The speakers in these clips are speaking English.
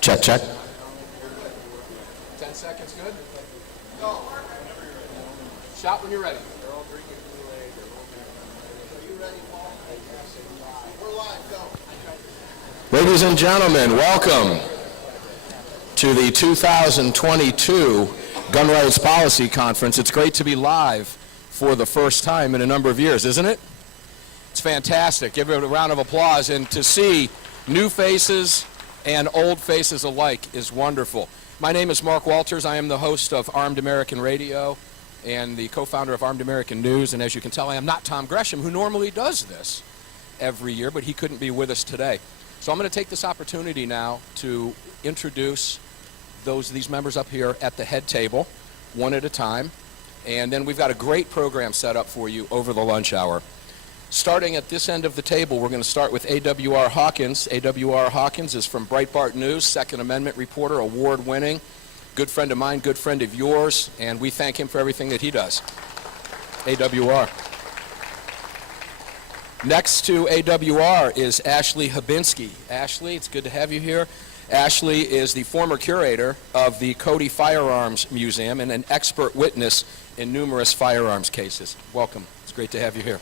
Check, check. 10 seconds, good? Go. Shout when you're ready. They're all drinking Kool-Aid. Are you ready, Paul? We're live, go. Ladies and gentlemen, welcome to the 2022 Gun Rights Policy Conference. It's great to be live for the first time in a number of years, isn't it? It's fantastic. Give it a round of applause. And to see new faces and old faces alike is wonderful. My name is Mark Walters. I am the host of Armed American Radio and the co-founder of Armed American News. And as you can tell, I am not Tom Gresham, who normally does this every year, but he couldn't be with us today. So I'm going to take this opportunity now to introduce these members up here at the head table, one at a time. And then we've got a great program set up for you over the lunch hour. Starting at this end of the table, we're going to start with A.W.R. Hawkins. A.W.R. Hawkins is from Breitbart News, Second Amendment reporter, award-winning, good friend of mine, good friend of yours, and we thank him for everything that he does. A.W.R. Next to A.W.R. is Ashley Holbinski. Ashley, it's good to have you here. Ashley is the former curator of the Cody Firearms Museum and an expert witness in numerous firearms cases. Welcome. It's great to have you here.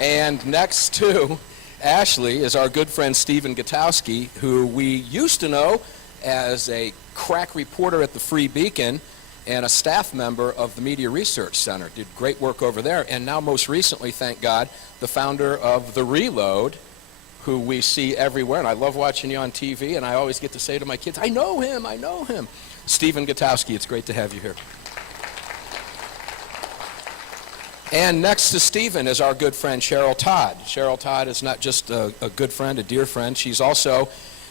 And next to Ashley is our good friend Stephen Gutowski, who we used to know as a crack reporter at the Free Beacon and a staff member of the Media Research Center. Did great work over there. And now most recently, thank God, the founder of The Reload, who we see everywhere. And I love watching you on TV, and I always get to say to my kids, I know him, I know him. Stephen Gutowski, it's great to have you here. And next to Stephen is our good friend Cheryl Todd. Cheryl Todd is not just a good friend, a dear friend. She's also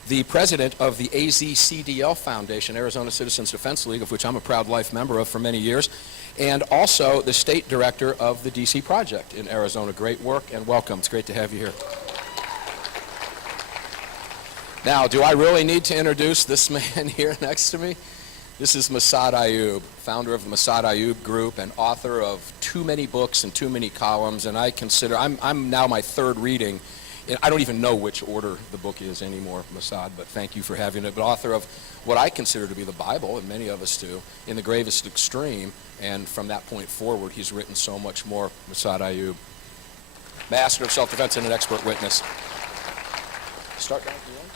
the president of the AZCDL Foundation, Arizona Citizens Defense League, of which I'm a proud life member of for many years, and also the state director of the DC Project in Arizona. Great work and welcome. It's great to have you here. Now, do I really need to introduce this man here next to me? This is Massad Ayoob, founder of the Massad Ayoob Group and author of too many books and too many columns, and I consider, I'm now my third reading. I don't even know which order the book is anymore, Massad, but thank you for having it. But author of what I consider to be the Bible, and many of us do, in the gravest extreme, and from that point forward, he's written so much more. Massad Ayoob, master of self-defense and an expert witness. Start down at the end,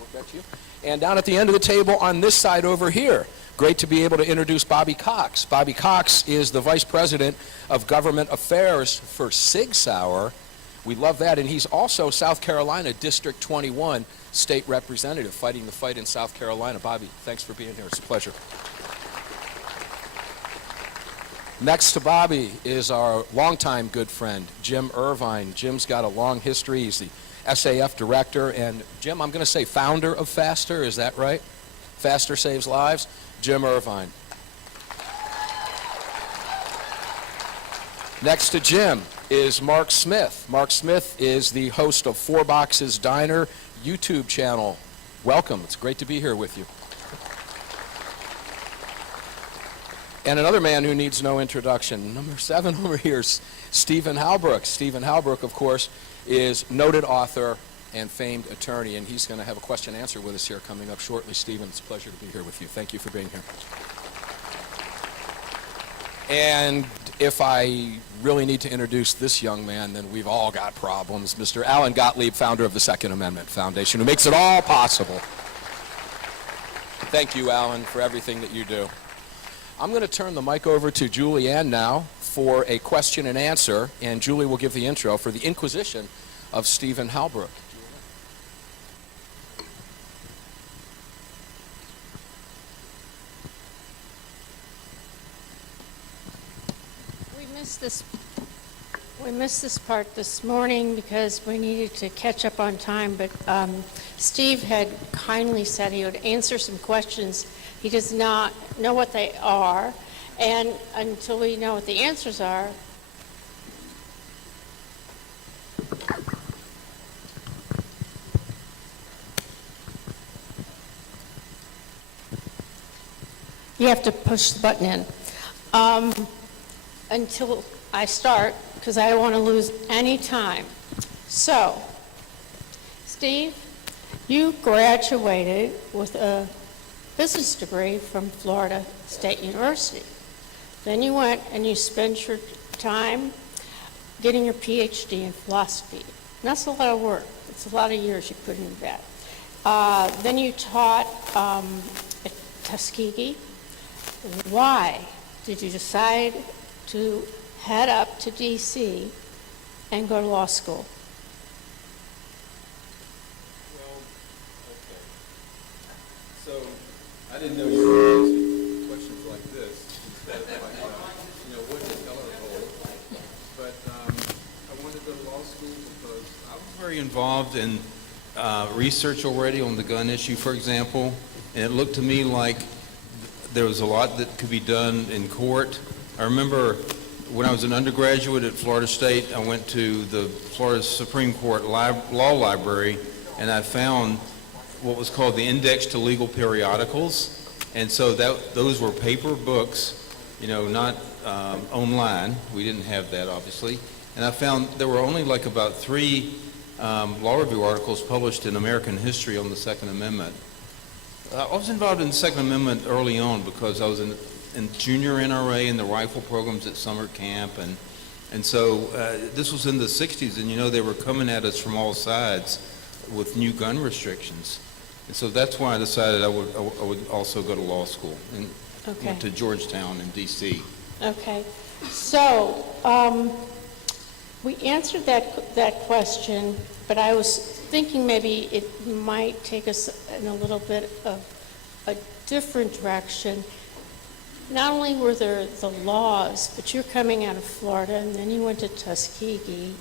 work back to you. And down at the end of the table on this side over here, great to be able to introduce Bobby Cox. Bobby Cox is the Vice President of Government Affairs for Sig Sauer. We love that, and he's also South Carolina District 21 State Representative, fighting the fight in South Carolina. Bobby, thanks for being here. It's a pleasure. Next to Bobby is our longtime good friend, Jim Irvine. Jim's got a long history. He's the SAF director, and Jim, I'm going to say founder of Faster. Is that right? Faster Saves Lives. Jim Irvine. Next to Jim is Mark Smith. Mark Smith is the host of Four Boxes Diner YouTube channel. Welcome. It's great to be here with you. And another man who needs no introduction, number 7 over here is Stephen Halbrook. Stephen Halbrook, of course, is noted author and famed attorney, and he's going to have a question and answer with us here coming up shortly. Stephen, it's a pleasure to be here with you. Thank you for being here. And if I really need to introduce this young man, then we've all got problems. Mr. Alan Gottlieb, founder of the Second Amendment Foundation, who makes it all possible. Thank you, Alan, for everything that you do. I'm going to turn the mic over to Julianne now for a question and answer, and Julie will give the intro for the Inquisition of Stephen Halbrook. We missed this part this morning because we needed to catch up on time, but Steve had kindly said he would answer some questions. He does not know what they are, and until we know what the answers are, you have to push the button in. Until I start, because I don't want to lose any time. So, Steve, You graduated with a business degree from Florida State University. Then you went and you spent your time getting your PhD in philosophy. And that's a lot of work. It's a lot of years you put into that. Then you taught at Tuskegee. Why did you decide to head up to D.C. and go to law school? Well, okay. So I didn't know you were going to ask questions like this instead of like, what the color hole. But I wanted to go to law school because I was very involved in research already on the gun issue, for example, and it looked to me like there was a lot that could be done in court. I remember when I was an undergraduate at Florida State, I went to the Florida Supreme Court Law Library, and I found what was called the Index to Legal Periodicals. And so those were paper books, not online. We didn't have that, obviously. And I found there were only like about 3 law review articles published in American history on the Second Amendment. I was involved in the Second Amendment early on because I was in junior NRA in the rifle programs at summer camp, and so this was in the 60s, and they were coming at us from all sides with new gun restrictions. And so that's why I decided I would also go to law school and went to Georgetown in D.C. Okay. So we answered that question, but I was thinking maybe it might take us in a little bit of a different direction. Not only were there the laws, but you're coming out of Florida, and then you went to Tuskegee,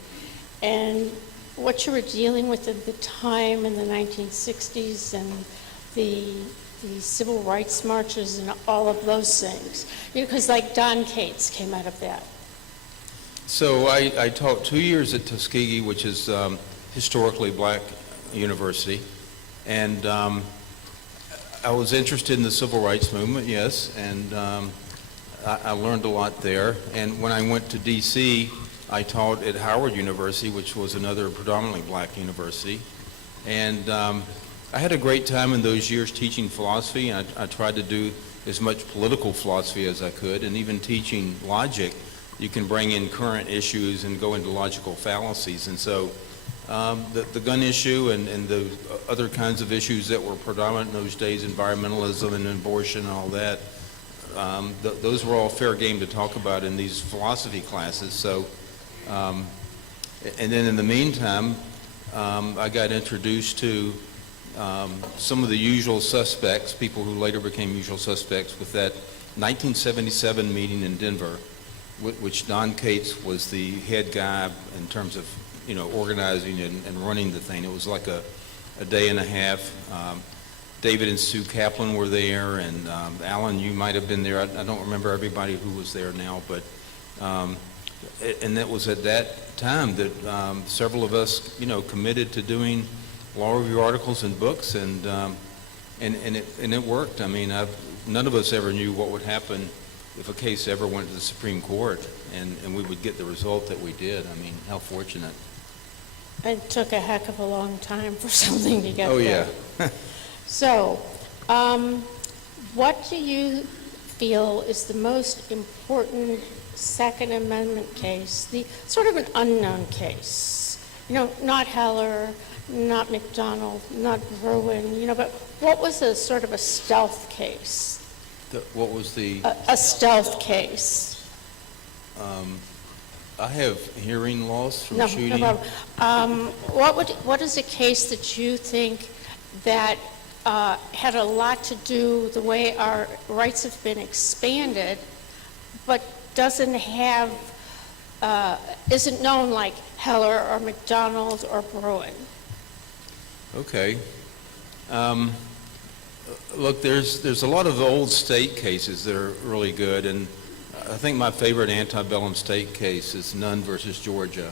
and what you were dealing with at the time in the 1960s and the civil rights marches and all of those things. Because like Don Cates came out of that. So I taught 2 years at Tuskegee, which is historically black university, and I was interested in the civil rights movement, yes, and I learned a lot there. And when I went to D.C., I taught at Howard University, which was another predominantly black university. And I had a great time in those years teaching philosophy, and I tried to do as much political philosophy as I could, and even teaching logic. You can bring in current issues and go into logical fallacies. And so the gun issue and the other kinds of issues that were predominant in those days, environmentalism and abortion and all that, those were all fair game to talk about in these philosophy classes. So, and then in the meantime, I got introduced to some of the usual suspects, people who later became usual suspects, with that 1977 meeting in Denver, which Don Cates was the head guy in terms of organizing and running the thing. It was like a day and a half. David and Sue Kaplan were there, and Alan, you might have been there. I don't remember everybody who was there now, but and that was at that time that several of us, committed to doing law review articles and books, and it worked. I mean, none of us ever knew what would happen if a case ever went to the Supreme Court, and we would get the result that we did. I mean, how fortunate. It took a heck of a long time for something to get there. Oh, yeah. So, what do you feel is the most important Second Amendment case, the sort of an unknown case? Not Heller, not McDonald, not Bruin, but what was a sort of a stealth case? What was the... A stealth case. I have hearing loss from shooting. No problem. What is a case that you think that had a lot to do the way our rights have been expanded, but doesn't have, isn't known like Heller or McDonald or Bruin? Okay. Look, there's a lot of old state cases that are really good, and I think my favorite antebellum state case is Nunn versus Georgia,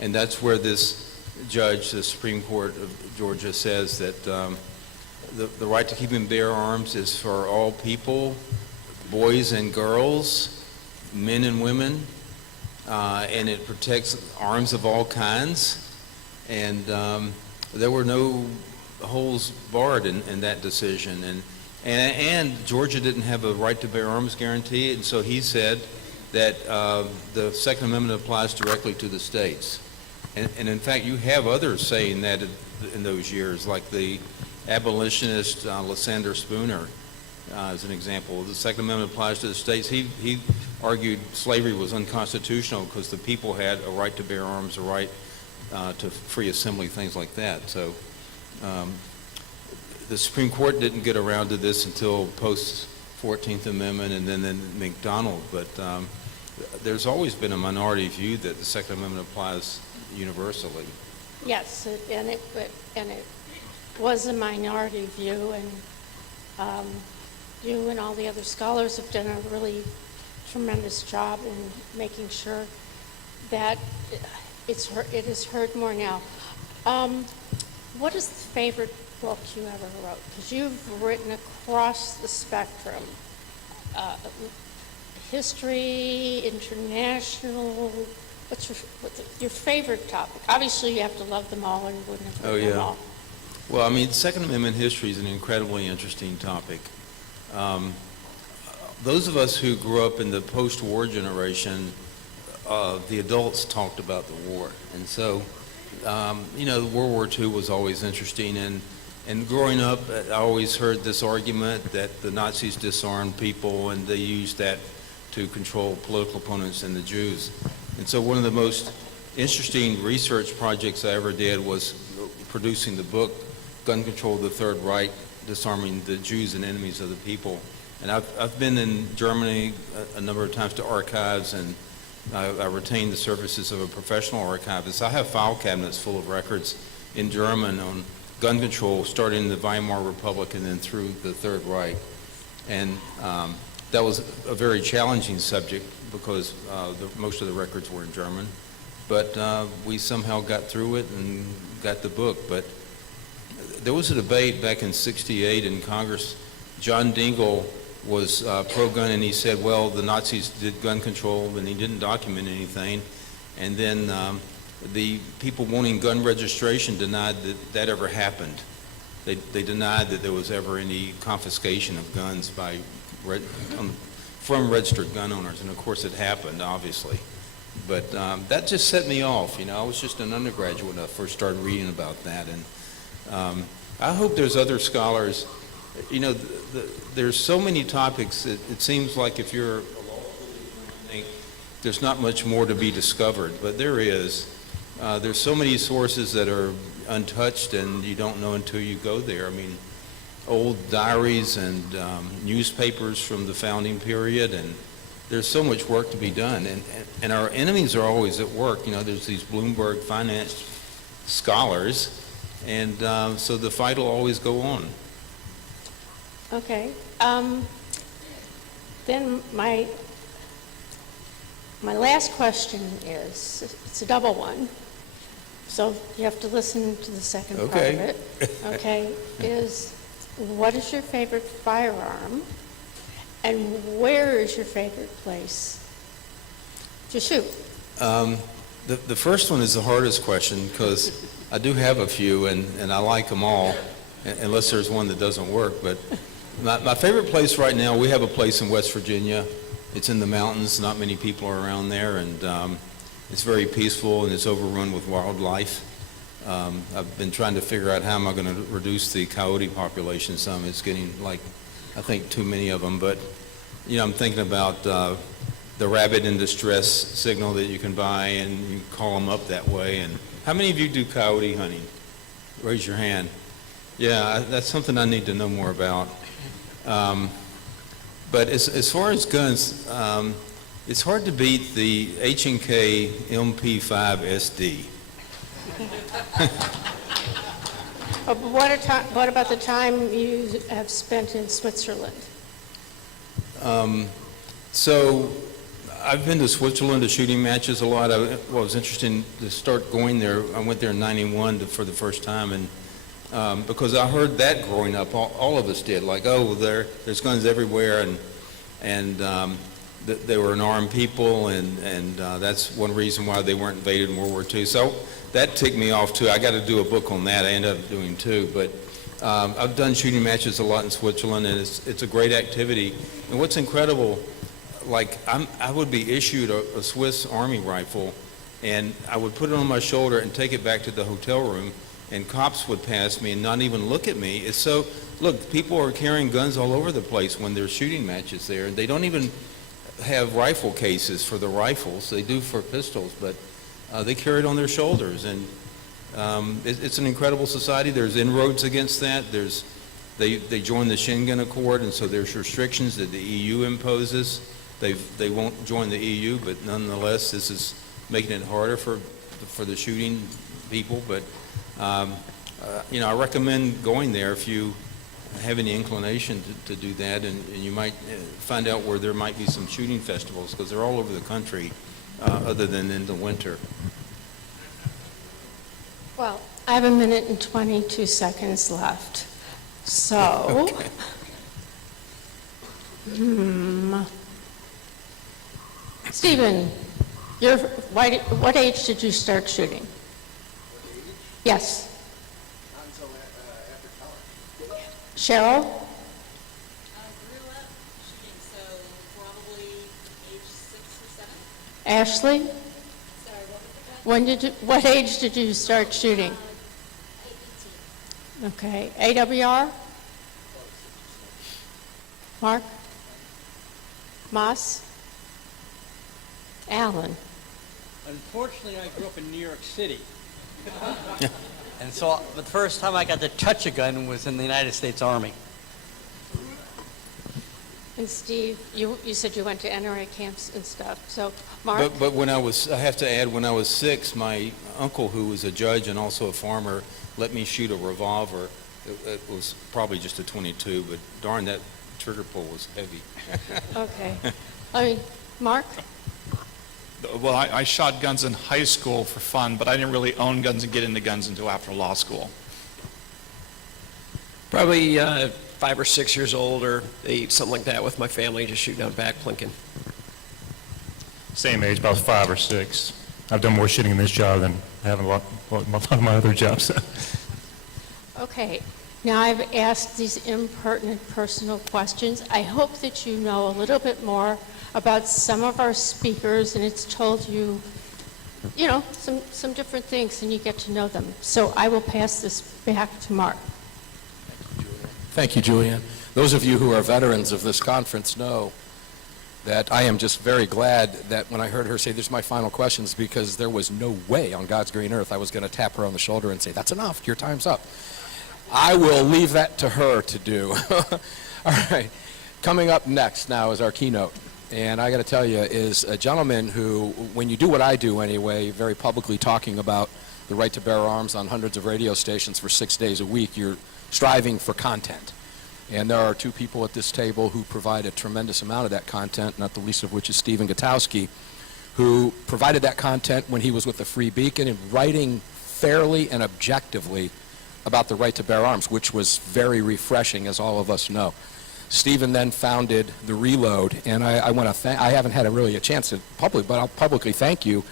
and that's where this judge, the Supreme Court of Georgia, says that the right to keep and bear arms is for all people, boys and girls, men and women, and it protects arms of all kinds, and there were no holes barred in that decision, and Georgia didn't have a right to bear arms guarantee, and so he said that the Second Amendment applies directly to the states. And in fact, you have others saying that in those years, like the abolitionist Lysander Spooner, as an example. The Second Amendment applies to the states. He argued slavery was unconstitutional because the people had a right to bear arms, a right to free assembly, things like that. So the Supreme Court didn't get around to this until post-14th Amendment and then McDonald, but there's always been a minority view that the Second Amendment applies universally. Yes, and it was a minority view, and you and all the other scholars have done a really tremendous job in making sure that it is heard more now. What is the favorite book you ever wrote? Because you've written across the spectrum. History, international, what's your favorite topic? Obviously, you have to love them all, and you wouldn't have written them all. Well, I mean, Second Amendment history is an incredibly interesting topic. Those of us who grew up in the post-war generation, the adults talked about the war. And so, World War II was always interesting. And growing up, I always heard this argument that the Nazis disarmed people and they used that to control political opponents and the Jews. And so one of the most interesting research projects I ever did was producing the book, Gun Control of the Third Reich, Disarming the Jews and Enemies of the People. And I've been in Germany a number of times to archives, and I retained the services of a professional archivist. I have file cabinets full of records in German on gun control, starting in the Weimar Republic and then through the Third Reich. And that was a very challenging subject because most of the records were in German. But we somehow got through it and got the book. But there was a debate back in '68 in Congress. John Dingell was pro-gun, and he said, well, the Nazis did gun control, and he didn't document anything. And then the people wanting gun registration denied that that ever happened. They denied that there was ever any confiscation of guns from registered gun owners, and of course it happened, obviously. But that just set me off. I was just an undergraduate when I first started reading about that, and I hope there's other scholars. There's so many topics. It seems like if you're a law student, there's not much more to be discovered, but there is. There's so many sources that are untouched, and you don't know until you go there. I mean, old diaries and newspapers from the founding period, and there's so much work to be done. And our enemies are always at work. There's these Bloomberg finance scholars, and so the fight will always go on. Okay. Then my last question is, it's a double one, so you have to listen to the second part of it. Okay. Is, what is your favorite firearm, and where is your favorite place to shoot? The first one is the hardest question because I do have a few, and I like them all, unless there's one that doesn't work. But my favorite place right now, we have a place in West Virginia. It's in the mountains. Not many people are around there, and it's very peaceful, and it's overrun with wildlife. I've been trying to figure out how am I going to reduce the coyote population some. It's getting, I think, too many of them. But, I'm thinking about the rabbit in distress signal that you can buy, and you call them up that way. And how many of you do coyote hunting? Raise your hand. Yeah, that's something I need to know more about. But as far as guns, it's hard to beat the H&K MP5 SD. What about the time you have spent in Switzerland? So I've been to Switzerland to shooting matches a lot. I was interested to start going there. I went there in '91 for the first time, and because I heard that growing up, all of us did. There's guns everywhere, and they were an armed people, and that's one reason why they weren't invaded in World War II. So that ticked me off too. I got to do a book on that. I ended up doing two, but I've done shooting matches a lot in Switzerland, and it's a great activity. And what's incredible, like I would be issued a Swiss Army rifle, and I would put it on my shoulder and take it back to the hotel room, and cops would pass me and not even look at me. It's so, look, people are carrying guns all over the place when there's shooting matches there, and they don't even have rifle cases for the rifles. They do for pistols, but they carry it on their shoulders, and it's an incredible society. There's inroads against that. They joined the Schengen Accord, and so there's restrictions that the EU imposes. They won't join the EU, but nonetheless, this is making it harder for the shooting people. But I recommend going there if you have any inclination to do that, and you might find out where there might be some shooting festivals, because they're all over the country, other than in the winter. Well, I have 1 minute and 22 seconds left. So, Okay. Stephen, what age did you start shooting? Yes. Not until after college. Cheryl? I grew up shooting, so probably age 6 or 7. Ashley? Sorry, what was the What age did you start shooting? 18. Okay. AWR? Mark? Moss? Alan? Unfortunately, I grew up in New York City. And so the first time I got to touch a gun was in the United States Army. And Steve, you said you went to NRA camps and stuff. So, Mark? But I have to add, when I was 6, my uncle, who was a judge and also a farmer, let me shoot a revolver. It was probably just a .22, but darn, that trigger pull was heavy. Okay. Mark? Well, I shot guns in high school for fun, but I didn't really own guns and get into guns until after law school. Probably 5 or 6 years old, or 8, something like that, with my family, just shooting out back, plinking. Same age, about 5 or 6. I've done more shooting in this job than I have in a lot of my other jobs. Okay. Now I've asked these impertinent personal questions. I hope that you know a little bit more about some of our speakers, and it's told you, some different things, and you get to know them. So I will pass this back to Mark. Thank you, Julianne. Those of you who are veterans of this conference know that I am just very glad that when I heard her say, "This is my final questions," because there was no way on God's green earth I was going to tap her on the shoulder and say, "That's enough, your time's up." I will leave that to her to do. All right. Coming up next now is our keynote. And I got to tell you, is a gentleman who, when you do what I do anyway, very publicly talking about the right to bear arms on hundreds of radio stations for 6 days a week, you're striving for content. And there are 2 people at this table who provide a tremendous amount of that content, not the least of which is Stephen Gutowski, who provided that content when he was with the Free Beacon and writing fairly and objectively about the right to bear arms, which was very refreshing, as all of us know. Stephen then founded The Reload, and I want to I haven't had a chance to but I'll publicly thank you,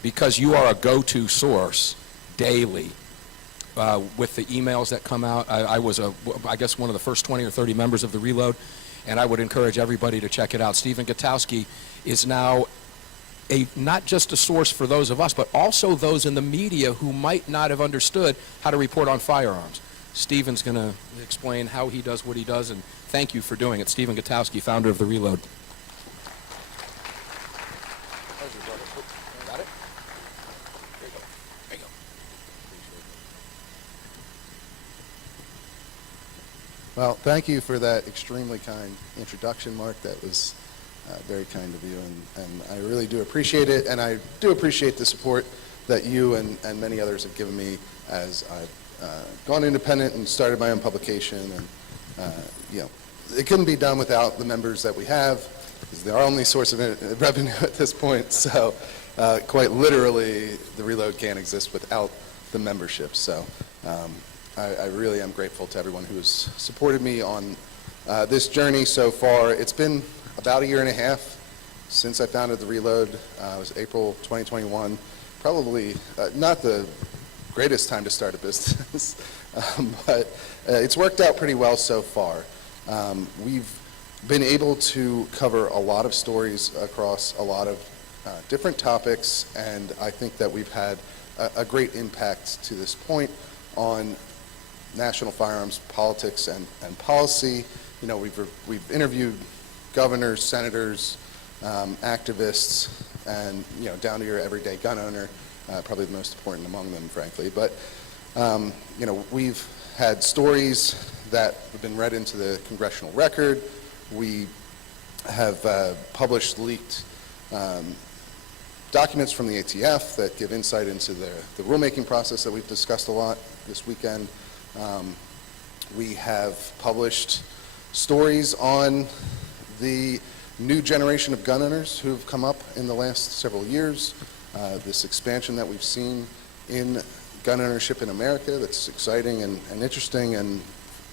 because you are a go-to source daily with the emails that come out. I was, I guess, one of the first 20 or 30 members of The Reload, and I would encourage everybody to check it out. Stephen Gutowski is now not just a source for those of us, but also those in the media who might not have understood how to report on firearms. Stephen's going to explain how he does what he does, and thank you for doing it. Stephen Gutowski, founder of The Reload. Got it? There you go. There you go. Well, thank you for that extremely kind introduction, Mark. That was very kind of you, and I really do appreciate it, and I do appreciate the support that you and many others have given me as I've gone independent and started my own publication, and it couldn't be done without the members that we have, because they're our only source of revenue at this point. So quite literally, The Reload can't exist without the membership. So I really am grateful to everyone who has supported me on this journey so far. It's been about 1.5 years since I founded The Reload. It was April 2021. Probably not the greatest time to start a business, but it's worked out pretty well so far. We've been able to cover a lot of stories across a lot of different topics, and I think that we've had a great impact to this point on national firearms politics and policy. You know, we've interviewed governors, senators, activists, and, you know, down to your everyday gun owner, probably the most important among them, frankly. But, you know, we've had stories that have been read into the congressional record. We have published leaked documents from the ATF that give insight into the rulemaking process that we've discussed a lot this weekend. We have published stories on the new generation of gun owners who've come up in the last several years, this expansion that we've seen in gun ownership in America that's exciting and interesting and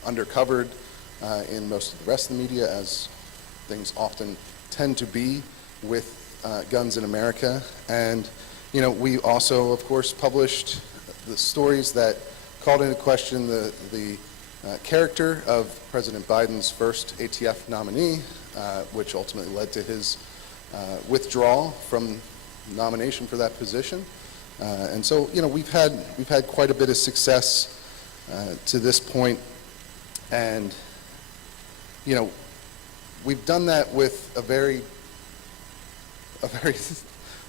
undercovered in most of the rest of the media, as things often tend to be with guns in America. And, you know, we also, of course, published the stories that called into question the character of President Biden's first ATF nominee, which ultimately led to his withdrawal from nomination for that position. And so, you know, we've had quite a bit of success to this point, and, you know, we've done that with a very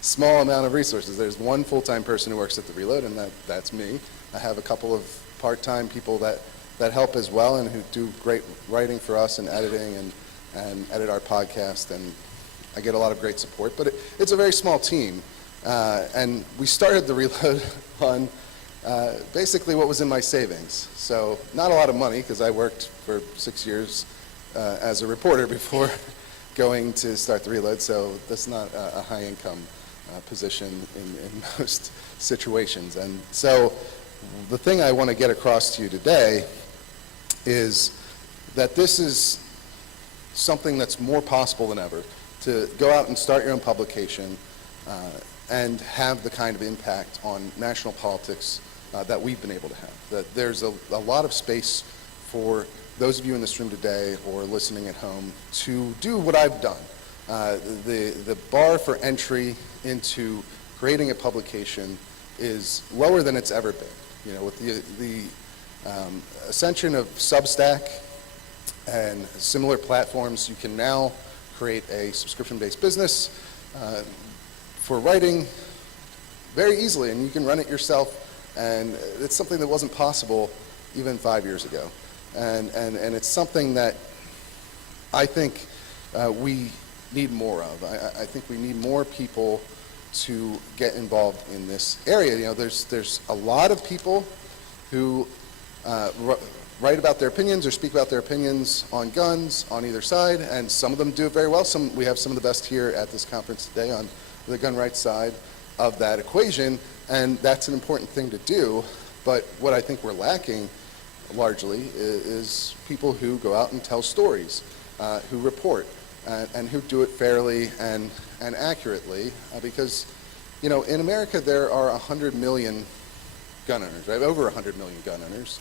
small amount of resources. There's one full-time person who works at the Reload, and that's me. I have a couple of part-time people that help as well and who do great writing for us and editing and edit our podcast, and I get a lot of great support. But it's a very small team, and we started the Reload on basically what was in my savings. So not a lot of money, because I worked for 6 years as a reporter before going to start the Reload, so that's not a high-income position in most situations. And so the thing I want to get across to you today is that this is something that's more possible than ever, to go out and start your own publication and have the kind of impact on national politics that we've been able to have. That there's a lot of space for those of you in this room today or listening at home to do what I've done. The bar for entry into creating a publication is lower than it's ever been. You know, with the ascension of Substack and similar platforms, you can now create a subscription-based business for writing very easily, and you can run it yourself, and it's something that wasn't possible even 5 years ago. And it's something that I think we need more of. I think we need more people to get involved in this area. You know, there's a lot of people who write about their opinions or speak about their opinions on guns on either side, and some of them do it very well. We have some of the best here at this conference today on the gun rights side of that equation, and that's an important thing to do. But what I think we're lacking largely is people who go out and tell stories, who report, and who do it fairly and accurately, because, you know, in America there are 100 million gun owners, right? Over 100 million gun owners,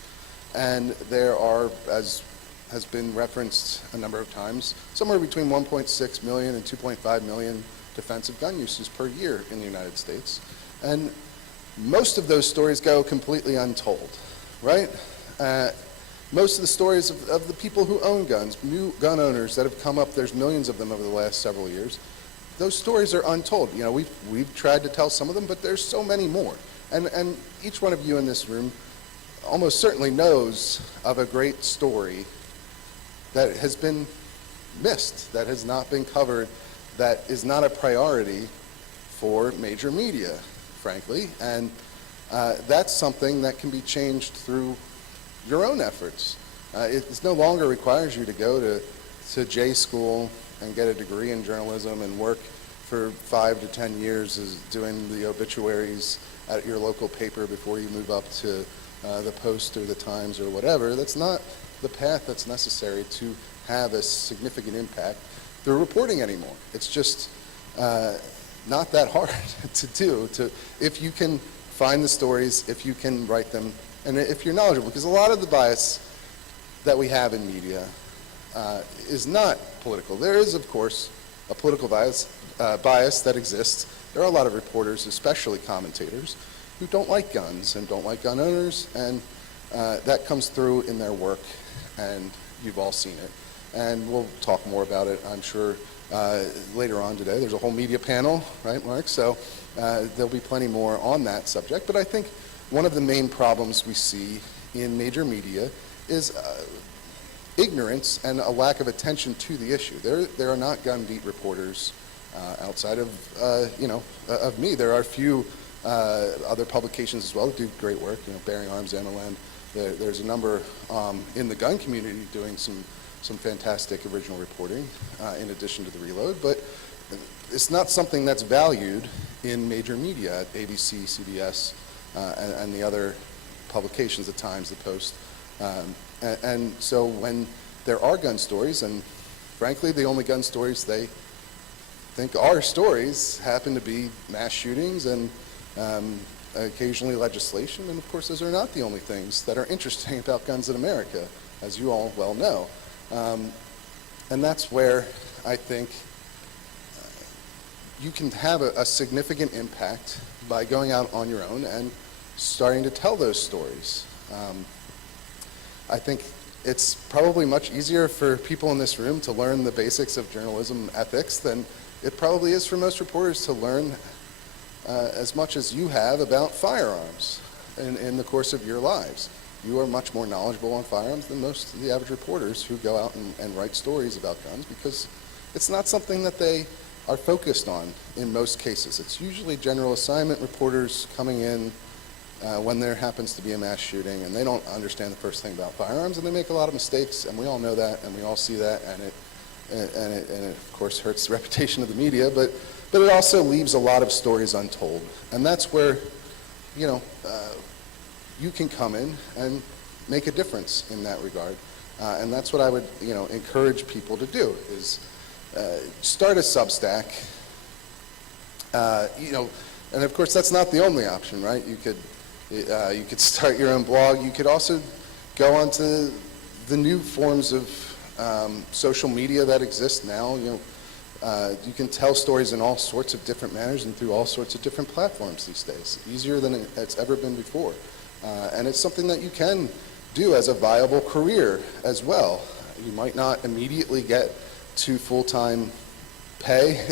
and there are, as has been referenced a number of times, somewhere between 1.6 million and 2.5 million defensive gun uses per year in the United States, and most of those stories go completely untold, right? Most of the stories of the people who own guns, new gun owners that have come up, there's millions of them over the last several years, those stories are untold. You know, we've tried to tell some of them, but there's so many more. And each one of you in this room almost certainly knows of a great story that has been missed, that has not been covered, that is not a priority for major media, frankly. And that's something that can be changed through your own efforts. It no longer requires you to go to J school and get a degree in journalism and work for 5 to 10 years as doing the obituaries at your local paper before you move up to the Post or the Times or whatever. That's not the path that's necessary to have a significant impact through reporting anymore. It's just not that hard to do. If you can find the stories, if you can write them, and if you're knowledgeable, because a lot of the bias that we have in media is not political. There is, of course, a political bias that exists. There are a lot of reporters, especially commentators, who don't like guns and don't like gun owners, and that comes through in their work, and you've all seen it. And we'll talk more about it, I'm sure, later on today. There's a whole media panel, right, Mark? So there'll be plenty more on that subject. But I think one of the main problems we see in major media is ignorance and a lack of attention to the issue. There are not gun beat reporters outside of, of me. There are a few other publications as well that do great work, Bearing Arms, Elman. There's a number in the gun community doing some fantastic original reporting in addition to the Reload, but it's not something that's valued in major media at ABC, CBS, and the other publications, the Times, the Post. And so when there are gun stories, and frankly the only gun stories they think are stories happen to be mass shootings and occasionally legislation, and of course those are not the only things that are interesting about guns in America, as you all well know. And that's where I think you can have a significant impact by going out on your own and starting to tell those stories. I think it's probably much easier for people in this room to learn the basics of journalism ethics than it probably is for most reporters to learn as much as you have about firearms in the course of your lives. You are much more knowledgeable on firearms than most of the average reporters who go out and write stories about guns, because it's not something that they are focused on in most cases. It's usually general assignment reporters coming in when there happens to be a mass shooting, and they don't understand the first thing about firearms, and they make a lot of mistakes, and we all know that, and we all see that, and it of course hurts the reputation of the media, but it also leaves a lot of stories untold, and that's where you can come in and make a difference in that regard, and that's what I would encourage people to do is start a Substack. And of course that's not the only option, right? You could start your own blog. You could also go onto the new forms of social media that exist now. You can tell stories in all sorts of different manners and through all sorts of different platforms these days, easier than it's ever been before. And it's something that you can do as a viable career as well. You might not immediately get to full-time pay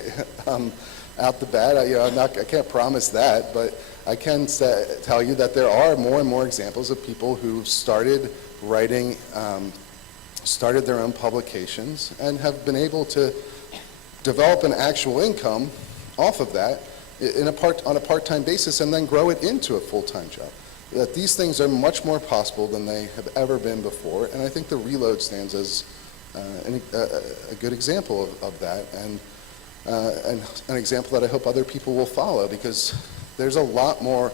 out the bat. I can't promise that, but I can tell you that there are more and more examples of people who've started writing, started their own publications, and have been able to develop an actual income off of that on a part-time basis, and then grow it into a full-time job. That these things are much more possible than they have ever been before, and I think the Reload stands as a good example of that, and an example that I hope other people will follow, because there's a lot more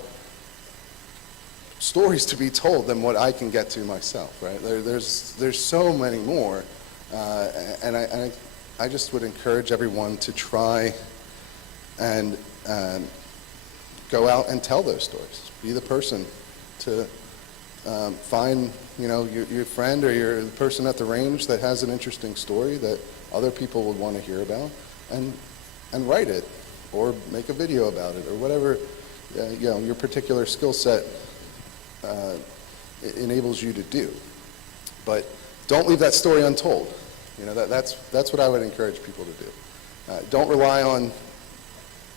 stories to be told than what I can get to myself, right? There's so many more, and I just would encourage everyone to try and go out and tell those stories. Be the person to find your friend or the person at the range that has an interesting story that other people would want to hear about, and write it or make a video about it or whatever your particular skill set enables you to do. But don't leave that story untold. That's what I would encourage people to do. Don't rely on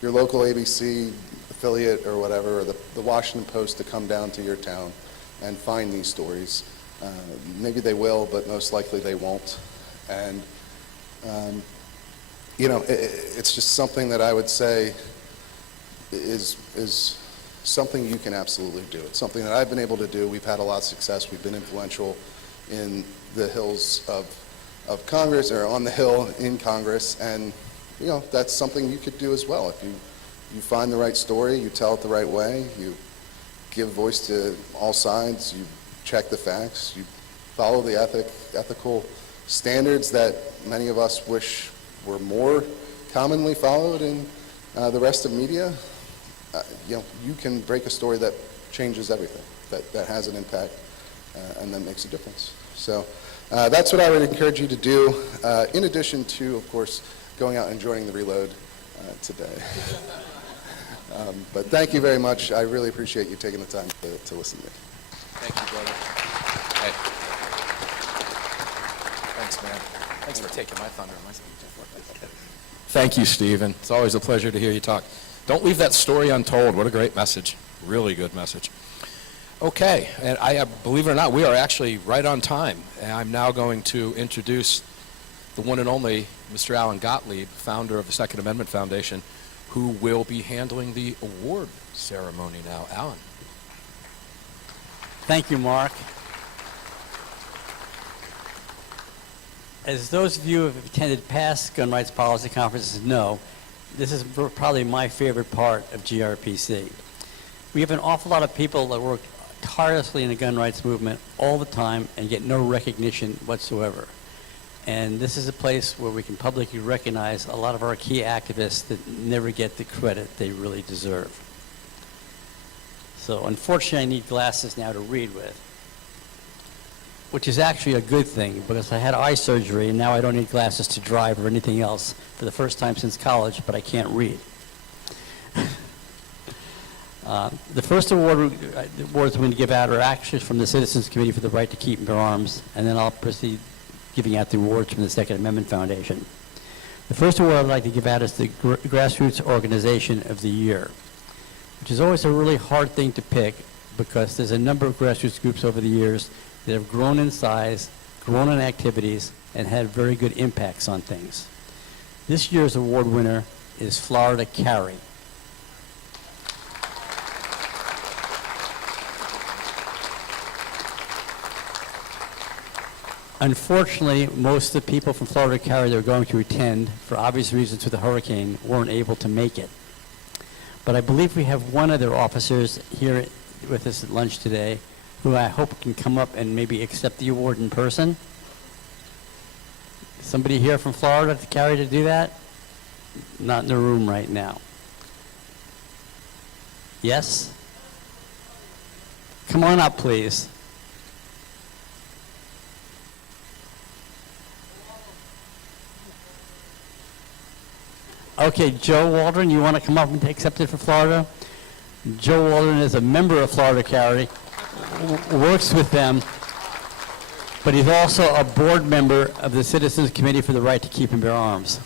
your local ABC affiliate or whatever, or the Washington Post to come down to your town and find these stories. Maybe they will, but most likely they won't. And it's just something that I would say is something you can absolutely do. It's something that I've been able to do. We've had a lot of success. We've been influential in the hills of Congress, or on the Hill in Congress, and that's something you could do as well. If you find the right story, you tell it the right way, you give voice to all sides, you check the facts, you follow the ethical standards that many of us wish were more commonly followed in the rest of media, you can break a story that changes everything, that has an impact, and that makes a difference. So that's what I would encourage you to do, in addition to, of course, going out and joining the Reload today. But thank you very much. I really appreciate you taking the time to listen to me. Thank you, brother. Hey. Thanks, man. Thanks for taking my thunder. Thank you, Stephen. It's always a pleasure to hear you talk. Don't leave that story untold. What a great message. Really good message. Okay, and I believe it or not, we are actually right on time. And I'm now going to introduce the one and only Mr. Alan Gottlieb, founder of the Second Amendment Foundation, who will be handling the award ceremony now. Alan. Thank you, Mark. As those of you who have attended past gun rights policy conferences know, this is probably my favorite part of GRPC. We have an awful lot of people that work tirelessly in the gun rights movement all the time and get no recognition whatsoever. And this is a place where we can publicly recognize a lot of our key activists that never get the credit they really deserve. So unfortunately, I need glasses now to read with, which is actually a good thing because I had eye surgery and now I don't need glasses to drive or anything else for the first time since college, but I can't read. The first awards we're going to give out are actually from the Citizens Committee for the Right to Keep and Bear Arms, and then I'll proceed giving out the awards from the Second Amendment Foundation. The first award I'd like to give out is the Grassroots Organization of the Year, which is always a really hard thing to pick because there's a number of grassroots groups over the years that have grown in size, grown in activities, and had very good impacts on things. This year's award winner is Florida Carry. Unfortunately, most of the people from Florida Carry that were going to attend, for obvious reasons with the hurricane, weren't able to make it. But I believe we have one of their officers here with us at lunch today who I hope can come up and maybe accept the award in person. Somebody here from Florida to Carry to do that? Not in the room right now. Yes? Come on up, please. Okay, Joe Waldron, you want to come up and accept it for Florida? Joe Waldron is a member of Florida Carry, works with them, but he's also a board member of the Citizens Committee for the Right to Keep and Bear Arms.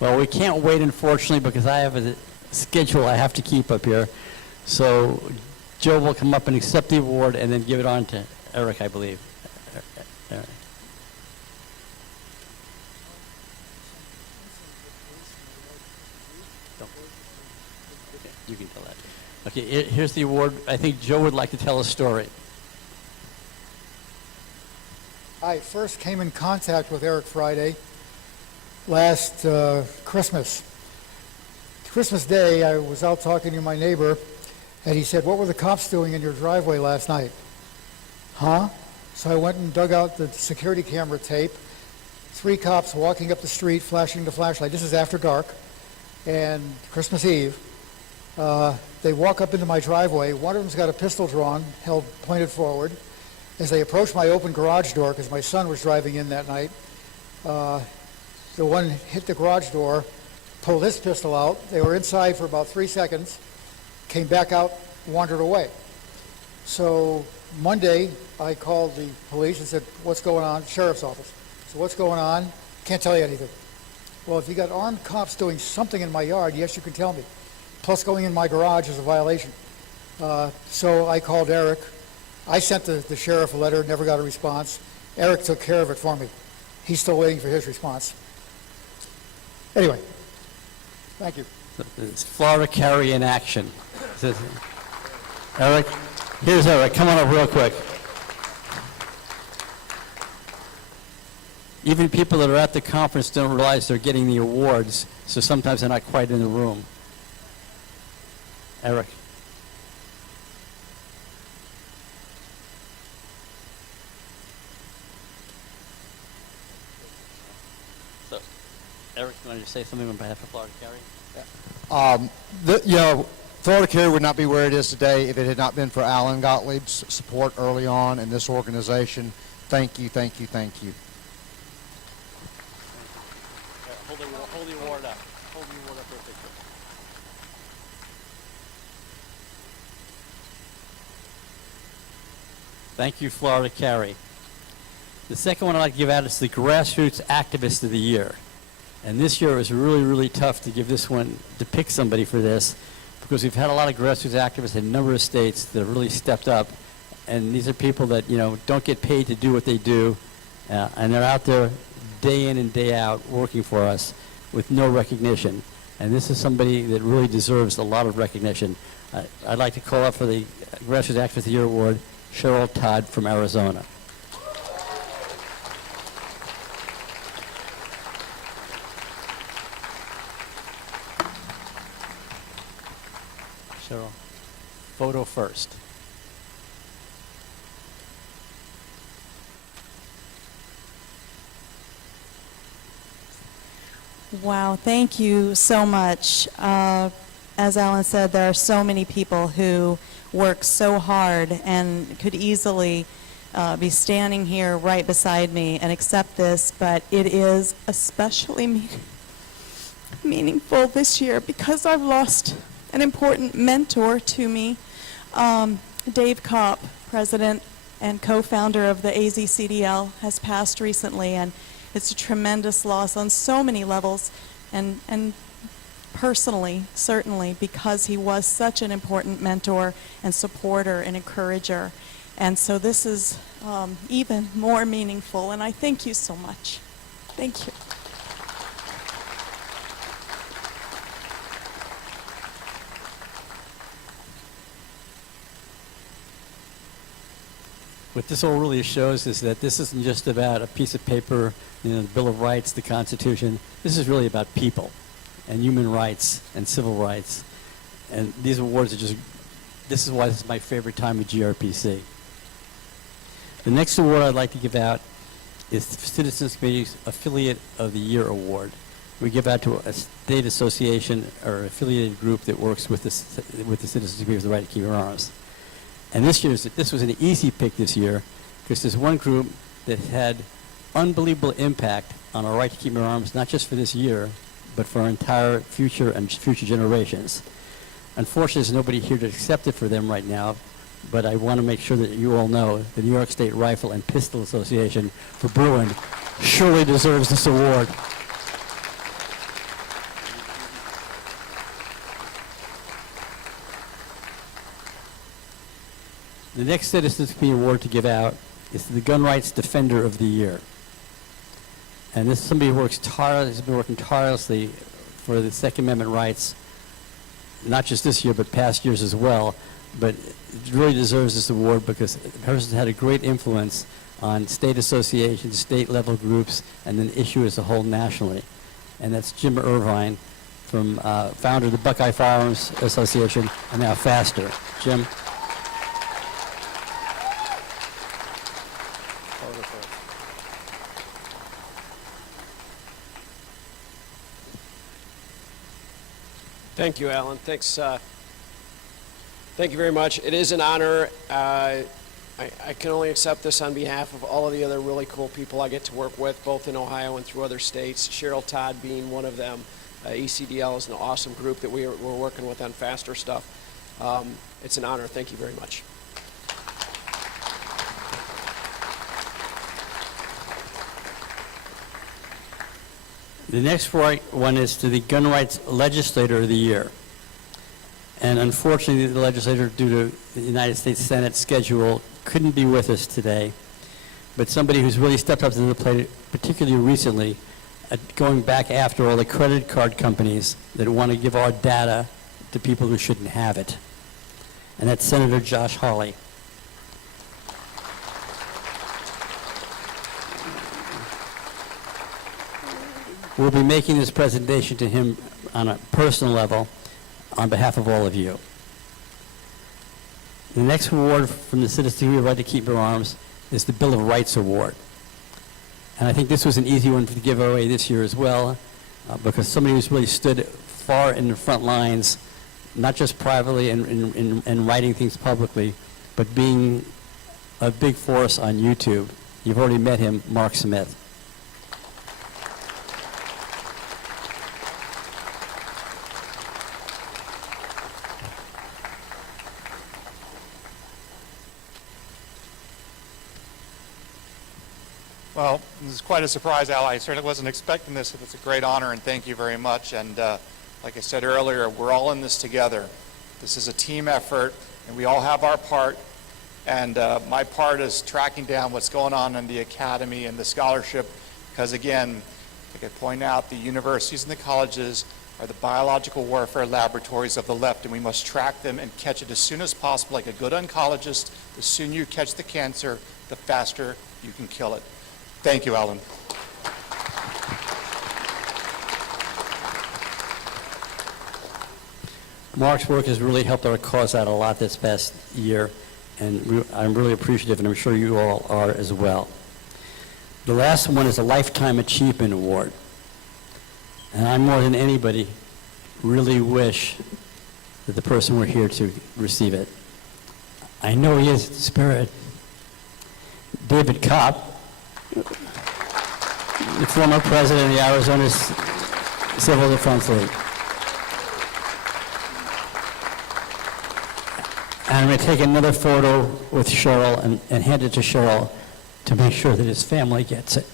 Well, we can't wait, unfortunately, because I have a schedule I have to keep up here. So Joe will come up and accept the award and then give it on to Eric, I believe. Eric. You can tell that. Okay, here's the award. I think Joe would like to tell a story. I first came in contact with Eric Friday last Christmas. Christmas Day, I was out talking to my neighbor, and he said, "What were the cops doing in your driveway last night?" Huh? So I went and dug out the security camera tape. 3 cops walking up the street, flashing the flashlight. This is after dark, and Christmas Eve. They walk up into my driveway. One of them's got a pistol drawn, held pointed forward. As they approached my open garage door, because my son was driving in that night, the one hit the garage door, pulled his pistol out. They were inside for about 3 seconds, came back out, wandered away. So Monday, I called the police and said, "What's going on?" Sheriff's office. So what's going on? Can't tell you anything. Well, if you got armed cops doing something in my yard, yes, you can tell me. Plus going in my garage is a violation. So I called Eric. I sent the sheriff a letter, never got a response. Eric took care of it for me. He's still waiting for his response. Anyway, thank you. It's Florida Carry in action. Eric, here's Eric. Come on up real quick. Even people that are at the conference don't realize they're getting the awards, so sometimes they're not quite in the room. Eric. So, Eric, you want to say something on behalf of Florida Carry? Florida Care would not be where it is today if it had not been for Alan Gottlieb's support early on in this organization. Thank you, thank you, thank you. Hold the award up. Hold the award up for a picture. Thank you, Florida Carry. The second one I'd like to give out is the Grassroots Activist of the Year. And this year it was really, really tough to give this one, to pick somebody for this, because we've had a lot of grassroots activists in a number of states that have really stepped up. And these are people that, don't get paid to do what they do, and they're out there day in and day out working for us with no recognition. And this is somebody that really deserves a lot of recognition. I'd like to call up for the Grassroots Activist of the Year Award, Cheryl Todd from Arizona. Cheryl, photo first. Wow, thank you so much. As Alan said, there are so many people who work so hard and could easily be standing here right beside me and accept this, but it is especially meaningful this year because I've lost an important mentor to me. Dave Kopp, president and co-founder of the AZCDL, has passed recently, and it's a tremendous loss on so many levels, and personally, certainly, because he was such an important mentor and supporter and encourager. And so this is even more meaningful, and I thank you so much. Thank you. What this all really shows is that this isn't just about a piece of paper, the Bill of Rights, the Constitution. This is really about people and human rights and civil rights. And these awards are just, this is why this is my favorite time at GRPC. The next award I'd like to give out is the Citizens Committee's Affiliate of the Year Award. We give out to a state association or affiliated group that works with the Citizens Committee for the Right to Keep Arms. And this was an easy pick this year because there's one group that had unbelievable impact on our right to keep our arms, not just for this year, but for our entire future and future generations. Unfortunately, there's nobody here to accept it for them right now, but I want to make sure that you all know the New York State Rifle and Pistol Association for Bruin surely deserves this award. The next Citizens Committee award to give out is the Gun Rights Defender of the Year. And this is somebody who has been working tirelessly for the Second Amendment rights, not just this year, but past years as well. But it really deserves this award because the person had a great influence on state associations, state-level groups, and then issue as a whole nationally. And that's Jim Irvine, from founder of the Buckeye Firearms Association, and now Faster. Jim. Thank you, Alan. Thanks. Thank you very much. It is an honor. I can only accept this on behalf of all of the other really cool people I get to work with, both in Ohio and through other states, Cheryl Todd being one of them. ECDL is an awesome group that we're working with on faster stuff. It's an honor. Thank you very much. The next one is to the Gun Rights Legislator of the Year. And unfortunately, the legislator, due to the United States Senate schedule, couldn't be with us today. But somebody who's really stepped up to the plate, particularly recently, going back after all the credit card companies that want to give our data to people who shouldn't have it. And that's Senator Josh Hawley. We'll be making this presentation to him on a personal level on behalf of all of you. The next award from the Citizens Committee of Right to Keep Your Arms is the Bill of Rights Award. And I think this was an easy one to give away this year as well. because somebody who's really stood far in the front lines, not just privately and writing things publicly, but being a big force on YouTube. You've already met him, Mark Smith. Well, this is quite a surprise, Al. I certainly wasn't expecting this. It's a great honor, and thank you very much. And like I said earlier, we're all in this together. This is a team effort, and we all have our part. And my part is tracking down what's going on in the academy and the scholarship, because again, like I point out, the universities and the colleges are the biological warfare laboratories of the left, and we must track them and catch it as soon as possible. Like a good oncologist, the sooner you catch the cancer, the faster you can kill it. Thank you, Alan. Mark's work has really helped our cause out a lot this past year, and I'm really appreciative, and I'm sure you all are as well. The last one is a Lifetime Achievement Award. And I, more than anybody, really wish that the person were here to receive it. I know he is in spirit. David Kopp, the former president of the Arizona Civil Defense League. And I'm going to take another photo with Cheryl and hand it to Cheryl to make sure that his family gets it.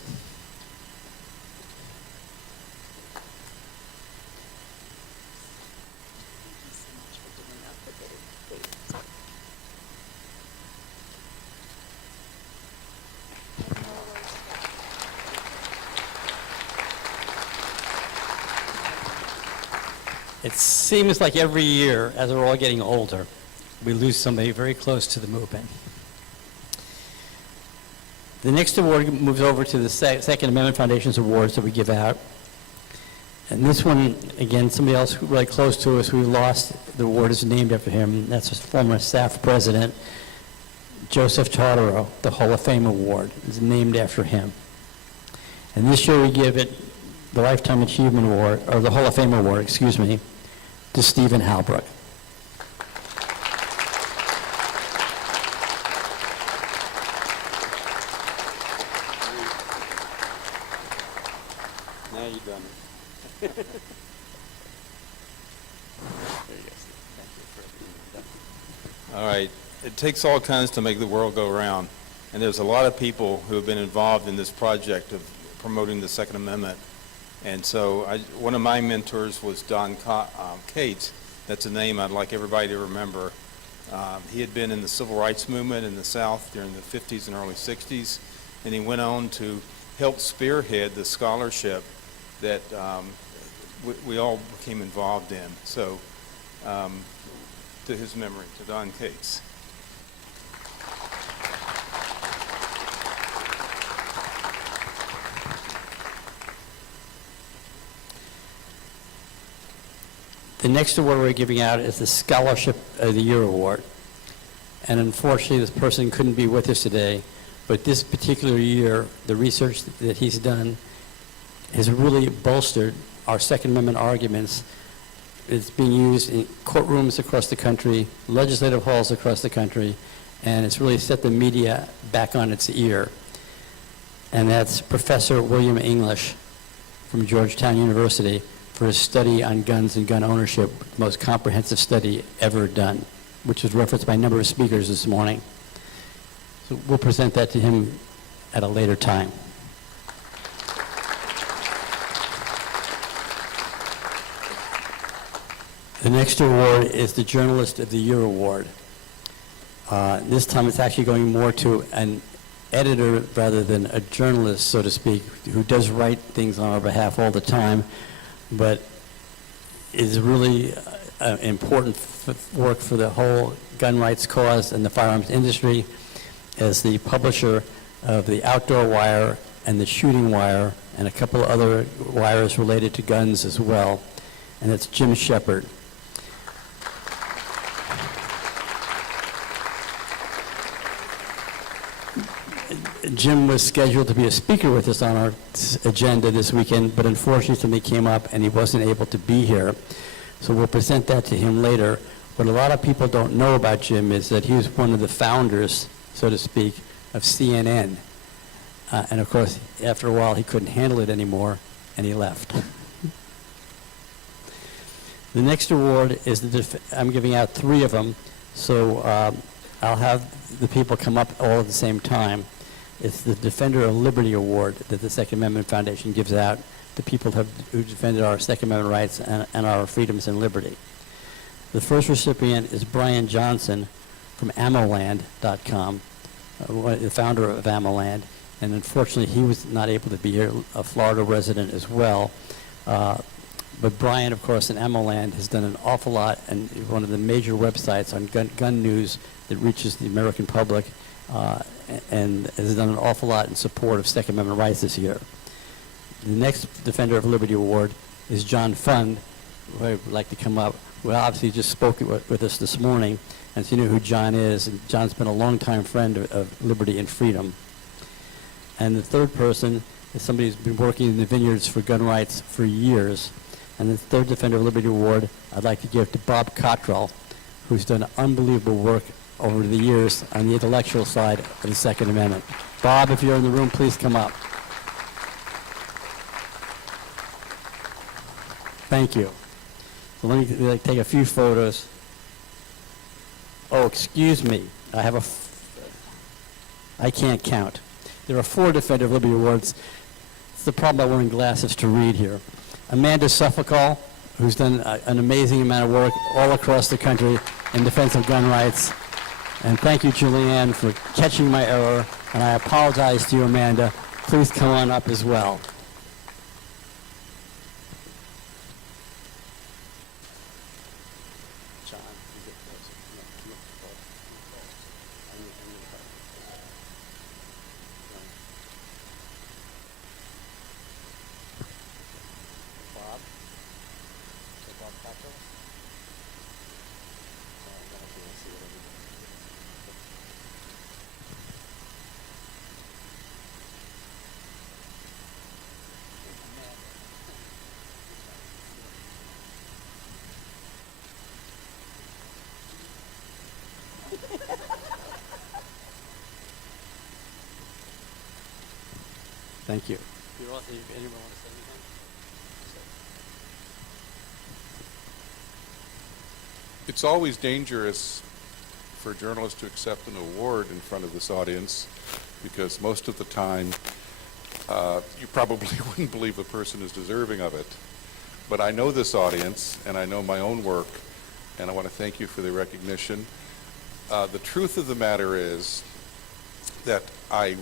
It seems like every year, as we're all getting older, we lose somebody very close to the movement. The next award moves over to the Second Amendment Foundation's awards that we give out. And this one, again, somebody else really close to us, we lost, the award is named after him. That's his former staff president, Joseph Totaro. The Hall of Fame Award is named after him. And this year we give it the Lifetime Achievement Award, or the Hall of Fame Award, excuse me, to Stephen Halbrook. Now you've done it. There you go. All right. It takes all kinds to make the world go round. And there's a lot of people who have been involved in this project of promoting the Second Amendment. And so one of my mentors was Don Cates. That's a name I'd like everybody to remember. He had been in the civil rights movement in the South during the 50s and early 60s, and he went on to help spearhead the scholarship that we all became involved in. So to his memory, to Don Cates. The next award we're giving out is the Scholarship of the Year Award. And unfortunately, this person couldn't be with us today, but this particular year, the research that he's done has really bolstered our Second Amendment arguments. It's being used in courtrooms across the country, legislative halls across the country, and it's really set the media back on its ear. And that's Professor William English from Georgetown University, for his study on guns and gun ownership, the most comprehensive study ever done, which was referenced by a number of speakers this morning. So we'll present that to him at a later time. The next award is the Journalist of the Year Award. This time it's actually going more to an editor rather than a journalist, so to speak, who does write things on our behalf all the time, but is really important work for the whole gun rights cause and the firearms industry, as the publisher of the Outdoor Wire and the Shooting Wire and a couple of other wires related to guns as well, and that's Jim Shepard. Jim was scheduled to be a speaker with us on our agenda this weekend, but unfortunately something came up and he wasn't able to be here. So we'll present that to him later. What a lot of people don't know about Jim is that he was one of the founders, so to speak, of CNN. And of course, after a while, he couldn't handle it anymore, and he left. The next award is I'm giving out 3 of them, so I'll have the people come up all at the same time. It's the Defender of Liberty Award that the Second Amendment Foundation gives out to people who defended our Second Amendment rights and our freedoms and liberty. The first recipient is Brian Johnson from Ammoland.com, the founder of Ammoland, and unfortunately he was not able to be here, a Florida resident as well. But Brian, of course, in Ammoland has done an awful lot, and one of the major websites on gun news that reaches the American public, and has done an awful lot in support of Second Amendment rights this year. The next Defender of Liberty Award is John Fund, who I would like to come up. Well, obviously just spoke with us this morning, and so you know who John is, and John's been a longtime friend of liberty and freedom. And the third person is somebody who's been working in the vineyards for gun rights for years. And the third Defender of Liberty Award I'd like to give to Bob Cottrell, who's done unbelievable work over the years on the intellectual side of the Second Amendment. Bob, if you're in the room, please come up. Thank you. So let me take a few photos. Oh, excuse me. I can't count. There are 4 Defender of Liberty Awards. It's the problem about wearing glasses to read here. Amanda Suffolkall, who's done an amazing amount of work all across the country in defense of gun rights. And thank you, Julianne, for catching my error. And I apologize to you, Amanda. Please come on up as well. Thank you. Anyone want to say anything? It's always dangerous for journalists to accept an award in front of this audience because most of the time you probably wouldn't believe the person is deserving of it. But I know this audience and I know my own work, and I want to thank you for the recognition. The truth of the matter is that I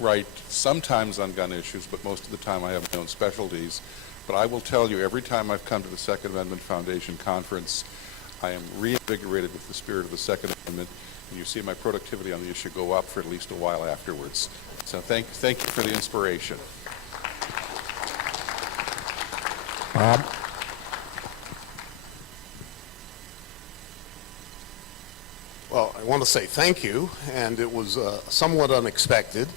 write sometimes on gun issues, but most of the time I have my own specialties. But I will tell you, every time I've come to the Second Amendment Foundation conference, I am reinvigorated with the spirit of the Second Amendment, and you see my productivity on the issue go up for at least a while afterwards. So thank you for the inspiration. Bob? Well, I want to say thank you, and it was somewhat unexpected.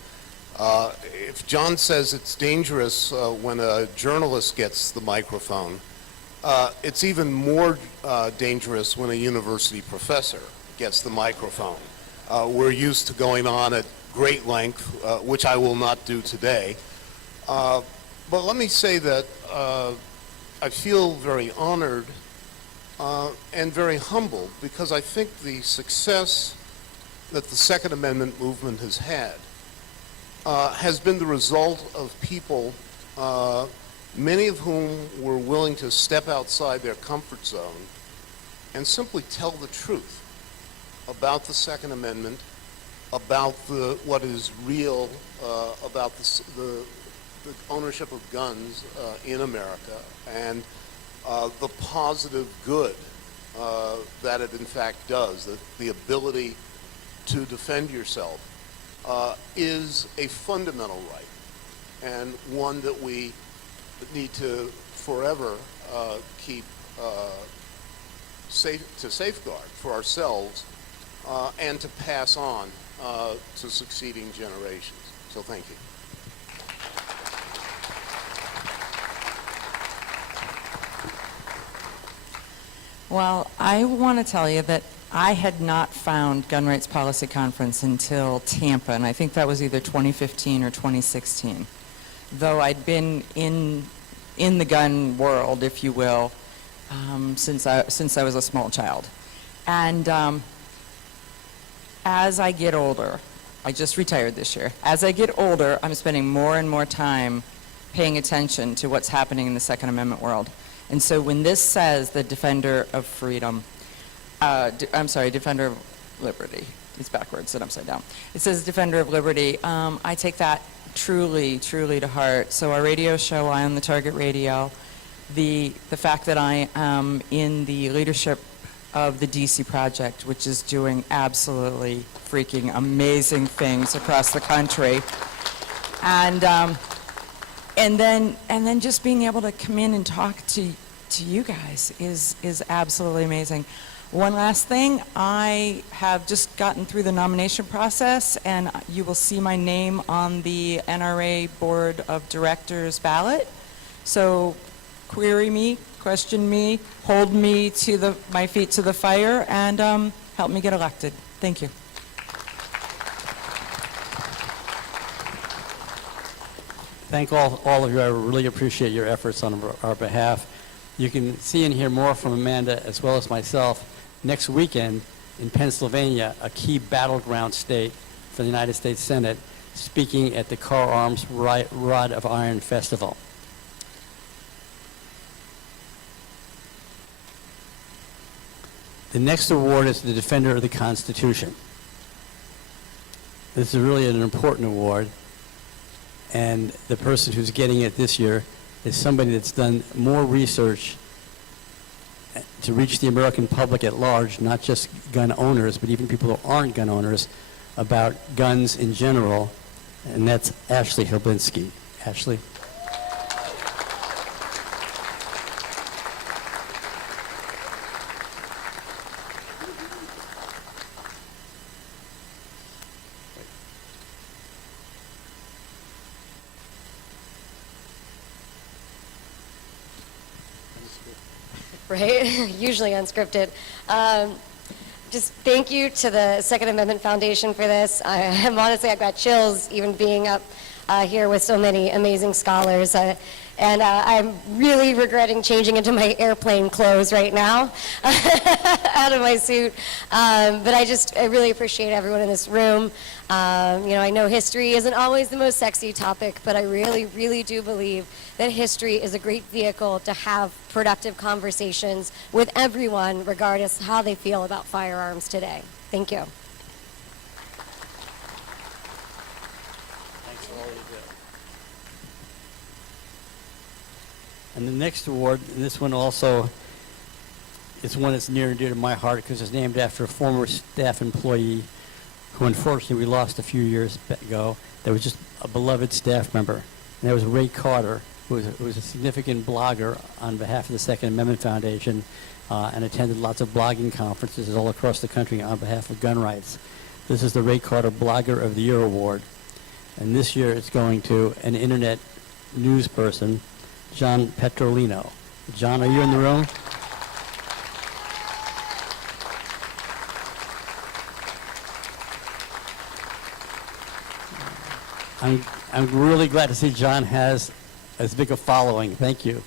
If John says it's dangerous when a journalist gets the microphone, it's even more dangerous when a university professor gets the microphone. We're used to going on at great length, which I will not do today. But let me say that I feel very honored and very humbled because I think the success that the Second Amendment movement has been the result of people, many of whom were willing to step outside their comfort zone and simply tell the truth about the Second Amendment, about what is real about the ownership of guns in America, and the positive good that it in fact does, the ability to defend yourself is a fundamental right, and one that we need to forever keep to safeguard for ourselves and to pass on to succeeding generations. So thank you. Well, I want to tell you that I had not found Gun Rights Policy Conference until Tampa, and I think that was either 2015 or 2016. Though I'd been in the gun world, if you will, since I was a small child. And as I get older, I just retired this year. As I get older, I'm spending more and more time paying attention to what's happening in the Second Amendment world. And so when this says the defender of freedom, defender of liberty, it's backwards and upside down. It says defender of liberty. I take that truly, truly to heart. So our radio show, Eye on the Target Radio, the fact that I am in the leadership of the DC Project, which is doing absolutely freaking amazing things across the country, and then just being able to come in and talk to you guys is absolutely amazing. One last thing, I have just gotten through the nomination process, and you will see my name on the NRA Board of Directors ballot. So query me, question me, hold me to my feet to the fire, and help me get elected. Thank you. Thank all of you. I really appreciate your efforts on our behalf. You can see and hear more from Amanda as well as myself next weekend in Pennsylvania, a key battleground state for the United States Senate, speaking at the Car Arms Rod of Iron Festival. The next award is the Defender of the Constitution. This is really an important award, and the person who's getting it this year is somebody that's done more research to reach the American public at large, not just gun owners, but even people who aren't gun owners, about guns in general, and that's Ashley Holbinski. Ashley? Right? Usually unscripted. Just thank you to the Second Amendment Foundation for this. I've got chills even being up here with so many amazing scholars. And I'm really regretting changing into my airplane clothes right now, out of my suit. But I really appreciate everyone in this room. I know history isn't always the most sexy topic, but I really, really do believe that history is a great vehicle to have productive conversations with everyone, regardless of how they feel about firearms today. Thank you. Thanks for all you do. And the next award, and this one also is one that's near and dear to my heart because it's named after a former staff employee who unfortunately we lost a few years ago. That was just a beloved staff member. And that was Ray Carter, who was a significant blogger on behalf of the Second Amendment Foundation and attended lots of blogging conferences all across the country on behalf of gun rights. This is the Ray Carter Blogger of the Year Award. And this year it's going to an internet news person, John Petrolino. John, are you in the room? I'm really glad to see John has as big a following. Thank you.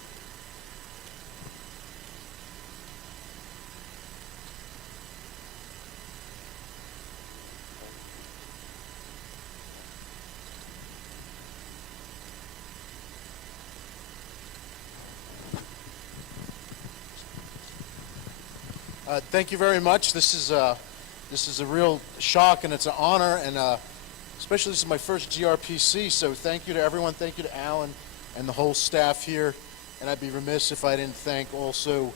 Thank you very much. This is a real shock, and it's an honor, and especially this is my first GRPC, so thank you to everyone. Thank you to Alan and the whole staff here, and I'd be remiss if I didn't thank also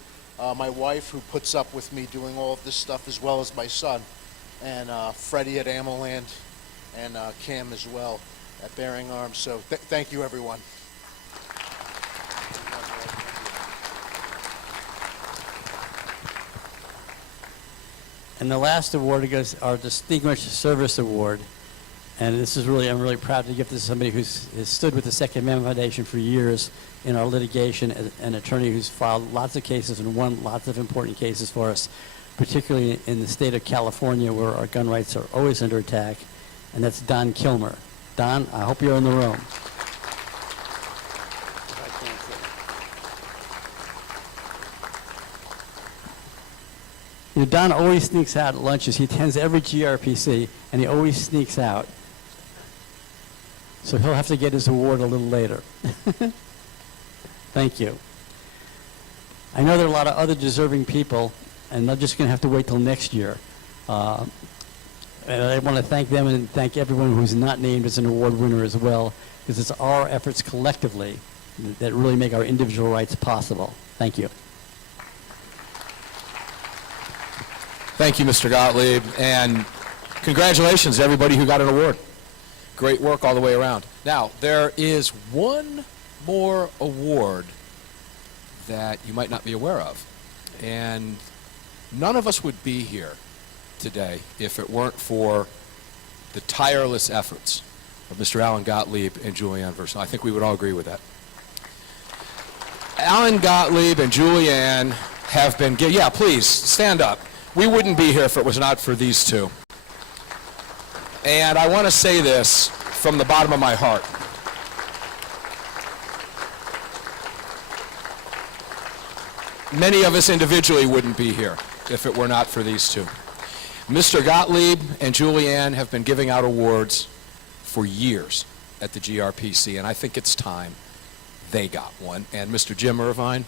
my wife, who puts up with me doing all of this stuff, as well as my son, and Freddie at Ammoland, and Cam as well at Bearing Arms. So thank you, everyone. And the last award goes our Distinguished Service Award. And this is really, I'm really proud to give this to somebody who's has stood with the Second Amendment Foundation for years in our litigation, an attorney who's filed lots of cases and won lots of important cases for us, particularly in the state of California where our gun rights are always under attack, and that's Don Kilmer. Don, I hope you're in the room. You know, Don always sneaks out at lunches. He attends every GRPC, and he always sneaks out. So he'll have to get his award a little later. Thank you. I know there are a lot of other deserving people, and they're just going to have to wait till next year. And I want to thank them and thank everyone who's not named as an award winner as well, because it's our efforts collectively that really make our individual rights possible. Thank you. Thank you, Mr. Gottlieb, and congratulations to everybody who got an award. Great work all the way around. Now, there is one more award that you might not be aware of, and none of us would be here today if it weren't for the tireless efforts of Mr. Alan Gottlieb and Julianne Versnell. I think we would all agree with that. Alan Gottlieb and Julianne have been, yeah, please, stand up. We wouldn't be here if it was not for these two. And I want to say this from the bottom of my heart. Many of us individually wouldn't be here if it were not for these two. Mr. Gottlieb and Julianne have been giving out awards for years at the GRPC, and I think it's time they got one. And Mr. Jim Irvine,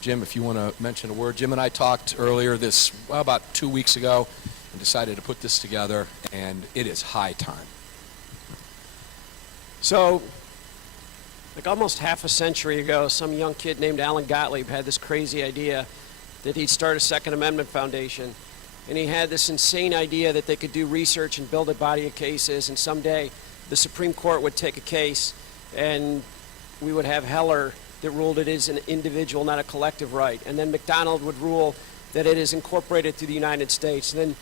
Jim, if you want to mention a word. Jim and I talked earlier about 2 weeks ago, and decided to put this together, and it is high time. So, like almost half a century ago, some young kid named Alan Gottlieb had this crazy idea that he'd start a Second Amendment Foundation. And he had this insane idea that they could do research and build a body of cases, and someday the Supreme Court would take a case and we would have Heller that ruled it is an individual, not a collective right. And then McDonald would rule that it is incorporated to the United States. And then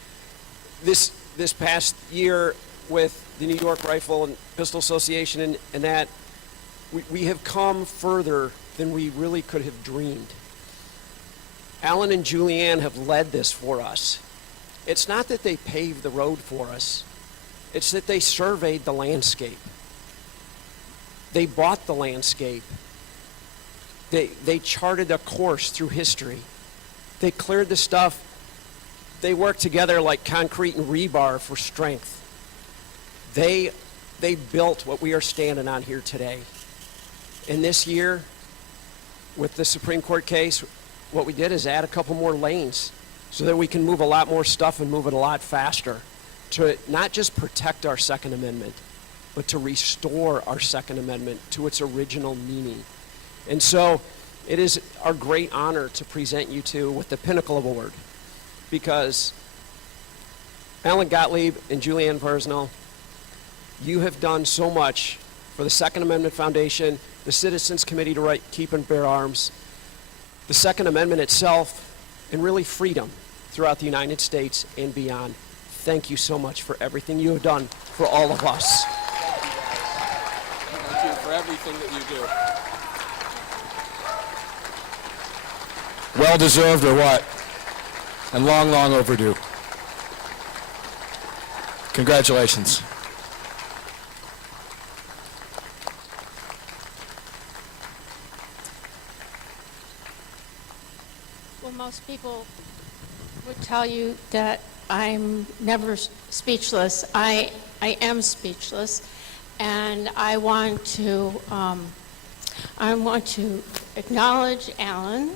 this past year with the New York Rifle and Pistol Association and that, we have come further than we really could have dreamed. Alan and Julianne have led this for us. It's not that they paved the road for us. It's that they surveyed the landscape. They bought the landscape. They charted a course through history. They cleared the stuff. They worked together like concrete and rebar for strength. They built what we are standing on here today. And this year, with the Supreme Court case, what we did is add a couple more lanes so that we can move a lot more stuff and move it a lot faster to not just protect our Second Amendment, but to restore our Second Amendment to its original meaning. And so it is our great honor to present you to with the Pinnacle Award, because Alan Gottlieb and Julianne Versnell, you have done so much for the Second Amendment Foundation, the Citizens Committee to Keep and Bear Arms, the Second Amendment itself, and really freedom throughout the United States and beyond. Thank you so much for everything you have done for all of us. Thank you for everything that you do. Well-deserved or what? And long, long overdue. Congratulations. Well, most people would tell you that I'm never speechless. I am speechless, and I want to acknowledge Alan,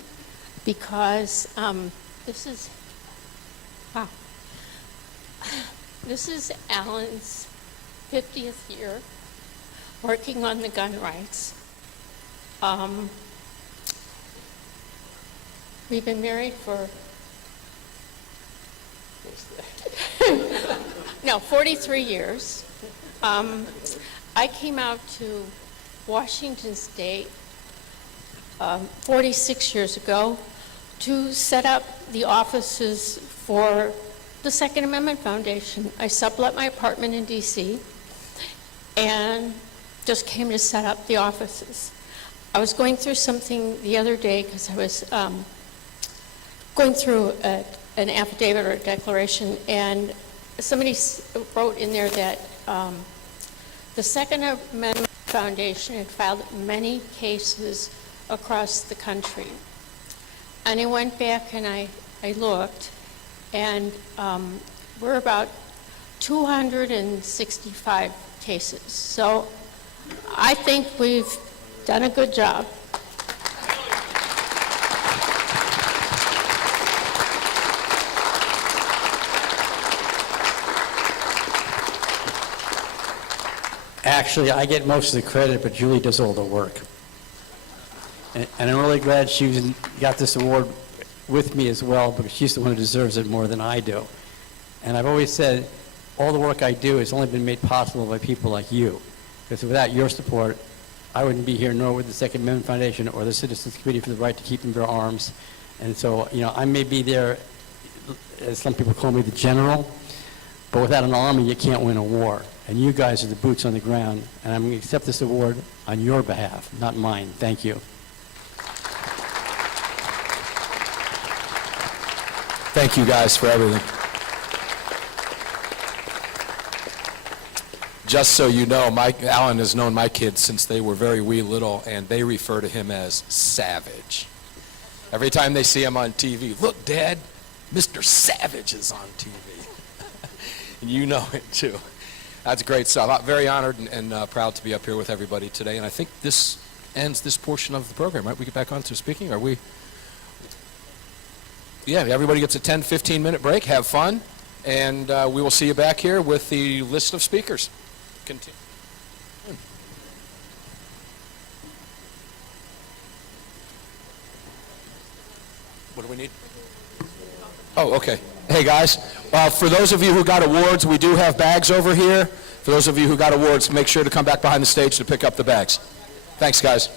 because this is Alan's 50th year working on the gun rights. We've been married for 43 years. I came out to Washington State 46 years ago to set up the offices for the Second Amendment Foundation. I sublet my apartment in D.C., and just came to set up the offices. I was going through something the other day because I was going through an affidavit or a declaration, and somebody wrote in there that the Second Amendment Foundation had filed many cases across the country. And I went back and I looked, and we're about 265 cases. So I think we've done a good job. Actually, I get most of the credit, but Julie does all the work. And I'm really glad she got this award with me as well, because she's the one who deserves it more than I do. And I've always said, all the work I do has only been made possible by people like you. Because without your support, I wouldn't be here, nor would the Second Amendment Foundation or the Citizens Committee for the Right to Keep and Bear Arms. And so, I may be there, as some people call me, the general, but without an army, you can't win a war. And you guys are the boots on the ground, and I'm going to accept this award on your behalf, not mine. Thank you. Thank you guys for everything. Just so you know, Alan has known my kids since they were very wee little, and they refer to him as Savage. Every time they see him on TV, look, Dad, Mr. Savage is on TV. And you know it, too. That's great stuff. I'm very honored and proud to be up here with everybody today, and I think this ends this portion of the program, right? We get back on to speaking? Are we? Yeah, everybody gets a 10, 15-minute break. Have fun, and we will see you back here with the list of speakers. Continue. What do we need? Oh, okay. Hey, guys, for those of you who got awards, we do have bags over here. For those of you who got awards, make sure to come back behind the stage to pick up the bags. Thanks, guys.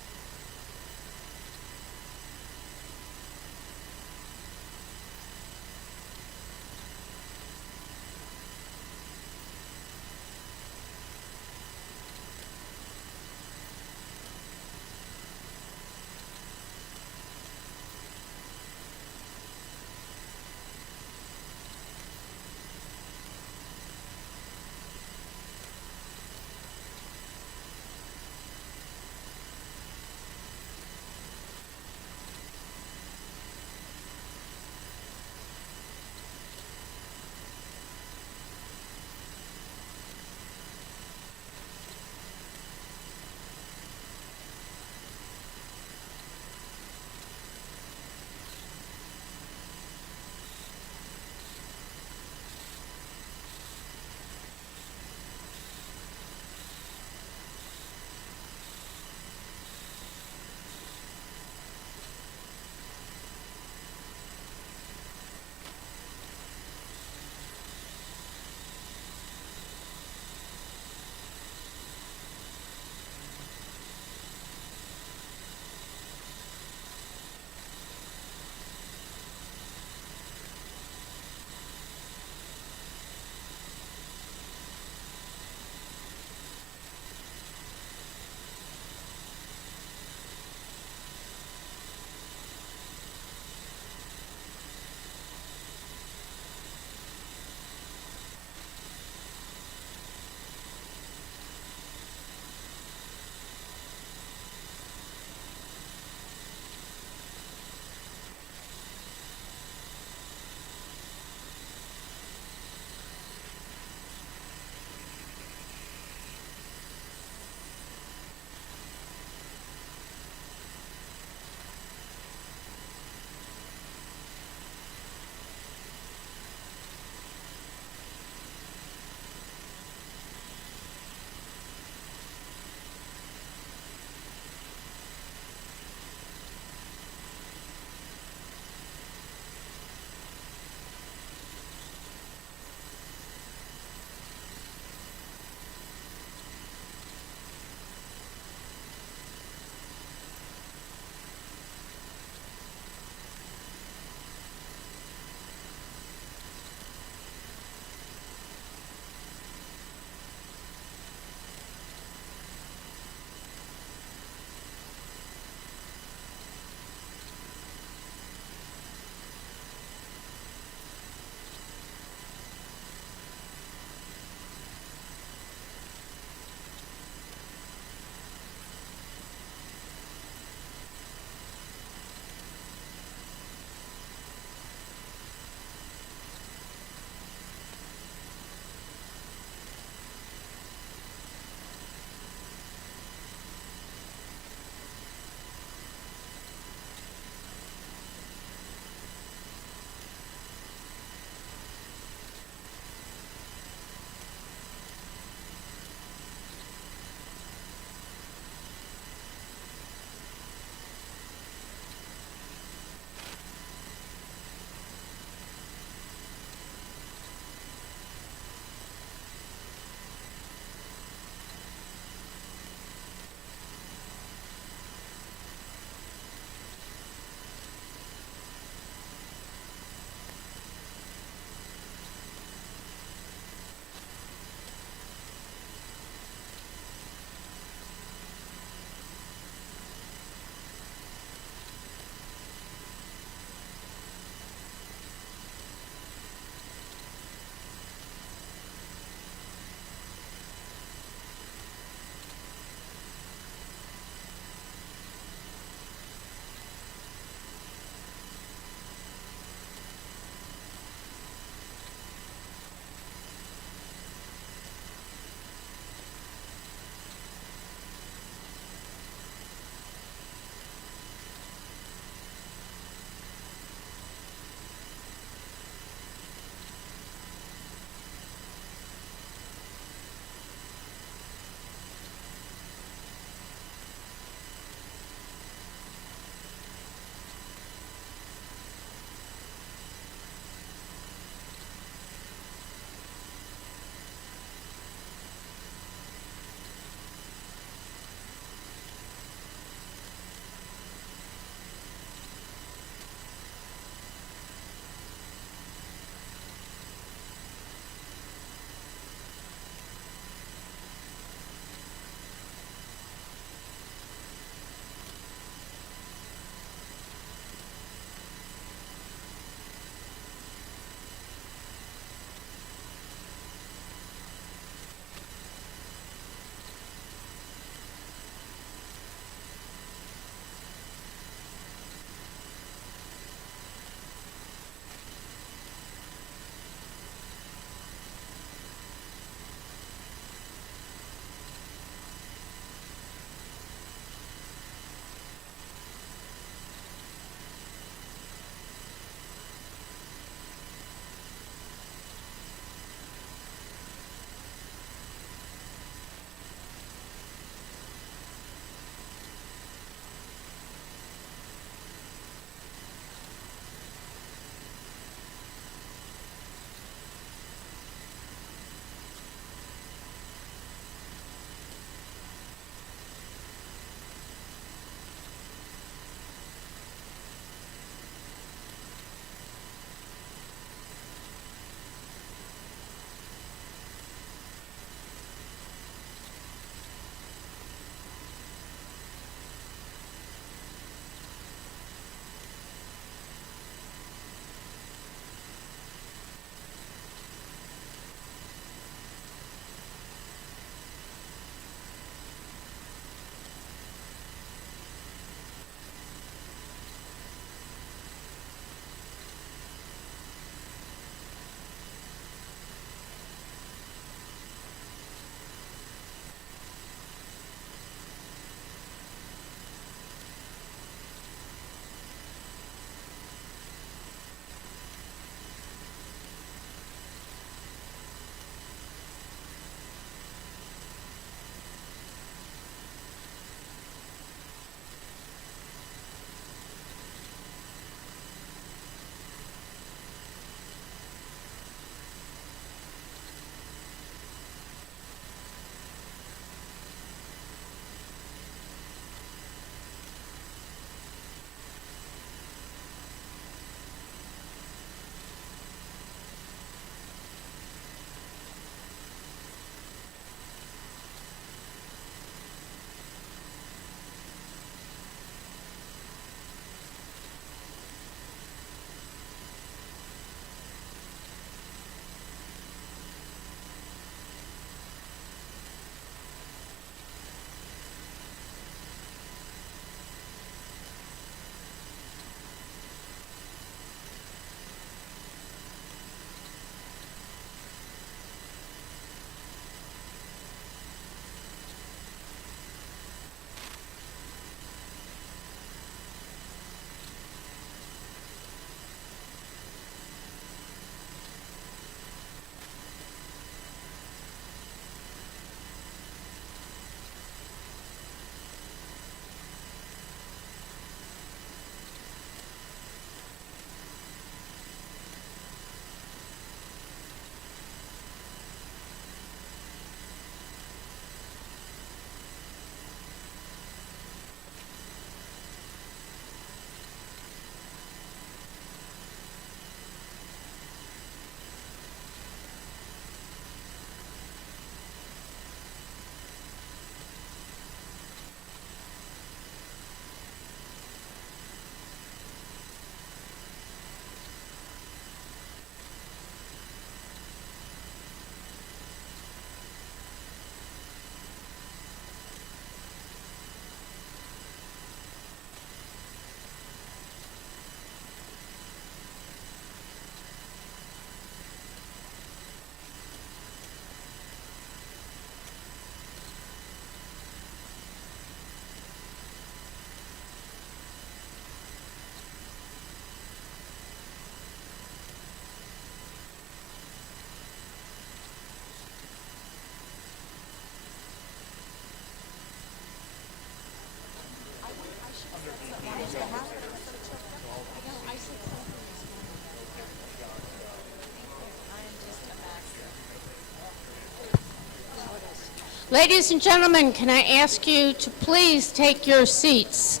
Ladies and gentlemen, can I ask you to please take your seats?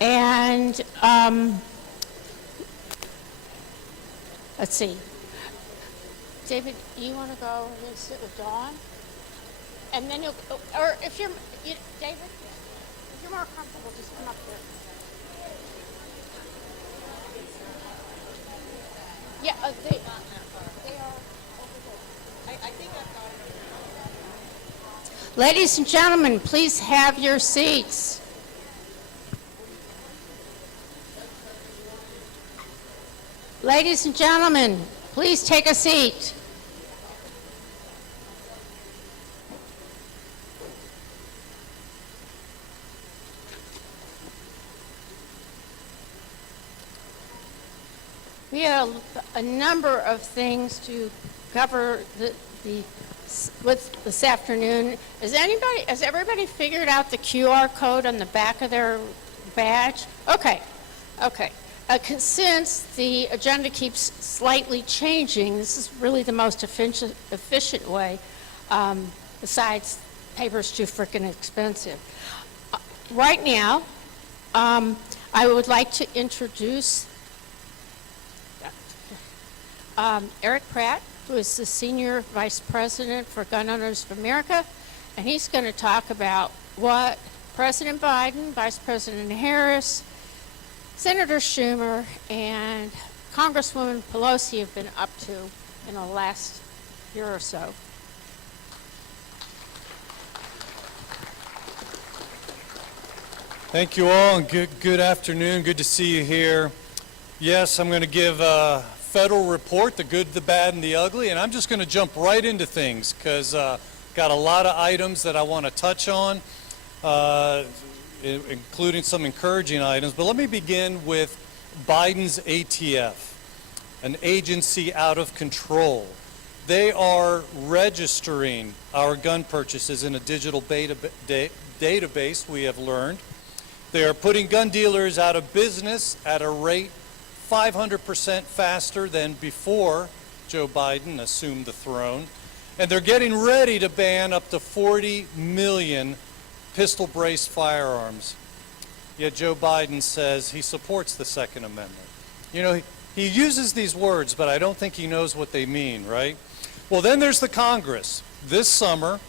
And let's see. David, you want to go and sit with Dawn? And then you'll, or if you're, David, if you're more comfortable, just come up here. Yeah, they are over there. I think I've got it. Ladies and gentlemen, please have your seats. Ladies and gentlemen, please take a seat. We have a number of things to cover with this afternoon. Has everybody figured out the QR code on the back of their badge? Okay. Since the agenda keeps slightly changing, this is really the most efficient way, besides paper's too frickin' expensive. Right now, I would like to introduce Eric Pratt, who is the Senior Vice President for Gun Owners of America, and he's going to talk about what President Biden, Vice President Harris, Senator Schumer, and Congresswoman Pelosi have been up to in the last year or so. Thank you all, and good afternoon. Good to see you here. Yes, I'm going to give a federal report, the good, the bad, and the ugly, and I'm just going to jump right into things because got a lot of items that I want to touch on, including some encouraging items. But let me begin with Biden's ATF, an agency out of control. They are registering our gun purchases in a digital database, we have learned. They are putting gun dealers out of business at a rate 500% faster than before Joe Biden assumed the throne. And they're getting ready to ban up to 40 million pistol brace firearms. Yet Joe Biden says he supports the Second Amendment. You know, he uses these words, but I don't think he knows what they mean, right? Well, then there's the Congress. This summer,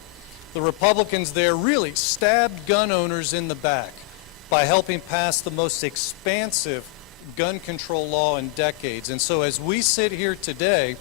the Republicans there really stabbed gun owners in the back by helping pass the most expansive gun control law in decades. And so as we sit here today,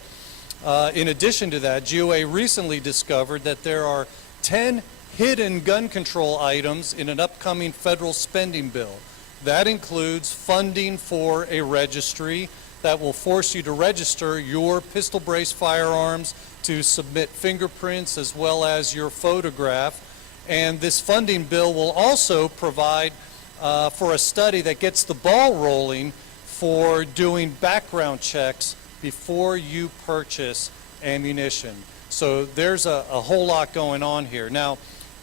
in addition to that, GOA recently discovered that there are 10 hidden gun control items in an upcoming federal spending bill. That includes funding for a registry that will force you to register your pistol brace firearms, to submit fingerprints as well as your photograph. And this funding bill will also provide for a study that gets the ball rolling for doing background checks before you purchase ammunition. So there's a whole lot going on here. Now,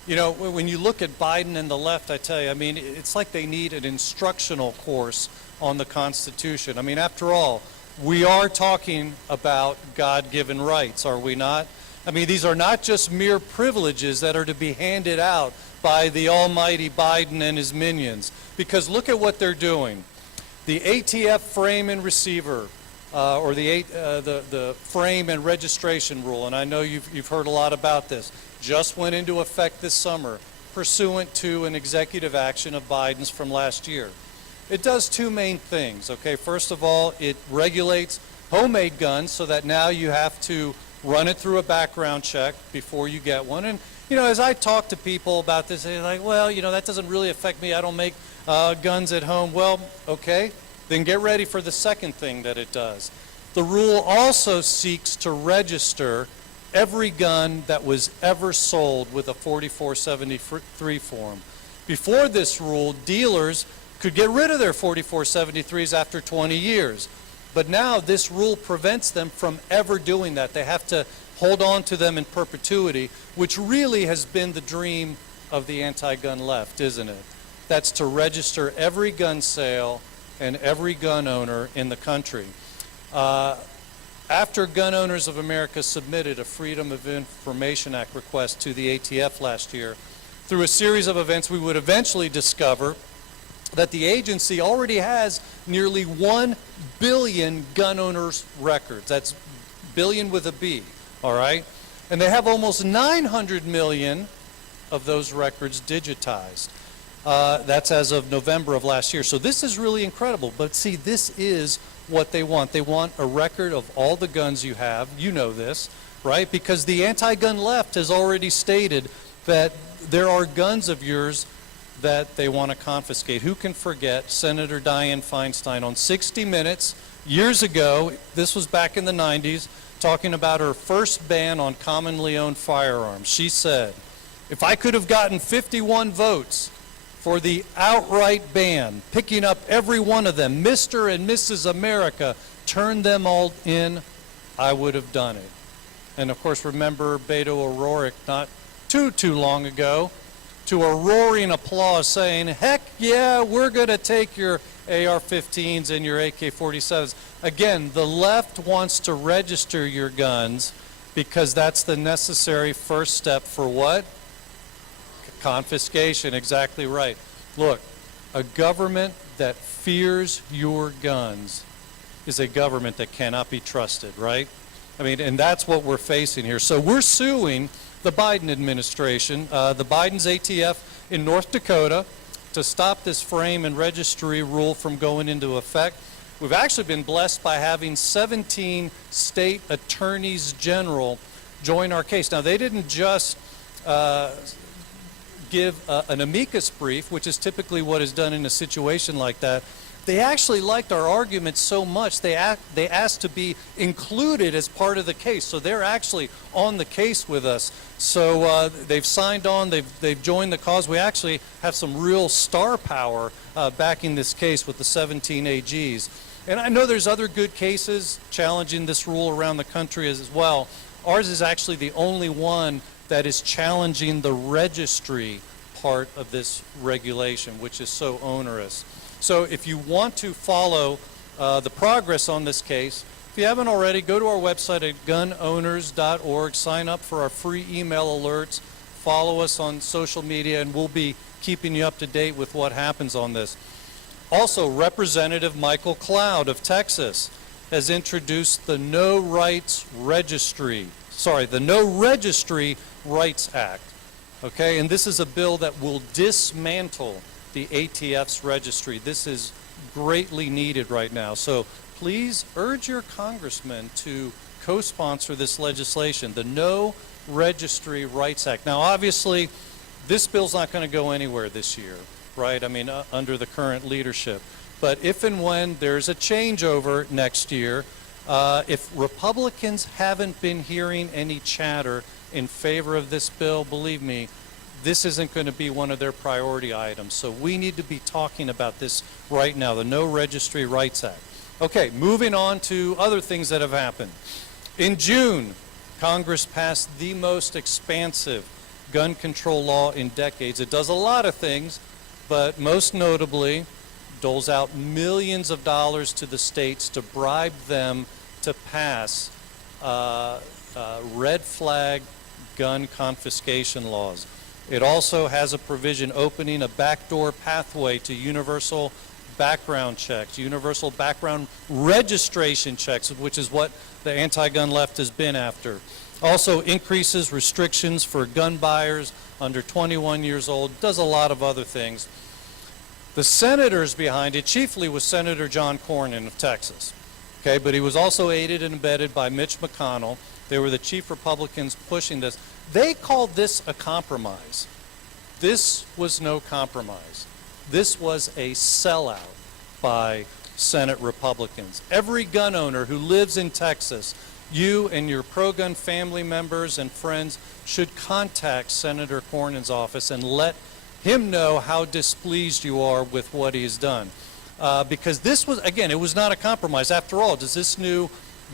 you know, when you look at Biden and the left, I tell you, I mean, it's like they need an instructional course on the Constitution. I mean, after all, we are talking about God-given rights, are we not? I mean, these are not just mere privileges that are to be handed out by the almighty Biden and his minions. Because look at what they're doing. The ATF frame and receiver, or the frame and registration rule, and I know you've heard a lot about this, just went into effect this summer, pursuant to an executive action of Biden's from last year. It does two main things, okay? First of all, it regulates homemade guns so that now you have to run it through a background check before you get one. And, you know, as I talk to people about this, they're like, well, you know, that doesn't really affect me. I don't make guns at home. Well, okay, then get ready for the second thing that it does. The rule also seeks to register every gun that was ever sold with a 4473 form. Before this rule, dealers could get rid of their 4473s after 20 years. But now this rule prevents them from ever doing that. They have to hold on to them in perpetuity, which really has been the dream of the anti-gun left, isn't it? That's to register every gun sale and every gun owner in the country. After Gun Owners of America submitted a Freedom of Information Act request to the ATF last year, through a series of events, we would eventually discover that the agency already has nearly 1 billion gun owners records. That's billion with a B, all right? And they have almost 900 million of those records digitized. That's as of November of last year. So this is really incredible. But see, this is what they want. They want a record of all the guns you have. You know this, right? Because the anti-gun left has already stated that there are guns of yours that they want to confiscate. Who can forget Senator Dianne Feinstein on 60 Minutes years ago, this was back in the 90s, talking about her first ban on commonly owned firearms. She said, if I could have gotten 51 votes for the outright ban, picking up every one of them, Mr. and Mrs. America, turn them all in, I would have done it. And of course, remember Beto O'Rourke not too long ago, to a roaring applause saying, heck yeah, we're going to take your AR-15s and your AK-47s. Again, the left wants to register your guns because that's the necessary first step for what? Confiscation, exactly right. Look, a government that fears your guns is a government that cannot be trusted, right? I mean, and that's what we're facing here. So we're suing the Biden administration, the Biden's ATF in North Dakota, to stop this frame and registry rule from going into effect. We've actually been blessed by having 17 state attorneys general join our case. Now, they didn't just give an amicus brief, which is typically what is done in a situation like that. They actually liked our arguments so much, they asked to be included as part of the case. So they're actually on the case with us. So they've signed on, they've joined the cause. We actually have some real star power backing this case with the 17 AGs. And I know there's other good cases challenging this rule around the country as well. Ours is actually the only one that is challenging the registry part of this regulation, which is so onerous. So if you want to follow the progress on this case, if you haven't already, go to our website at gunowners.org, sign up for our free email alerts, follow us on social media, and we'll be keeping you up to date with what happens on this. Also, Representative Michael Cloud of Texas has introduced the No Registry Rights Act. Okay, and this is a bill that will dismantle the ATF's registry. This is greatly needed right now. So please urge your congressman to co-sponsor this legislation, the No Registry Rights Act. Now, obviously, this bill's not going to go anywhere this year, right? I mean, under the current leadership. But if and when there's a changeover next year, if Republicans haven't been hearing any chatter in favor of this bill, believe me, this isn't going to be one of their priority items. So we need to be talking about this right now, the No Registry Rights Act. Okay, moving on to other things that have happened. In June, Congress passed the most expansive gun control law in decades. It does a lot of things, but most notably doles out millions of dollars to the states to bribe them to pass red flag gun confiscation laws. It also has a provision opening a backdoor pathway to universal background checks, universal background registration checks, which is what the anti-gun left has been after. Also increases restrictions for gun buyers under 21 years old, does a lot of other things. The senators behind it chiefly was Senator John Cornyn of Texas, okay, but he was also aided and abetted by Mitch McConnell. They were the chief Republicans pushing this. They called this a compromise. This was no compromise. This was a sellout by Senate Republicans. Every gun owner who lives in Texas, you and your pro-gun family members and friends should contact Senator Cornyn's office and let him know how displeased you are with what he's done. Because this was, again, it was not a compromise. After all, does this new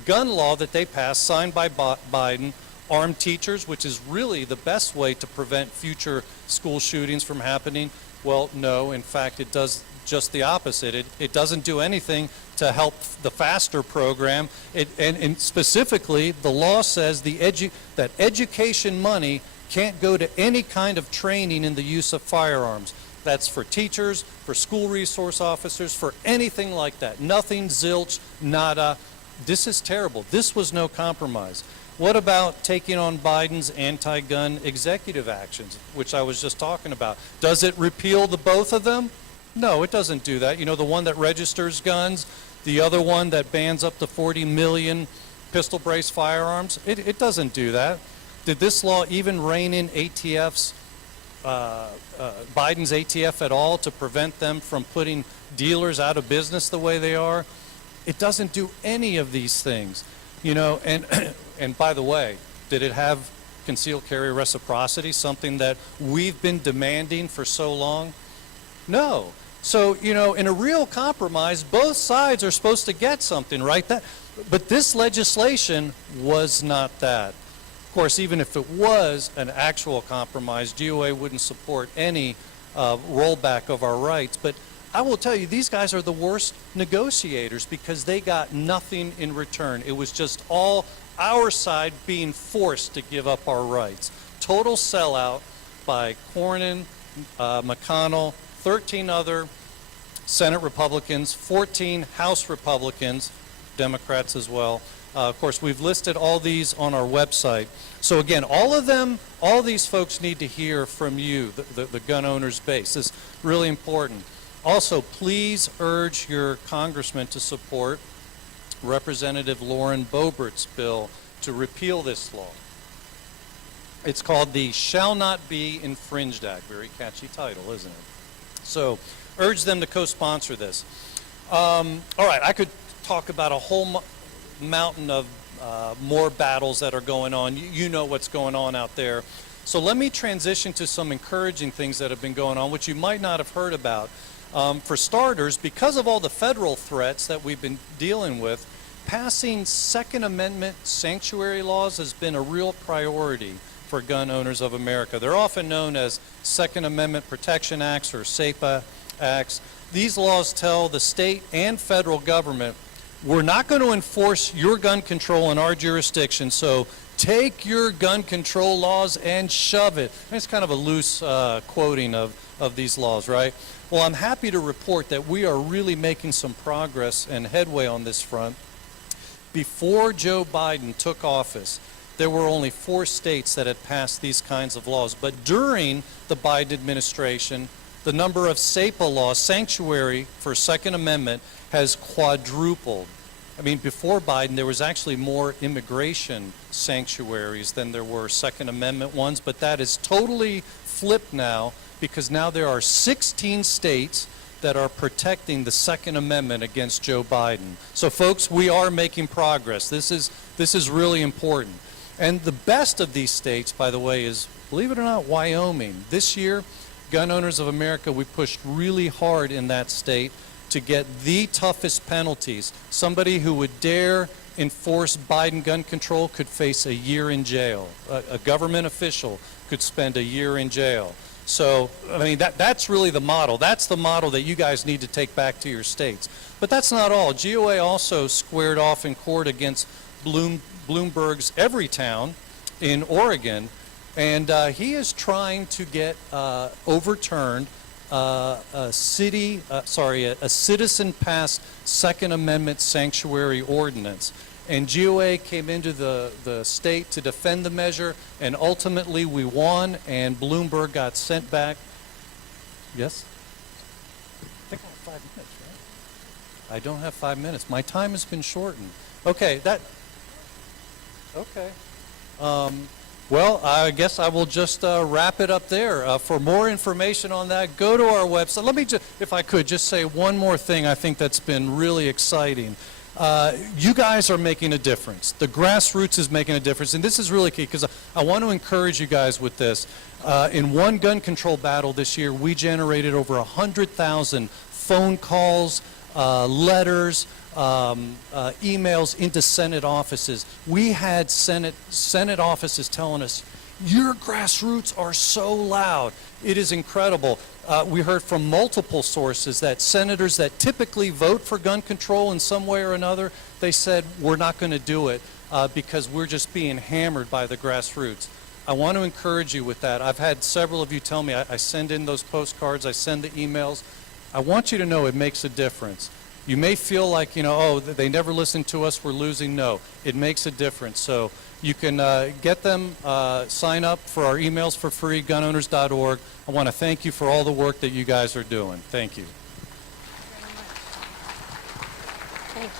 gun law that they passed, signed by Biden, arm teachers, which is really the best way to prevent future school shootings from happening? Well, no. In fact, it does just the opposite. It doesn't do anything to help the FASTER program. And specifically, the law says that education money can't go to any kind of training in the use of firearms. That's for teachers, for school resource officers, for anything like that. Nothing, zilch, nada. This is terrible. This was no compromise. What about taking on Biden's anti-gun executive actions, which I was just talking about? Does it repeal the both of them? No, it doesn't do that. You know, the one that registers guns, the other one that bans up to 40 million pistol brace firearms, it doesn't do that. Did this law even rein in ATF's, Biden's ATF at all to prevent them from putting dealers out of business the way they are? It doesn't do any of these things, you know, and by the way, did it have concealed carry reciprocity, something that we've been demanding for so long? No. So, you know, in a real compromise, both sides are supposed to get something, right? But this legislation was not that. Of course, even if it was an actual compromise, GOA wouldn't support any rollback of our rights. But I will tell you, these guys are the worst negotiators because they got nothing in return. It was just all our side being forced to give up our rights. Total sellout by Cornyn, McConnell, 13 other Senate Republicans, 14 House Republicans, Democrats as well. Of course, we've listed all these on our website. So again, all these folks need to hear from you, the gun owners base. This is really important. Also, please urge your congressman to support Representative Lauren Boebert's bill to repeal this law. It's called the Shall Not Be Infringed Act. Very catchy title, isn't it? So, urge them to co-sponsor this. All right, I could talk about a whole mountain of more battles that are going on. You know what's going on out there. So let me transition to some encouraging things that have been going on, which you might not have heard about. For starters, because of all the federal threats that we've been dealing with, passing Second Amendment sanctuary laws has been a real priority for gun owners of America. They're often known as Second Amendment Protection Acts or SAPA Acts. These laws tell the state and federal government, we're not going to enforce your gun control in our jurisdiction, so take your gun control laws and shove it. And it's kind of a loose quoting of these laws, right? Well, I'm happy to report that we are really making some progress and headway on this front. Before Joe Biden took office, there were only 4 states that had passed these kinds of laws. But during the Biden administration, the number of SAPA laws, sanctuary for Second Amendment, has quadrupled. I mean, before Biden, there was actually more immigration sanctuaries than there were Second Amendment ones, but that is totally flipped now because now there are 16 states that are protecting the Second Amendment against Joe Biden. So folks, we are making progress. This is really important. And the best of these states, by the way, is, believe it or not, Wyoming. This year, Gun Owners of America, we pushed really hard in that state to get the toughest penalties. Somebody who would dare enforce Biden gun control could face a year in jail. A government official could spend a year in jail. So, I mean, that's really the model. That's the model that you guys need to take back to your states. But that's not all. GOA also squared off in court against Bloomberg's Everytown in Oregon, and he is trying to get overturned a citizen-passed Second Amendment sanctuary ordinance. And GOA came into the state to defend the measure, and ultimately we won, and Bloomberg got sent back. Yes? I think I have 5 minutes, right? I don't have 5 minutes. My time has been shortened. Okay, okay. Well, I guess I will just wrap it up there. For more information on that, go to our website. Let me just, if I could, just say one more thing I think that's been really exciting. You guys are making a difference. The Grassroots is making a difference, and this is really key because I want to encourage you guys with this. In one gun control battle this year, we generated over 100,000 phone calls, letters, emails into Senate offices. We had Senate offices telling us, your Grassroots are so loud. It is incredible. We heard from multiple sources that senators that typically vote for gun control in some way or another, they said, we're not going to do it because we're just being hammered by the grassroots. I want to encourage you with that. I've had several of you tell me, I send in those postcards, I send the emails. I want you to know it makes a difference. You may feel like, oh, they never listen to us, we're losing. No, it makes a difference. So you can get them, sign up for our emails for free, gunowners.org. I want to thank you for all the work that you guys are doing. Thank you. Thank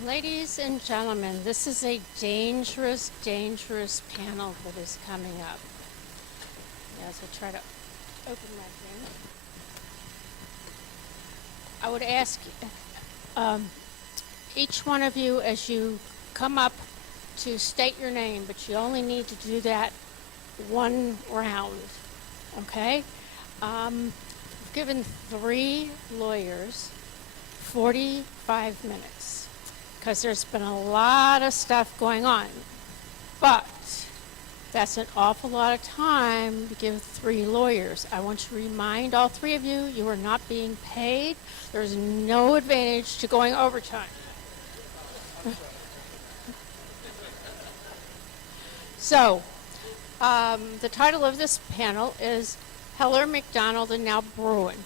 you. Ladies and gentlemen, this is a dangerous, dangerous panel that is coming up. As I try to open my thing, I would ask each one of you as you come up to state your name, but you only need to do that one round, okay? I've given 3 lawyers 45 minutes because there's been a lot of stuff going on, but that's an awful lot of time to give 3 lawyers. I want to remind all 3 of you, you are not being paid. There's no advantage to going overtime. So, the title of this panel is Heller, McDonald, and now Bruin,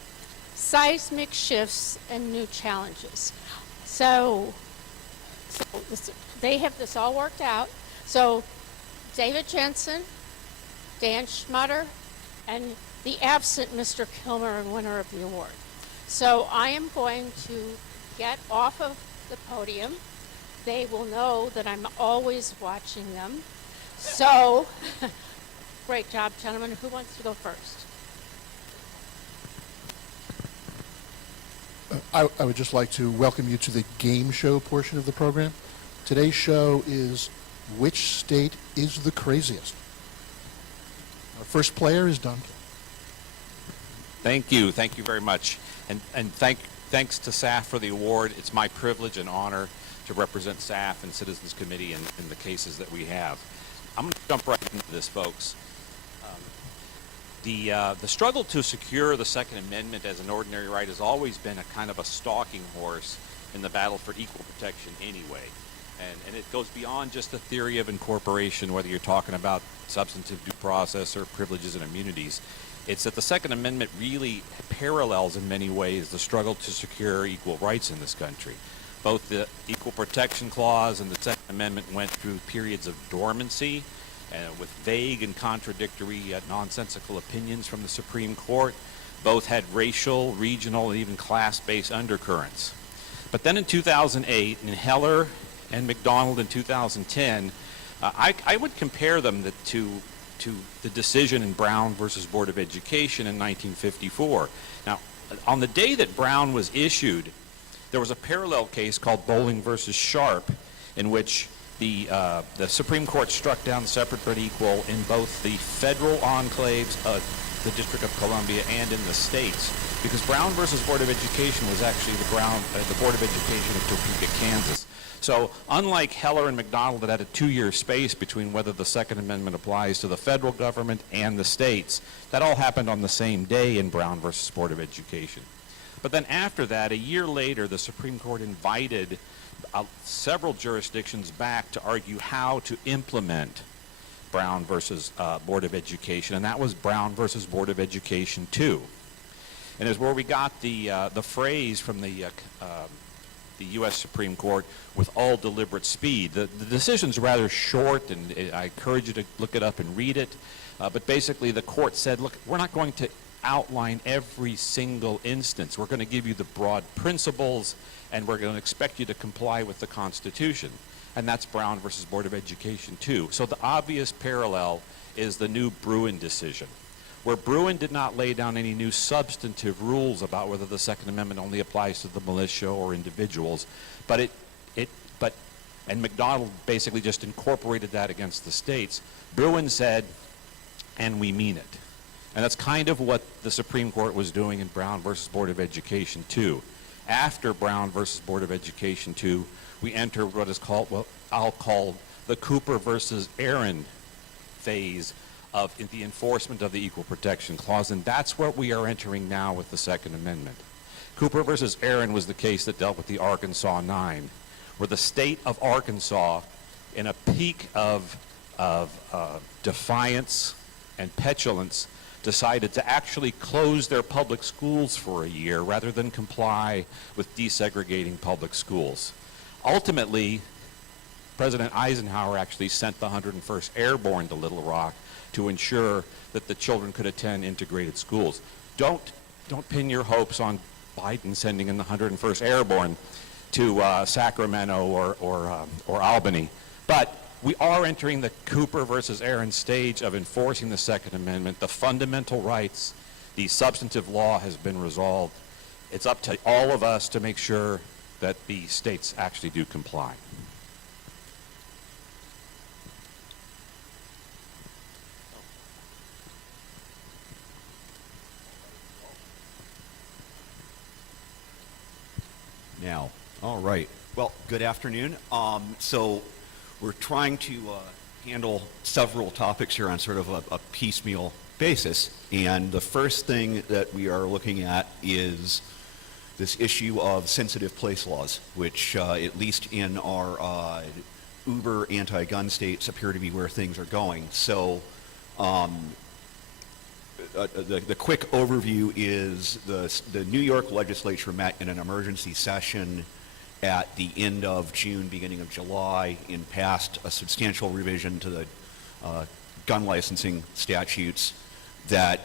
Seismic Shifts and New Challenges. So they have this all worked out. So David Jensen, Dan Schmutter, and the absent Mr. Kilmer, winner of the award. So I am going to get off of the podium. They will know that I'm always watching them. So, great job, gentlemen. Who wants to go first? I would just like to welcome you to the game show portion of the program. Today's show is Which State is the Craziest? Our first player is Duncan. Thank you very much. And thanks to SAF for the award. It's my privilege and honor to represent SAF and Citizens Committee in the cases that we have. I'm going to jump right into this, folks. The struggle to secure the Second Amendment as an ordinary right has always been a kind of a stalking horse in the battle for equal protection anyway. And it goes beyond just the theory of incorporation, whether you're talking about substantive due process or privileges and immunities. It's that the Second Amendment really parallels in many ways the struggle to secure equal rights in this country. Both the Equal Protection Clause and the Second Amendment went through periods of dormancy with vague and contradictory, nonsensical opinions from the Supreme Court. Both had racial, regional, and even class-based undercurrents. But then in 2008, in Heller and McDonald in 2010, I would compare them to the decision in Brown versus Board of Education in 1954. Now, on the day that Brown was issued, there was a parallel case called Bowling versus Sharp, in which the Supreme Court struck down separate but equal in both the federal enclaves of the District of Columbia and in the states, because Brown versus Board of Education was actually the Board of Education of Topeka, Kansas. So unlike Heller and McDonald that had a 2-year space between whether the Second Amendment applies to the federal government and the states, that all happened on the same day in Brown versus Board of Education. But then after that, a year later, the Supreme Court invited several jurisdictions back to argue how to implement Brown versus Board of Education, and that was Brown versus Board of Education 2. And is where we got the phrase from the U.S. Supreme Court, with all deliberate speed. The decision's rather short, and I encourage you to look it up and read it. But basically, the court said, look, we're not going to outline every single instance. We're going to give you the broad principles, and we're going to expect you to comply with the Constitution. And that's Brown versus Board of Education 2. So the obvious parallel is the new Bruin decision, where Bruin did not lay down any new substantive rules about whether the Second Amendment only applies to the militia or individuals, but and McDonald basically just incorporated that against the states. Bruin said, and we mean it. And that's kind of what the Supreme Court was doing in Brown versus Board of Education 2. After Brown versus Board of Education 2, we enter what is called, well, I'll call the Cooper versus Aaron phase of the enforcement of the Equal Protection Clause, and that's what we are entering now with the Second Amendment. Cooper versus Aaron was the case that dealt with the Arkansas 9, where the state of Arkansas, in a peak of defiance and petulance, decided to actually close their public schools for a year rather than comply with desegregating public schools. Ultimately, President Eisenhower actually sent the 101st Airborne to Little Rock to ensure that the children could attend integrated schools. Don't pin your hopes on Biden sending in the 101st Airborne to Sacramento or Albany. But we are entering the Cooper versus Aaron stage of enforcing the Second Amendment. The fundamental rights, the substantive law has been resolved. It's up to all of us to make sure that the states actually do comply. Now, all right. Well, good afternoon. So we're trying to handle several topics here on sort of a piecemeal basis. And the first thing that we are looking at is this issue of sensitive place laws, which at least in our uber anti-gun states appear to be where things are going. So the quick overview is the New York Legislature met in an emergency session at the end of June, beginning of July, and passed a substantial revision to the gun licensing statutes that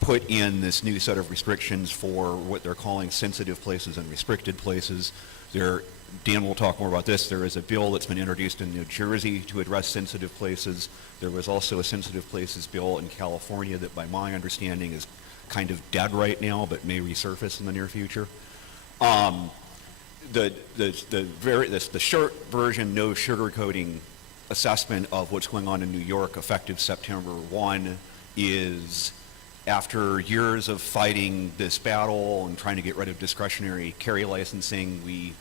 put in this new set of restrictions for what they're calling sensitive places and restricted places. Dan will talk more about this. There is a bill that's been introduced in New Jersey to address sensitive places. There was also a sensitive places bill in California that, by my understanding, is kind of dead right now, but may resurface in the near future. The short version, no sugarcoating assessment of what's going on in New York effective September 1 is, after years of fighting this battle and trying to get rid of discretionary carry licensing, we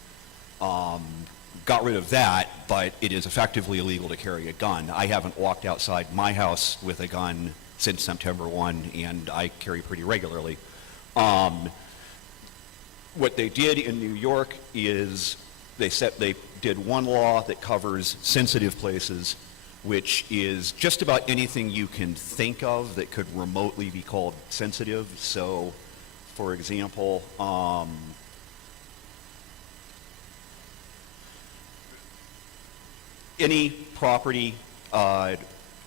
got rid of that, but it is effectively illegal to carry a gun. I haven't walked outside my house with a gun since September 1, and I carry pretty regularly. What they did in New York is they did one law that covers sensitive places, which is just about anything you can think of that could remotely be called sensitive. So, for example, any property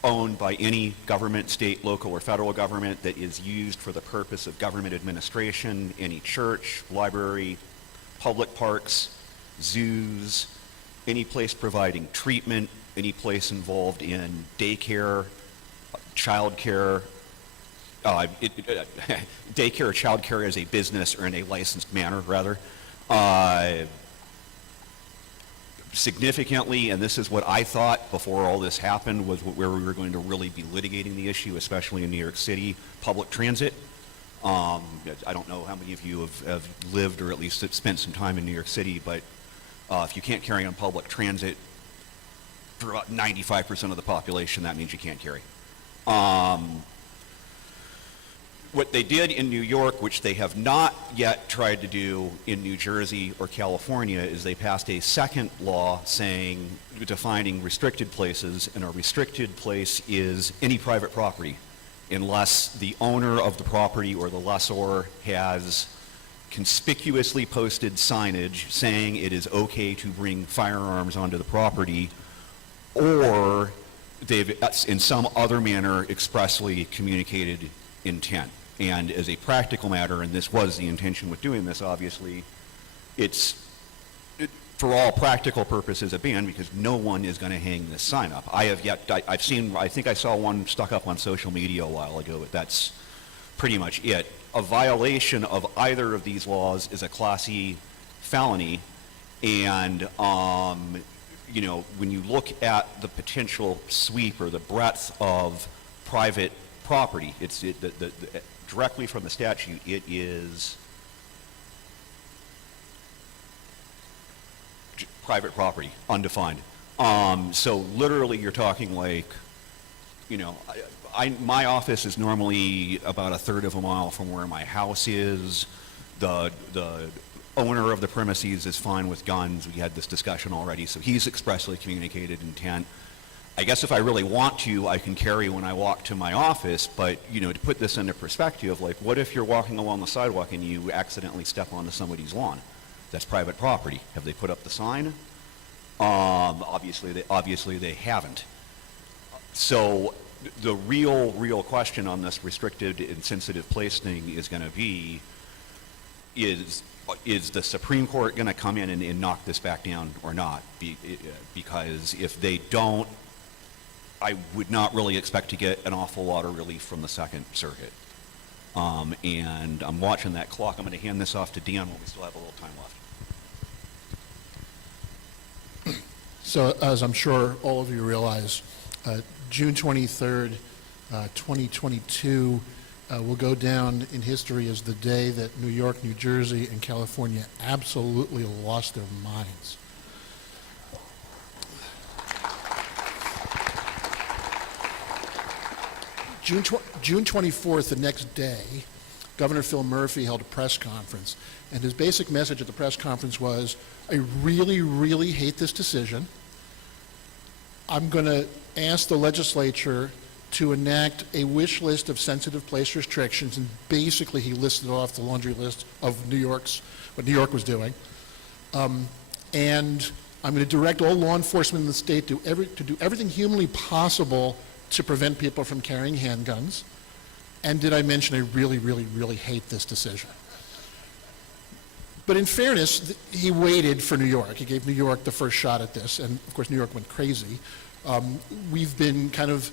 owned by any government, state, local, or federal government that is used for the purpose of government administration, any church, library, public parks, zoos, any place providing treatment, any place involved in daycare, childcare, daycare or childcare as a business or in a licensed manner, rather. Significantly, and this is what I thought before all this happened, was where we were going to really be litigating the issue, especially in New York City, public transit. I don't know how many of you have lived or at least spent some time in New York City, but if you can't carry on public transit, for about 95% of the population, that means you can't carry. What they did in New York, which they have not yet tried to do in New Jersey or California, is they passed a second law defining restricted places, and a restricted place is any private property, unless the owner of the property or the lessor has conspicuously posted signage saying it is okay to bring firearms onto the property, or they've in some other manner expressly communicated intent. And as a practical matter, and this was the intention with doing this, obviously, for all practical purposes, a ban, because no one is going to hang this sign up. I think I saw one stuck up on social media a while ago, but that's pretty much it. A violation of either of these laws is a Class E felony, and when you look at the potential sweep or the breadth of private property, directly from the statute, it is private property, undefined. So literally you're talking like, My office is normally about a third of a mile from where my house is. The owner of the premises is fine with guns. We had this discussion already, so he's expressly communicated intent. I guess if I really want to, I can carry when I walk to my office, but, you know, to put this into perspective, like, what if you're walking along the sidewalk and you accidentally step onto somebody's lawn? That's private property. Have they put up the sign? Obviously they haven't. So the real question on this restricted and sensitive place thing is going to be, is the Supreme Court going to come in and knock this back down or not? Because if they don't, I would not really expect to get an awful lot of relief from the Second Circuit. And I'm watching that clock. I'm going to hand this off to Dan when we still have a little time left. So, as I'm sure all of you realize, June 23rd, 2022 will go down in history as the day that New York, New Jersey, and California absolutely lost their minds. June 24th, the next day, Governor Phil Murphy held a press conference, and his basic message at the press conference was, I really, really hate this decision. I'm going to ask the legislature to enact a wish list of sensitive place restrictions, and basically he listed off the laundry list of what New York was doing. And I'm going to direct all law enforcement in the state to do everything humanly possible to prevent people from carrying handguns. And did I mention I really, really, really hate this decision? But in fairness, he waited for New York. He gave New York the first shot at this, and of course New York went crazy. We've been kind of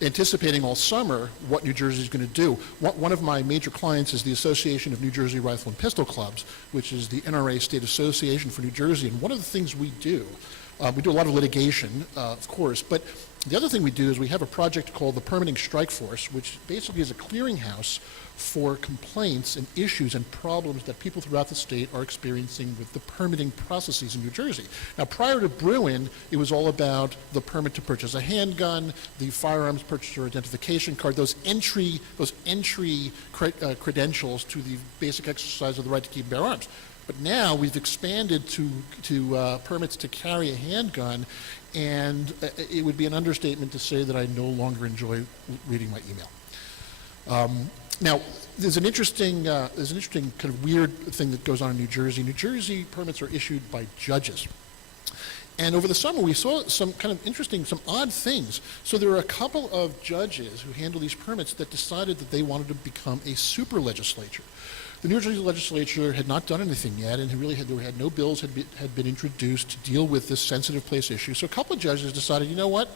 anticipating all summer what New Jersey is going to do. One of my major clients is the Association of New Jersey Rifle and Pistol Clubs, which is the NRA state association for New Jersey. And one of the things we do a lot of litigation, of course, but the other thing we do is we have a project called the Permitting Strike Force, which basically is a clearinghouse for complaints and issues and problems that people throughout the state are experiencing with the permitting processes in New Jersey. Now, prior to Bruin, it was all about the permit to purchase a handgun, the firearms purchaser identification card, those entry credentials to the basic exercise of the right to keep and bear arms. But now we've expanded to permits to carry a handgun, and it would be an understatement to say that I no longer enjoy reading my email. Now, there's an interesting kind of weird thing that goes on in New Jersey. New Jersey permits are issued by judges. And over the summer, we saw some kind of interesting, some odd things. So there were a couple of judges who handle these permits that decided that they wanted to become a super legislature. The New Jersey legislature had not done anything yet, and no bills had been introduced to deal with this sensitive place issue. So a couple of judges decided, you know what,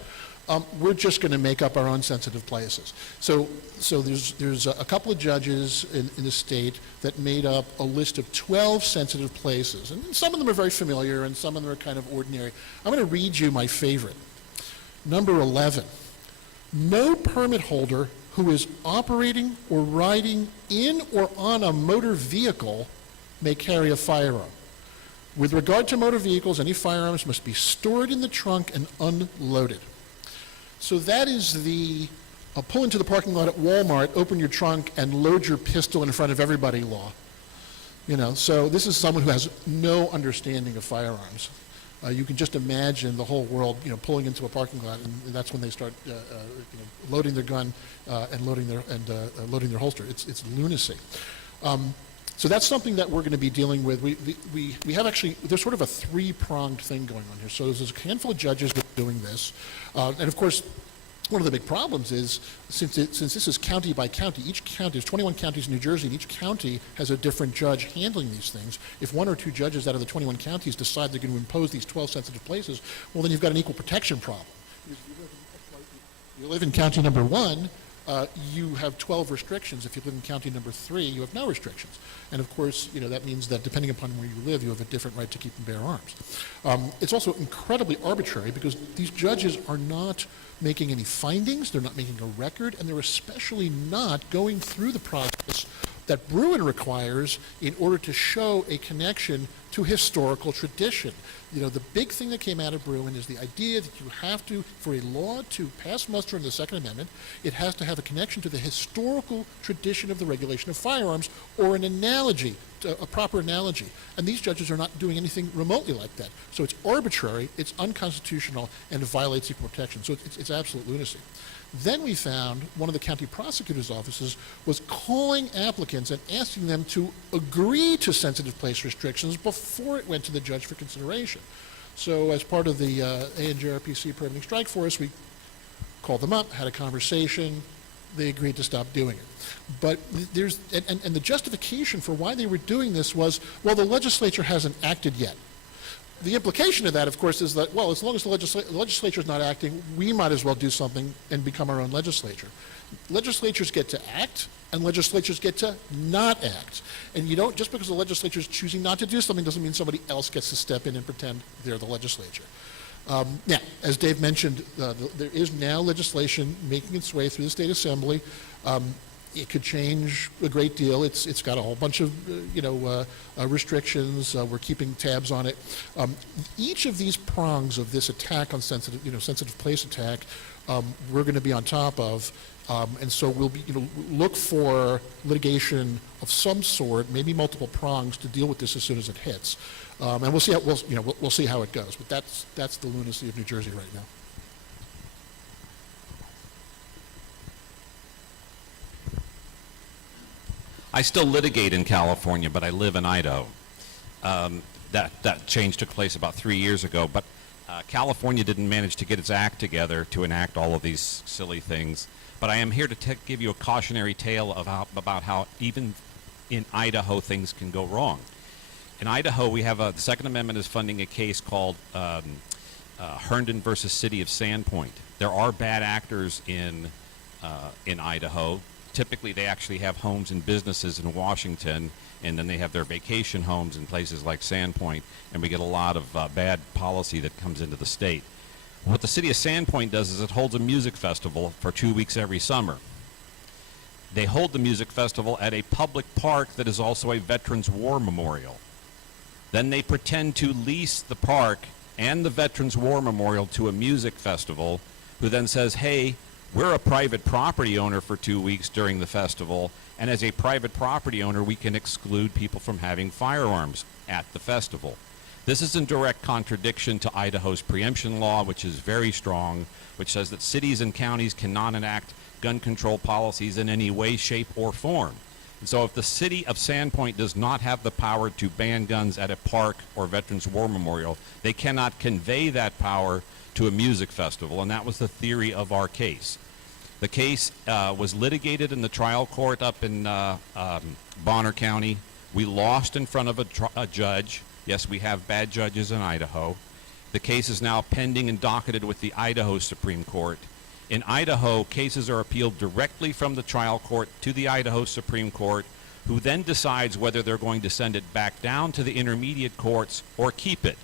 we're just going to make up our own sensitive places. So there's a couple of judges in the state that made up a list of 12 sensitive places, and some of them are very familiar, and some of them are kind of ordinary. I'm going to read you my favorite. Number 11, no permit holder who is operating or riding in or on a motor vehicle may carry a firearm. With regard to motor vehicles, any firearms must be stored in the trunk and unloaded. So that is the pull into the parking lot at Walmart, open your trunk, and load your pistol in front of everybody law. So this is someone who has no understanding of firearms. You can just imagine the whole world, pulling into a parking lot, and that's when they start, loading their gun and loading their holster. It's lunacy. So that's something that we're going to be dealing with. We have actually, there's sort of a three-pronged thing going on here. So there's a handful of judges that are doing this, and of course, one of the big problems is, since this is county by county, each county, there's 21 counties in New Jersey, and each county has a different judge handling these things. If one or two judges out of the 21 counties decide they're going to impose these 12 sensitive places, well, then you've got an equal protection problem. You live in county number 1, you have 12 restrictions. If you live in county number 3, you have no restrictions. And of course, that means that depending upon where you live, you have a different right to keep and bear arms. It's also incredibly arbitrary because these judges are not making any findings, they're not making a record, and they're especially not going through the process that Bruin requires in order to show a connection to historical tradition. You know, the big thing that came out of Bruin is the idea that you have to, for a law to pass muster in the Second Amendment, it has to have a connection to the historical tradition of the regulation of firearms, or an analogy, a proper analogy. And these judges are not doing anything remotely like that. So it's arbitrary, it's unconstitutional, and it violates equal protection. So it's absolute lunacy. Then we found one of the county prosecutor's offices was calling applicants and asking them to agree to sensitive place restrictions before it went to the judge for consideration. So as part of the ANJRPC permitting strike force, we called them up, had a conversation, they agreed to stop doing it. But there's, and the justification for why they were doing this was, well, the legislature hasn't acted yet. The implication of that, of course, is that, well, as long as the legislature is not acting, we might as well do something and become our own legislature. Legislatures get to act, and legislatures get to not act. And you don't, just because the legislature is choosing not to do something doesn't mean somebody else gets to step in and pretend they're the legislature. Now, as Dave mentioned, there is now legislation making its way through the State Assembly. It could change a great deal. It's got a whole bunch of restrictions. We're keeping tabs on it. Each of these prongs of this attack on sensitive place attack, we're going to be on top of, and so we'll be look for litigation of some sort, maybe multiple prongs, to deal with this as soon as it hits. And we'll see how we'll see how it goes. But that's the lunacy of New Jersey right now. I still litigate in California, but I live in Idaho. That change took place about 3 years ago, but California didn't manage to get its act together to enact all of these silly things. But I am here to give you a cautionary tale about how even in Idaho things can go wrong. In Idaho, we have the Second Amendment is funding a case called Herndon versus City of Sandpoint. There are bad actors in Idaho. Typically, they actually have homes and businesses in Washington, and then they have their vacation homes in places like Sandpoint, and we get a lot of bad policy that comes into the state. What the City of Sandpoint does is it holds a music festival for 2 weeks every summer. They hold the music festival at a public park that is also a Veterans War Memorial. Then they pretend to lease the park and the Veterans War Memorial to a music festival, who then says, hey, we're a private property owner for 2 weeks during the festival, and as a private property owner, we can exclude people from having firearms at the festival. This is in direct contradiction to Idaho's preemption law, which is very strong, which says that cities and counties cannot enact gun control policies in any way, shape, or form. And so if the City of Sandpoint does not have the power to ban guns at a park or Veterans War Memorial, they cannot convey that power to a music festival, and that was the theory of our case. The case was litigated in the trial court up in Bonner County. We lost in front of a judge. Yes, we have bad judges in Idaho. The case is now pending and docketed with the Idaho Supreme Court. In Idaho, cases are appealed directly from the trial court to the Idaho Supreme Court, who then decides whether they're going to send it back down to the intermediate courts or keep it.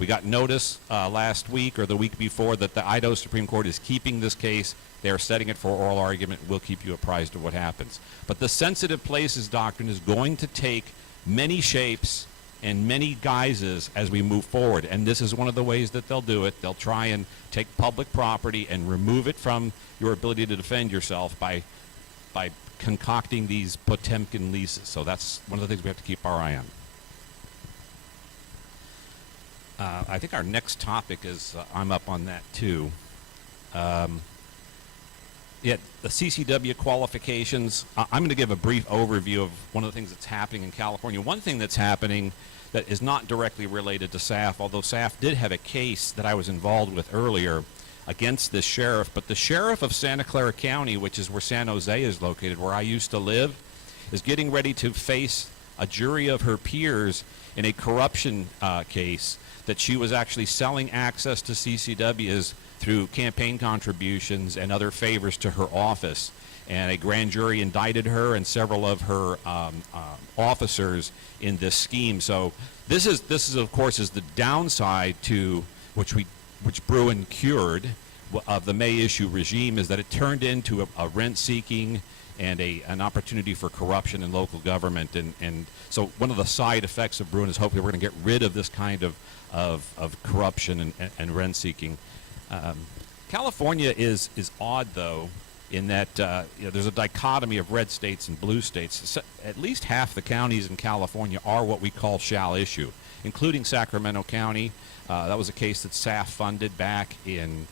We got notice last week or the week before that the Idaho Supreme Court is keeping this case. They're setting it for oral argument. We'll keep you apprised of what happens. But the sensitive places doctrine is going to take many shapes and many guises as we move forward. And this is one of the ways that they'll do it. They'll try and take public property and remove it from your ability to defend yourself by concocting these Potemkin leases. So that's one of the things we have to keep our eye on. I think our next topic is, I'm up on that too. The CCW qualifications. I'm going to give a brief overview of one of the things that's happening in California. One thing that's happening that is not directly related to SAF, although SAF did have a case that I was involved with earlier against this sheriff, but the sheriff of Santa Clara County, which is where San Jose is located, where I used to live, is getting ready to face a jury of her peers in a corruption case that she was actually selling access to CCWs through campaign contributions and other favors to her office. And a grand jury indicted her and several of her officers in this scheme. So this is of course is the downside to which Bruin cured of the May issue regime, is that it turned into a rent-seeking and an opportunity for corruption in local government. And so one of the side effects of Bruin is hopefully we're going to get rid of this kind of corruption and rent-seeking. California is odd, though, in that there's a dichotomy of red states and blue states. At least half the counties in California are what we call shall issue, including Sacramento County. That was a case that SAF funded back in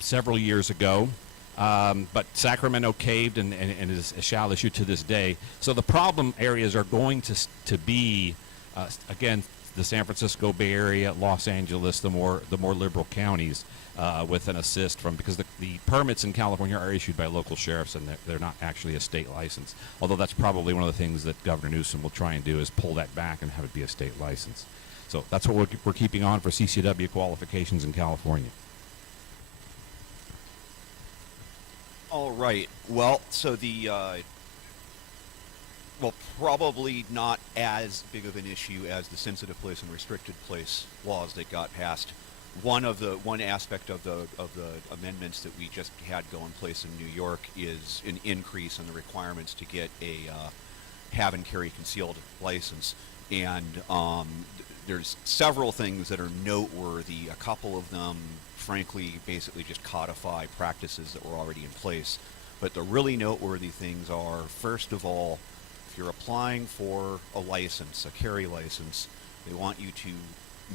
several years ago. But Sacramento caved and is a shall issue to this day. So the problem areas are going to be, again, the San Francisco Bay Area, Los Angeles, the more liberal counties, with an assist from, because the permits in California are issued by local sheriffs and they're not actually a state license. Although that's probably one of the things that Governor Newsom will try and do, is pull that back and have it be a state license. So that's what we're keeping on for CCW qualifications in California. All right. Well, so well, probably not as big of an issue as the sensitive place and restricted place laws that got passed. One aspect of the amendments that we just had go in place in New York is an increase in the requirements to get a have and carry concealed license, and there's several things that are noteworthy. A couple of them, frankly, basically just codify practices that were already in place. But the really noteworthy things are, first of all, if you're applying for a license, a carry license, they want you to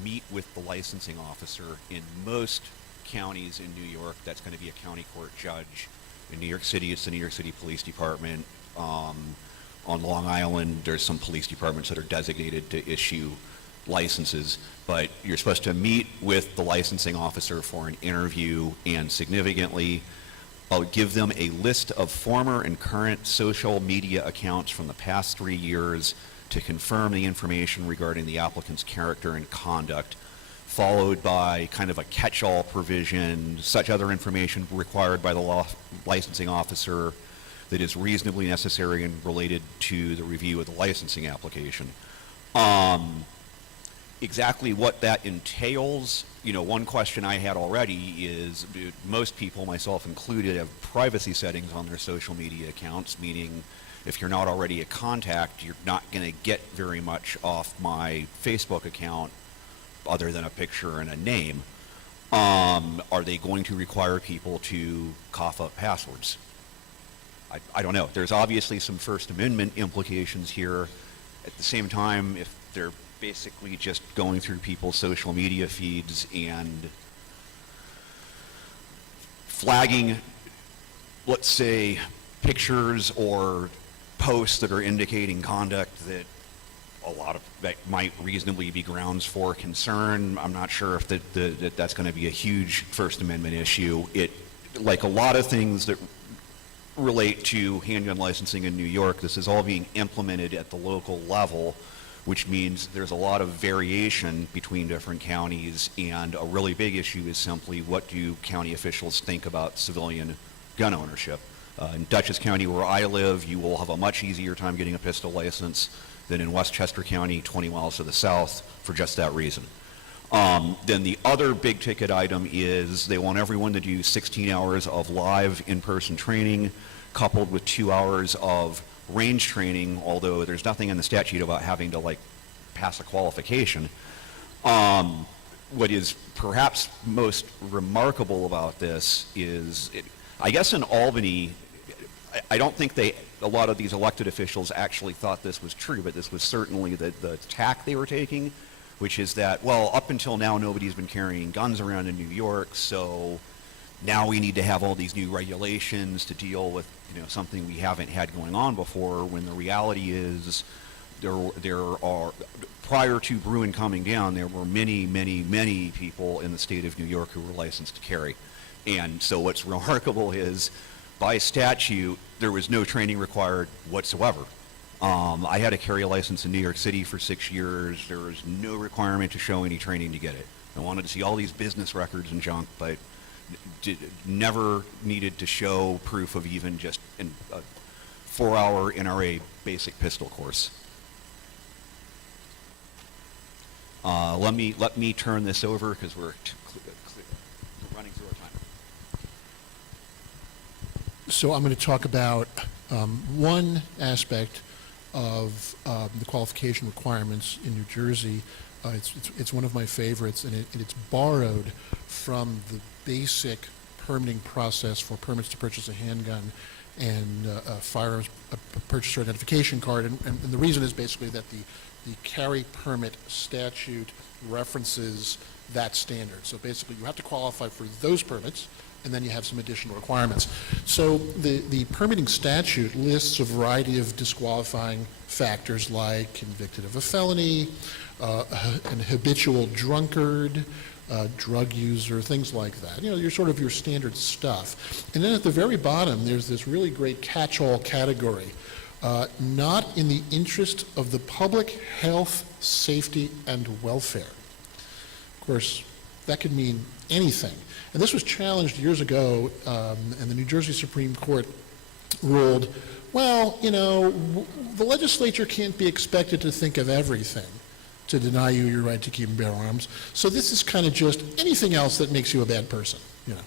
meet with the licensing officer. In most counties in New York, that's going to be a county court judge. In New York City, it's the New York City Police Department. On Long Island, there's some police departments that are designated to issue licenses, but you're supposed to meet with the licensing officer for an interview, and significantly, give them a list of former and current social media accounts from the past 3 years to confirm the information regarding the applicant's character and conduct, followed by kind of a catch-all provision, such other information required by the licensing officer that is reasonably necessary and related to the review of the licensing application. Exactly what that entails, one question I had already is, most people, myself included, have privacy settings on their social media accounts, meaning if you're not already a contact, you're not going to get very much off my Facebook account other than a picture and a name. Are they going to require people to cough up passwords? I don't know. There's obviously some First Amendment implications here. At the same time, if they're basically just going through people's social media feeds and flagging, let's say, pictures or posts that are indicating conduct that that might reasonably be grounds for concern, I'm not sure if that's going to be a huge First Amendment issue. Like a lot of things that relate to handgun licensing in New York, this is all being implemented at the local level, which means there's a lot of variation between different counties, and a really big issue is simply, what do county officials think about civilian gun ownership? In Dutchess County, where I live, you will have a much easier time getting a pistol license than in Westchester County, 20 miles to the south, for just that reason. Then the other big ticket item is they want everyone to do 16 hours of live in-person training, coupled with 2 hours of range training, although there's nothing in the statute about having to pass a qualification. What is perhaps most remarkable about this is, I guess in Albany, I don't think a lot of these elected officials actually thought this was true, but this was certainly the tack they were taking, which is that, well, up until now, nobody's been carrying guns around in New York, so now we need to have all these new regulations to deal with something we haven't had going on before, when the reality is there are, prior to Bruin coming down, there were many, many, many people in the state of New York who were licensed to carry. And so what's remarkable is, by statute, there was no training required whatsoever. I had a carry license in New York City for 6 years. There was no requirement to show any training to get it. I wanted to see all these business records and junk, but never needed to show proof of even just a 4-hour NRA basic pistol course. Let me turn this over, because we're running through our time. So I'm going to talk about one aspect of the qualification requirements in New Jersey. It's one of my favorites, and it's borrowed from the basic permitting process for permits to purchase a handgun and firearms purchaser identification card. And the reason is basically that the carry permit statute references that standard. So basically, you have to qualify for those permits, and then you have some additional requirements. So the permitting statute lists a variety of disqualifying factors like convicted of a felony, an habitual drunkard, drug user, things like that. You know, your standard stuff. And then at the very bottom, there's this really great catch-all category. Not in the interest of the public health, safety, and welfare. Of course, that could mean anything. And this was challenged years ago, and the New Jersey Supreme Court ruled, well, you know, the legislature can't be expected to think of everything to deny you your right to keep and bear arms. So this is kind of just anything else that makes you a bad person, you know.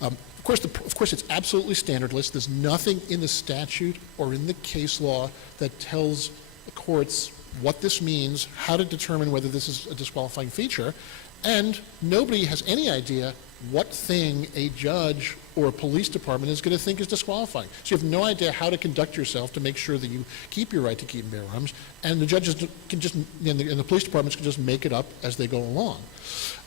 Of course, it's absolutely standardless. There's nothing in the statute or in the case law that tells the courts what this means, how to determine whether this is a disqualifying feature, and nobody has any idea what thing a judge or a police department is going to think is disqualifying. So you have no idea how to conduct yourself to make sure that you keep your right to keep and bear arms, and the judges can just, and the police departments can just make it up as they go along.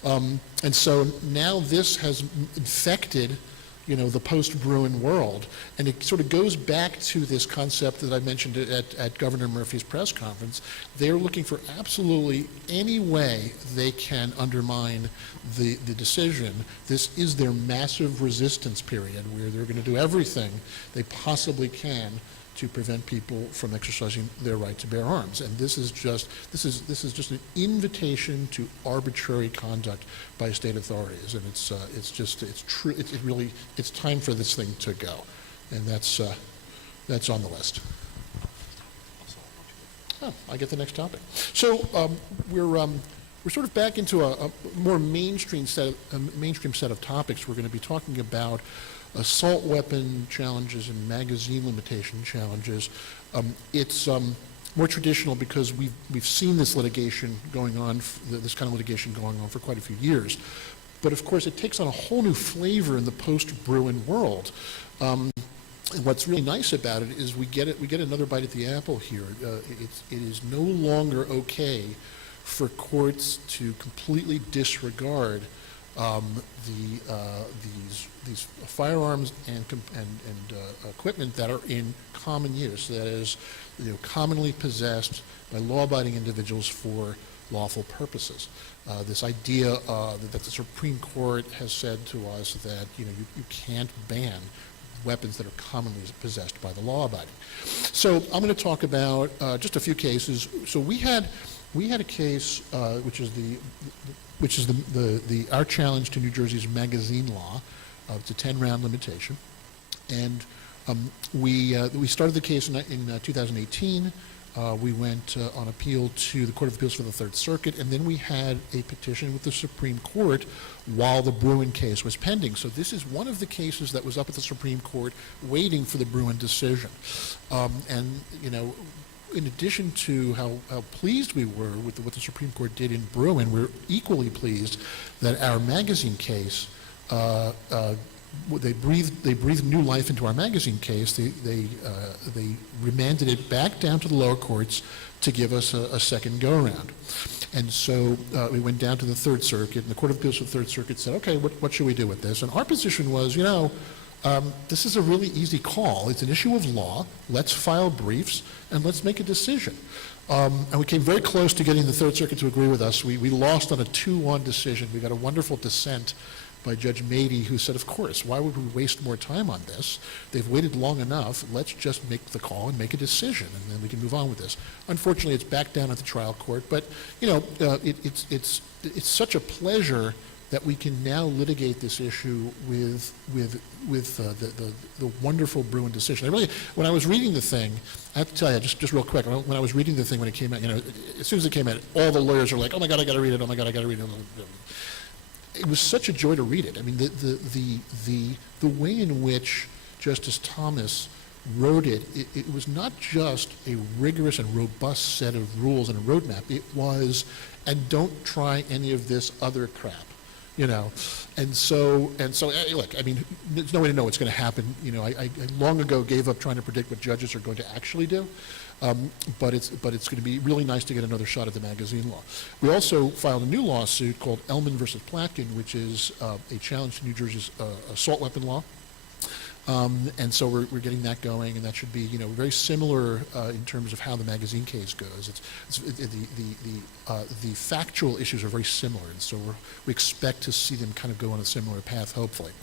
And so now this has infected, you know, the post-Bruin world, and it sort of goes back to this concept that I mentioned at Governor Murphy's press conference. They're looking for absolutely any way they can undermine the decision. This is their massive resistance period, where they're going to do everything they possibly can to prevent people from exercising their right to bear arms. And this is just an invitation to arbitrary conduct by state authorities. And it's time for this thing to go. And that's on the list. Oh, I get the next topic. So we're sort of back into a more mainstream set of topics. We're going to be talking about assault weapon challenges and magazine limitation challenges. It's more traditional because we've seen this litigation going on, this kind of litigation going on for quite a few years. But of course, it takes on a whole new flavor in the post-Bruin world. And what's really nice about it is we get another bite at the apple here. It is no longer okay for courts to completely disregard these firearms and equipment that are in common use, that is, you know, commonly possessed by law-abiding individuals for lawful purposes. This idea that the Supreme Court has said to us that, you know, you can't ban weapons that are commonly possessed by the law-abiding. So I'm going to talk about just a few cases. So we had a case which is our challenge to New Jersey's magazine law. It's a 10-round limitation, and we started the case in 2018. We went on appeal to the Court of Appeals for the Third Circuit, and then we had a petition with the Supreme Court while the Bruin case was pending. So this is one of the cases that was up at the Supreme Court waiting for the Bruin decision. And, you know, in addition to how pleased we were with what the Supreme Court did in Bruin, we're equally pleased that our magazine case, they breathed new life into our magazine case. They remanded it back down to the lower courts to give us a second go-around. And so we went down to the Third Circuit, and the Court of Appeals for the Third Circuit said, okay, what should we do with this? And our position was, you know, this is a really easy call. It's an issue of law. Let's file briefs, and let's make a decision. And we came very close to getting the Third Circuit to agree with us. We lost on a 2-1 decision. We got a wonderful dissent by Judge Mady, who said, of course, why would we waste more time on this? They've waited long enough. Let's just make the call and make a decision, and then we can move on with this. Unfortunately, it's back down at the trial court, but, you know, it's such a pleasure that we can now litigate this issue with the wonderful Bruin decision. When I was reading the thing, I have to tell you, just real quick, when I was reading the thing when it came out, you know, as soon as it came out, all the lawyers are like, oh my God, I got to read it, oh my God, I got to read it. It was such a joy to read it. I mean, the way in which Justice Thomas wrote it, it was not just a rigorous and robust set of rules and a roadmap. It was, and don't try any of this other crap, you know. And so look, I mean, there's no way to know what's going to happen. You know, I long ago gave up trying to predict what judges are going to actually do. But it's going to be really nice to get another shot at the magazine law. We also filed a new lawsuit called Elman versus Platin, which is a challenge to New Jersey's assault weapon law. And so we're getting that going, and that should be, you know, very similar in terms of how the magazine case goes. The factual issues are very similar, and so we expect to see them kind of go on a similar path, hopefully.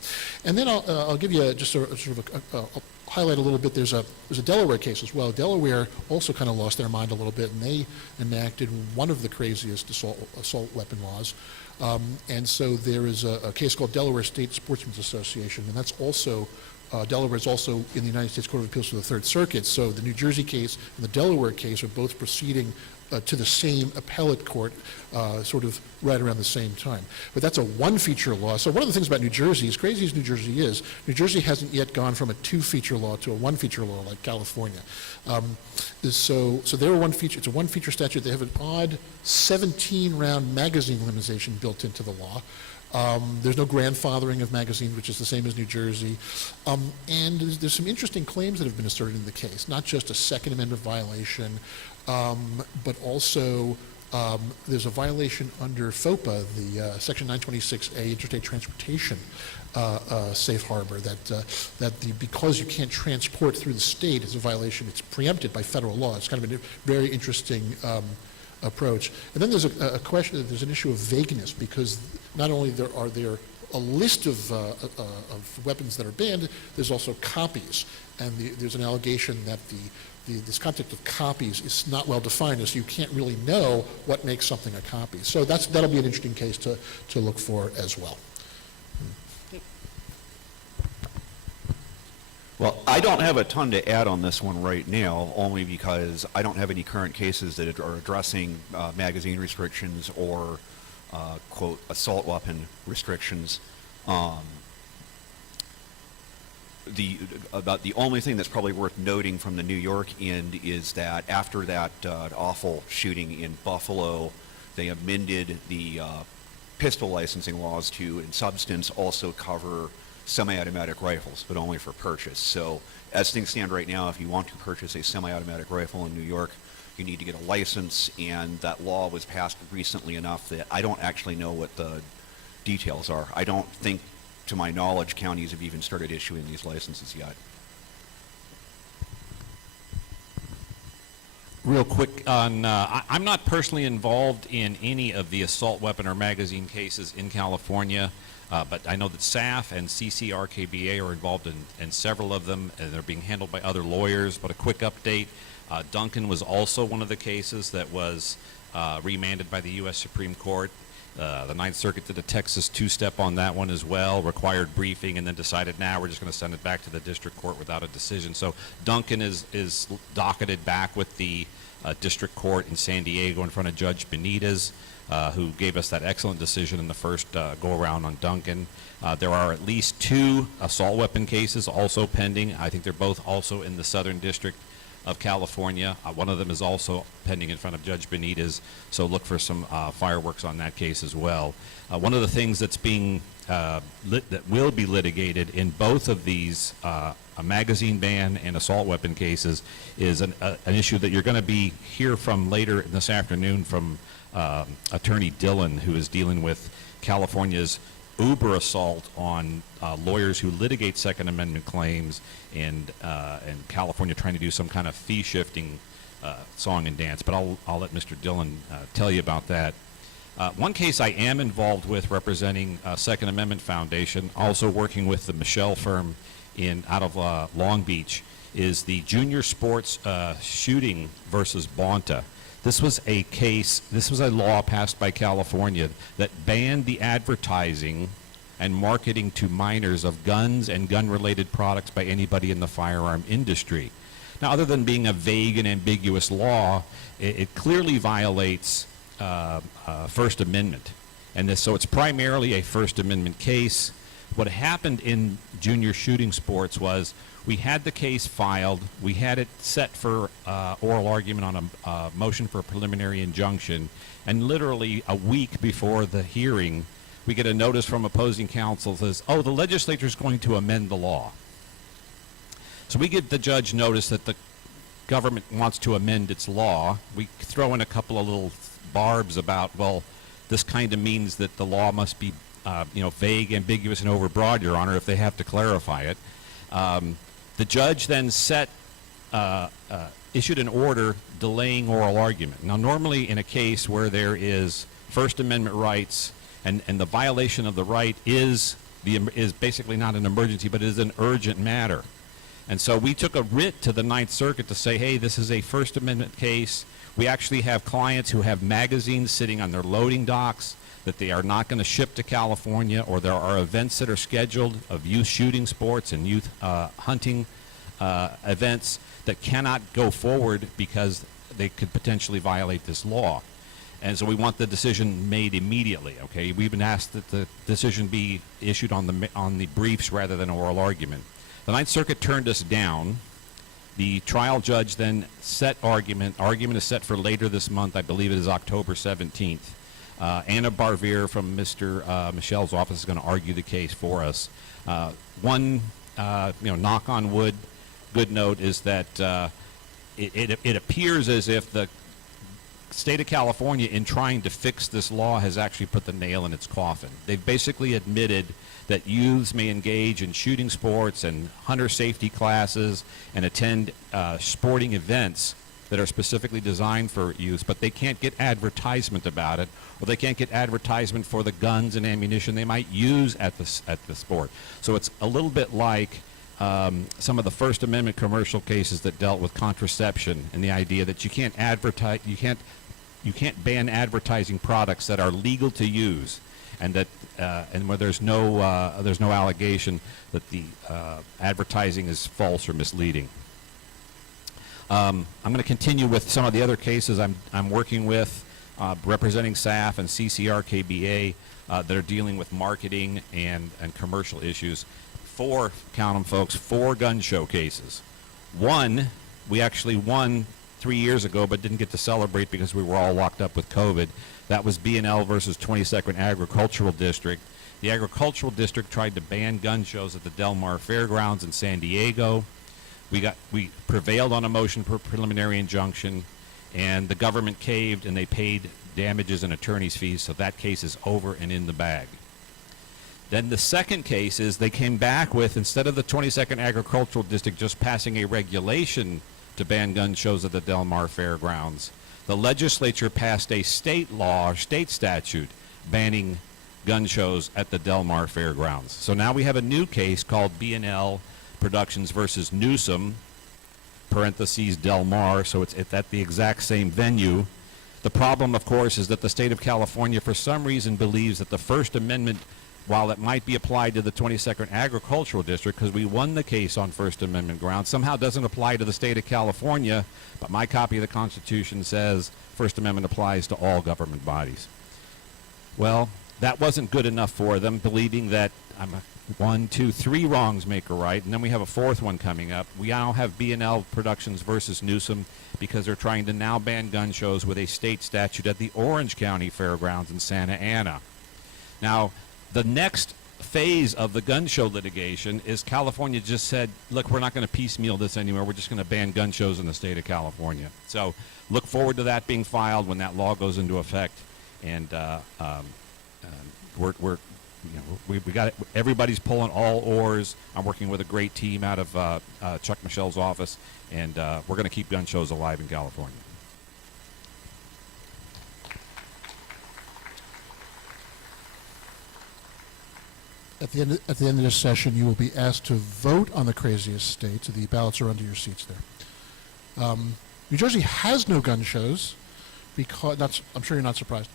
And then I'll give you just I'll highlight a little bit. There's a Delaware case as well. Delaware also kind of lost their mind a little bit, and they enacted one of the craziest assault weapon laws. And so there is a case called Delaware State Sportsman's Association, and that's also Delaware is also in the United States Court of Appeals for the Third Circuit. So the New Jersey case and the Delaware case are both proceeding to the same appellate court, sort of right around the same time. But that's a one-feature law. So one of the things about New Jersey, as crazy as New Jersey is, New Jersey hasn't yet gone from a two-feature law to a one-feature law like California. So they're it's a one-feature statute. They have an odd 17-round magazine limitation built into the law. There's no grandfathering of magazines, which is the same as New Jersey. And there's some interesting claims that have been asserted in the case, not just a Second Amendment violation, but also there's a violation under FOPA, the Section 926A Interstate Transportation Safe Harbor, because you can't transport through the state is a violation. It's preempted by federal law. It's kind of a very interesting approach. And then there's a question, there's an issue of vagueness, because not only are there a list of weapons that are banned, there's also copies. And there's an allegation that this concept of copies is not well defined, so you can't really know what makes something a copy. So that'll be an interesting case to look for as well. Well, I don't have a ton to add on this one right now, only because I don't have any current cases that are addressing magazine restrictions or, quote, assault weapon restrictions. The only thing that's probably worth noting from the New York end is that after that awful shooting in Buffalo, they amended the pistol licensing laws to, in substance, also cover semi-automatic rifles, but only for purchase. So as things stand right now, if you want to purchase a semi-automatic rifle in New York, you need to get a license, and that law was passed recently enough that I don't actually know what the details are. I don't think, to my knowledge, counties have even started issuing these licenses yet. Real quick on, I'm not personally involved in any of the assault weapon or magazine cases in California. But I know that SAF and CCRKBA are involved in several of them, and they're being handled by other lawyers. But a quick update, Duncan was also one of the cases that was remanded by the U.S. Supreme Court. The Ninth Circuit did a Texas two-step on that one as well, required briefing, and then decided, now we're just going to send it back to the district court without a decision. So Duncan is docketed back with the district court in San Diego in front of Judge Benitez, who gave us that excellent decision in the first go-around on Duncan. There are at least 2 assault weapon cases also pending. I think they're both also in the Southern District of California. One of them is also pending in front of Judge Benitez, so look for some fireworks on that case as well. One of the things that's being that will be litigated in both of these a magazine ban and assault weapon cases is an issue that you're going to hear from later this afternoon from Attorney Dillon, who is dealing with California's uber assault on lawyers who litigate Second Amendment claims, and California trying to do some kind of fee shifting song and dance. But I'll let Mr. Dillon tell you about that. One case I am involved with, representing Second Amendment Foundation, also working with the Michelle firm out of Long Beach, is the junior sports shooting versus Bonta. This was a law passed by California that banned the advertising and marketing to minors of guns and gun-related products by anybody in the firearm industry. Now, other than being a vague and ambiguous law, it clearly violates First Amendment. So it's primarily a First Amendment case. What happened in junior shooting sports was we had the case filed, we had it set for oral argument on a motion for a preliminary injunction, and literally a week before the hearing, we get a notice from opposing counsel that says, oh, the legislature is going to amend the law. So we give the judge notice that the government wants to amend its law. We throw in a couple of little barbs about, well, this kind of means that the law must be vague, ambiguous, and overbroad, Your Honor, if they have to clarify it. The judge then issued an order delaying oral argument. Now, normally in a case where there is First Amendment rights and the violation of the right is basically not an emergency, but it is an urgent matter. And so we took a writ to the Ninth Circuit to say, hey, this is a First Amendment case. We actually have clients who have magazines sitting on their loading docks that they are not going to ship to California, or there are events that are scheduled of youth shooting sports and youth hunting events that cannot go forward because they could potentially violate this law. And so we want the decision made immediately, okay? We've been asked that the decision be issued on the briefs rather than oral argument. The Ninth Circuit turned us down. The trial judge then set argument. Argument is set for later this month. I believe it is October 17th. Anna Barvier from Mr. Michel's office is going to argue the case for us. One, knock on wood, good note is that it appears as if the state of California, in trying to fix this law, has actually put the nail in its coffin. They've basically admitted that youths may engage in shooting sports and hunter safety classes and attend sporting events that are specifically designed for youth, but they can't get advertisement about it, or they can't get advertisement for the guns and ammunition they might use at the sport. So it's a little bit like some of the First Amendment commercial cases that dealt with contraception and the idea that you can't advertise, you can't ban advertising products that are legal to use, and that and where there's no allegation that the advertising is false or misleading. I'm going to continue with some of the other cases I'm working with, representing SAF and CCR-KBA that are dealing with marketing and commercial issues. 4, count them folks, 4 gun show cases. One, we actually won 3 years ago but didn't get to celebrate because we were all locked up with COVID. That was B&L versus 22nd Agricultural District. The Agricultural District tried to ban gun shows at the Del Mar Fairgrounds in San Diego. We prevailed on a motion for preliminary injunction, and the government caved and they paid damages and attorney's fees, so that case is over and in the bag. Then the second case is they came back with, instead of the 22nd Agricultural District just passing a regulation to ban gun shows at the Del Mar Fairgrounds, the legislature passed a state law, or state statute, banning gun shows at the Del Mar Fairgrounds. So now we have a new case called B&L Productions versus Newsom, parentheses Del Mar, so it's at the exact same venue. The problem, of course, is that the state of California, for some reason, believes that the First Amendment, while it might be applied to the 22nd Agricultural District, because we won the case on First Amendment grounds, somehow doesn't apply to the state of California, but my copy of the Constitution says First Amendment applies to all government bodies. Well, that wasn't good enough for them, believing that 1, 2, 3 wrongs make a right, and then we have a 4th one coming up. We now have B&L Productions versus Newsom because they're trying to now ban gun shows with a state statute at the Orange County Fairgrounds in Santa Ana. Now, the next phase of the gun show litigation is California just said, look, we're not going to piecemeal this anymore. We're just going to ban gun shows in the state of California. So look forward to that being filed when that law goes into effect. And we got it. Everybody's pulling all oars. I'm working with a great team out of Chuck Michel's office, and we're going to keep gun shows alive in California. At the end of this session, you will be asked to vote on the craziest states. The ballots are under your seats there. New Jersey has no gun shows because I'm sure you're not surprised.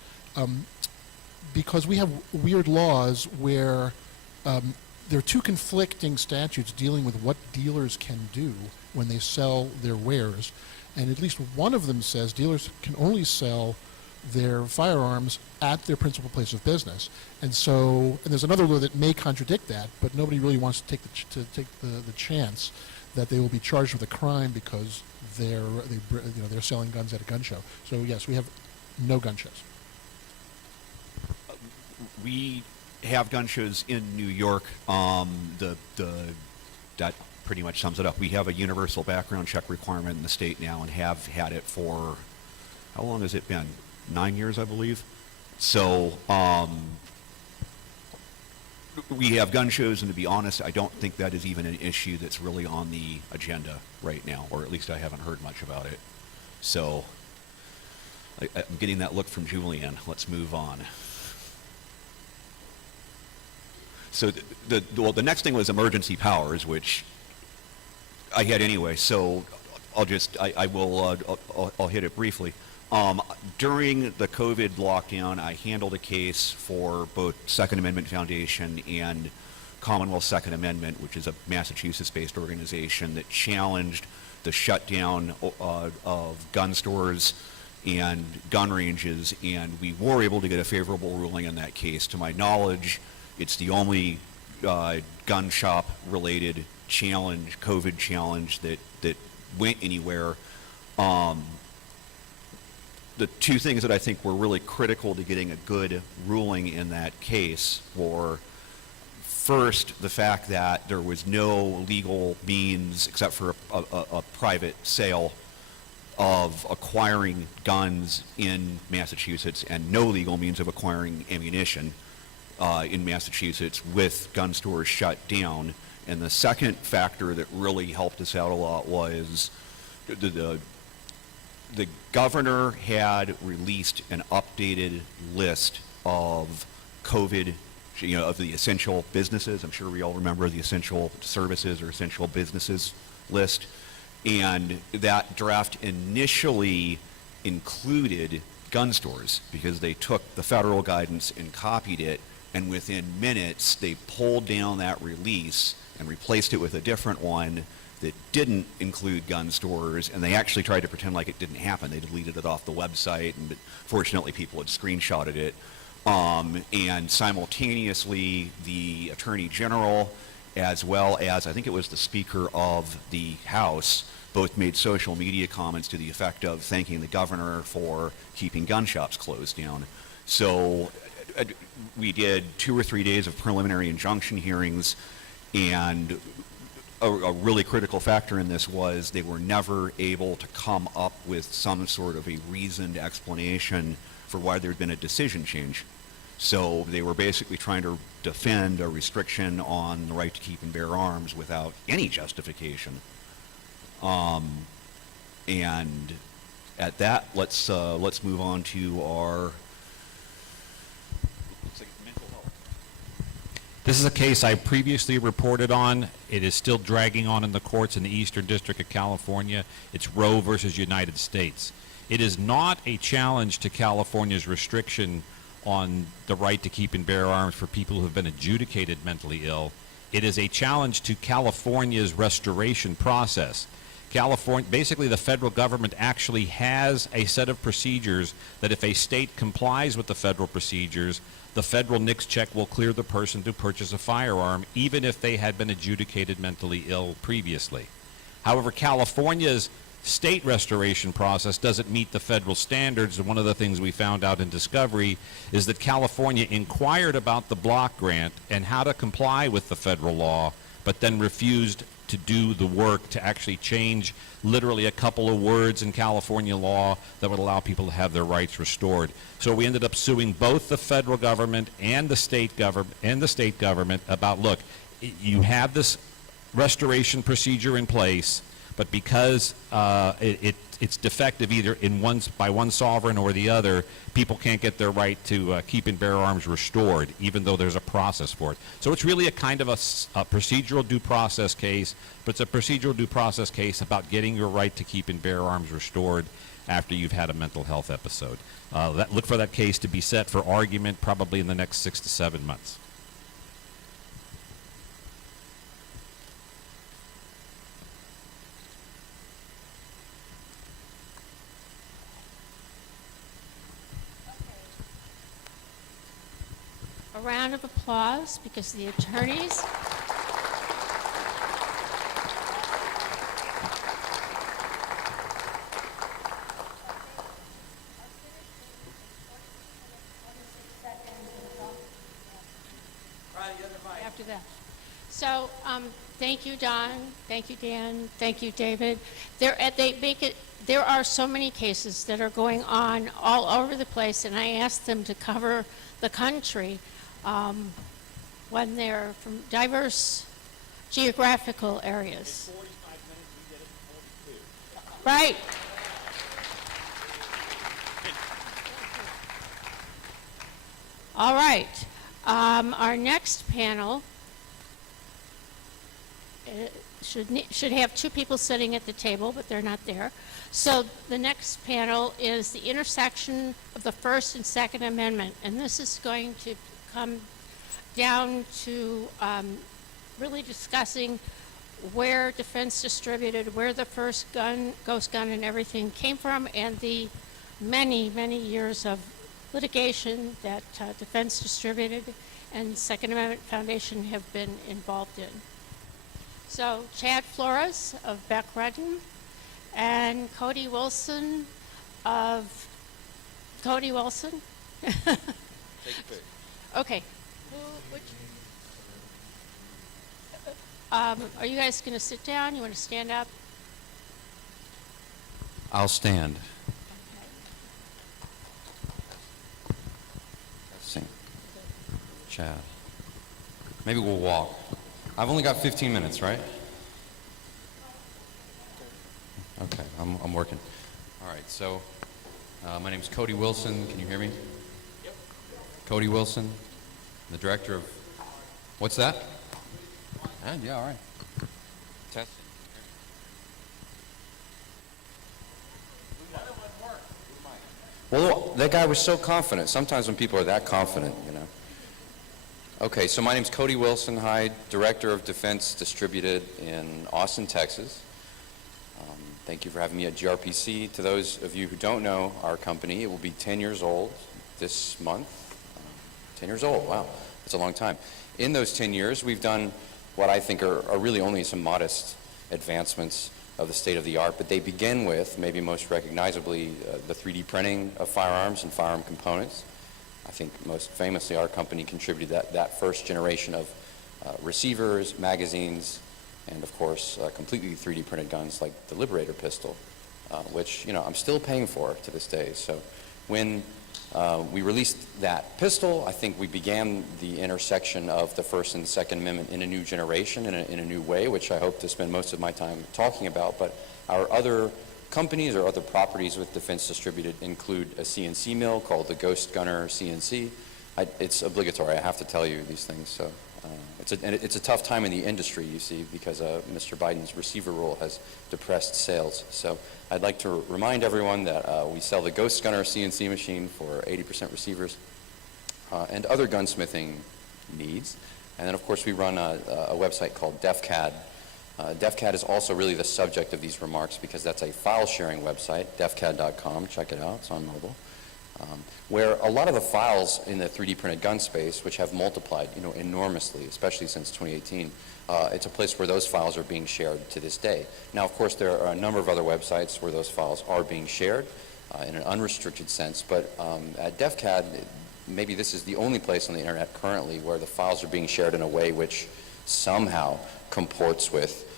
Because we have weird laws where there are 2 conflicting statutes dealing with what dealers can do when they sell their wares, and at least one of them says dealers can only sell their firearms at their principal place of business. And so, and there's another law that may contradict that, but nobody really wants to take the chance that they will be charged with a crime because they're selling guns at a gun show. So yes, we have no gun shows. We have gun shows in New York. That pretty much sums it up. We have a universal background check requirement in the state now and have had it for, how long has it been? 9 years, I believe. So we have gun shows, and to be honest, I don't think that is even an issue that's really on the agenda right now, or at least I haven't heard much about it. So I'm getting that look from Julian. Let's move on. So the next thing was emergency powers, which I had anyway. So I'll hit it briefly. During the COVID lockdown, I handled a case for both Second Amendment Foundation and Commonwealth Second Amendment, which is a Massachusetts-based organization that challenged the shutdown of gun stores and gun ranges, and we were able to get a favorable ruling in that case. To my knowledge, it's the only gun shop-related challenge, COVID challenge, that went anywhere. The two things that I think were really critical to getting a good ruling in that case were, first, the fact that there was no legal means, except for a private sale, of acquiring guns in Massachusetts, and no legal means of acquiring ammunition in Massachusetts with gun stores shut down. And the second factor that really helped us out a lot was the governor had released an updated list of COVID, of the essential businesses. I'm sure we all remember the essential services or essential businesses list. And that draft initially included gun stores because they took the federal guidance and copied it, and within minutes they pulled down that release and replaced it with a different one that didn't include gun stores, and they actually tried to pretend like it didn't happen. They deleted it off the website, and fortunately people had screenshotted it. And simultaneously, the Attorney General, as well as I think it was the Speaker of the House, both made social media comments to the effect of thanking the governor for keeping gun shops closed down. So we did 2 or 3 days of preliminary injunction hearings, and a really critical factor in this was they were never able to come up with some sort of a reasoned explanation for why there had been a decision change. So they were basically trying to defend a restriction on the right to keep and bear arms without any justification. And at that, let's move on to our mental health. This is a case I previously reported on. It is still dragging on in the courts in the Eastern District of California. It's Roe versus United States. It is not a challenge to California's restriction on the right to keep and bear arms for people who have been adjudicated mentally ill. It is a challenge to California's restoration process. Basically the federal government actually has a set of procedures that if a state complies with the federal procedures, the federal NICS check will clear the person to purchase a firearm, even if they had been adjudicated mentally ill previously. However, California's state restoration process doesn't meet the federal standards, and one of the things we found out in discovery is that California inquired about the block grant and how to comply with the federal law, but then refused to do the work to actually change literally a couple of words in California law that would allow people to have their rights restored. So we ended up suing both the federal government and the state government about, look, you have this restoration procedure in place, but because it's defective either by one sovereign or the other, people can't get their right to keep and bear arms restored, even though there's a process for it. So it's really a kind of a procedural due process case, but it's a procedural due process case about getting your right to keep and bear arms restored after you've had a mental health episode. Look for that case to be set for argument probably in the next 6 to 7 months. round of applause because the attorneys after that. So, thank you, Don. Thank you, Dan. Thank you, David. There are so many cases that are going on all over the place, and I asked them to cover the country when they're from diverse geographical areas. Right. All right. Our next panel should have two people sitting at the table, but they're not there. So the next panel is the intersection of the First and Second Amendment, and this is going to come down to really discussing where Defense Distributed, where the first ghost gun and everything came from, and the many, many years of litigation that Defense Distributed and Second Amendment Foundation have been involved in. So Chad Flores of Beck Rudden and Cody Wilson of Cody Wilson. Take your pick. Okay. Are you guys going to sit down? You want to stand up? I'll stand. Sing. Chad. Maybe we'll walk. I've only got 15 minutes, right? Okay, I'm working. All right, so my name's Cody Wilson. Can you hear me? Yep. Cody Wilson, the director of... What's that? Yeah, all right. Testing. Well, that guy was so confident. Sometimes when people are that confident, you know. Okay, so my name's Cody Wilson, Director of Defense Distributed in Austin, Texas. Thank you for having me at GRPC. To those of you who don't know our company, it will be 10 years old this month. 10 years old, wow, that's a long time. In those 10 years, we've done what I think are really only some modest advancements of the state of the art, but they begin with, maybe most recognizably, the 3D printing of firearms and firearm components. I think most famously our company contributed that first generation of receivers, magazines, and of course completely 3D printed guns like the Liberator pistol, which I'm still paying for to this day. So when we released that pistol, I think we began the intersection of the First and Second Amendment in a new generation, in a new way, which I hope to spend most of my time talking about. But our other companies or other properties with Defense Distributed include a CNC mill called the Ghost Gunner CNC. It's obligatory, I have to tell you these things. So it's a tough time in the industry, you see, because Mr. Biden's receiver rule has depressed sales. So I'd like to remind everyone that we sell the Ghost Gunner CNC machine for 80% receivers and other gunsmithing needs. And then, of course, we run a website called DefCAD. DefCAD is also really the subject of these remarks because that's a file-sharing website, defcad.com. Check it out. It's on mobile. Where a lot of the files in the 3D printed gun space, which have multiplied, enormously, especially since 2018, it's a place where those files are being shared to this day. Now, of course, there are a number of other websites where those files are being shared in an unrestricted sense, but at DefCAD, maybe this is the only place on the internet currently where the files are being shared in a way which somehow comports with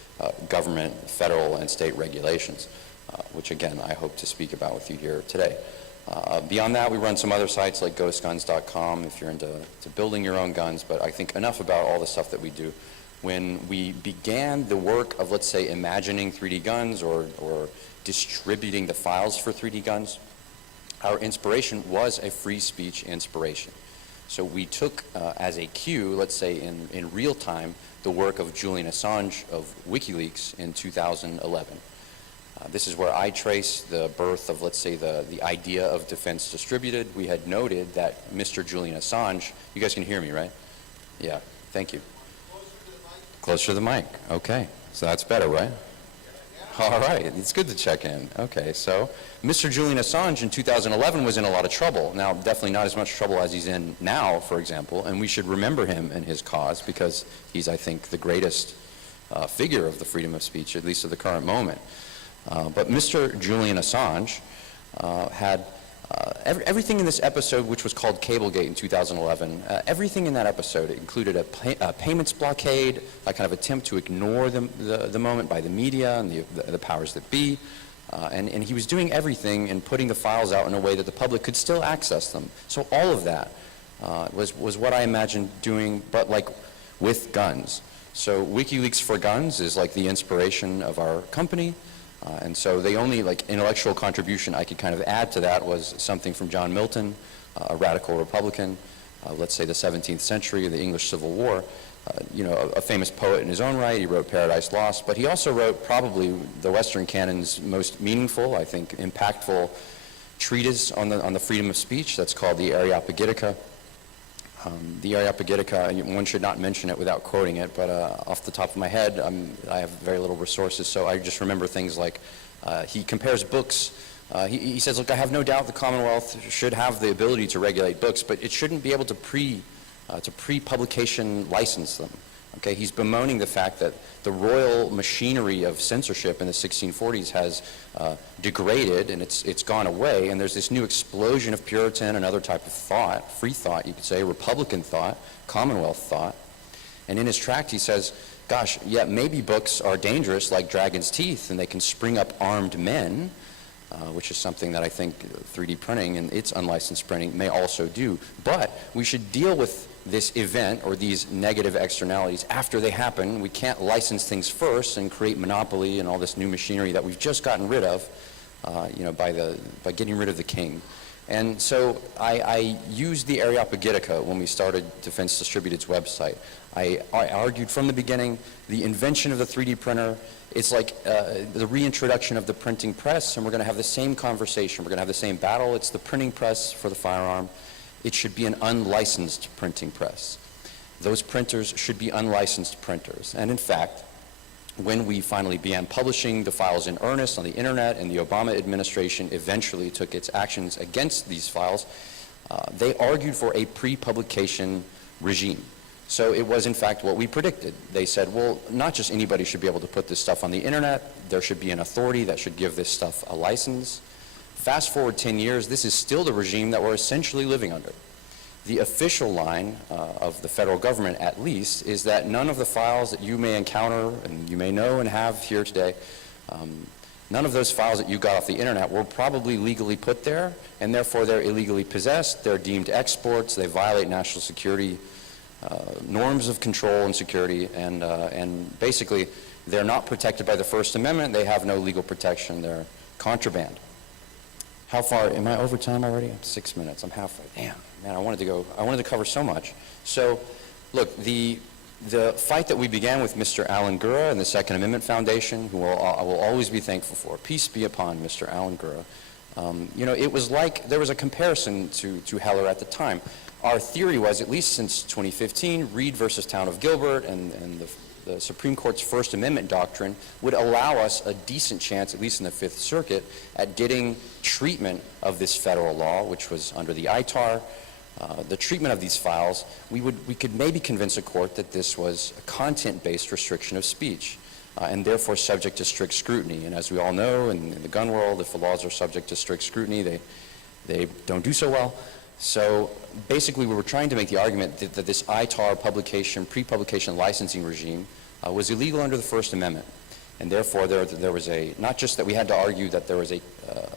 government, federal, and state regulations, which, again, I hope to speak about with you here today. Beyond that, we run some other sites like ghostguns.com if you're into building your own guns, but I think enough about all the stuff that we do. When we began the work of, let's say, imagining 3D guns or distributing the files for 3D guns, our inspiration was a free speech inspiration. So we took as a cue, let's say in real time, the work of Julian Assange of WikiLeaks in 2011. This is where I trace the birth of, let's say, the idea of Defense Distributed. We had noted that Mr. Julian Assange, you guys can hear me, right? Yeah, thank you. Closer to the mic. Okay, so that's better, right? All right, it's good to check in. Okay, so Mr. Julian Assange in 2011 was in a lot of trouble. Now, definitely not as much trouble as he's in now, for example, and we should remember him and his cause because he's, I think, the greatest figure of the freedom of speech, at least at the current moment. But Mr. Julian Assange had everything in this episode, which was called Cablegate in 2011, everything in that episode included a payments blockade, a kind of attempt to ignore the moment by the media and the powers that be, and he was doing everything and putting the files out in a way that the public could still access them. So all of that was what I imagined doing, but like with guns. So WikiLeaks for Guns is like the inspiration of our company. And so the only intellectual contribution I could kind of add to that was something from John Milton, a radical Republican, let's say the 17th century, the English Civil War, a famous poet in his own right. He wrote Paradise Lost, but he also wrote probably the Western canon's most meaningful, I think, impactful treatise on the freedom of speech. That's called the Areopagitica. The Areopagitica, one should not mention it without quoting it, but off the top of my head, I have very little resources, so I just remember things like he compares books. He says, look, I have no doubt the Commonwealth should have the ability to regulate books, but it shouldn't be able to pre-publication license them. Okay, he's bemoaning the fact that the royal machinery of censorship in the 1640s has degraded and it's gone away, and there's this new explosion of Puritan and other type of thought, free thought, you could say, Republican thought, Commonwealth thought. And in his tract he says, gosh, yeah, maybe books are dangerous like dragon's teeth and they can spring up armed men, which is something that I think 3D printing and its unlicensed printing may also do. But we should deal with this event or these negative externalities after they happen. We can't license things first and create monopoly and all this new machinery that we've just gotten rid of, by getting rid of the king. And so I used the Areopagitica when we started Defense Distributed's website. I argued from the beginning the invention of the 3D printer. It's like the reintroduction of the printing press, and we're going to have the same conversation. We're going to have the same battle. It's the printing press for the firearm. It should be an unlicensed printing press. Those printers should be unlicensed printers. And in fact, when we finally began publishing the files in earnest on the internet and the Obama administration eventually took its actions against these files, they argued for a pre-publication regime. So it was in fact what we predicted. They said, well, not just anybody should be able to put this stuff on the internet, there should be an authority that should give this stuff a license. Fast forward 10 years, this is still the regime that we're essentially living under. The official line of the federal government, at least, is that none of the files that you may encounter and you may know and have here today, none of those files that you got off the internet were probably legally put there, and therefore they're illegally possessed, they're deemed exports, they violate national security norms of control and security, and basically they're not protected by the First Amendment, they have no legal protection, they're contraband. How far, am I over time already? 6 minutes, I'm halfway. Damn, man, I wanted to cover so much. So, look, the fight that we began with Mr. Alan Gura and the Second Amendment Foundation, who I will always be thankful for, peace be upon Mr. Alan Gura. It was like, there was a comparison to Heller at the time. Our theory was, at least since 2015, Reed versus Town of Gilbert and the Supreme Court's First Amendment doctrine would allow us a decent chance, at least in the Fifth Circuit, at getting treatment of this federal law, which was under the ITAR. The treatment of these files, we could maybe convince a court that this was a content-based restriction of speech, and therefore subject to strict scrutiny. And as we all know, in the gun world, if the laws are subject to strict scrutiny, they don't do so well. So basically we were trying to make the argument that this ITAR publication, pre-publication licensing regime was illegal under the First Amendment. And therefore there was not just that we had to argue that there was a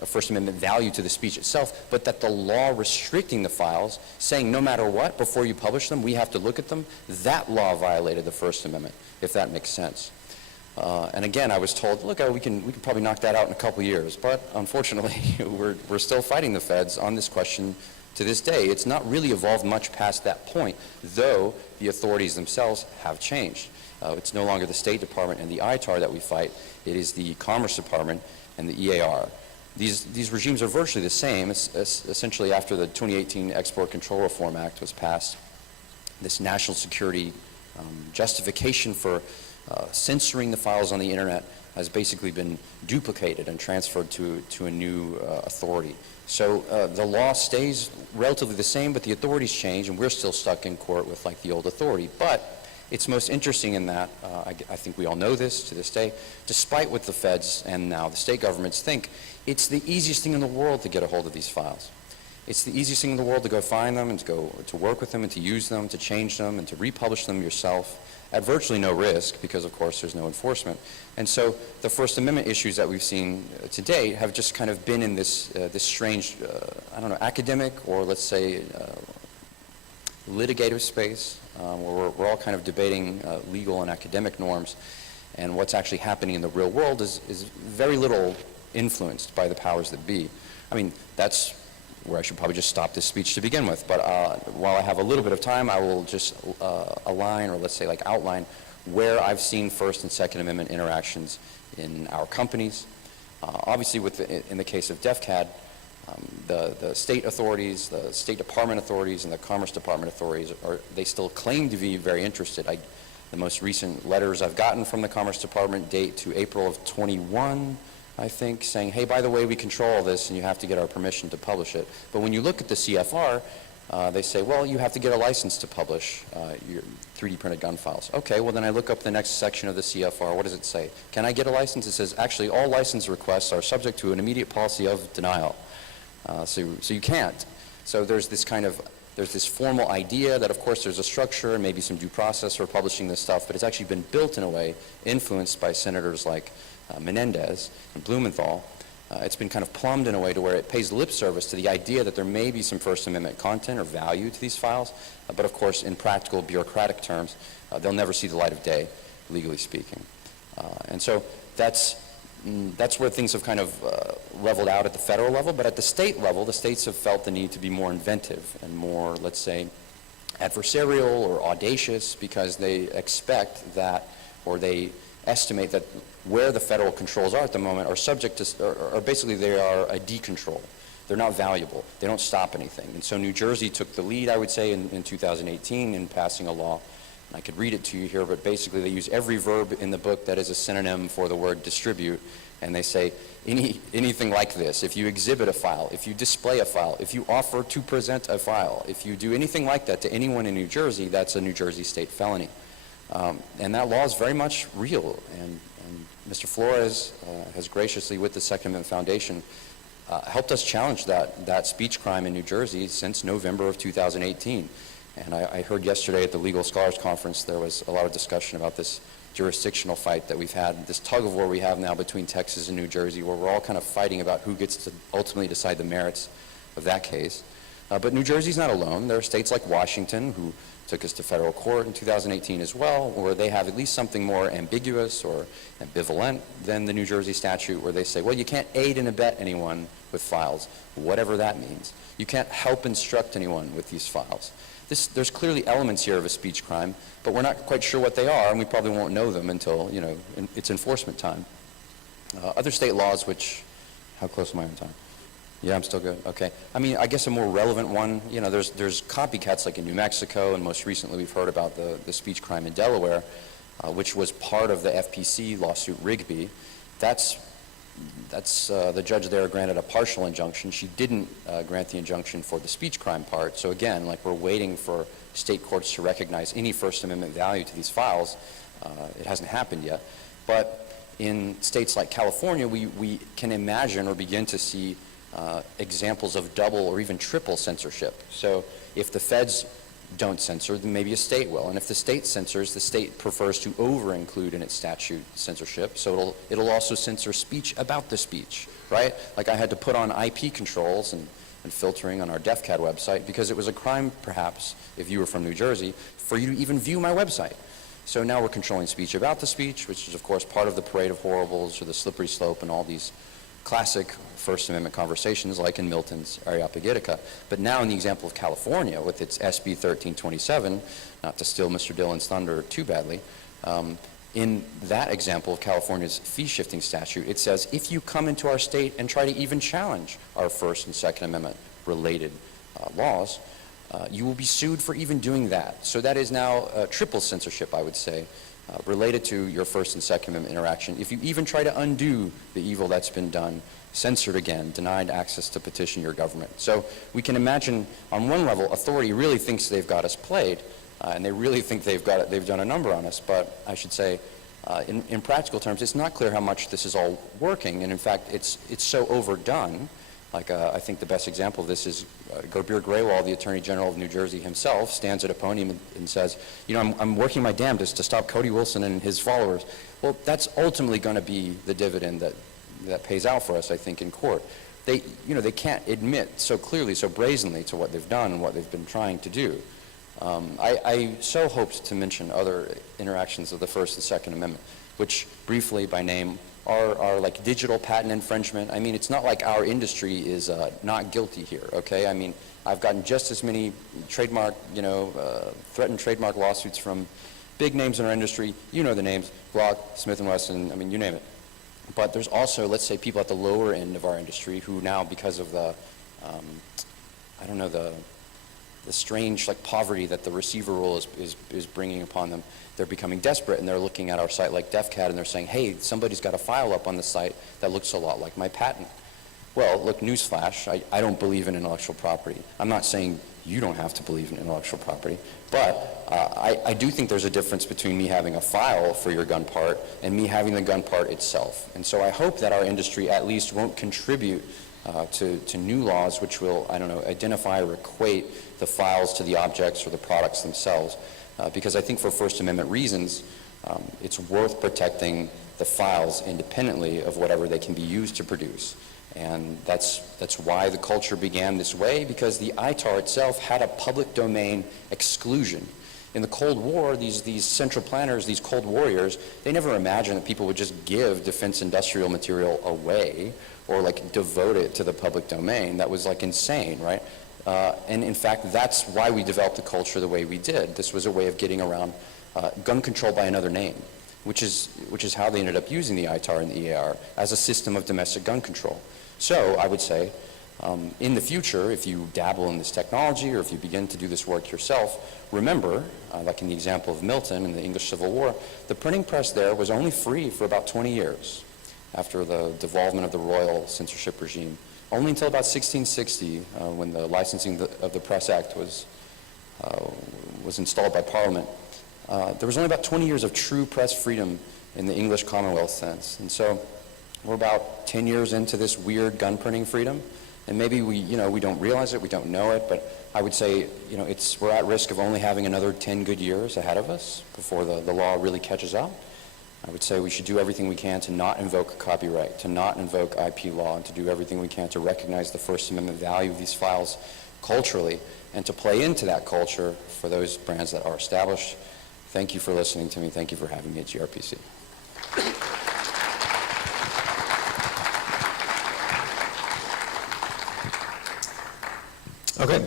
First Amendment value to the speech itself, but that the law restricting the files, saying no matter what, before you publish them, we have to look at them, that law violated the First Amendment, if that makes sense. And again, I was told, look, we can probably knock that out in a couple years, but unfortunately we're still fighting the feds on this question to this day. It's not really evolved much past that point, though the authorities themselves have changed. It's no longer the State Department and the ITAR that we fight, it is the Commerce Department and the EAR. These regimes are virtually the same. Essentially, after the 2018 Export Control Reform Act was passed, this national security justification for censoring the files on the internet has basically been duplicated and transferred to a new authority. So the law stays relatively the same, but the authorities change, and we're still stuck in court with like the old authority. But it's most interesting in that, I think we all know this to this day, despite what the feds and now the state governments think, it's the easiest thing in the world to get a hold of these files. It's the easiest thing in the world to go find them and to go to work with them and to use them, to change them and to republish them yourself at virtually no risk because, of course, there's no enforcement. And so the First Amendment issues that we've seen to date have just kind of been in this, this strange, I don't know, academic or let's say litigative space where we're all kind of debating legal and academic norms, and what's actually happening in the real world is very little influenced by the powers that be. I mean, that's where I should probably just stop this speech to begin with, but while I have a little bit of time, I will just align, or let's say like outline, where I've seen First and Second Amendment interactions in our companies. Obviously, in the case of DEFCAD, the state authorities, the State Department authorities, and the Commerce Department authorities, they still claim to be very interested. The most recent letters I've gotten from the Commerce Department date to April of 21, I think, saying, hey, by the way, we control all this and you have to get our permission to publish it. But when you look at the CFR, they say, well, you have to get a license to publish your 3D printed gun files. Okay, well then I look up the next section of the CFR. What does it say? Can I get a license? It says, actually, all license requests are subject to an immediate policy of denial. So you can't. So there's this kind of, there's this formal idea that, of course, there's a structure and maybe some due process for publishing this stuff, but it's actually been built in a way, influenced by senators like Menendez and Blumenthal. It's been kind of plumbed in a way to where it pays lip service to the idea that there may be some First Amendment content or value to these files, but of course, in practical bureaucratic terms, they'll never see the light of day, legally speaking. And so that's where things have kind of leveled out at the federal level, but at the state level, the states have felt the need to be more inventive and more, let's say, adversarial or audacious, because they expect that, or they estimate that where the federal controls are at the moment are subject to, or basically they are a decontrol. They're not valuable. They don't stop anything. And so New Jersey took the lead, I would say, in 2018 in passing a law. And I could read it to you here, but basically they use every verb in the book that is a synonym for the word distribute, and they say anything like this. If you exhibit a file, if you display a file, if you offer to present a file, if you do anything like that to anyone in New Jersey, that's a New Jersey state felony. And that law is very much real, and Mr. Flores has graciously, with the Second Amendment Foundation, helped us challenge that speech crime in New Jersey since November of 2018. And I heard yesterday at the Legal Scholars Conference there was a lot of discussion about this jurisdictional fight that we've had, this tug of war we have now between Texas and New Jersey, where we're all kind of fighting about who gets to ultimately decide the merits of that case. But New Jersey's not alone. There are states like Washington, who took us to federal court in 2018 as well, where they have at least something more ambiguous or ambivalent than the New Jersey statute, where they say, well, you can't aid and abet anyone with files, whatever that means. You can't help instruct anyone with these files. There's clearly elements here of a speech crime, but we're not quite sure what they are, and we probably won't know them until, it's enforcement time. Other state laws which, how close am I on time? Yeah, I'm still good. Okay. I mean, I guess a more relevant one, there's copycats like in New Mexico, and most recently we've heard about the speech crime in Delaware, which was part of the FPC lawsuit Rigby. The judge there granted a partial injunction. She didn't grant the injunction for the speech crime part. So again, like we're waiting for state courts to recognize any First Amendment value to these files. It hasn't happened yet. But in states like California, we can imagine or begin to see examples of double or even triple censorship. So if the feds don't censor, then maybe a state will. And if the state censors, the state prefers to over-include in its statute censorship. So it'll also censor speech about the speech, right? Like I had to put on IP controls and filtering on our DEFCAD website because it was a crime, perhaps, if you were from New Jersey, for you to even view my website. So now we're controlling speech about the speech, which is, of course, part of the parade of horribles or the slippery slope and all these classic First Amendment conversations like in Milton's Areopagitica. But now in the example of California with its SB 1327, not to steal Mr. Dillon's thunder too badly, in that example of California's fee-shifting statute, it says if you come into our state and try to even challenge our First and Second Amendment related laws, you will be sued for even doing that. So that is now triple censorship, I would say, related to your First and Second Amendment interaction. If you even try to undo the evil that's been done, censored again, denied access to petition your government. So we can imagine, on one level, authority really thinks they've got us played, and they really think they've done a number on us. But I should say, in practical terms, it's not clear how much this is all working, and in fact, it's so overdone. Like I think the best example of this is Gobir Graywall, the Attorney General of New Jersey himself, stands at a podium and says, you know, I'm working my damnedest to stop Cody Wilson and his followers. Well, that's ultimately going to be the dividend that pays out for us, I think, in court. They can't admit so clearly, so brazenly to what they've done and what they've been trying to do. I so hoped to mention other interactions of the First and Second Amendment, which briefly by name are like digital patent infringement. I mean, it's not like our industry is not guilty here, okay? I mean, I've gotten just as many trademark, threatened trademark lawsuits from big names in our industry. You know the names, Glock, Smith & Wesson, I mean, you name it. But there's also, let's say, people at the lower end of our industry who now, because of the, the strange poverty that the receiver rule is bringing upon them, they're becoming desperate, and they're looking at our site like DefCat, and they're saying, hey, somebody's got a file up on the site that looks a lot like my patent. Well, look, newsflash, I don't believe in intellectual property. I'm not saying you don't have to believe in intellectual property, but I do think there's a difference between me having a file for your gun part and me having the gun part itself. And so I hope that our industry at least won't contribute to new laws which will, identify or equate the files to the objects or the products themselves. Because I think for First Amendment reasons, it's worth protecting the files independently of whatever they can be used to produce. And that's why the culture began this way, because the ITAR itself had a public domain exclusion. In the Cold War, these central planners, these Cold Warriors, they never imagined that people would just give defense industrial material away or devote it to the public domain. That was insane, right? And in fact, that's why we developed the culture the way we did. This was a way of getting around gun control by another name, which is how they ended up using the ITAR and the EAR as a system of domestic gun control. So I would say, in the future, if you dabble in this technology or if you begin to do this work yourself, remember, like in the example of Milton in the English Civil War, the printing press there was only free for about 20 years after the devolvement of the royal censorship regime. Only until about 1660, when the licensing of the Press Act was installed by Parliament, there was only about 20 years of true press freedom in the English Commonwealth sense. And so we're about 10 years into this weird gun printing freedom, and maybe we don't realize it, we don't know it, but I would say, we're at risk of only having another 10 good years ahead of us before the law really catches up. I would say we should do everything we can to not invoke copyright, to not invoke IP law, and to do everything we can to recognize the First Amendment value of these files culturally, and to play into that culture for those brands that are established. Thank you for listening to me. Thank you for having me at GRPC. Okay.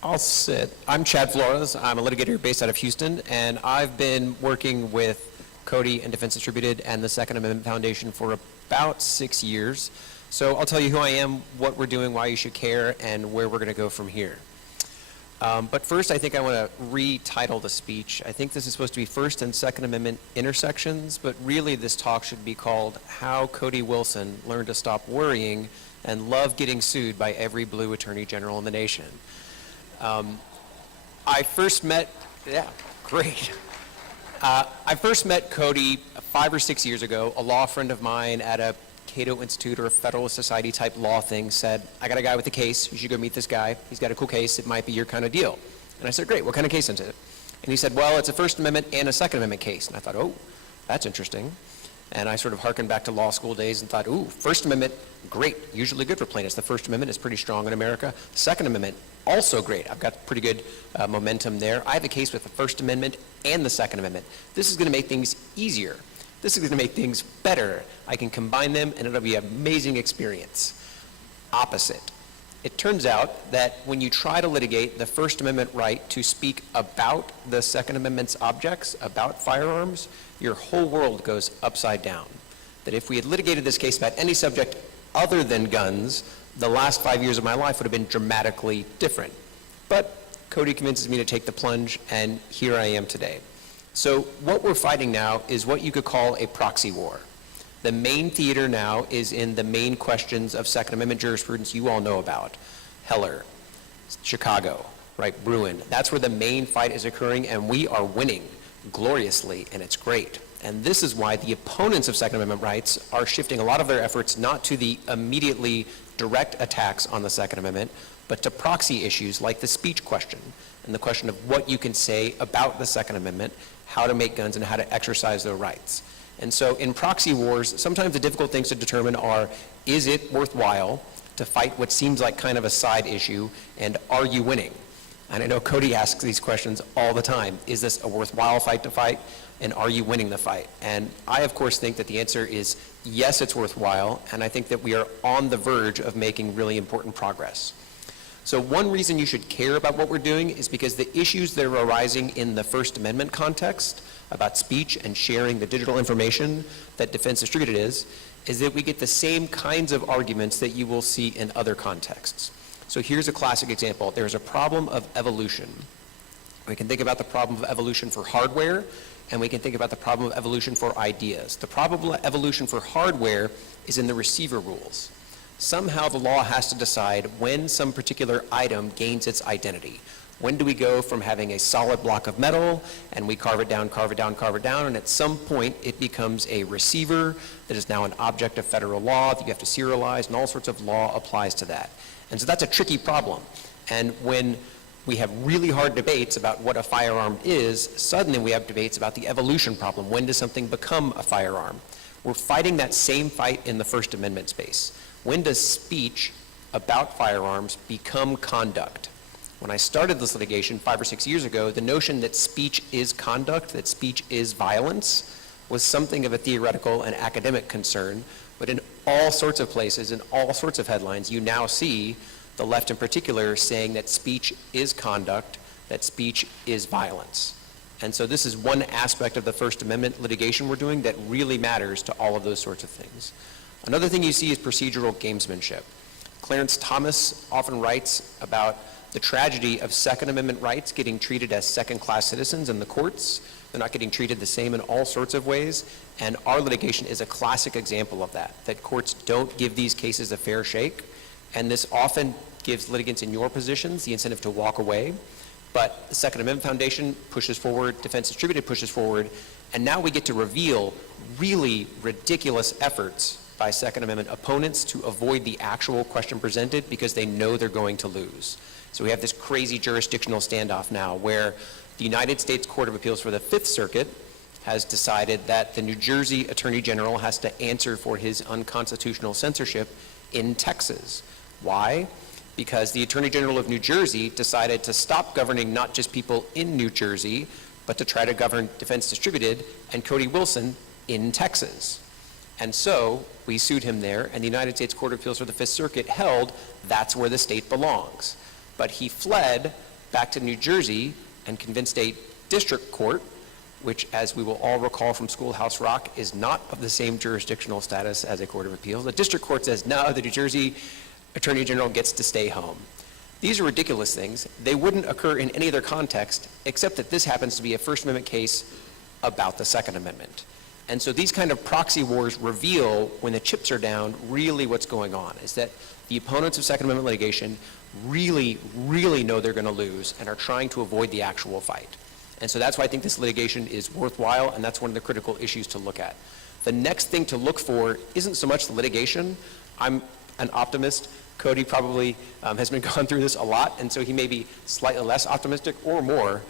I'll sit. I'm Chad Flores. I'm a litigator based out of Houston, and I've been working with Cody and Defense Distributed and the Second Amendment Foundation for about 6 years. So I'll tell you who I am, what we're doing, why you should care, and where we're going to go from here. But first, I think I want to retitle the speech. I think this is supposed to be First and Second Amendment intersections, but really this talk should be called How Cody Wilson Learned to Stop Worrying and Love Getting Sued by Every Blue Attorney General in the Nation. I first met Cody 5 or 6 years ago. A law friend of mine at a Cato Institute or a Federalist Society type law thing said, I got a guy with a case, you should go meet this guy. He's got a cool case, it might be your kind of deal. And I said, great, what kind of case is it? And he said, well, it's a First Amendment and a Second Amendment case. And I thought, oh, that's interesting. And I sort of hearkened back to law school days and thought, ooh, First Amendment, great, usually good for plaintiffs. The First Amendment is pretty strong in America. Second Amendment, also great. I've got pretty good momentum there. I have a case with the First Amendment and the Second Amendment. This is going to make things easier. This is going to make things better. I can combine them, and it'll be an amazing experience. Opposite. It turns out that when you try to litigate the First Amendment right to speak about the Second Amendment's objects, about firearms, your whole world goes upside down. That if we had litigated this case about any subject other than guns, the last 5 years of my life would have been dramatically different. But Cody convinces me to take the plunge, and here I am today. So what we're fighting now is what you could call a proxy war. The main theater now is in the main questions of Second Amendment jurisprudence you all know about. Heller, Chicago, right, Bruin. That's where the main fight is occurring, and we are winning gloriously, and it's great. And this is why the opponents of Second Amendment rights are shifting a lot of their efforts not to the immediately direct attacks on the Second Amendment, but to proxy issues like the speech question and the question of what you can say about the Second Amendment, how to make guns, and how to exercise their rights. And so in proxy wars, sometimes the difficult things to determine are, is it worthwhile to fight what seems like kind of a side issue, and are you winning? And I know Cody asks these questions all the time. Is this a worthwhile fight to fight, and are you winning the fight? And I, of course, think that the answer is yes, it's worthwhile, and I think that we are on the verge of making really important progress. So one reason you should care about what we're doing is because the issues that are arising in the First Amendment context about speech and sharing the digital information that Defense Distributed is that we get the same kinds of arguments that you will see in other contexts. So here's a classic example. There's a problem of evolution. We can think about the problem of evolution for hardware, and we can think about the problem of evolution for ideas. The problem of evolution for hardware is in the receiver rules. Somehow the law has to decide when some particular item gains its identity. When do we go from having a solid block of metal and we carve it down, carve it down, carve it down, and at some point it becomes a receiver that is now an object of federal law that you have to serialize, and all sorts of law applies to that. And so that's a tricky problem. And when we have really hard debates about what a firearm is, suddenly we have debates about the evolution problem. When does something become a firearm? We're fighting that same fight in the First Amendment space. When does speech about firearms become conduct? When I started this litigation 5 or 6 years ago, the notion that speech is conduct, that speech is violence, was something of a theoretical and academic concern, but in all sorts of places, in all sorts of headlines, you now see the left in particular saying that speech is conduct, that speech is violence. And so this is one aspect of the First Amendment litigation we're doing that really matters to all of those sorts of things. Another thing you see is procedural gamesmanship. Clarence Thomas often writes about the tragedy of Second Amendment rights getting treated as second-class citizens in the courts. They're not getting treated the same in all sorts of ways, and our litigation is a classic example of that courts don't give these cases a fair shake, and this often gives litigants in your positions the incentive to walk away. But the Second Amendment Foundation pushes forward, Defense Distributed pushes forward, and now we get to reveal really ridiculous efforts by Second Amendment opponents to avoid the actual question presented because they know they're going to lose. So we have this crazy jurisdictional standoff now where the United States Court of Appeals for the Fifth Circuit has decided that the New Jersey Attorney General has to answer for his unconstitutional censorship in Texas. Why? Because the Attorney General of New Jersey decided to stop governing not just people in New Jersey, but to try to govern Defense Distributed and Cody Wilson in Texas. And so we sued him there, and the United States Court of Appeals for the Fifth Circuit held that's where the state belongs. But he fled back to New Jersey and convinced a district court, which, as we will all recall from Schoolhouse Rock, is not of the same jurisdictional status as a court of appeals. The district court says, no, the New Jersey Attorney General gets to stay home. These are ridiculous things. They wouldn't occur in any other context, except that this happens to be a First Amendment case about the Second Amendment. And so these kind of proxy wars reveal, when the chips are down, really what's going on, is that the opponents of Second Amendment litigation really, really know they're going to lose and are trying to avoid the actual fight. And so that's why I think this litigation is worthwhile, and that's one of the critical issues to look at. The next thing to look for isn't so much the litigation. I'm an optimist. Cody probably has been going through this a lot, and so he may be slightly less optimistic or more.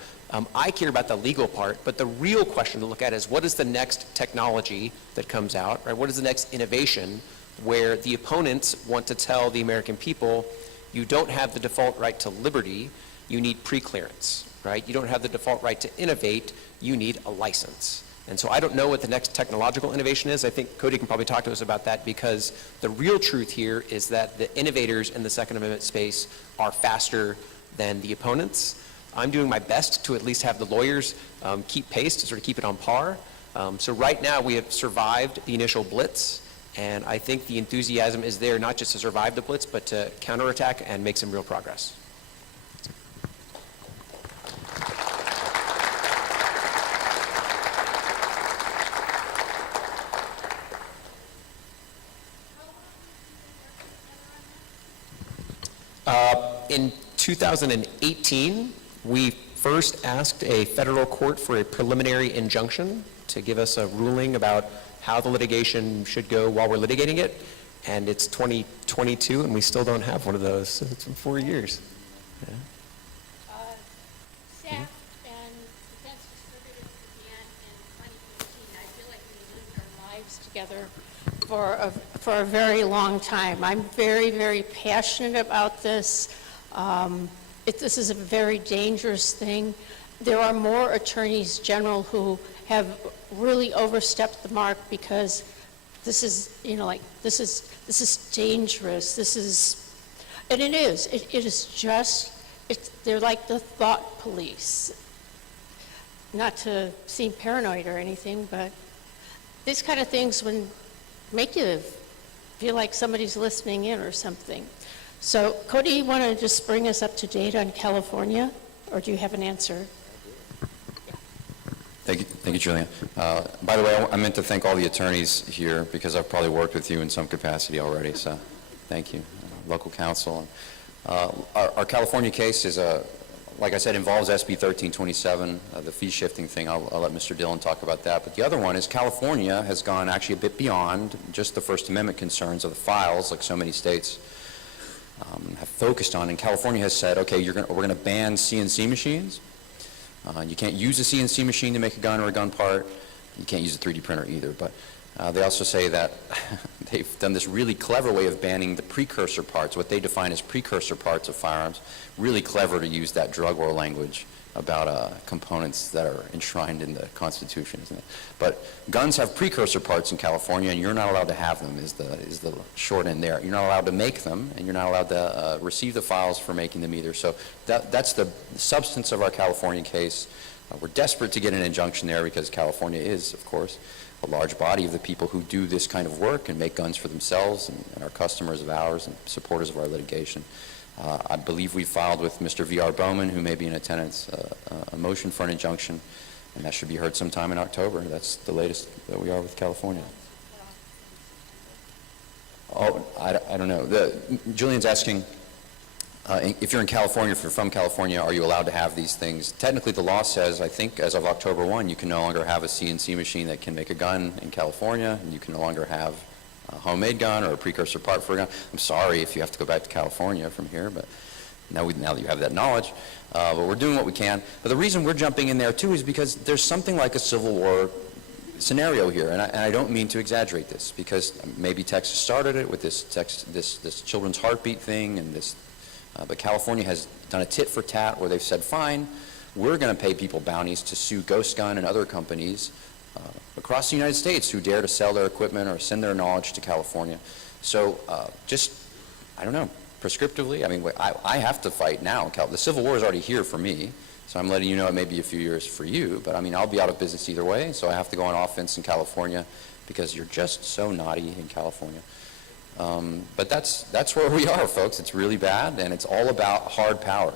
I care about the legal part, but the real question to look at is what is the next technology that comes out, right? What is the next innovation where the opponents want to tell the American people, you don't have the default right to liberty, you need preclearance, right? You don't have the default right to innovate, you need a license. And so I don't know what the next technological innovation is. I think Cody can probably talk to us about that, because the real truth here is that the innovators in the Second Amendment space are faster than the opponents. I'm doing my best to at least have the lawyers keep pace, to sort of keep it on par. So right now we have survived the initial blitz, and I think the enthusiasm is there not just to survive the blitz, but to counterattack and make some real progress. In 2018, we first asked a federal court for a preliminary injunction to give us a ruling about how the litigation should go while we're litigating it. And it's 2022, and we still don't have one of those. So it's been 4 years. Yeah. Staff and defense distributors began in 2015. I feel like we lived our lives together for a very long time. I'm very, very passionate about this. This is a very dangerous thing. There are more attorneys general who have really overstepped the mark because this is, this is dangerous. This is, and it is. It is just. They're like the thought police. Not to seem paranoid or anything, but these kind of things would make you feel like somebody's listening in or something. So, Cody, you want to just bring us up to date on California, or do you have an answer? Thank you, Julian. By the way, I meant to thank all the attorneys here because I've probably worked with you in some capacity already, so thank you. Local counsel. Our California case is, like I said, involves SB 1327, the fee shifting thing. I'll let Mr. Dillon talk about that. But the other one is California has gone actually a bit beyond just the First Amendment concerns of the files, like so many states have focused on. And California has said, okay, we're going to ban CNC machines. You can't use a CNC machine to make a gun or a gun part. You can't use a 3D printer either. But they also say that they've done this really clever way of banning the precursor parts, what they define as precursor parts of firearms. Really clever to use that drug war language about components that are enshrined in the Constitution, isn't it? But guns have precursor parts in California, and you're not allowed to have them, is the short end there. You're not allowed to make them, and you're not allowed to receive the files for making them either. So that's the substance of our California case. We're desperate to get an injunction there because California is, of course, a large body of the people who do this kind of work and make guns for themselves and are customers of ours and supporters of our litigation. I believe we filed with Mr. V.R. Bowman, who may be in attendance, a motion for an injunction, and that should be heard sometime in October. That's the latest that we are with California. Oh, I don't know. Julian's asking, if you're in California, if you're from California, are you allowed to have these things? Technically, the law says, I think, as of October 1, you can no longer have a CNC machine that can make a gun in California, and you can no longer have a homemade gun or a precursor part for a gun. I'm sorry if you have to go back to California from here, but now that you have that knowledge, but we're doing what we can. But the reason we're jumping in there, too, is because there's something like a Civil War scenario here, and I don't mean to exaggerate this, because maybe Texas started it with this children's heartbeat thing, and this. But California has done a tit for tat where they've said, fine, we're going to pay people bounties to sue Ghost Gun and other companies across the United States who dare to sell their equipment or send their knowledge to California. So just, I don't know, prescriptively, I mean, I have to fight now. The Civil War is already here for me, so I'm letting you know it may be a few years for you, but I mean, I'll be out of business either way, so I have to go on offense in California because you're just so naughty in California. But that's where we are, folks. It's really bad, and it's all about hard power.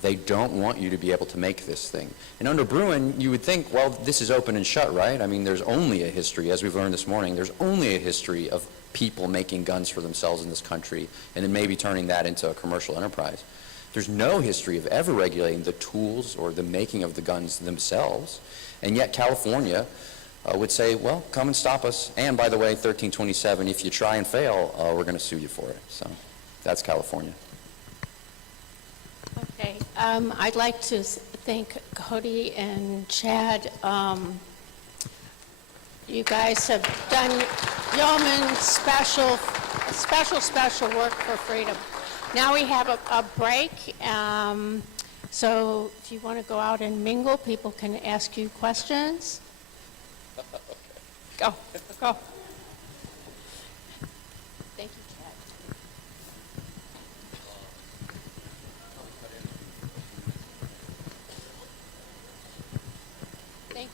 They don't want you to be able to make this thing. And under Bruin, you would think, well, this is open and shut, right? I mean, there's only a history, as we've learned this morning, there's only a history of people making guns for themselves in this country, and then maybe turning that into a commercial enterprise. There's no history of ever regulating the tools or the making of the guns themselves. And yet California would say, well, come and stop us. And by the way, 1327, if you try and fail, we're going to sue you for it. So that's California. Okay. I'd like to thank Cody and Chad. You guys have done yeoman's special work for freedom. Now we have a break. So if you want to go out and mingle, people can ask you questions. Go. Thank you, Chad. Thank you.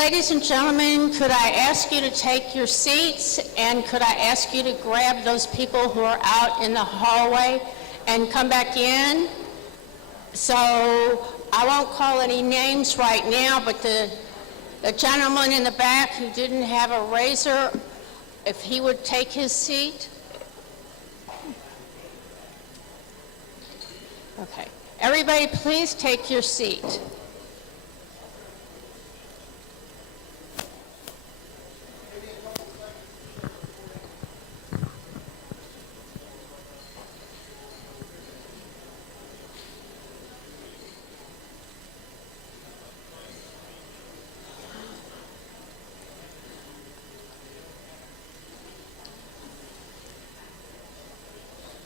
Ladies and gentlemen, could I ask you to take your seats, and could I ask you to grab those people who are out in the hallway and come back in? So I won't call any names right now, but the gentleman in the back who didn't have a razor, if he would take his seat. Okay. Everybody, please take your seat.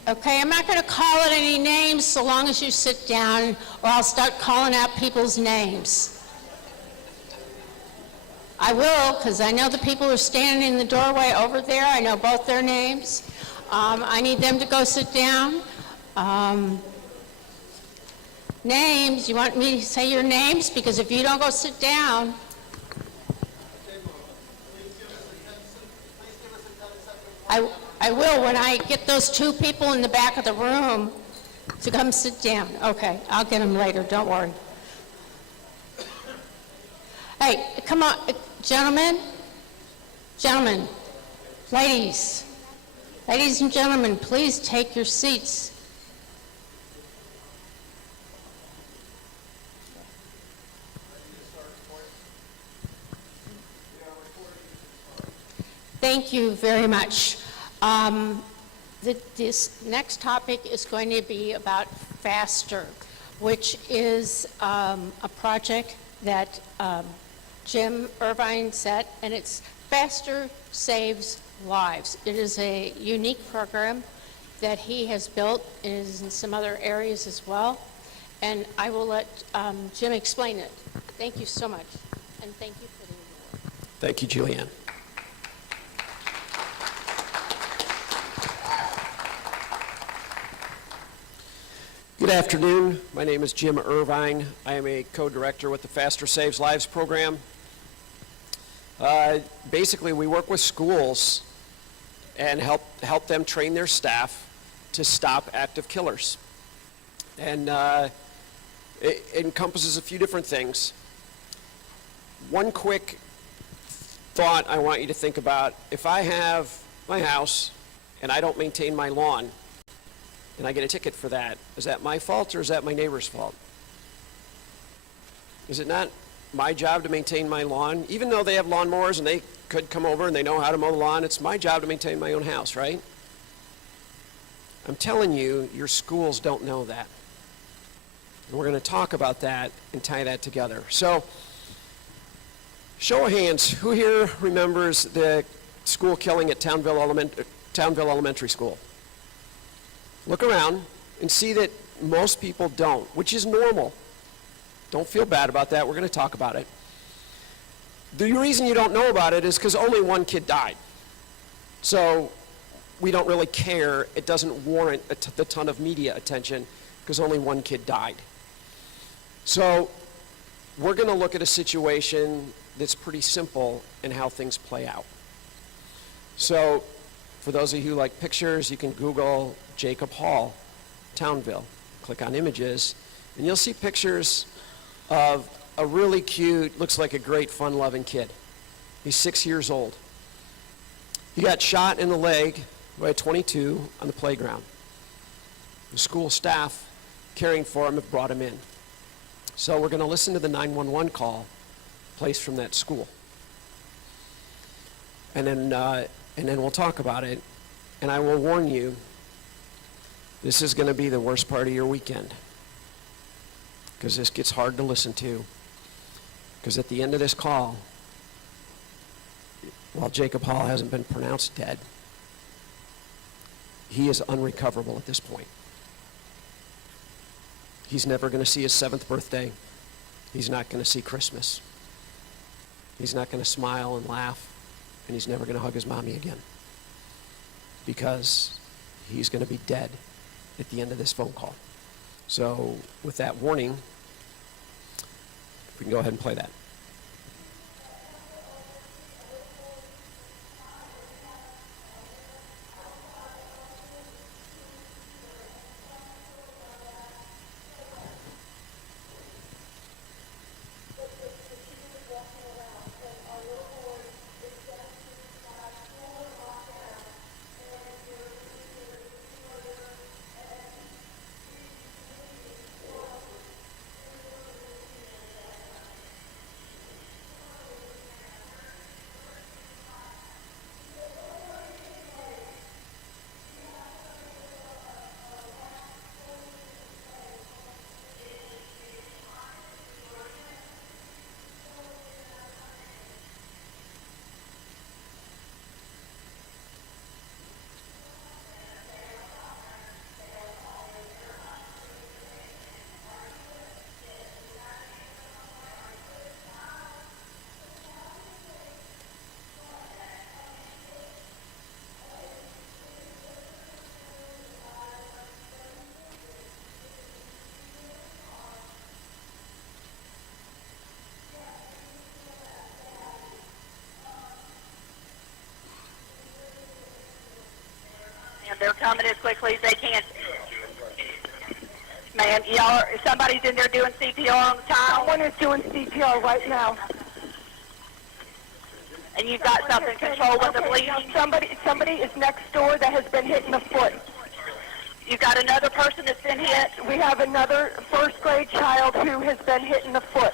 Okay, I'm not going to call out any names so long as you sit down, or I'll start calling out people's names. I will, because I know the people who are standing in the doorway over there. I know both their names. I need them to go sit down. Names, you want me to say your names? Because if you don't go sit down... I will when I get those two people in the back of the room to come sit down. Okay, I'll get them later, don't worry. Hey, come on, gentlemen, ladies and gentlemen, please take your seats. Thank you very much. This next topic is going to be about FASTER, which is a project that Jim Irvine set, and it's FASTER Saves Lives. It is a unique program that he has built. It is in some other areas as well, and I will let Jim explain it. Thank you so much, and thank you for the award. Thank you, Julianne. Good afternoon. My name is Jim Irvine. I am a co-director with the FASTER Saves Lives program. Basically, we work with schools and help them train their staff to stop active killers. And it encompasses a few different things. One quick thought I want you to think about: if I have my house and I don't maintain my lawn, and I get a ticket for that, is that my fault or is that my neighbor's fault? Is it not my job to maintain my lawn? Even though they have lawnmowers and they could come over and they know how to mow the lawn, it's my job to maintain my own house, right? I'm telling you, your schools don't know that. And we're going to talk about that and tie that together. So, show of hands, who here remembers the school killing at Townville Elementary School? Look around and see that most people don't, which is normal. Don't feel bad about that. We're going to talk about it. The reason you don't know about it is because only one kid died. So we don't really care. It doesn't warrant the ton of media attention because only one kid died. So we're going to look at a situation that's pretty simple in how things play out. So for those of you who like pictures, you can Google Jacob Hall, Townville. Click on images, and you'll see pictures of a really cute, looks like a great fun-loving kid. He's 6 years old. He got shot in the leg by a .22 on the playground. The school staff caring for him have brought him in. So we're going to listen to the 911 call placed from that school. And then we'll talk about it. And I will warn you, this is going to be the worst part of your weekend, because this gets hard to listen to. Because at the end of this call, while Jacob Hall hasn't been pronounced dead, he is unrecoverable at this point. He's never going to see his 7th birthday. He's not going to see Christmas. He's not going to smile and laugh, and he's never going to hug his mommy again, because he's going to be dead at the end of this phone call. So with that warning, we can go ahead and play that. They're coming as quickly as they can. Ma'am, somebody's in there doing CPR on the child? Someone is doing CPR right now. And you've got something controlling the bleeding? Somebody is next door that has been hit in the foot. You've got another person that's been hit? We have another first grade child who has been hit in the foot.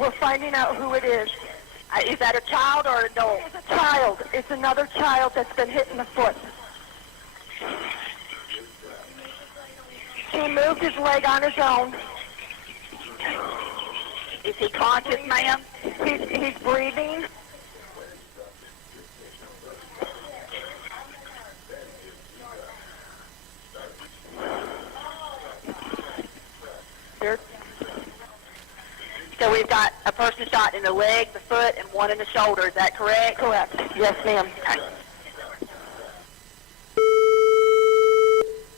We're finding out who it is. Is that a child or an adult? It's a child. It's another child that's been hit in the foot. He moved his leg on his own. Is he conscious, ma'am? He's breathing. So we've got a person shot in the leg, the foot, and one in the shoulder. Is that correct? Correct. Yes, ma'am.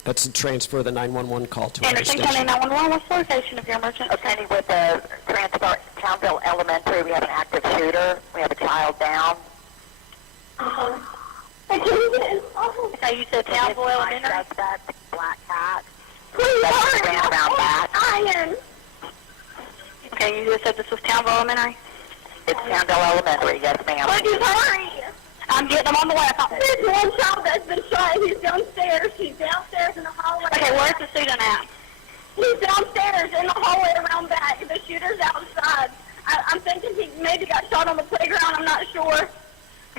That's to transfer the 911 call to our Anderson station. County 911, what's the location of your emergency? Okay, with the transport, Townville Elementary, we have an active shooter. We have a child down. Okay, you said Townville Elementary? That's Black Cat. That's the roundabout back. Okay, you just said this was Townville Elementary? It's Townville Elementary, yes, ma'am. Please hurry! I'm getting them on the way. There's one child that's been shot. He's downstairs. He's downstairs in the hallway. Okay, where's the student at? He's downstairs in the hallway around back. The shooter's outside. I'm thinking he maybe got shot on the playground. I'm not sure.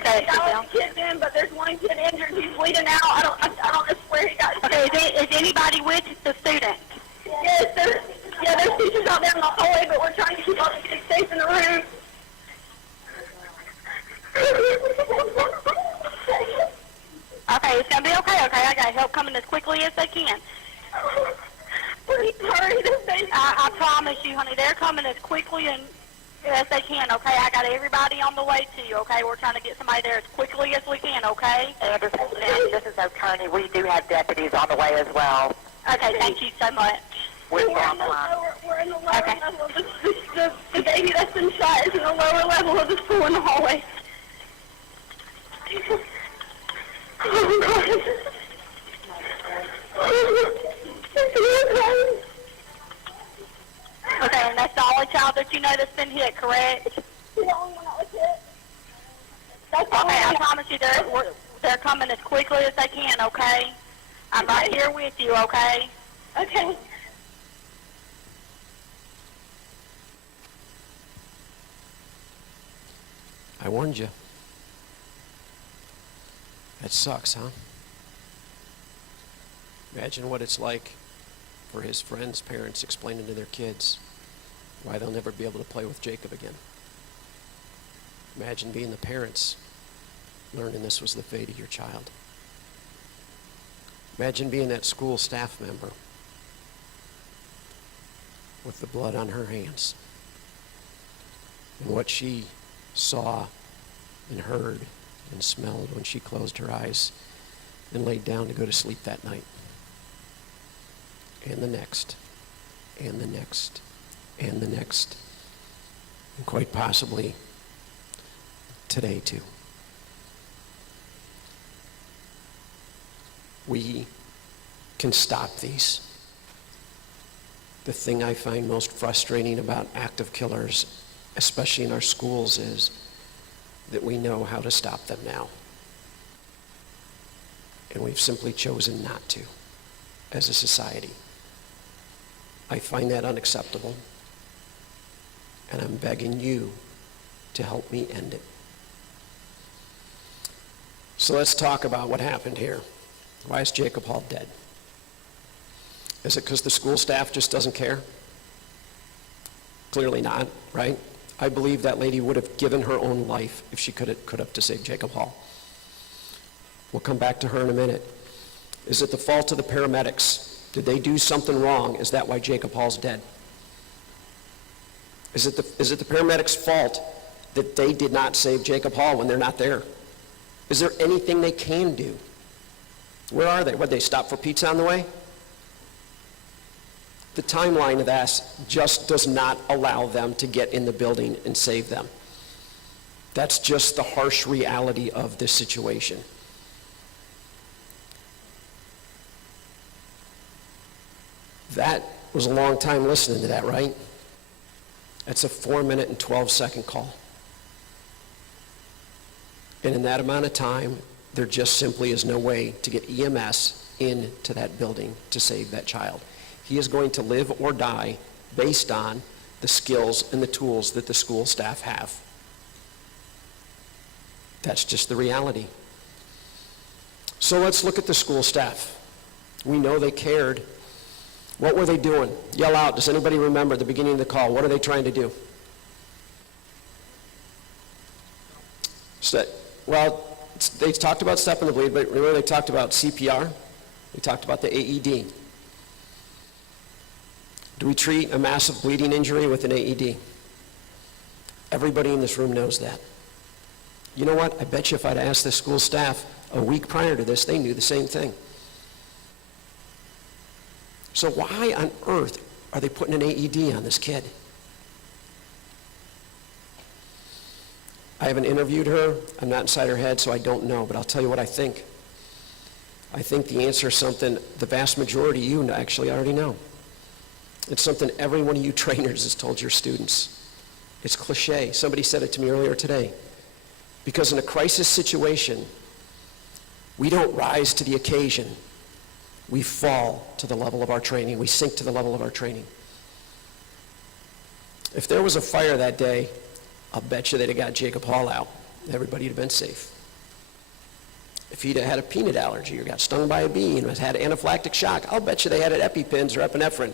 Okay, got the kids in, but there's one kid injured. He's bleeding out. I don't know where he got shot. Okay, is anybody with the student? Yes, there's teachers out there in the hallway, but we're trying to keep all the kids safe in the room. Okay, it's going to be okay. Okay, I got help coming as quickly as they can. Please hurry. I promise you, honey, they're coming as quickly as they can, okay? I got everybody on the way to you, okay? We're trying to get somebody there as quickly as we can, okay? Anderson, this is Oconee. We do have deputies on the way as well. Okay, thank you so much. We're in the lower level of the baby that's been shot is in the lower level of the school in the hallway. Okay, and that's the only child that you know that's been hit, correct? The only one that was hit. Okay, I promise you they're coming as quickly as they can, okay? I'm right here with you, okay? Okay. I warned you. That sucks, huh? Imagine what it's like for his friends' parents explaining to their kids why they'll never be able to play with Jacob again. Imagine being the parents learning this was the fate of your child. Imagine being that school staff member with the blood on her hands and what she saw and heard and smelled when she closed her eyes and laid down to go to sleep that night. And the next, and the next, and the next, and quite possibly today too. We can stop these. The thing I find most frustrating about active killers, especially in our schools, is that we know how to stop them now. And we've simply chosen not to as a society. I find that unacceptable, and I'm begging you to help me end it. So let's talk about what happened here. Why is Jacob Hall dead? Is it because the school staff just doesn't care? Clearly not, right? I believe that lady would have given her own life if she could have to save Jacob Hall. We'll come back to her in a minute. Is it the fault of the paramedics? Did they do something wrong? Is that why Jacob Hall's dead? Is it the paramedics' fault that they did not save Jacob Hall when they're not there? Is there anything they can do? Where are they? Would they stop for pizza on the way? The timeline of this just does not allow them to get in the building and save them. That's just the harsh reality of this situation. That was a long time listening to that, right? That's a 4-minute and 12-second call. And in that amount of time, there just simply is no way to get EMS into that building to save that child. He is going to live or die based on the skills and the tools that the school staff have. That's just the reality. So let's look at the school staff. We know they cared. What were they doing? Yell out. Does anybody remember at the beginning of the call? What are they trying to do? Well, they talked about stopping the bleed, but remember they talked about CPR? They talked about the AED. Do we treat a massive bleeding injury with an AED? Everybody in this room knows that. You know what? I bet you if I'd asked the school staff a week prior to this, they knew the same thing. So why on earth are they putting an AED on this kid? I haven't interviewed her. I'm not inside her head, so I don't know, but I'll tell you what I think. I think the answer is something the vast majority of you actually already know. It's something every one of you trainers has told your students. It's cliche. Somebody said it to me earlier today. Because in a crisis situation, we don't rise to the occasion. We fall to the level of our training. We sink to the level of our training. If there was a fire that day, I'll bet you they'd have got Jacob Hall out. Everybody would have been safe. If he'd have had a peanut allergy or got stung by a bee and had anaphylactic shock, I'll bet you they had EpiPens or epinephrine,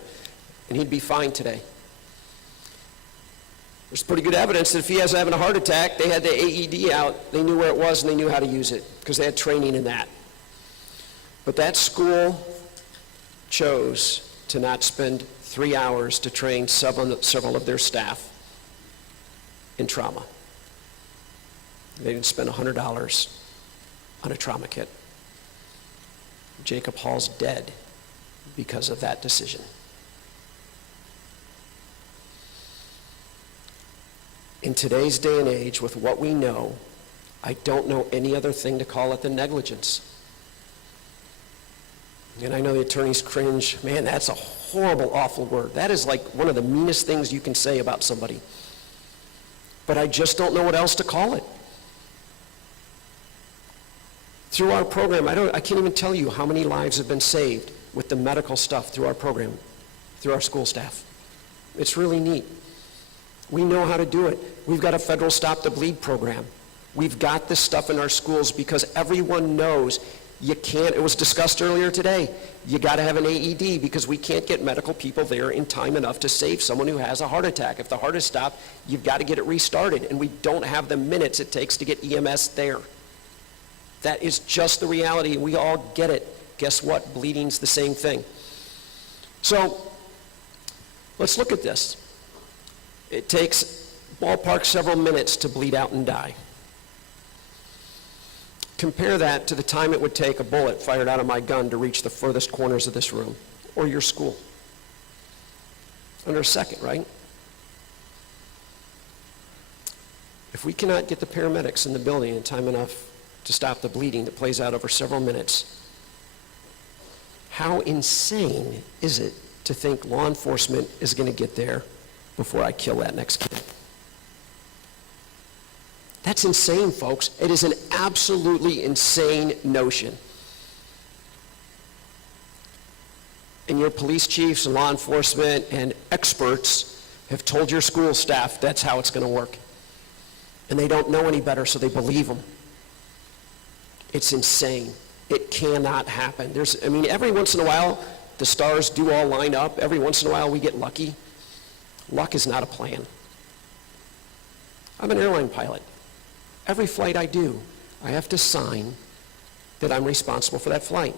and he'd be fine today. There's pretty good evidence that if he was having a heart attack, they had the AED out, they knew where it was, and they knew how to use it, because they had training in that. But that school chose to not spend 3 hours to train several of their staff in trauma. They didn't spend $100 on a trauma kit. Jacob Hall's dead because of that decision. In today's day and age, with what we know, I don't know any other thing to call it than negligence. And I know the attorneys cringe. Man, that's a horrible, awful word. That is like one of the meanest things you can say about somebody. But I just don't know what else to call it. Through our program, I can't even tell you how many lives have been saved with the medical stuff through our program, through our school staff. It's really neat. We know how to do it. We've got a federal Stop the Bleed program. We've got this stuff in our schools because everyone knows you can't, it was discussed earlier today, you got to have an AED because we can't get medical people there in time enough to save someone who has a heart attack. If the heart is stopped, you've got to get it restarted, and we don't have the minutes it takes to get EMS there. That is just the reality. We all get it. Guess what? Bleeding's the same thing. So let's look at this. It takes ballpark several minutes to bleed out and die. Compare that to the time it would take a bullet fired out of my gun to reach the furthest corners of this room or your school. Under a second, right? If we cannot get the paramedics in the building in time enough to stop the bleeding that plays out over several minutes, how insane is it to think law enforcement is going to get there before I kill that next kid? That's insane, folks. It is an absolutely insane notion. And your police chiefs and law enforcement and experts have told your school staff that's how it's going to work. And they don't know any better, so they believe them. It's insane. It cannot happen. Every once in a while, the stars do all line up. Every once in a while, we get lucky. Luck is not a plan. I'm an airline pilot. Every flight I do, I have to sign that I'm responsible for that flight.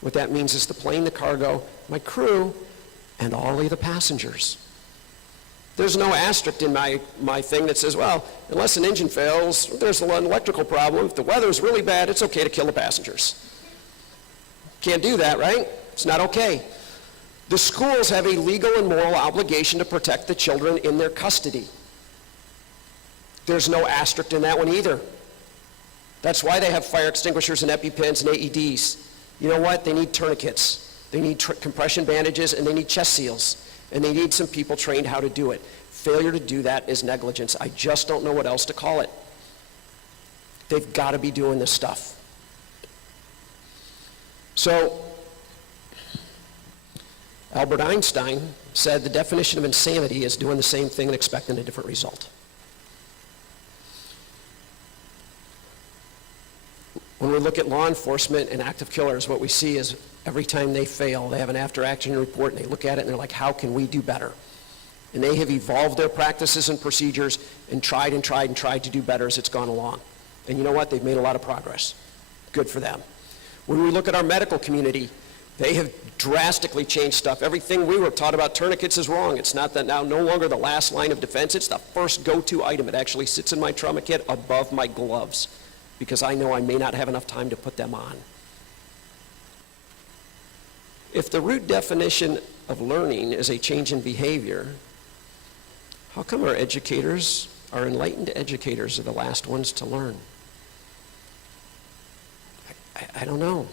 What that means is the plane, the cargo, my crew, and all of the passengers. There's no asterisk in my thing that says, well, unless an engine fails, there's an electrical problem. If the weather's really bad, it's okay to kill the passengers. Can't do that, right? It's not okay. The schools have a legal and moral obligation to protect the children in their custody. There's no asterisk in that one either. That's why they have fire extinguishers and EpiPens and AEDs. You know what? They need tourniquets. They need compression bandages, and they need chest seals, and they need some people trained how to do it. Failure to do that is negligence. I just don't know what else to call it. They've got to be doing this stuff. So, Albert Einstein said the definition of insanity is doing the same thing and expecting a different result. When we look at law enforcement and active killers, what we see is every time they fail, they have an after-action report, and they look at it and they're like, how can we do better? And they have evolved their practices and procedures and tried to do better as it's gone along. And you know what? They've made a lot of progress. Good for them. When we look at our medical community, they have drastically changed stuff. Everything we were taught about tourniquets is wrong. It's not that now, no longer the last line of defense. It's the first go-to item. It actually sits in my trauma kit above my gloves because I know I may not have enough time to put them on. If the root definition of learning is a change in behavior, how come our educators, our enlightened educators, are the last ones to learn? I don't know.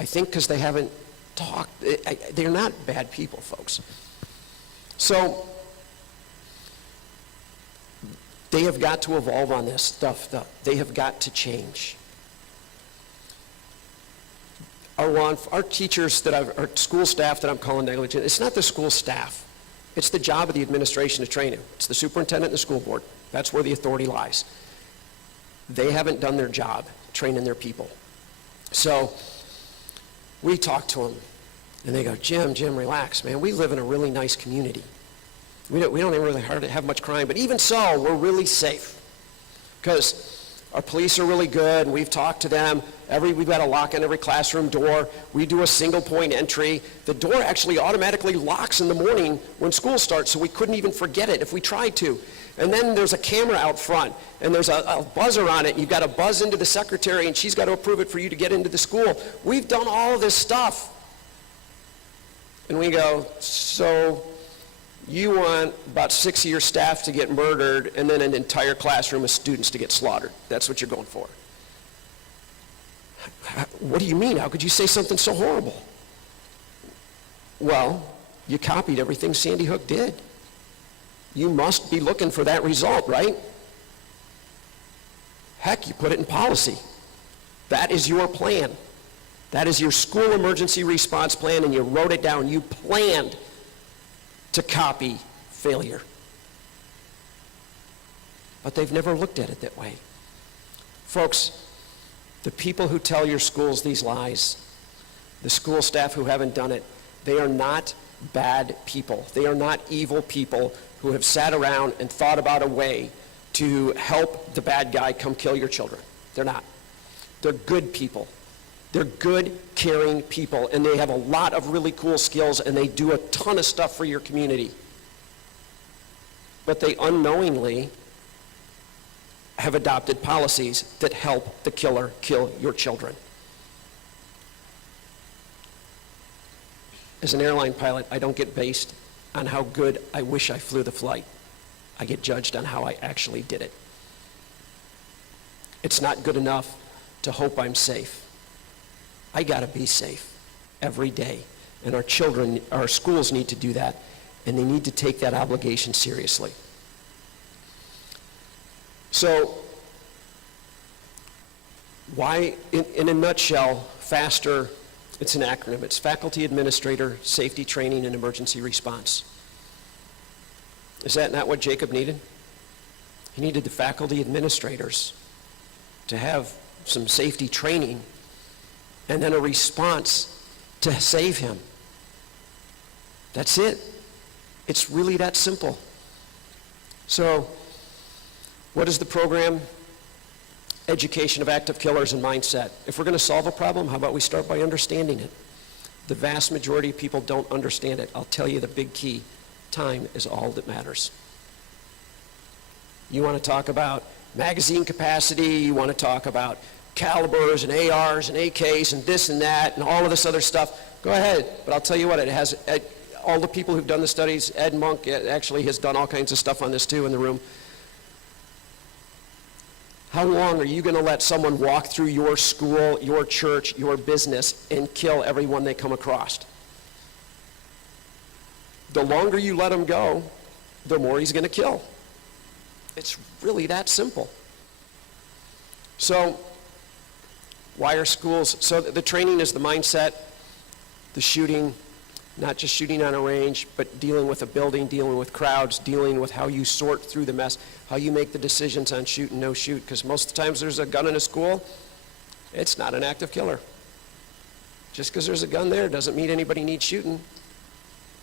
I think because they haven't talked. They're not bad people, folks. So they have got to evolve on this stuff. They have got to change. Our teachers our school staff that I'm calling negligent, it's not the school staff. It's the job of the administration to train them. It's the superintendent and the school board. That's where the authority lies. They haven't done their job training their people. So we talk to them, and they go, Jim, relax, man. We live in a really nice community. We don't even really hardly have much crime, but even so, we're really safe because our police are really good, and we've talked to them. We've got a lock on every classroom door. We do a single point entry. The door actually automatically locks in the morning when school starts, so we couldn't even forget it if we tried to. And then there's a camera out front, and there's a buzzer on it, and you've got to buzz into the secretary, and she's got to approve it for you to get into the school. We've done all of this stuff. And we go, so you want about 6 of your staff to get murdered, and then an entire classroom of students to get slaughtered. That's what you're going for. What do you mean? How could you say something so horrible? Well, you copied everything Sandy Hook did. You must be looking for that result, right? Heck, you put it in policy. That is your plan. That is your school emergency response plan, and you wrote it down. You planned to copy failure. But they've never looked at it that way. Folks, the people who tell your schools these lies, the school staff who haven't done it, they are not bad people. They are not evil people who have sat around and thought about a way to help the bad guy come kill your children. They're not. They're good people. They're good, caring people, and they have a lot of really cool skills, and they do a ton of stuff for your community. But they unknowingly have adopted policies that help the killer kill your children. As an airline pilot, I don't get based on how good I wish I flew the flight. I get judged on how I actually did it. It's not good enough to hope I'm safe. I gotta be safe every day. And our children, our schools need to do that, and they need to take that obligation seriously. So, why, in a nutshell, FASTER, it's an acronym. It's Faculty Administrator, Safety Training, and Emergency Response. Is that not what Jacob needed? He needed the faculty administrators to have some safety training and then a response to save him. That's it. It's really that simple. So, what is the program? Education of active killers and mindset. If we're going to solve a problem, how about we start by understanding it? The vast majority of people don't understand it. I'll tell you the big key. Time is all that matters. You want to talk about magazine capacity, you want to talk about calibers and ARs and AKs and this and that and all of this other stuff, go ahead. But I'll tell you what, it has, all the people who've done the studies, Ed Monk actually has done all kinds of stuff on this too in the room. How long are you going to let someone walk through your school, your church, your business, and kill everyone they come across? The longer you let him go, the more he's going to kill. It's really that simple. So, why are schools? So the training is the mindset, the shooting, not just shooting on a range, but dealing with a building, dealing with crowds, dealing with how you sort through the mess, how you make the decisions on shoot and no shoot, because most of the times there's a gun in a school, it's not an active killer. Just because there's a gun there doesn't mean anybody needs shooting.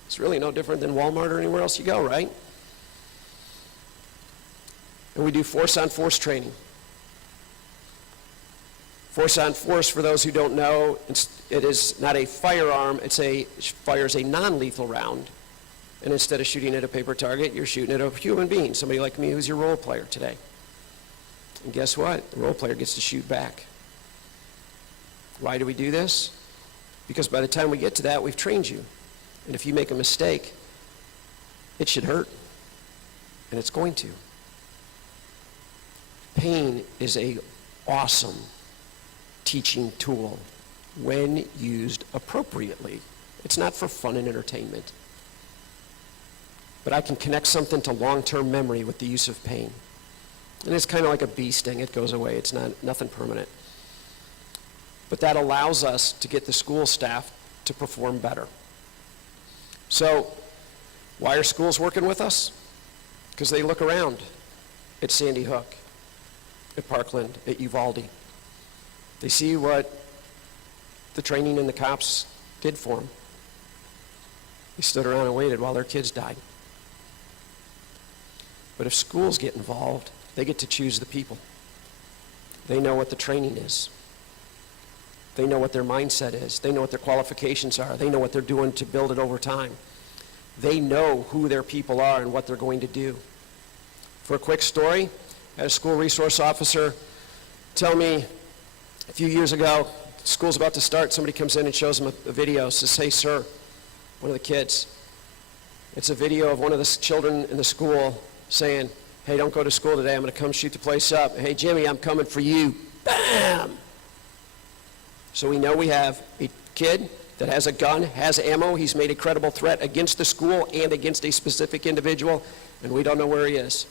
It's really no different than Walmart or anywhere else you go, right? And we do force-on-force training. Force-on-force, for those who don't know, it is not a firearm, fires a non-lethal round. And instead of shooting at a paper target, you're shooting at a human being, somebody like me who's your role player today. And guess what? The role player gets to shoot back. Why do we do this? Because by the time we get to that, we've trained you. And if you make a mistake, it should hurt. And it's going to. Pain is an awesome teaching tool when used appropriately. It's not for fun and entertainment. But I can connect something to long-term memory with the use of pain. And it's kind of like a bee sting. It goes away. It's nothing permanent. But that allows us to get the school staff to perform better. So, why are schools working with us? Because they look around at Sandy Hook, at Parkland, at Uvalde. They see what the training and the cops did for them. They stood around and waited while their kids died. But if schools get involved, they get to choose the people. They know what the training is. They know what their mindset is. They know what their qualifications are. They know what they're doing to build it over time. They know who their people are and what they're going to do. For a quick story, I had a school resource officer tell me a few years ago, school's about to start, somebody comes in and shows them a video, says, "Hey, sir," one of the kids. It's a video of one of the children in the school saying, "Hey, don't go to school today. I'm going to come shoot the place up. Hey, Jimmy, I'm coming for you." Bam! So we know we have a kid that has a gun, has ammo. He's made a credible threat against the school and against a specific individual, and we don't know where he is.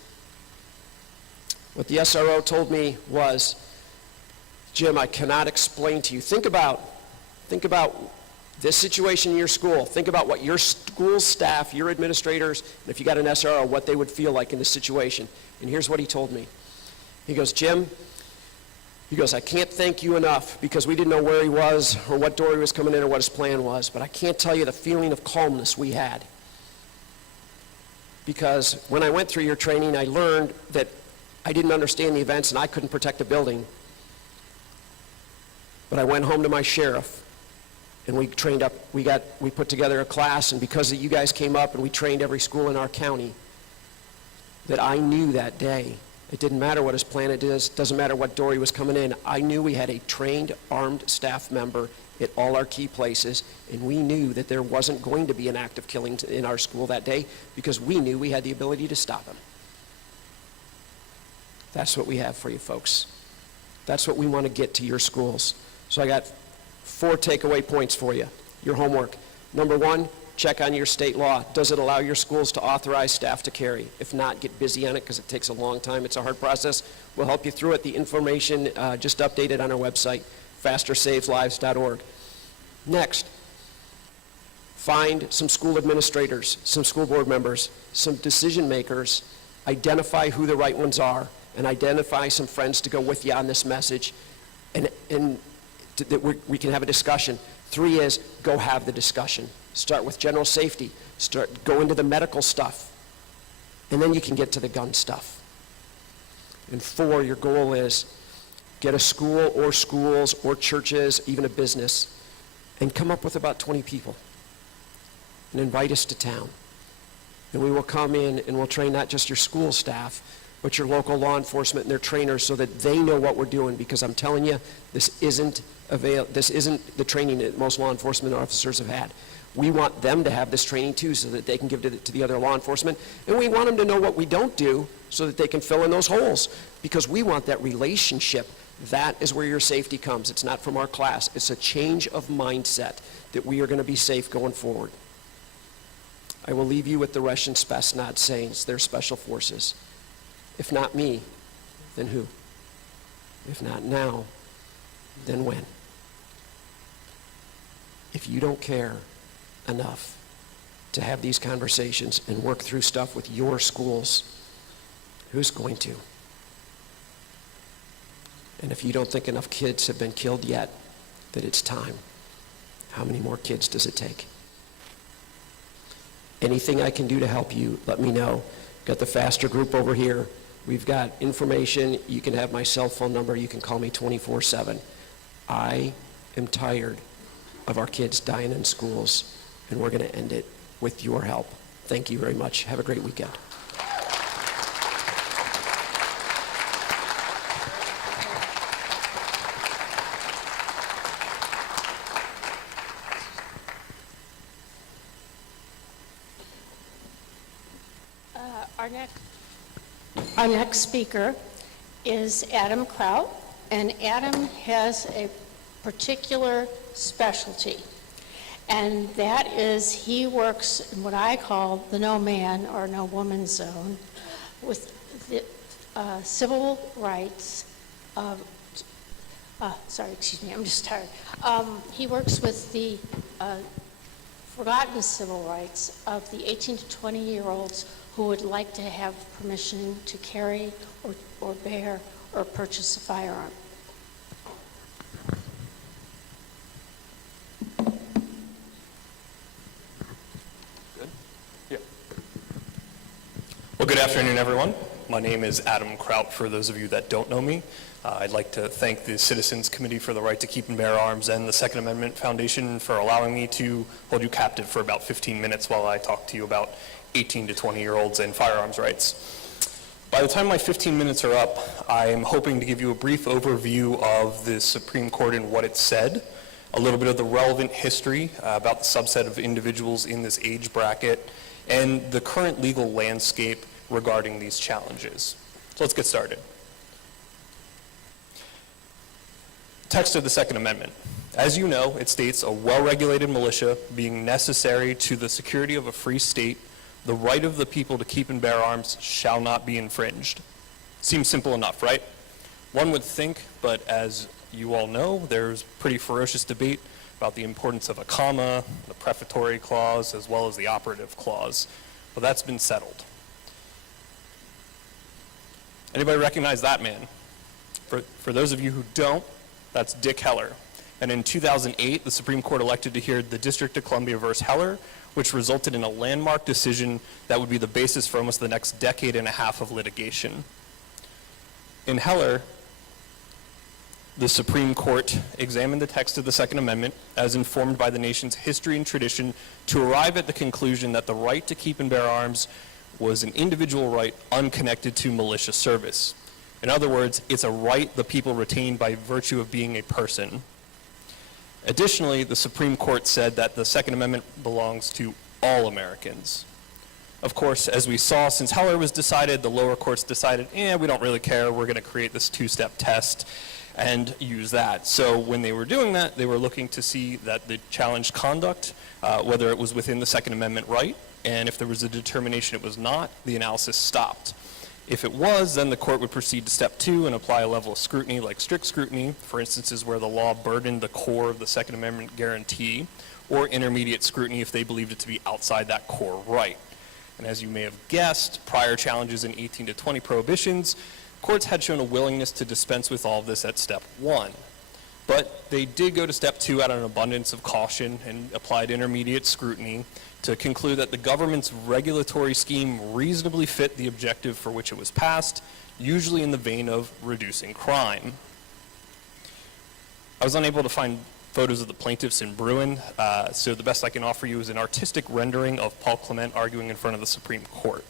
What the SRO told me was, "Jim, I cannot explain to you. Think about this situation in your school. Think about what your school staff, your administrators, and if you got an SRO, what they would feel like in this situation." And here's what he told me. He goes, "Jim," he goes, "I can't thank you enough because we didn't know where he was or what door he was coming in or what his plan was, but I can't tell you the feeling of calmness we had. Because when I went through your training, I learned that I didn't understand the events and I couldn't protect the building. But I went home to my sheriff and we trained up, we put together a class, and because you guys came up and we trained every school in our county, that I knew that day, it didn't matter what his plan is, doesn't matter what door he was coming in, I knew we had a trained, armed staff member at all our key places, and we knew that there wasn't going to be an act of killing in our school that day because we knew we had the ability to stop him." That's what we have for you folks. That's what we want to get to your schools. So I got 4 takeaway points for you, your homework. Number 1, check on your state law. Does it allow your schools to authorize staff to carry? If not, get busy on it because it takes a long time. It's a hard process. We'll help you through it. The information just updated on our website, fastersaveslives.org. Next, find some school administrators, some school board members, some decision makers, identify who the right ones are, and identify some friends to go with you on this message, and that we can have a discussion. 3 is, go have the discussion. Start with general safety. Go into the medical stuff. And then you can get to the gun stuff. And 4, your goal is, get a school or schools or churches, even a business, and come up with about 20 people. And invite us to town. And we will come in and we'll train not just your school staff, but your local law enforcement and their trainers so that they know what we're doing, because I'm telling you, this isn't the training that most law enforcement officers have had. We want them to have this training too so that they can give it to the other law enforcement, and we want them to know what we don't do so that they can fill in those holes, because we want that relationship. That is where your safety comes. It's not from our class. It's a change of mindset that we are going to be safe going forward. I will leave you with the Russian Spetsnaz sayings, they're special forces. If not me, then who? If not now, then when? If you don't care enough to have these conversations and work through stuff with your schools, who's going to? And if you don't think enough kids have been killed yet, that it's time, how many more kids does it take? Anything I can do to help you, let me know. Got the faster group over here. We've got information. You can have my cell phone number. You can call me 24/7. I am tired of our kids dying in schools, and we're going to end it with your help. Thank you very much. Have a great weekend. Our next speaker is Adam Kraut, and Adam has a particular specialty, and that is he works in what I call the no man or no woman zone with the civil rights of, sorry, excuse me, I'm just tired. He works with the forgotten civil rights of the 18 to 20-year-olds who would like to have permission to carry or bear or purchase a firearm. Well, good afternoon, everyone. My name is Adam Kraut, for those of you that don't know me. I'd like to thank the Citizens Committee for the Right to Keep and Bear Arms and the Second Amendment Foundation for allowing me to hold you captive for about 15 minutes while I talk to you about 18 to 20-year-olds and firearms rights. By the time my 15 minutes are up, I am hoping to give you a brief overview of the Supreme Court and what it said, a little bit of the relevant history about the subset of individuals in this age bracket, and the current legal landscape regarding these challenges. So let's get started. Text of the Second Amendment. As you know, it states a well-regulated militia being necessary to the security of a free state, the right of the people to keep and bear arms shall not be infringed. Seems simple enough, right? One would think, but as you all know, there's pretty ferocious debate about the importance of a comma, the prefatory clause, as well as the operative clause. Well, that's been settled. Anybody recognize that man? For those of you who don't, that's Dick Heller. And in 2008, the Supreme Court elected to hear the District of Columbia versus Heller, which resulted in a landmark decision that would be the basis for almost the next decade and a half of litigation. In Heller, the Supreme Court examined the text of the Second Amendment as informed by the nation's history and tradition to arrive at the conclusion that the right to keep and bear arms was an individual right unconnected to militia service. In other words, it's a right the people retain by virtue of being a person. Additionally, the Supreme Court said that the Second Amendment belongs to all Americans. Of course, as we saw, since Heller was decided, the lower courts decided, we don't really care, we're going to create this two-step test and use that. So when they were doing that, they were looking to see that the challenged conduct, whether it was within the Second Amendment right, and if there was a determination it was not, the analysis stopped. If it was, then the court would proceed to step 2 and apply a level of scrutiny like strict scrutiny for instances where the law burdened the core of the Second Amendment guarantee, or intermediate scrutiny if they believed it to be outside that core right. And as you may have guessed, prior challenges in 18 to 20 prohibitions, courts had shown a willingness to dispense with all of this at step 1. But they did go to step 2 out of an abundance of caution and applied intermediate scrutiny to conclude that the government's regulatory scheme reasonably fit the objective for which it was passed, usually in the vein of reducing crime. I was unable to find photos of the plaintiffs in Bruin, so the best I can offer you is an artistic rendering of Paul Clement arguing in front of the Supreme Court.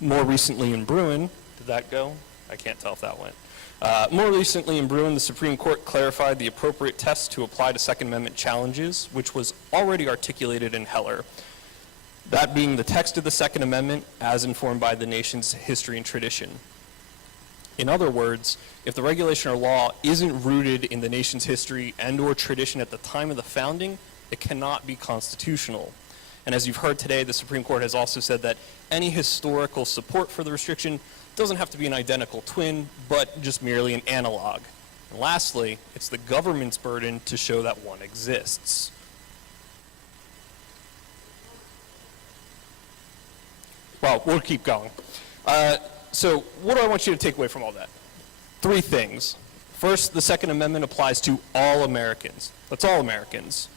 More recently in Bruin, did that go? I can't tell if that went. More recently in Bruin, the Supreme Court clarified the appropriate test to apply to Second Amendment challenges, which was already articulated in Heller. That being the text of the Second Amendment as informed by the nation's history and tradition. In other words, if the regulation or law isn't rooted in the nation's history and or tradition at the time of the founding, it cannot be constitutional. And as you've heard today, the Supreme Court has also said that any historical support for the restriction doesn't have to be an identical twin, but just merely an analog. And lastly, it's the government's burden to show that one exists. Well, we'll keep going. So what do I want you to take away from all that? 3 things. First, the Second Amendment applies to all Americans. That's all Americans.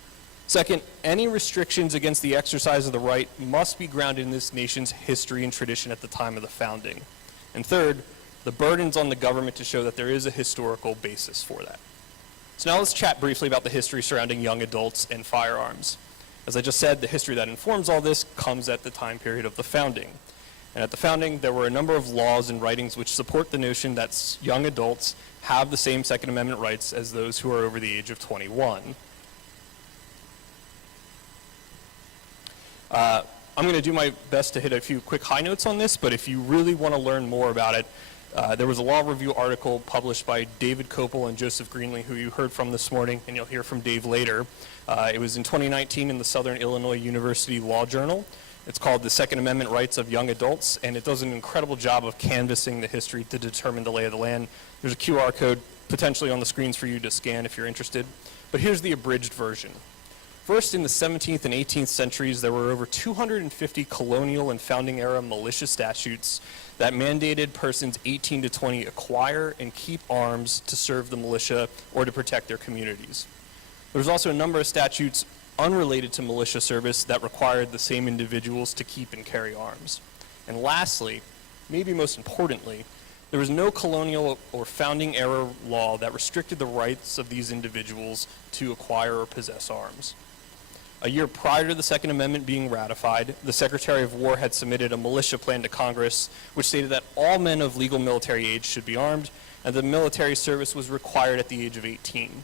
Second, any restrictions against the exercise of the right must be grounded in this nation's history and tradition at the time of the founding. And third, the burden's on the government to show that there is a historical basis for that. So now let's chat briefly about the history surrounding young adults and firearms. As I just said, the history that informs all this comes at the time period of the founding. And at the founding, there were a number of laws and writings which support the notion that young adults have the same Second Amendment rights as those who are over the age of 21. I'm going to do my best to hit a few quick high notes on this, but if you really want to learn more about it, there was a law review article published by David Kopel and Joseph Greenlee, who you heard from this morning, and you'll hear from Dave later. It was in 2019 in the Southern Illinois University Law Journal. It's called The Second Amendment Rights of Young Adults, and it does an incredible job of canvassing the history to determine the lay of the land. There's a QR code potentially on the screens for you to scan if you're interested. But here's the abridged version. First, in the 17th and 18th centuries, there were over 250 colonial and founding era militia statutes that mandated persons 18 to 20 acquire and keep arms to serve the militia or to protect their communities. There was also a number of statutes unrelated to militia service that required the same individuals to keep and carry arms. And lastly, maybe most importantly, there was no colonial or founding era law that restricted the rights of these individuals to acquire or possess arms. A year prior to the Second Amendment being ratified, the Secretary of War had submitted a militia plan to Congress which stated that all men of legal military age should be armed and that military service was required at the age of 18.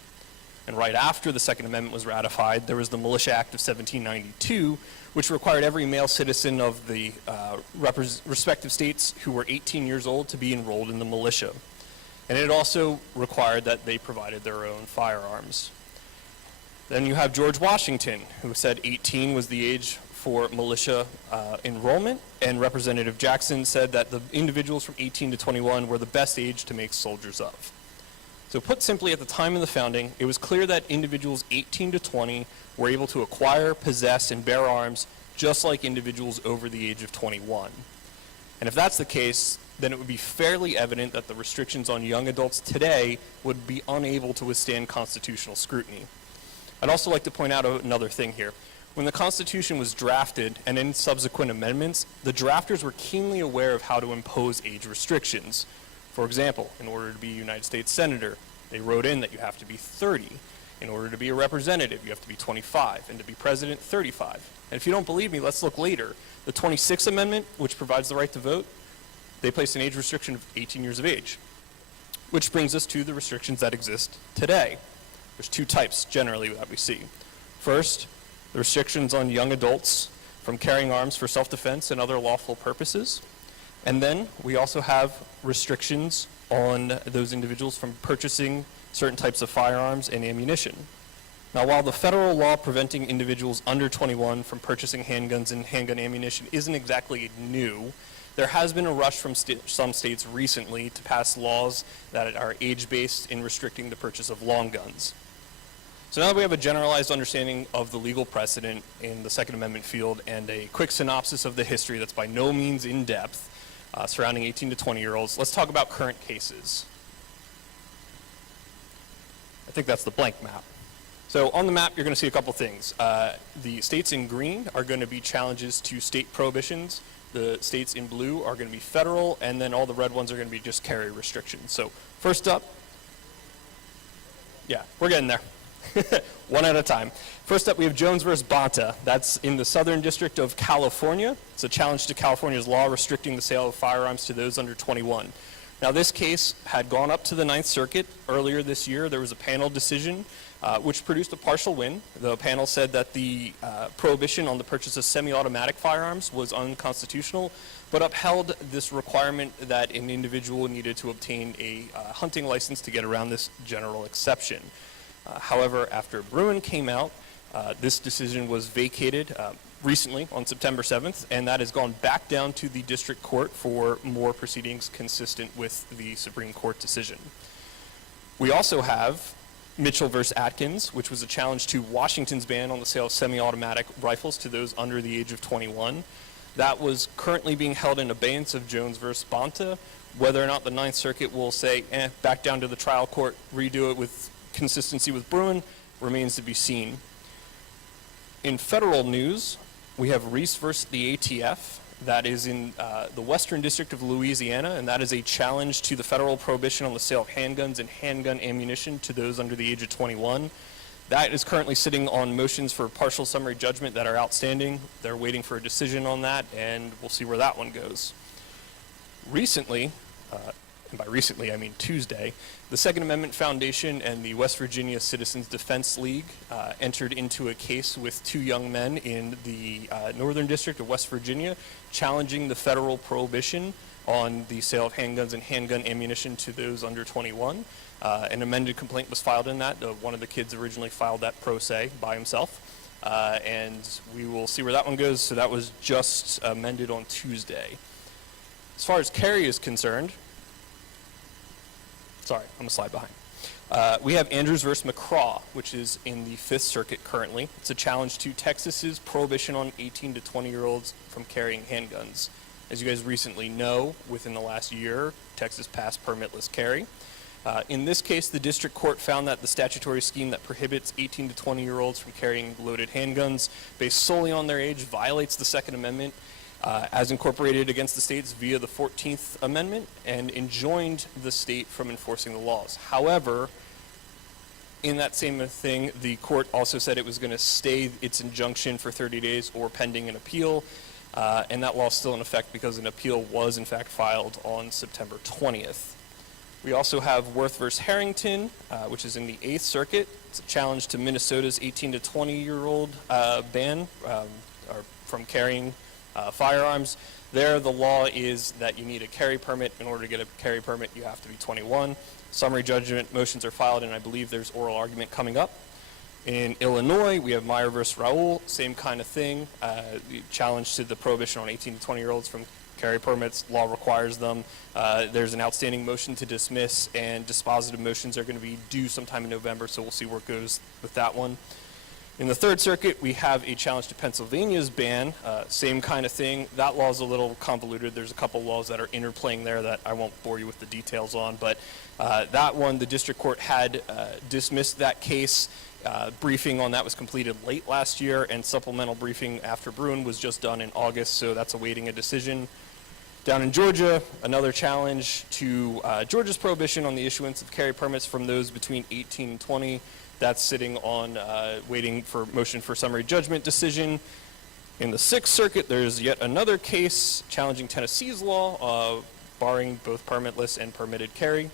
And right after the Second Amendment was ratified, there was the Militia Act of 1792, which required every male citizen of the respective states who were 18 years old to be enrolled in the militia. And it also required that they provided their own firearms. Then you have George Washington, who said 18 was the age for militia enrollment, and Representative Jackson said that the individuals from 18 to 21 were the best age to make soldiers of. So put simply, at the time of the founding, it was clear that individuals 18 to 20 were able to acquire, possess, and bear arms just like individuals over the age of 21. And if that's the case, then it would be fairly evident that the restrictions on young adults today would be unable to withstand constitutional scrutiny. I'd also like to point out another thing here. When the Constitution was drafted and in subsequent amendments, the drafters were keenly aware of how to impose age restrictions. For example, in order to be a United States Senator, they wrote in that you have to be 30. In order to be a representative, you have to be 25, and to be president, 35. And if you don't believe me, let's look later. The 26th Amendment, which provides the right to vote, they placed an age restriction of 18 years of age, which brings us to the restrictions that exist today. There's 2 types, generally, that we see. First, the restrictions on young adults from carrying arms for self-defense and other lawful purposes. And then we also have restrictions on those individuals from purchasing certain types of firearms and ammunition. Now, while the federal law preventing individuals under 21 from purchasing handguns and handgun ammunition isn't exactly new, there has been a rush from some states recently to pass laws that are age-based in restricting the purchase of long guns. So now that we have a generalized understanding of the legal precedent in the Second Amendment field and a quick synopsis of the history that's by no means in depth surrounding 18 to 20-year-olds, let's talk about current cases. I think that's the blank map. So on the map, you're going to see a couple things. The states in green are going to be challenges to state prohibitions. The states in blue are going to be federal, and then all the red ones are going to be just carry restrictions. So first up, yeah, we're getting there. One at a time. First up, we have Jones versus Bonta. That's in the Southern District of California. It's a challenge to California's law restricting the sale of firearms to those under 21. Now, this case had gone up to the Ninth Circuit earlier this year. There was a panel decision which produced a partial win. The panel said that the prohibition on the purchase of semi-automatic firearms was unconstitutional, but upheld this requirement that an individual needed to obtain a hunting license to get around this general exception. However, after Bruin came out, this decision was vacated recently on September 7th, and that has gone back down to the district court for more proceedings consistent with the Supreme Court decision. We also have Mitchell v. Atkins, which was a challenge to Washington's ban on the sale of semi-automatic rifles to those under the age of 21. That was currently being held in abeyance of Jones v. Bonta. Whether or not the Ninth Circuit will say, back down to the trial court, redo it with consistency with Bruin, remains to be seen. In federal news, we have Reese v. the ATF. That is in the Western District of Louisiana, and that is a challenge to the federal prohibition on the sale of handguns and handgun ammunition to those under the age of 21. That is currently sitting on motions for partial summary judgment that are outstanding. They're waiting for a decision on that, and we'll see where that one goes. Recently, and by recently I mean Tuesday, the Second Amendment Foundation and the West Virginia Citizens Defense League entered into a case with two young men in the Northern District of West Virginia challenging the federal prohibition on the sale of handguns and handgun ammunition to those under 21. An amended complaint was filed in that. One of the kids originally filed that pro se by himself, and we will see where that one goes. So that was just amended on Tuesday. As far as carry is concerned, sorry, I'm going to slide behind. We have Andrews v. McCraw, which is in the Fifth Circuit currently. It's a challenge to Texas's prohibition on 18 to 20-year-olds from carrying handguns. As you guys recently know, within the last year, Texas passed permitless carry. In this case, the district court found that the statutory scheme that prohibits 18 to 20-year-olds from carrying loaded handguns based solely on their age violates the Second Amendment as incorporated against the states via the 14th Amendment and enjoined the state from enforcing the laws. However, in that same thing, the court also said it was going to stay its injunction for 30 days or pending an appeal, and that law is still in effect because an appeal was in fact filed on September 20th. We also have Worth v. Harrington, which is in the 8th Circuit. It's a challenge to Minnesota's 18 to 20-year-old ban from carrying firearms. There, the law is that you need a carry permit. In order to get a carry permit, you have to be 21. Summary judgment motions are filed, and I believe there's oral argument coming up. In Illinois, we have Meyer v. Raoul, same kind of thing. The challenge to the prohibition on 18 to 20-year-olds from carry permits. Law requires them. There's an outstanding motion to dismiss, and dispositive motions are going to be due sometime in November, so we'll see where it goes with that one. In the Third Circuit, we have a challenge to Pennsylvania's ban, same kind of thing. That law is a little convoluted. There's a couple laws that are interplaying there that I won't bore you with the details on, but that one, the district court had dismissed that case. Briefing on that was completed late last year, and supplemental briefing after Bruin was just done in August, so that's awaiting a decision. Down in Georgia, another challenge to Georgia's prohibition on the issuance of carry permits from those between 18 and 20. That's sitting on waiting for motion for summary judgment decision. In the Sixth Circuit, there's yet another case challenging Tennessee's law, barring both permitless and permitted carry,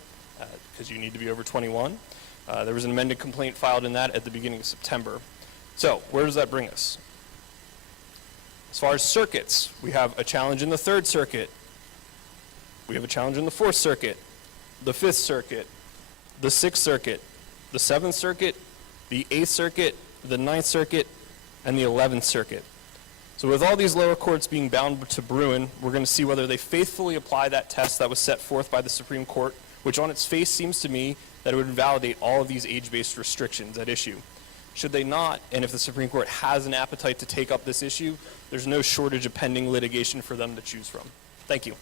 because you need to be over 21. There was an amended complaint filed in that at the beginning of September. So, where does that bring us? As far as circuits, we have a challenge in the Third Circuit. We have a challenge in the Fourth Circuit, the Fifth Circuit, the Sixth Circuit, the Seventh Circuit, the Eighth Circuit, the Ninth Circuit, and the 11th Circuit. So with all these lower courts being bound to Bruin, we're going to see whether they faithfully apply that test that was set forth by the Supreme Court, which on its face seems to me that it would invalidate all of these age-based restrictions at issue. Should they not, and if the Supreme Court has an appetite to take up this issue, there's no shortage of pending litigation for them to choose from. Thank you.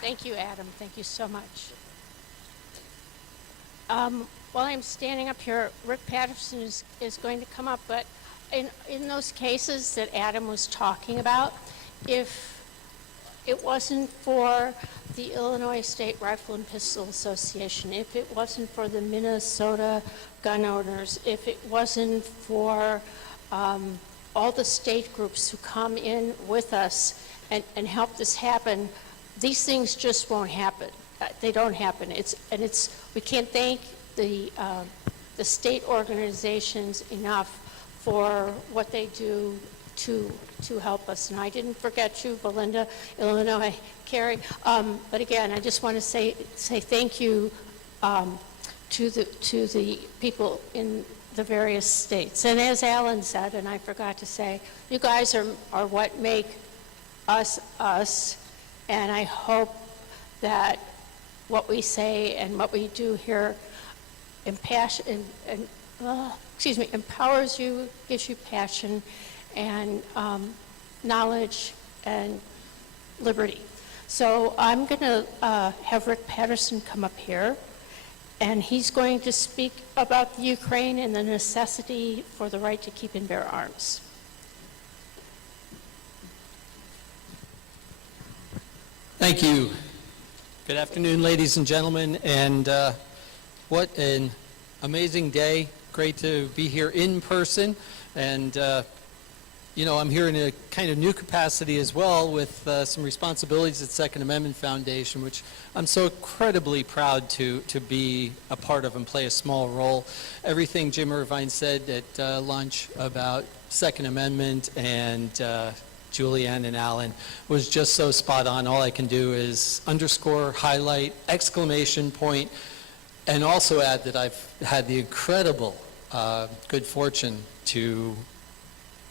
Thank you, Adam. Thank you so much. While I'm standing up here, Rick Patterson is going to come up, but in those cases that Adam was talking about, if it wasn't for the Illinois State Rifle and Pistol Association, if it wasn't for the Minnesota gun owners, if it wasn't for all the state groups who come in with us and help this happen, these things just won't happen. They don't happen. We can't thank the state organizations enough for what they do to help us. And I didn't forget you, Belinda, Illinois, Carrie. But again, I just want to say thank you to the people in the various states. And as Alan said, and I forgot to say, you guys are what make us us. And I hope that what we say and what we do here empowers you, gives you passion and knowledge and liberty. So I'm going to have Rick Patterson come up here, and he's going to speak about the Ukraine and the necessity for the right to keep and bear arms. Thank you. Good afternoon, ladies and gentlemen, and what an amazing day. Great to be here in person, and I'm here in a kind of new capacity as well with some responsibilities at Second Amendment Foundation, which I'm so incredibly proud to be a part of and play a small role. Everything Jim Irvine said at lunch about Second Amendment and Julianne and Alan was just so spot on. All I can do is underscore, highlight, exclamation point, and also add that I've had the incredible good fortune to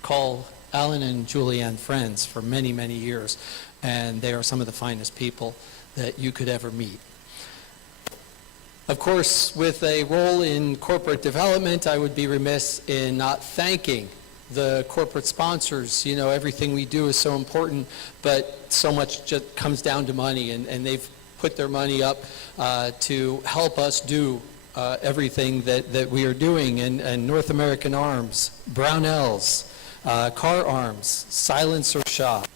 call Alan and Julianne friends for many, many years, and they are some of the finest people that you could ever meet. Of course, with a role in corporate development, I would be remiss in not thanking the corporate sponsors. Everything we do is so important, but so much just comes down to money, and they've put their money up to help us do everything that we are doing. And North American Arms, Brownells, Car Arms, Silencer Shop,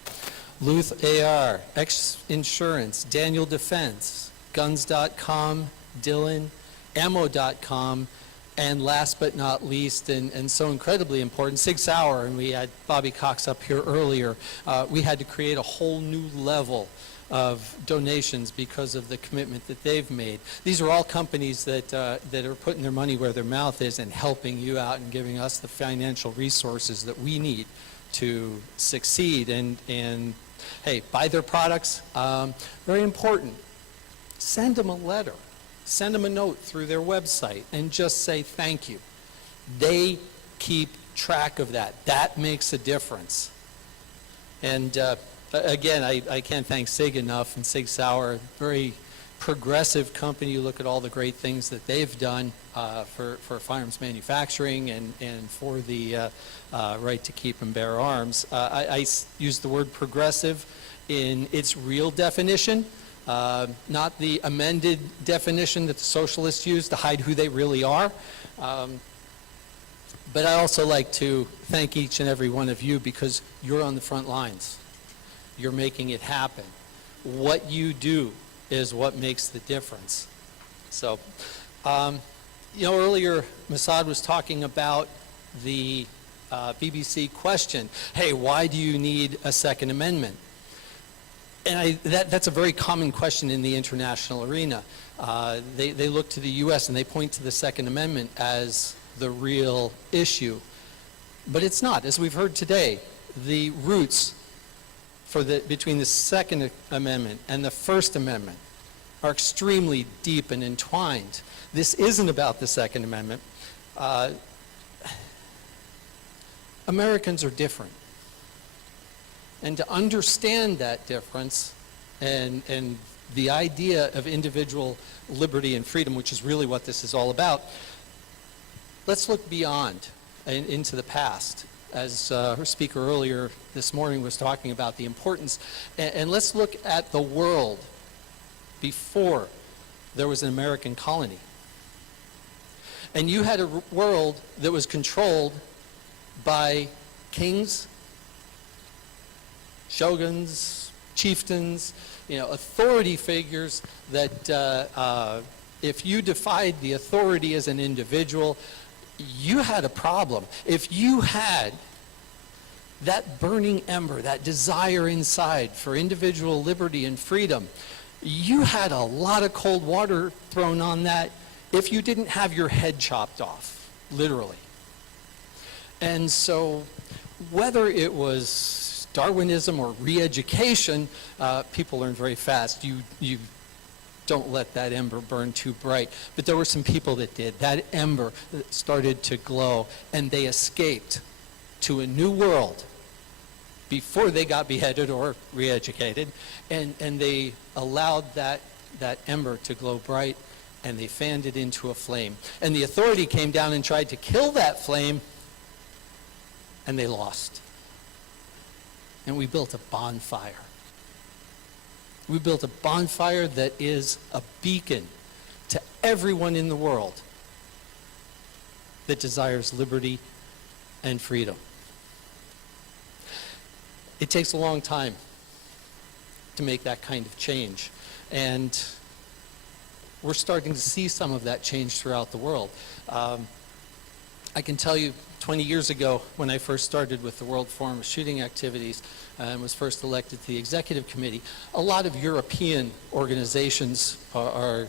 Luth AR, X Insurance, Daniel Defense, Guns.com, Dillon, Ammo.com, and last but not least, and so incredibly important, Sig Sauer, and we had Bobby Cox up here earlier. We had to create a whole new level of donations because of the commitment that they've made. These are all companies that are putting their money where their mouth is and helping you out and giving us the financial resources that we need to succeed. And hey, buy their products. Very important. Send them a letter. Send them a note through their website and just say thank you. They keep track of that. That makes a difference. And again, I can't thank Sig enough, and Sig Sauer, very progressive company. You look at all the great things that they've done for firearms manufacturing and for the right to keep and bear arms. I use the word progressive in its real definition. Not the amended definition that the socialists use to hide who they really are. But I also like to thank each and every one of you because you're on the front lines. You're making it happen. What you do is what makes the difference. So, earlier Masad was talking about the BBC question, hey, why do you need a Second Amendment? And that's a very common question in the international arena. They look to the U.S. and they point to the Second Amendment as the real issue. But it's not. As we've heard today, the roots between the Second Amendment and the First Amendment are extremely deep and entwined. This isn't about the Second Amendment. Americans are different. And to understand that difference and the idea of individual liberty and freedom, which is really what this is all about, let's look beyond and into the past. As her speaker earlier this morning was talking about the importance, and let's look at the world before there was an American colony. And you had a world that was controlled by kings, shoguns, chieftains, authority figures that if you defied the authority as an individual, you had a problem. If you had that burning ember, that desire inside for individual liberty and freedom, you had a lot of cold water thrown on that if you didn't have your head chopped off, literally. And so whether it was Darwinism or re-education, people learn very fast. You don't let that ember burn too bright. But there were some people that did. That ember started to glow, and they escaped to a new world before they got beheaded or re-educated, and they allowed that ember to glow bright, and they fanned it into a flame. And the authority came down and tried to kill that flame, and they lost. And we built a bonfire. We built a bonfire that is a beacon to everyone in the world that desires liberty and freedom. It takes a long time to make that kind of change. And we're starting to see some of that change throughout the world. I can tell you 20 years ago when I first started with the World Forum of Shooting Activities and was first elected to the executive committee, a lot of European organizations are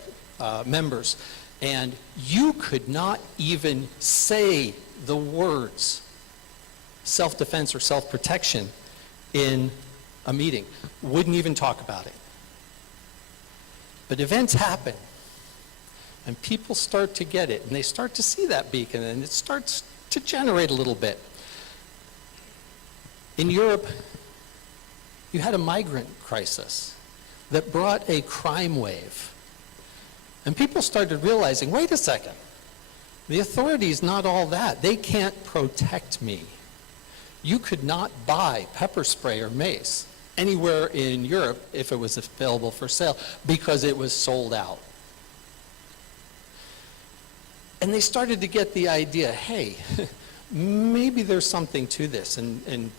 members, and you could not even say the words self-defense or self-protection in a meeting. Wouldn't even talk about it. But events happen, and people start to get it, and they start to see that beacon, and it starts to generate a little bit. In Europe, you had a migrant crisis that brought a crime wave. And people started realizing, wait a second, the authorities not all that. They can't protect me. You could not buy pepper spray or mace anywhere in Europe if it was available for sale because it was sold out. And they started to get the idea, hey, maybe there's something to this, and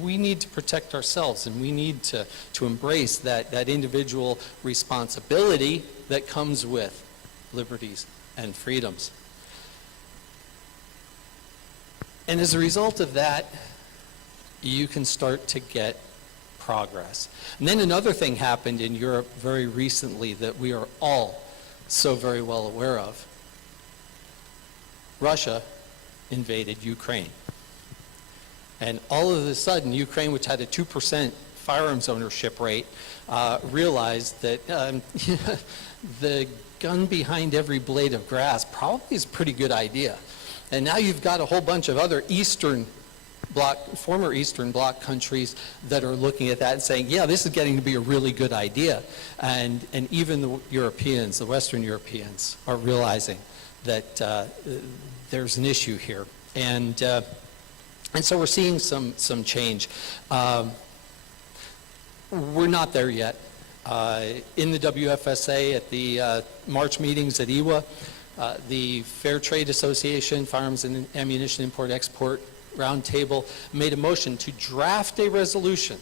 we need to protect ourselves, and we need to embrace that individual responsibility that comes with liberties and freedoms. And as a result of that, you can start to get progress. And then another thing happened in Europe very recently that we are all so very well aware of. Russia invaded Ukraine. And all of a sudden, Ukraine, which had a 2% firearms ownership rate, realized that the gun behind every blade of grass probably is a pretty good idea. And now you've got a whole bunch of other former Eastern Bloc countries that are looking at that and saying, yeah, this is getting to be a really good idea. And even the Europeans, the Western Europeans, are realizing that there's an issue here. And so we're seeing some change. We're not there yet. In the WFSA, at the March meetings at EWA, the Fair Trade Association, Firearms and Ammunition Import-Export Roundtable made a motion to draft a resolution,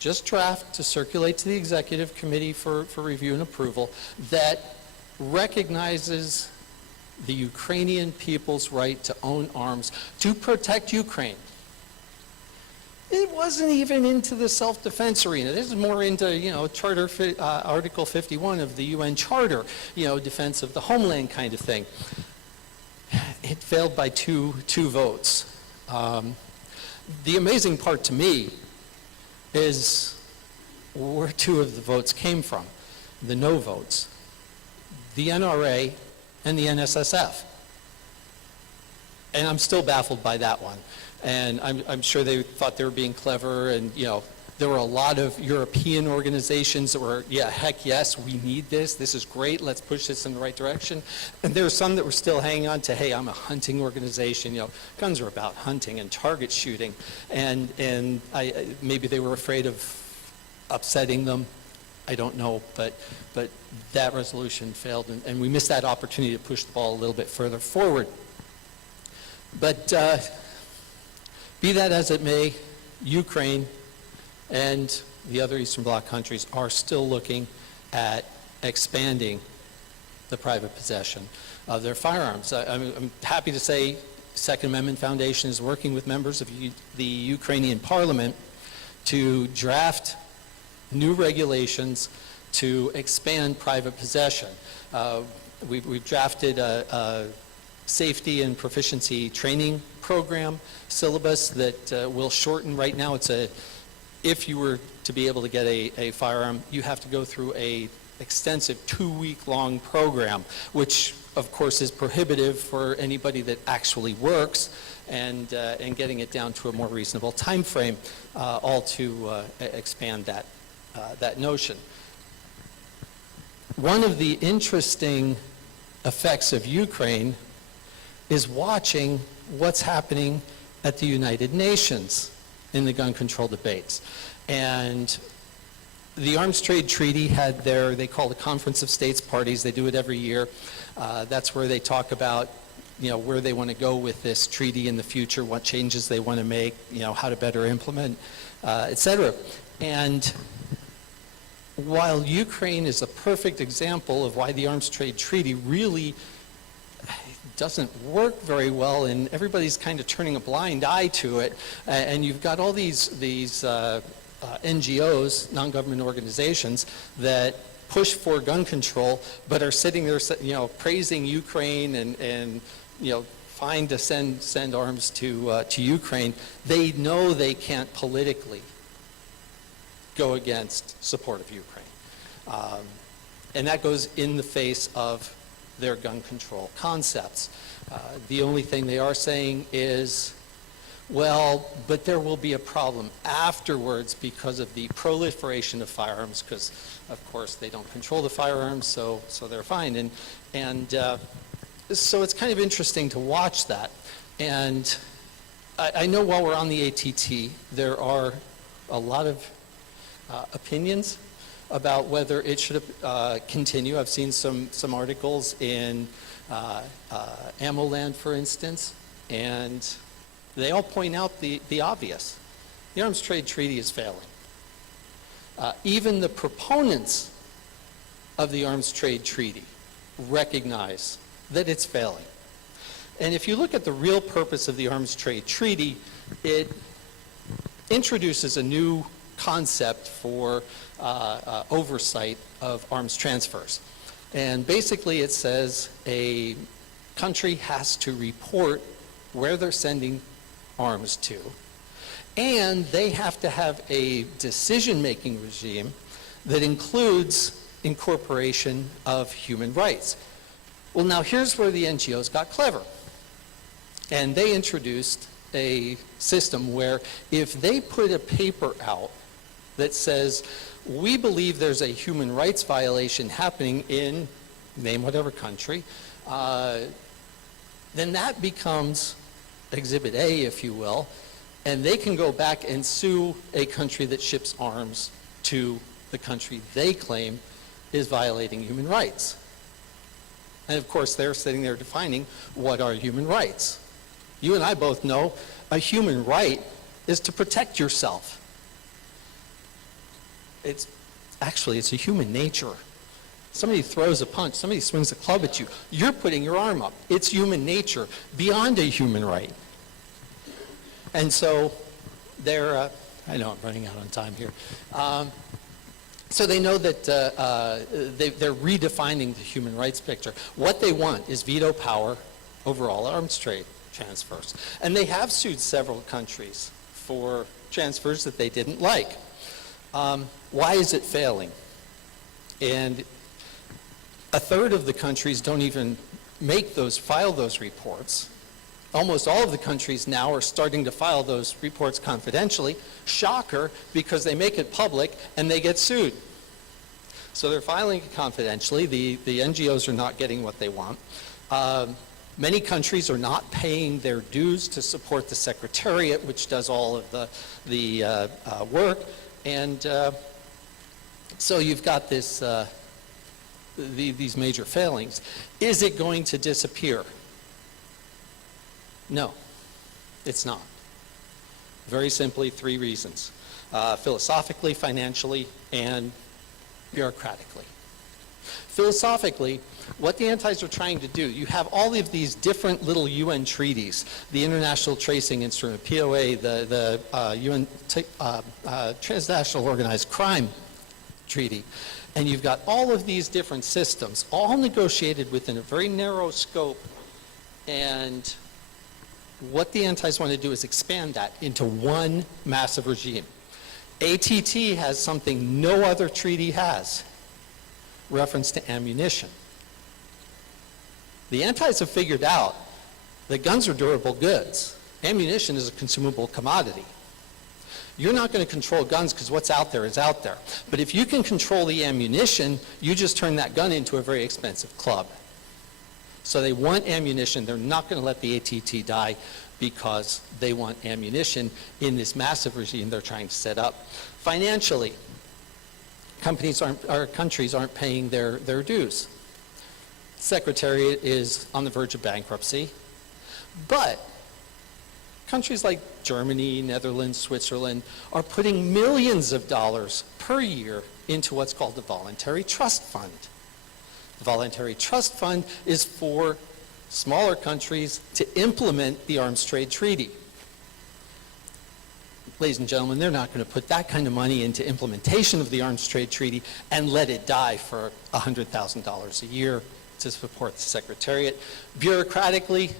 just draft to circulate to the Executive Committee for review and approval, that recognizes the Ukrainian people's right to own arms to protect Ukraine. It wasn't even into the self-defense arena. This is more into, Charter Article 51 of the UN Charter, defense of the homeland kind of thing. It failed by two votes. The amazing part to me is where two of the votes came from, the no votes. The NRA and the NSSF. And I'm still baffled by that one. And I'm sure they thought they were being clever, and there were a lot of European organizations that were, yeah, heck yes, we need this, this is great, let's push this in the right direction. And there were some that were still hanging on to, hey, I'm a hunting organization, guns are about hunting and target shooting, and maybe they were afraid of upsetting them. I don't know, but that resolution failed, and we missed that opportunity to push the ball a little bit further forward. But be that as it may, Ukraine and the other Eastern Bloc countries are still looking at expanding the private possession of their firearms. I'm happy to say Second Amendment Foundation is working with members of the Ukrainian parliament to draft new regulations to expand private possession. We've drafted a safety and proficiency training program syllabus that will shorten. Right now, if you were to be able to get a firearm, you have to go through a extensive 2-week-long program, which of course is prohibitive for anybody that actually works, and getting it down to a more reasonable time frame, all to expand that notion. One of the interesting effects of Ukraine is watching what's happening at the United Nations in the gun control debates. And the Arms Trade Treaty had they call it the Conference of States Parties. They do it every year. That's where they talk about, where they want to go with this treaty in the future, what changes they want to make, how to better implement, et cetera. And while Ukraine is a perfect example of why the Arms Trade Treaty really doesn't work very well, and everybody's kind of turning a blind eye to it, and you've got all these NGOs, non-government organizations, that push for gun control, but are sitting there, praising Ukraine and fine to send arms to Ukraine. They know they can't politically go against support of Ukraine, and that goes in the face of their gun control concepts. The only thing they are saying is, well, but there will be a problem afterwards because of the proliferation of firearms, because of course they don't control the firearms, so they're fine. And so it's kind of interesting to watch that. And I know while we're on the ATT, there are a lot of opinions about whether it should continue. I've seen some articles in Ammo Land, for instance, and they all point out the obvious. The Arms Trade Treaty is failing. Even the proponents of the Arms Trade Treaty recognize that it's failing. And if you look at the real purpose of the Arms Trade Treaty, it introduces a new concept for oversight of arms transfers. And basically it says a country has to report where they're sending arms to, and they have to have a decision-making regime that includes incorporation of human rights. Well, now here's where the NGOs got clever. And they introduced a system where if they put a paper out that says, we believe there's a human rights violation happening in, name whatever country, then that becomes Exhibit A, if you will, and they can go back and sue a country that ships arms to the country they claim is violating human rights. And of course, they're sitting there defining what are human rights. You and I both know a human right is to protect yourself. It's a human nature. Somebody throws a punch, somebody swings a club at you, you're putting your arm up. It's human nature, beyond a human right. And so they're, I know I'm running out on time here. So they know that they're redefining the human rights picture. What they want is veto power over all arms trade transfers. And they have sued several countries for transfers that they didn't like. Why is it failing? And a third of the countries don't even file those reports. Almost all of the countries now are starting to file those reports confidentially. Shocker, because they make it public and they get sued. So they're filing it confidentially. The NGOs are not getting what they want. Many countries are not paying their dues to support the Secretariat, which does all of the work. And so you've got this, these major failings. Is it going to disappear? No, it's not. Very simply, 3 reasons. Philosophically, financially, and bureaucratically. Philosophically, what the antis are trying to do, you have all of these different little UN treaties, the International Tracing Instrument, POA, the UN Transnational Organized Crime Treaty, and you've got all of these different systems, all negotiated within a very narrow scope, and what the antis want to do is expand that into one massive regime. ATT has something no other treaty has, reference to ammunition. The antis have figured out that guns are durable goods. Ammunition is a consumable commodity. You're not going to control guns because what's out there is out there. But if you can control the ammunition, you just turn that gun into a very expensive club. So they want ammunition. They're not going to let the ATT die because they want ammunition in this massive regime they're trying to set up. Financially, countries aren't paying their dues. Secretariat is on the verge of bankruptcy, but countries like Germany, Netherlands, Switzerland are putting millions of dollars per year into what's called the Voluntary Trust Fund. The Voluntary Trust Fund is for smaller countries to implement the Arms Trade Treaty. Ladies and gentlemen, they're not going to put that kind of money into implementation of the Arms Trade Treaty and let it die for $100,000 a year to support the Secretariat. Bureaucratically,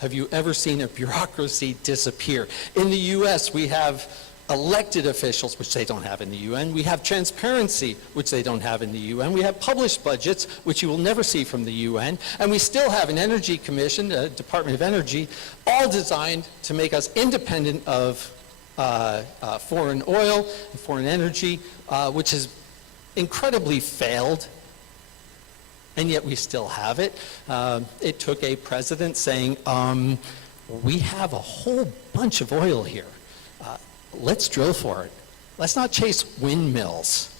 have you ever seen a bureaucracy disappear? In the U.S., we have elected officials, which they don't have in the UN. We have transparency, which they don't have in the UN. We have published budgets, which you will never see from the UN. And we still have an Energy Commission, the Department of Energy, all designed to make us independent of foreign oil and foreign energy, which has incredibly failed, and yet we still have it. It took a president saying, we have a whole bunch of oil here. Let's drill for it. Let's not chase windmills.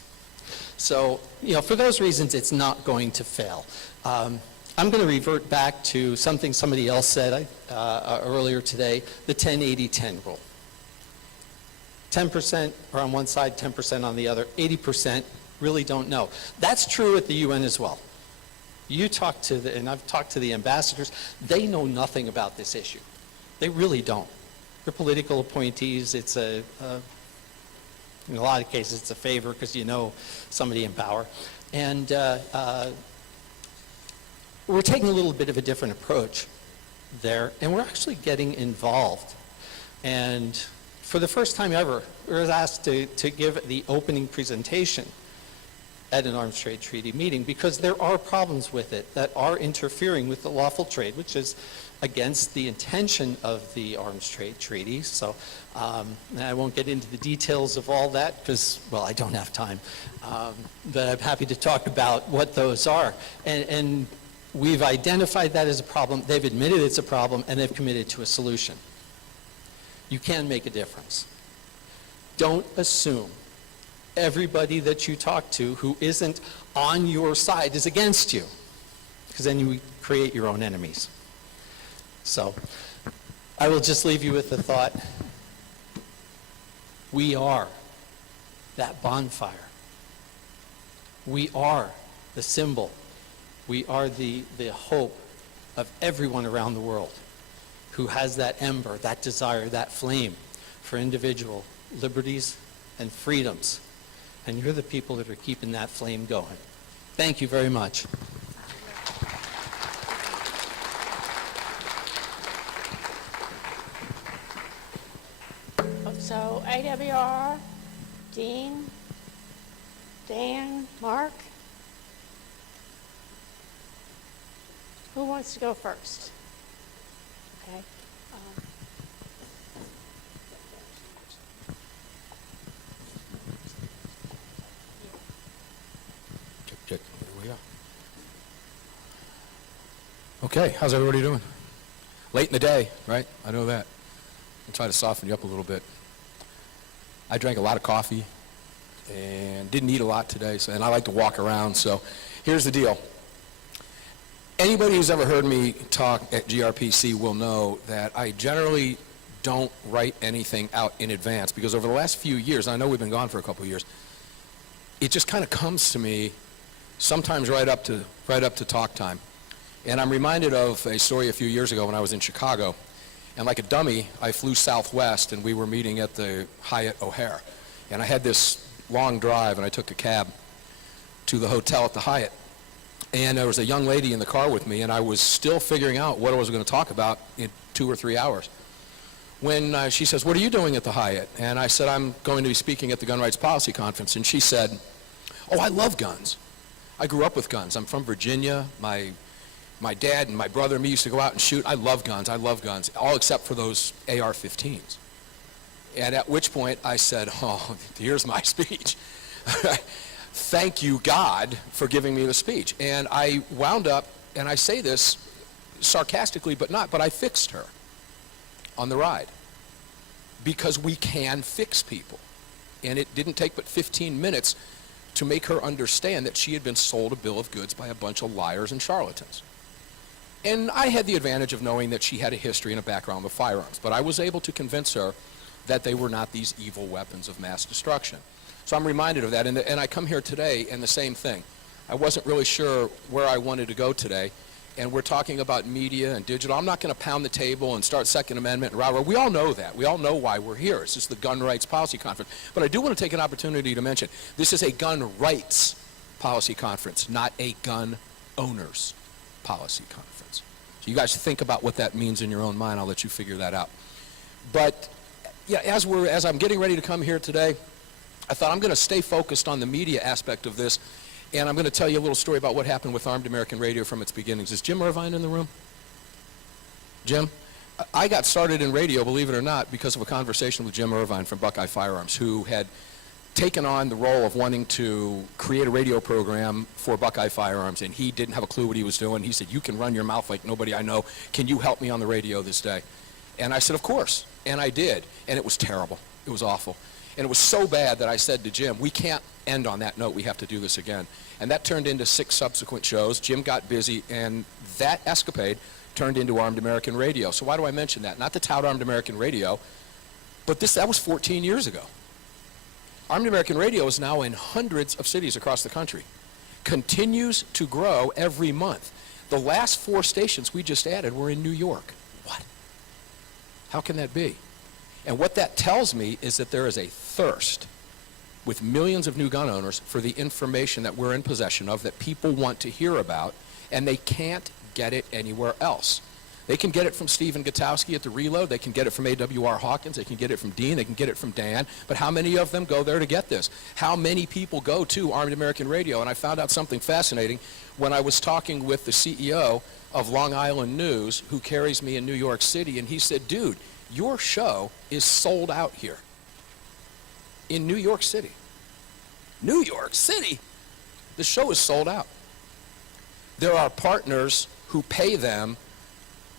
So, for those reasons, it's not going to fail. I'm going to revert back to something somebody else said earlier today, the 10-80-10 rule. 10% are on one side, 10% on the other, 80% really don't know. That's true at the UN as well. You talk to and I've talked to the ambassadors, they know nothing about this issue. They really don't. They're political appointees. It's in a lot of cases, it's a favor because you know somebody in power. And we're taking a little bit of a different approach there, and we're actually getting involved. And for the first time ever, we were asked to give the opening presentation at an arms trade treaty meeting because there are problems with it that are interfering with the lawful trade, which is against the intention of the arms trade treaty. So I won't get into the details of all that because, well, I don't have time. But I'm happy to talk about what those are. And we've identified that as a problem. They've admitted it's a problem, and they've committed to a solution. You can make a difference. Don't assume everybody that you talk to who isn't on your side is against you, because then you create your own enemies. So I will just leave you with the thought, we are that bonfire. We are the symbol. We are the hope of everyone around the world who has that ember, that desire, that flame for individual liberties and freedoms. And you're the people that are keeping that flame going. Thank you very much. So AWR, Dean, Dan, Mark. Who wants to go first? Okay. Here we go. Okay, how's everybody doing? Late in the day, right? I know that. I'll try to soften you up a little bit. I drank a lot of coffee and didn't eat a lot today, and I like to walk around, so here's the deal. Anybody who's ever heard me talk at GRPC will know that I generally don't write anything out in advance, because over the last few years, I know we've been gone for a couple of years, it just kind of comes to me sometimes right up to talk time. And I'm reminded of a story a few years ago when I was in Chicago. And like a dummy, I flew Southwest, and we were meeting at the Hyatt O'Hare. And I had this long drive, and I took a cab to the hotel at the Hyatt. And there was a young lady in the car with me, and I was still figuring out what I was going to talk about in 2 or 3 hours. When she says, "What are you doing at the Hyatt?" And I said, "I'm going to be speaking at the Gun Rights Policy Conference." And she said, "Oh, I love guns. I grew up with guns. I'm from Virginia. My dad and my brother and me used to go out and shoot. I love guns, all except for those AR-15s. And at which point I said, "Oh, here's my speech." Thank you, God, for giving me the speech. And I wound up, and I say this sarcastically, but I fixed her on the ride. Because we can fix people. And it didn't take but 15 minutes to make her understand that she had been sold a bill of goods by a bunch of liars and charlatans. And I had the advantage of knowing that she had a history and a background with firearms, but I was able to convince her that they were not these evil weapons of mass destruction. So I'm reminded of that, and I come here today, and the same thing. I wasn't really sure where I wanted to go today, and we're talking about media and digital. I'm not going to pound the table and start Second Amendment and rah-rah. We all know that. We all know why we're here. It's just the Gun Rights Policy Conference. But I do want to take an opportunity to mention, this is a gun rights policy conference, not a gun owners policy conference. So you guys think about what that means in your own mind. I'll let you figure that out. But yeah, as I'm getting ready to come here today, I thought I'm going to stay focused on the media aspect of this, and I'm going to tell you a little story about what happened with Armed American Radio from its beginnings. Is Jim Irvine in the room? Jim? I got started in radio, believe it or not, because of a conversation with Jim Irvine from Buckeye Firearms, who had taken on the role of wanting to create a radio program for Buckeye Firearms, and he didn't have a clue what he was doing. He said, "You can run your mouth like nobody I know. Can you help me on the radio this day?" And I said, "Of course." And I did. And it was terrible. It was awful. And it was so bad that I said to Jim, "We can't end on that note. We have to do this again." And that turned into 6 subsequent shows. Jim got busy, and that escapade turned into Armed American Radio. So why do I mention that? Not to tout Armed American Radio, but that was 14 years ago. Armed American Radio is now in hundreds of cities across the country. Continues to grow every month. The last 4 stations we just added were in New York. What? How can that be? And what that tells me is that there is a thirst with millions of new gun owners for the information that we're in possession of, that people want to hear about, and they can't get it anywhere else. They can get it from Stephen Gutowski at the Reload. They can get it from A.W.R. Hawkins. They can get it from Dean. They can get it from Dan. But how many of them go there to get this? How many people go to Armed American Radio? And I found out something fascinating when I was talking with the CEO of Long Island News, who carries me in New York City, and he said, "Dude, your show is sold out here in New York City." New York City? The show is sold out. There are partners who pay them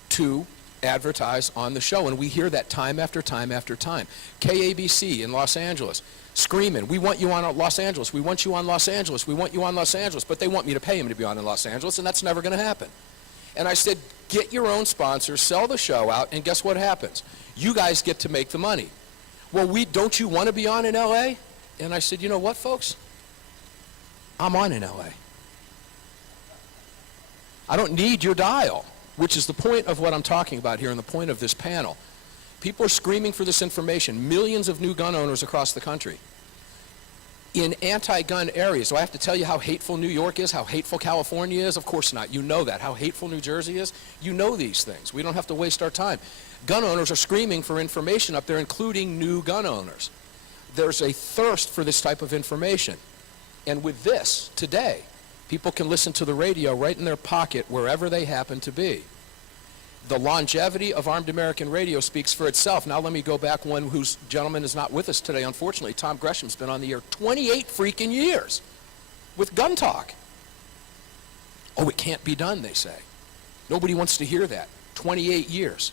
to advertise on the show, and we hear that time after time after time. KABC in Los Angeles screaming, "We want you on Los Angeles, we want you on Los Angeles, we want you on Los Angeles," but they want me to pay them to be on in Los Angeles, and that's never going to happen. And I said, get your own sponsors, sell the show out, and guess what happens? You guys get to make the money. "Well, don't you want to be on in LA? And I said, "You know what, folks? I'm on in LA. I don't need your dial," which is the point of what I'm talking about here and the point of this panel. People are screaming for this information. Millions of new gun owners across the country in anti-gun areas. Do I have to tell you how hateful New York is, how hateful California is? Of course not. You know that. How hateful New Jersey is? You know these things. We don't have to waste our time. Gun owners are screaming for information up there, including new gun owners. There's a thirst for this type of information. And with this, today, people can listen to the radio right in their pocket wherever they happen to be. The longevity of Armed American Radio speaks for itself. Now let me go back one whose gentleman is not with us today, unfortunately. Tom Gresham's been on the air 28 freaking years with Gun Talk. Oh, it can't be done, they say. Nobody wants to hear that. 28 years.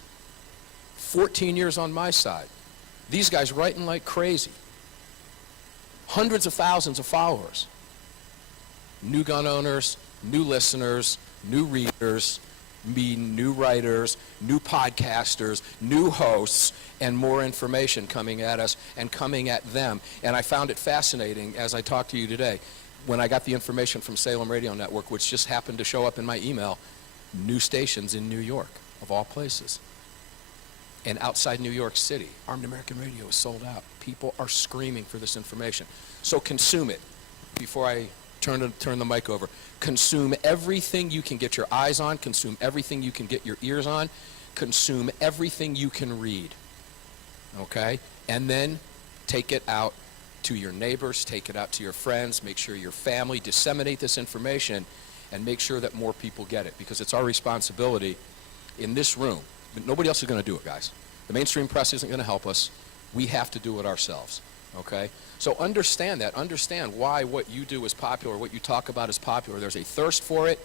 14 years on my side. These guys writing like crazy. Hundreds of thousands of followers. New gun owners, new listeners, new readers, mean new writers, new podcasters, new hosts, and more information coming at us and coming at them. And I found it fascinating as I talked to you today, when I got the information from Salem Radio Network, which just happened to show up in my email, new stations in New York, of all places. And outside New York City, Armed American Radio is sold out. People are screaming for this information. So consume it. Before I turn the mic over, consume everything you can get your eyes on, consume everything you can get your ears on, consume everything you can read, okay? And then take it out to your neighbors, take it out to your friends, make sure your family, disseminate this information, and make sure that more people get it, because it's our responsibility in this room. But nobody else is going to do it, guys. The mainstream press isn't going to help us. We have to do it ourselves, okay? So understand that. Understand why what you do is popular, what you talk about is popular. There's a thirst for it.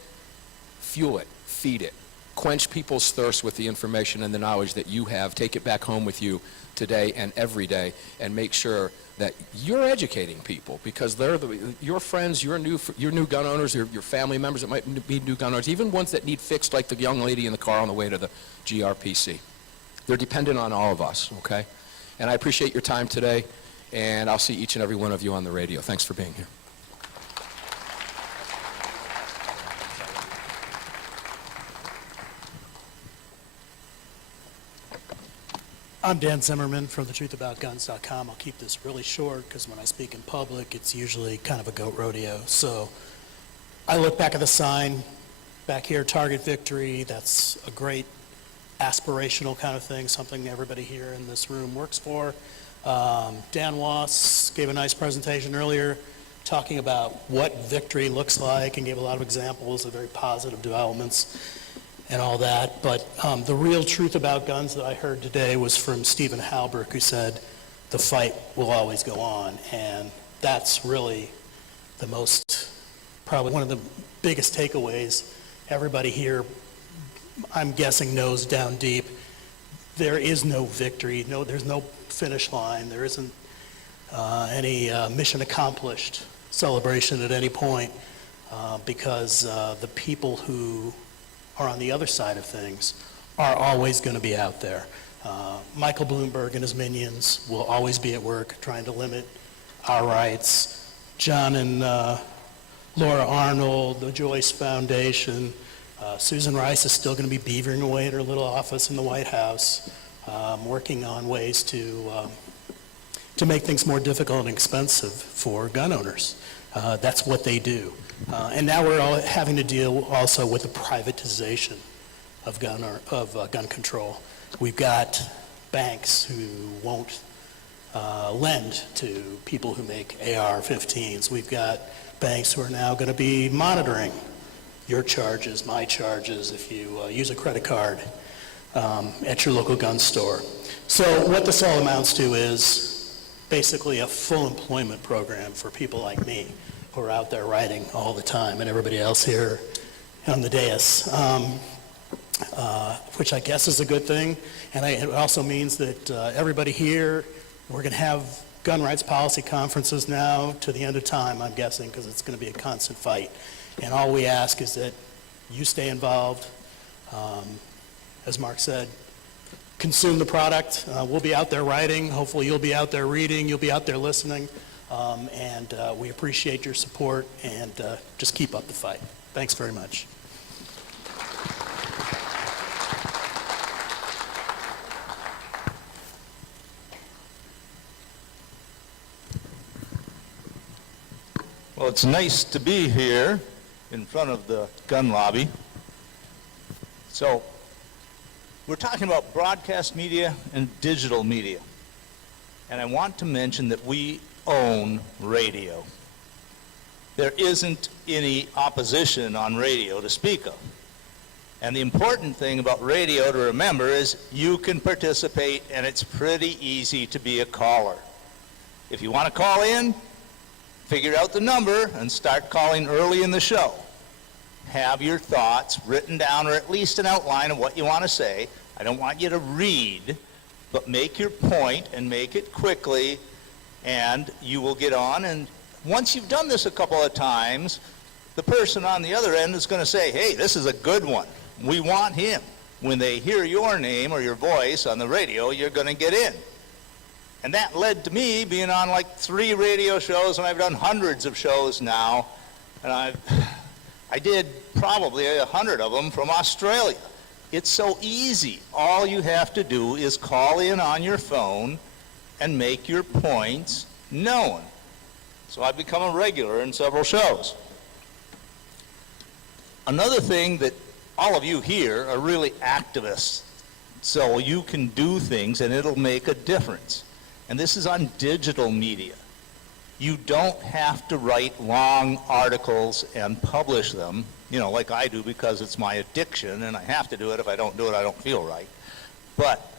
Fuel it. Feed it. Quench people's thirst with the information and the knowledge that you have. Take it back home with you today and every day, and make sure that you're educating people, because they're your friends, your new gun owners, your family members that might be new gun owners, even ones that need fixed, like the young lady in the car on the way to the GRPC. They're dependent on all of us, okay? And I appreciate your time today, and I'll see each and every one of you on the radio. Thanks for being here. I'm Dan Zimmerman from thetruthaboutguns.com. I'll keep this really short because when I speak in public, it's usually kind of a goat rodeo. So I look back at the sign back here, Target Victory. That's a great aspirational kind of thing, something everybody here in this room works for. Dan Wass gave a nice presentation earlier talking about what victory looks like and gave a lot of examples of very positive developments and all that. But the real truth about guns that I heard today was from Stephen Halbrook, who said, the fight will always go on. And that's really the most, probably one of the biggest takeaways. Everybody here, I'm guessing, knows down deep, there is no victory, there's no finish line, there isn't any mission accomplished celebration at any point, because the people who are on the other side of things are always going to be out there. Michael Bloomberg and his minions will always be at work trying to limit our rights. John and Laura Arnold, the Joyce Foundation, Susan Rice is still going to be beavering away at her little office in the White House, working on ways to make things more difficult and expensive for gun owners. That's what they do. And now we're all having to deal also with the privatization of gun control. We've got banks who won't lend to people who make AR-15s. We've got banks who are now going to be monitoring your charges, my charges, if you use a credit card at your local gun store. So what this all amounts to is basically a full employment program for people like me, who are out there writing all the time, and everybody else here on the dais, which I guess is a good thing. And it also means that everybody here, we're going to have gun rights policy conferences now to the end of time, I'm guessing, because it's going to be a constant fight. And all we ask is that you stay involved. As Mark said, consume the product. We'll be out there writing. Hopefully you'll be out there reading. You'll be out there listening. And we appreciate your support, and just keep up the fight. Thanks very much. Well, it's nice to be here in front of the gun lobby. So, we're talking about broadcast media and digital media. And I want to mention that we own radio. There isn't any opposition on radio to speak of. And the important thing about radio to remember is you can participate, and it's pretty easy to be a caller. If you want to call in, figure out the number and start calling early in the show. Have your thoughts written down, or at least an outline of what you want to say. I don't want you to read, but make your point and make it quickly, and you will get on. And once you've done this a couple of times, the person on the other end is going to say, hey, this is a good one. We want him. When they hear your name or your voice on the radio, you're going to get in. And that led to me being on like 3 radio shows, and I've done hundreds of shows now. And I did probably 100 of them from Australia. It's so easy. All you have to do is call in on your phone and make your points known. So I've become a regular in several shows. Another thing that all of you here are really activists, so you can do things and it'll make a difference. And this is on digital media. You don't have to write long articles and publish them, you know, like I do because it's my addiction and I have to do it. If I don't do it, I don't feel right. But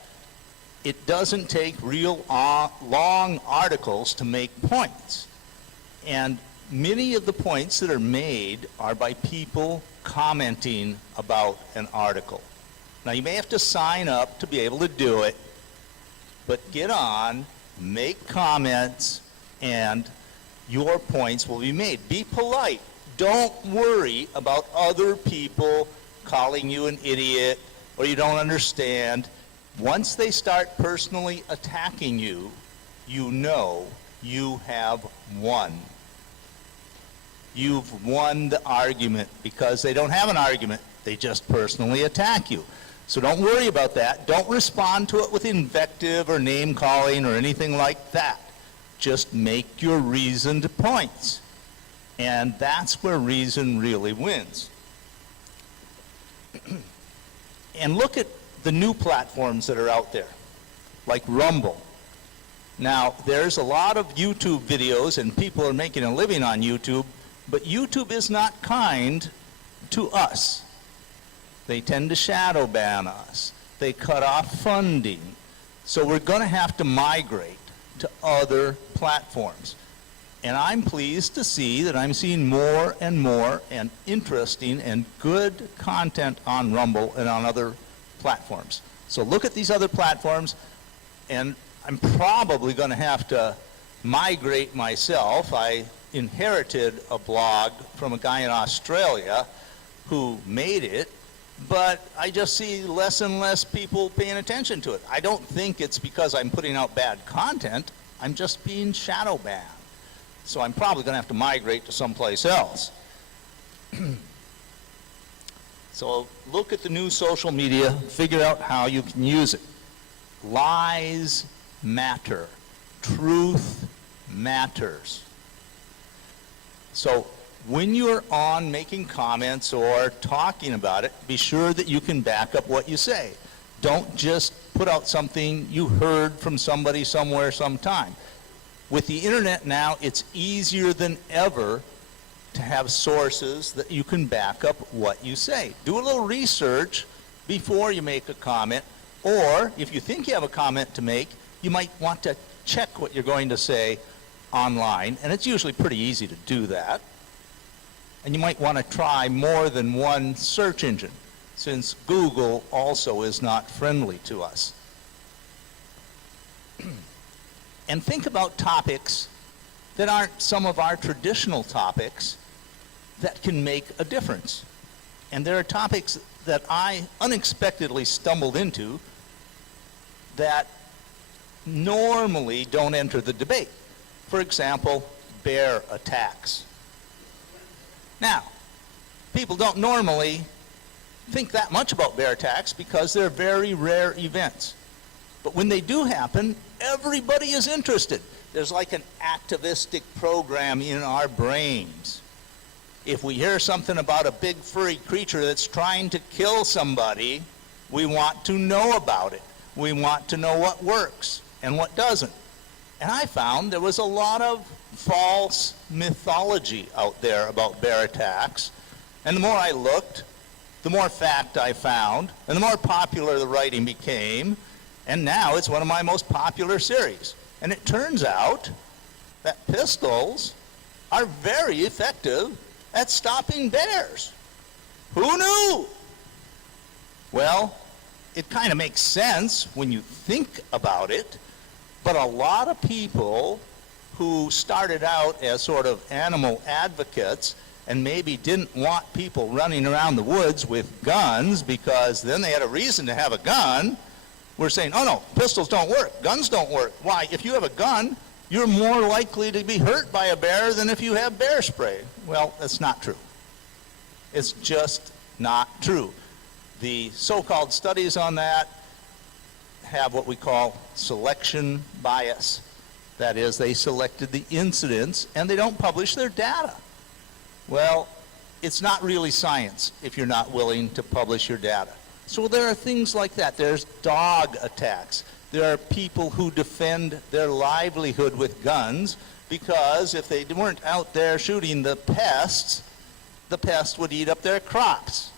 it doesn't take real long articles to make points. And many of the points that are made are by people commenting about an article. Now, you may have to sign up to be able to do it, but get on, make comments, and your points will be made. Be polite. Don't worry about other people calling you an idiot or you don't understand. Once they start personally attacking you, you know you have won. You've won the argument because they don't have an argument. They just personally attack you. So don't worry about that. Don't respond to it with invective or name calling or anything like that. Just make your reasoned points. And that's where reason really wins. And look at the new platforms that are out there, like Rumble. Now, there's a lot of YouTube videos and people are making a living on YouTube, but YouTube is not kind to us. They tend to shadow ban us. They cut off funding. So we're going to have to migrate to other platforms. And I'm pleased to see that I'm seeing more and more and interesting and good content on Rumble and on other platforms. So look at these other platforms, and I'm probably going to have to migrate myself. I inherited a blog from a guy in Australia who made it, but I just see less and less people paying attention to it. I don't think it's because I'm putting out bad content. I'm just being shadow banned. So I'm probably going to have to migrate to someplace else. So look at the new social media, figure out how you can use it. Lies matter. Truth matters. So when you're on making comments or talking about it, be sure that you can back up what you say. Don't just put out something you heard from somebody somewhere sometime. With the internet now, it's easier than ever to have sources that you can back up what you say. Do a little research before you make a comment, or if you think you have a comment to make, you might want to check what you're going to say online, and it's usually pretty easy to do that. And you might want to try more than one search engine, since Google also is not friendly to us. And think about topics that aren't some of our traditional topics that can make a difference. And there are topics that I unexpectedly stumbled into that normally don't enter the debate. For example, bear attacks. Now, people don't normally think that much about bear attacks because they're very rare events. But when they do happen, everybody is interested. There's like an activistic program in our brains. If we hear something about a big furry creature that's trying to kill somebody, we want to know about it. We want to know what works and what doesn't. And I found there was a lot of false mythology out there about bear attacks. And the more I looked, the more fact I found, and the more popular the writing became. And now it's one of my most popular series. And it turns out that pistols are very effective at stopping bears. Who knew? Well, it kind of makes sense when you think about it, but a lot of people who started out as sort of animal advocates and maybe didn't want people running around the woods with guns because then they had a reason to have a gun, we're saying, oh no, pistols don't work, guns don't work. Why? If you have a gun, you're more likely to be hurt by a bear than if you have bear spray. Well, that's not true. It's just not true. The so-called studies on that have what we call selection bias. That is, they selected the incidents and they don't publish their data. Well, it's not really science if you're not willing to publish your data. So there are things like that. There's dog attacks. There are people who defend their livelihood with guns because if they weren't out there shooting the pest would eat up their crops.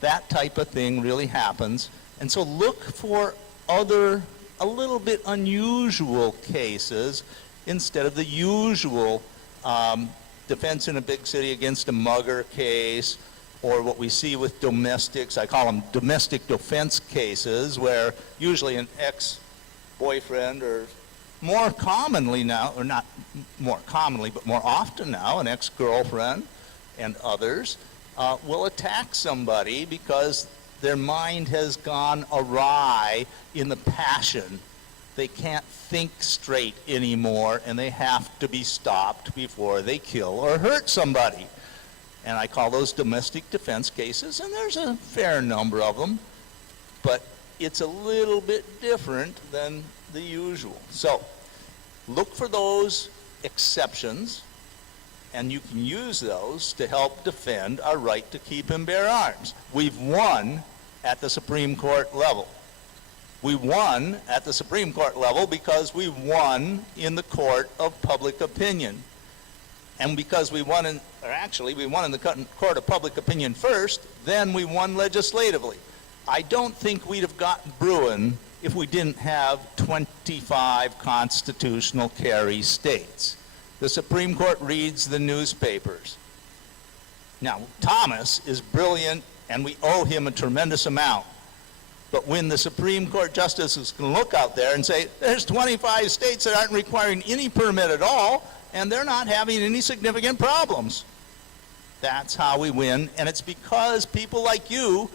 That type of thing really happens. And so look for other, a little bit unusual cases instead of the usual defense in a big city against a mugger case, or what we see with domestics. I call them domestic defense cases, where usually an ex-boyfriend, or more commonly now, or not more commonly, but more often now, an ex-girlfriend and others will attack somebody because their mind has gone awry in the passion. They can't think straight anymore, and they have to be stopped before they kill or hurt somebody. And I call those domestic defense cases, and there's a fair number of them, but it's a little bit different than the usual. So look for those exceptions, and you can use those to help defend our right to keep and bear arms. We've won at the Supreme Court level. We won at the Supreme Court level because we won in the court of public opinion. And because we won in, or actually we won in the court of public opinion first, then we won legislatively. I don't think we'd have gotten Bruin if we didn't have 25 constitutional carry states. The Supreme Court reads the newspapers. Now, Thomas is brilliant, and we owe him a tremendous amount. But when the Supreme Court justices can look out there and say, there's 25 states that aren't requiring any permit at all, and they're not having any significant problems. That's how we win, and it's because people like you,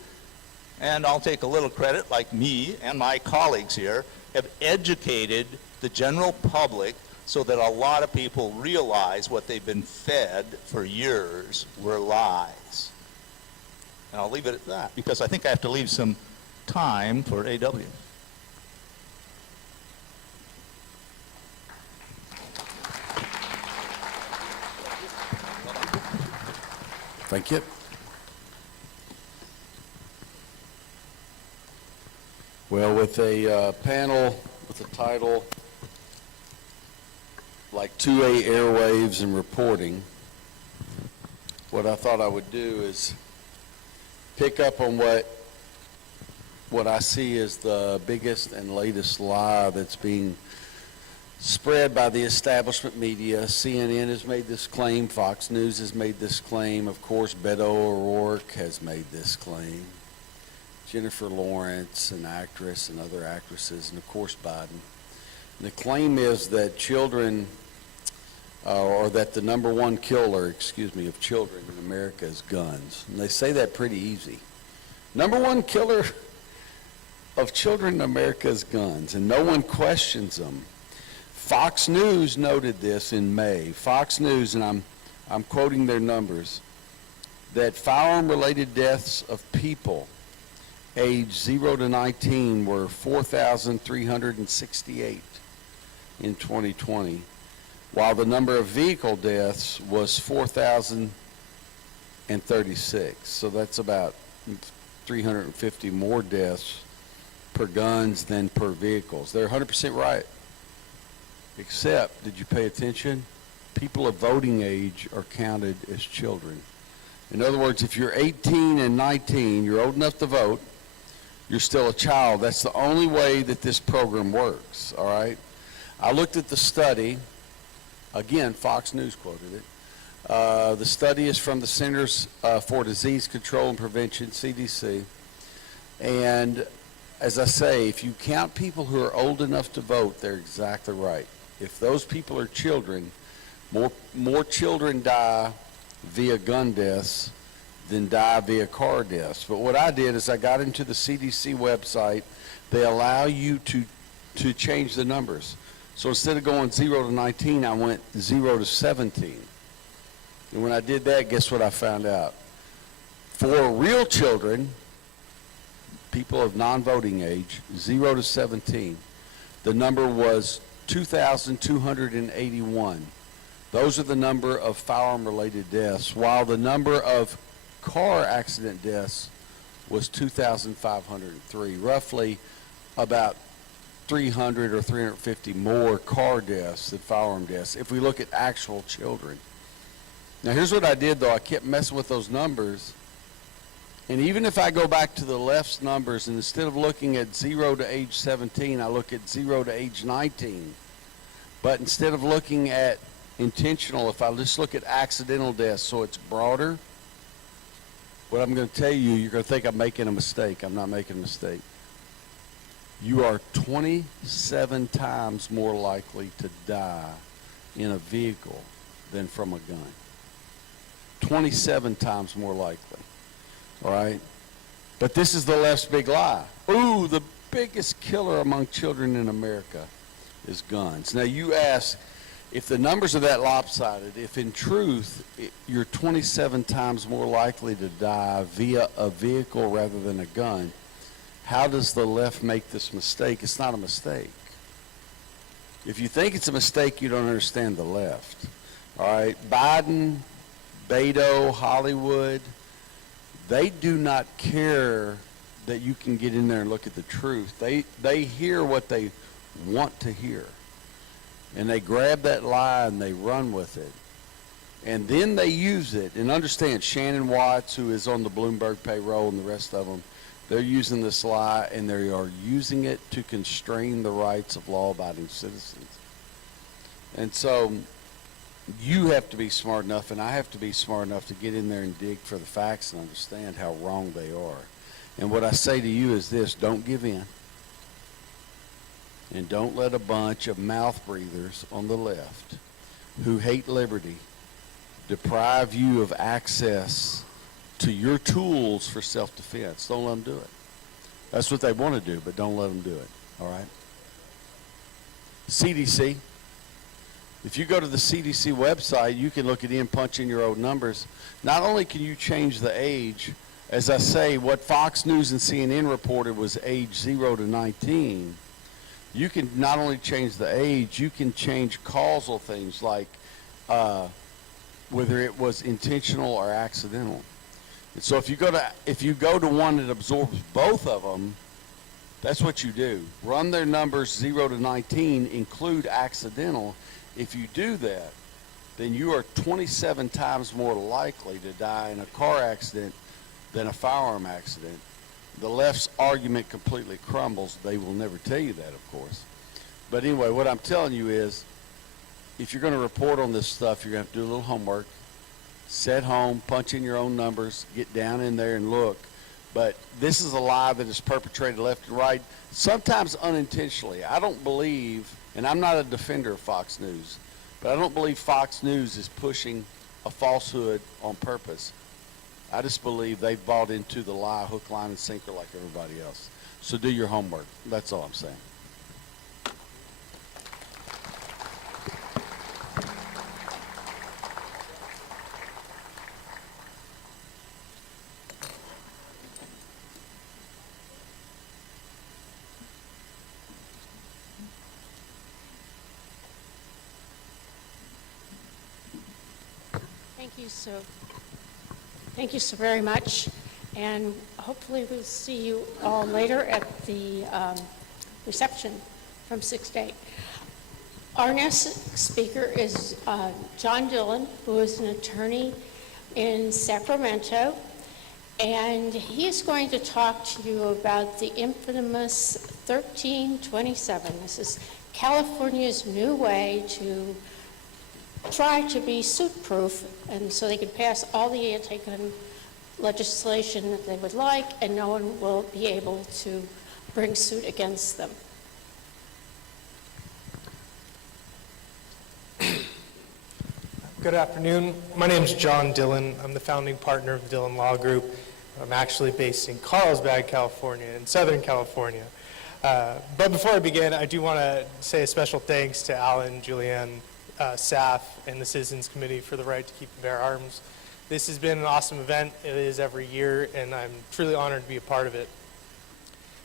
and I'll take a little credit, like me and my colleagues here, have educated the general public so that a lot of people realize what they've been fed for years were lies. And I'll leave it at that, because I think I have to leave some time for A.W. Thank you. Well, with a panel with a title like 2A Airwaves and Reporting, what I thought I would do is pick up on what I see as the biggest and latest lie that's being spread by the establishment media. CNN has made this claim. Fox News has made this claim. Of course, Beto O'Rourke has made this claim. Jennifer Lawrence, an actress, and other actresses, and of course Biden. And the claim is that children, or that the number one killer, of children in America is guns. And they say that pretty easy. Number one killer of children in America is guns, and no one questions them. Fox News noted this in May. Fox News, and I'm quoting their numbers, that firearm-related deaths of people aged 0 to 19 were 4,368 in 2020, while the number of vehicle deaths was 4,036. So that's about 350 more deaths per guns than per vehicles. They're 100% right. Except, did you pay attention? People of voting age are counted as children. In other words, if you're 18 and 19, you're old enough to vote, you're still a child. That's the only way that this program works, all right? I looked at the study. Again, Fox News quoted it. The study is from the Centers for Disease Control and Prevention, CDC. And as I say, if you count people who are old enough to vote, they're exactly right. If those people are children, more children die via gun deaths than die via car deaths. But what I did is I got into the CDC website. They allow you to change the numbers. So instead of going 0 to 19, I went 0 to 17. And when I did that, guess what I found out? For real children, people of non-voting age, 0 to 17, the number was 2,281. Those are the number of firearm-related deaths, while the number of car accident deaths was 2,503, roughly about 300 or 350 more car deaths than firearm deaths if we look at actual children. Now here's what I did though, I kept messing with those numbers, and even if I go back to the left's numbers, and instead of looking at 0 to age 17, I look at 0 to age 19. But instead of looking at intentional, if I just look at accidental deaths, so it's broader, what I'm going to tell you, you're going to think I'm making a mistake. I'm not making a mistake. You are 27 times more likely to die in a vehicle than from a gun. 27 times more likely. All right? But this is the left's big lie. Ooh, the biggest killer among children in America is guns. Now you ask, if the numbers are that lopsided, if in truth you're 27 times more likely to die via a vehicle rather than a gun, how does the left make this mistake? It's not a mistake. If you think it's a mistake, you don't understand the left. All right? Biden, Beto, Hollywood, they do not care that you can get in there and look at the truth. They hear what they want to hear. And they grab that lie and they run with it. And then they use it. And understand, Shannon Watts, who is on the Bloomberg payroll, and the rest of them, they're using this lie, and they are using it to constrain the rights of law-abiding citizens. And so you have to be smart enough, and I have to be smart enough to get in there and dig for the facts and understand how wrong they are. And what I say to you is this: don't give in. And don't let a bunch of mouth breathers on the left who hate liberty deprive you of access to your tools for self-defense. Don't let them do it. That's what they want to do, but don't let them do it. All right? CDC. If you go to the CDC website, you can look at in, punch in your own numbers. Not only can you change the age, as I say, what Fox News and CNN reported was age 0 to 19. You can not only change the age, you can change causal things like whether it was intentional or accidental. And so if you go to one that absorbs both of them, that's what you do. Run their numbers 0 to 19, include accidental. If you do that, then you are 27 times more likely to die in a car accident than a firearm accident. The left's argument completely crumbles. They will never tell you that, of course. But anyway, what I'm telling you is, if you're going to report on this stuff, you're going to have to do a little homework. Sit home, punch in your own numbers, get down in there and look. But this is a lie that is perpetrated left and right, sometimes unintentionally. I don't believe, and I'm not a defender of Fox News, but I don't believe Fox News is pushing a falsehood on purpose. I just believe they've bought into the lie, hook, line, and sinker like everybody else. So do your homework. That's all I'm saying. Thank you so very much, and hopefully we'll see you all later at the reception from 6 to 8. Our next speaker is John Dillon, who is an attorney in Sacramento, and he is going to talk to you about the infamous 1327. This is California's new way to try to be suit-proof, and so they can pass all the anti-gun legislation that they would like, and no one will be able to bring suit against them. Good afternoon. My name is John Dillon. I'm the founding partner of the Dillon Law Group. I'm actually based in Carlsbad, California, in Southern California. But before I begin, I do want to say a special thanks to Alan, Julianne, staff, and the Citizens Committee for the right to keep and bear arms. This has been an awesome event. It is every year, and I'm truly honored to be a part of it.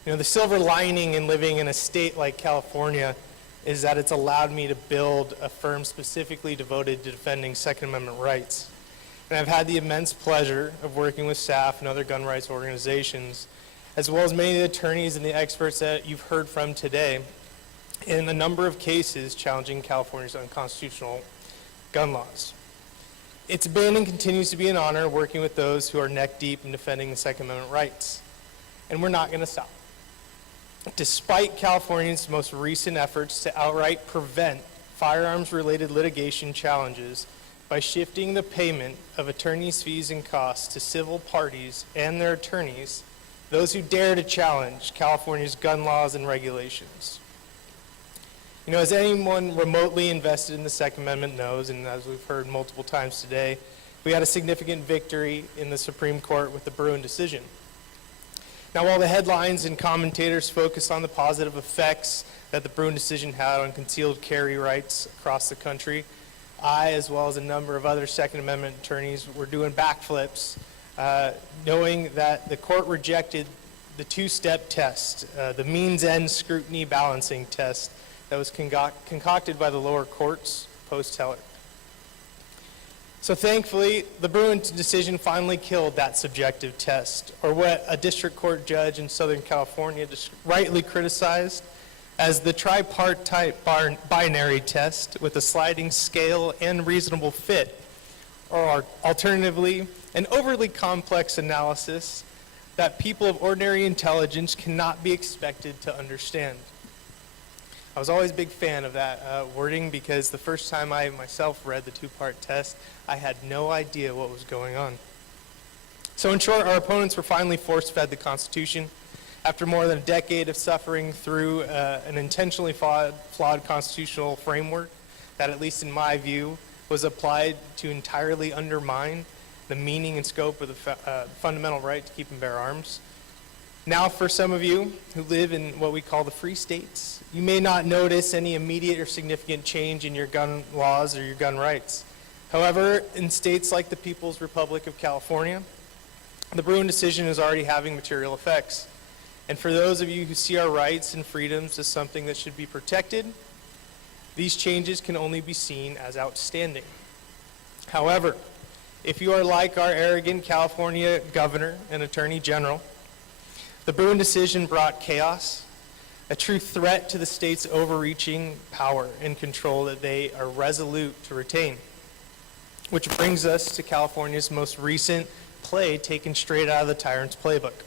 You know, the silver lining in living in a state like California is that it's allowed me to build a firm specifically devoted to defending Second Amendment rights. And I've had the immense pleasure of working with staff and other gun rights organizations, as well as many of the attorneys and the experts that you've heard from today, in a number of cases challenging California's unconstitutional gun laws. It's been and continues to be an honor working with those who are neck deep in defending the Second Amendment rights. And we're not going to stop. Despite California's most recent efforts to outright prevent firearms-related litigation challenges by shifting the payment of attorneys' fees and costs to civil parties and their attorneys, those who dare to challenge California's gun laws and regulations. You know, as anyone remotely invested in the Second Amendment knows, and as we've heard multiple times today, we had a significant victory in the Supreme Court with the Bruin decision. Now, while the headlines and commentators focused on the positive effects that the Bruin decision had on concealed carry rights across the country, I, as well as a number of other Second Amendment attorneys, were doing backflips, knowing that the court rejected the two-step test, the means-end scrutiny balancing test that was concocted by the lower courts post-Heller. So thankfully, the Bruin decision finally killed that subjective test, or what a district court judge in Southern California rightly criticized as the tripartite binary test with a sliding scale and reasonable fit, or alternatively, an overly complex analysis that people of ordinary intelligence cannot be expected to understand. I was always a big fan of that wording because the first time I myself read the two-part test, I had no idea what was going on. So in short, our opponents were finally force-fed the Constitution after more than a decade of suffering through an intentionally flawed constitutional framework that, at least in my view, was applied to entirely undermine the meaning and scope of the fundamental right to keep and bear arms. Now, for some of you who live in what we call the free states, you may not notice any immediate or significant change in your gun laws or your gun rights. However, in states like the People's Republic of California, the Bruin decision is already having material effects. And for those of you who see our rights and freedoms as something that should be protected, these changes can only be seen as outstanding. However, if you are like our arrogant California governor and attorney general, the Bruin decision brought chaos, a true threat to the state's overreaching power and control that they are resolute to retain. Which brings us to California's most recent play taken straight out of the tyrant's playbook,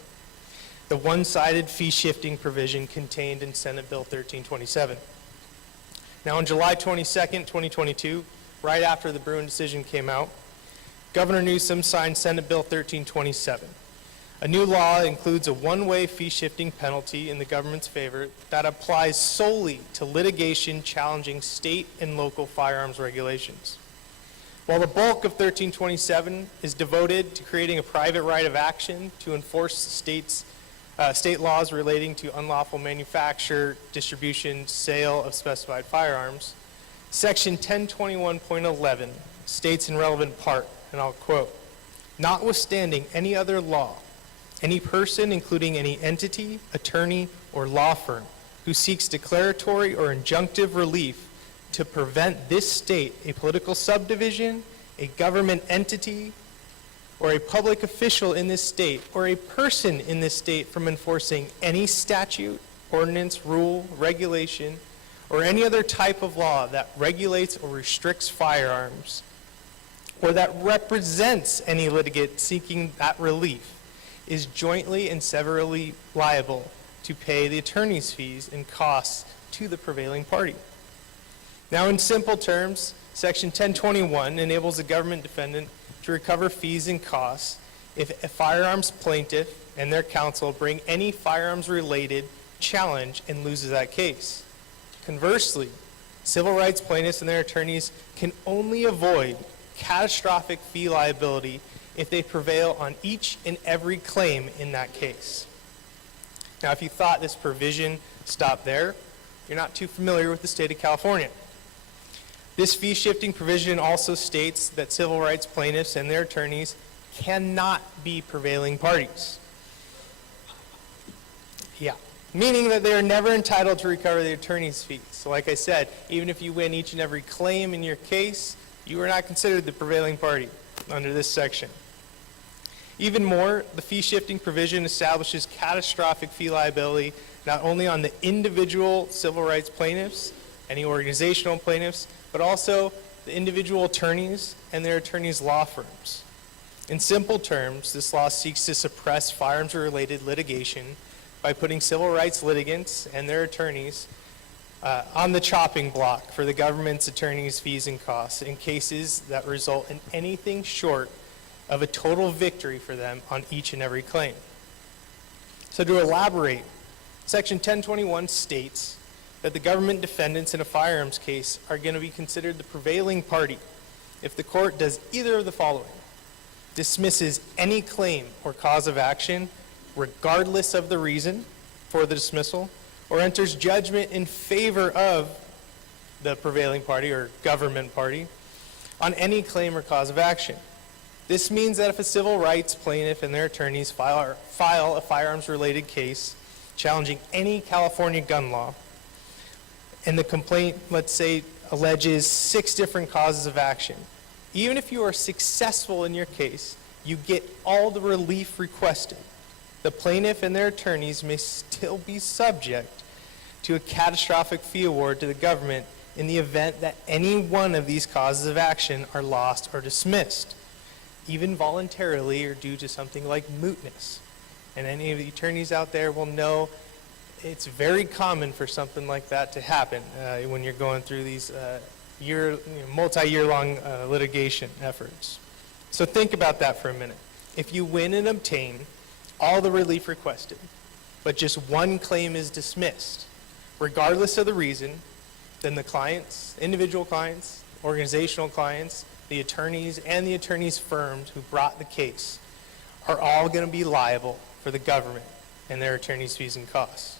the one-sided fee-shifting provision contained in Senate Bill 1327. Now, on July 22nd, 2022, right after the Bruin decision came out, Governor Newsom signed Senate Bill 1327. A new law includes a one-way fee-shifting penalty in the government's favor that applies solely to litigation challenging state and local firearms regulations. While the bulk of 1327 is devoted to creating a private right of action to enforce state laws relating to unlawful manufacture, distribution, sale of specified firearms, Section 1021.11 states in relevant part, and I'll quote, "Notwithstanding any other law, any person, including any entity, attorney, or law firm, who seeks declaratory or injunctive relief to prevent this state, a political subdivision, a government entity, or a public official in this state, or a person in this state from enforcing any statute, ordinance, rule, regulation, or any other type of law that regulates or restricts firearms, or that represents any litigant seeking that relief, is jointly and severally liable to pay the attorney's fees and costs to the prevailing party." Now, in simple terms, Section 1021 enables the government defendant to recover fees and costs if a firearms plaintiff and their counsel bring any firearms-related challenge and loses that case. Conversely, civil rights plaintiffs and their attorneys can only avoid catastrophic fee liability if they prevail on each and every claim in that case. Now, if you thought this provision stopped there, you're not too familiar with the state of California. This fee-shifting provision also states that civil rights plaintiffs and their attorneys cannot be prevailing parties. Yeah, meaning that they are never entitled to recover the attorney's fees. So like I said, even if you win each and every claim in your case, you are not considered the prevailing party under this section. Even more, the fee-shifting provision establishes catastrophic fee liability not only on the individual civil rights plaintiffs, any organizational plaintiffs, but also the individual attorneys and their attorneys' law firms. In simple terms, this law seeks to suppress firearms-related litigation by putting civil rights litigants and their attorneys on the chopping block for the government's attorneys' fees and costs in cases that result in anything short of a total victory for them on each and every claim. So to elaborate, Section 1021 states that the government defendants in a firearms case are going to be considered the prevailing party if the court does either of the following: dismisses any claim or cause of action regardless of the reason for the dismissal, or enters judgment in favor of the prevailing party or government party on any claim or cause of action. This means that if a civil rights plaintiff and their attorneys file a firearms-related case challenging any California gun law, and the complaint, let's say, alleges 6 different causes of action, even if you are successful in your case, you get all the relief requested. The plaintiff and their attorneys may still be subject to a catastrophic fee award to the government in the event that any one of these causes of action are lost or dismissed, even voluntarily or due to something like mootness. And any of the attorneys out there will know it's very common for something like that to happen when you're going through these multi-year-long litigation efforts. So think about that for a minute. If you win and obtain all the relief requested, but just one claim is dismissed, regardless of the reason, then the clients, individual clients, organizational clients, the attorneys, and the attorneys' firms who brought the case are all going to be liable for the government and their attorneys' fees and costs.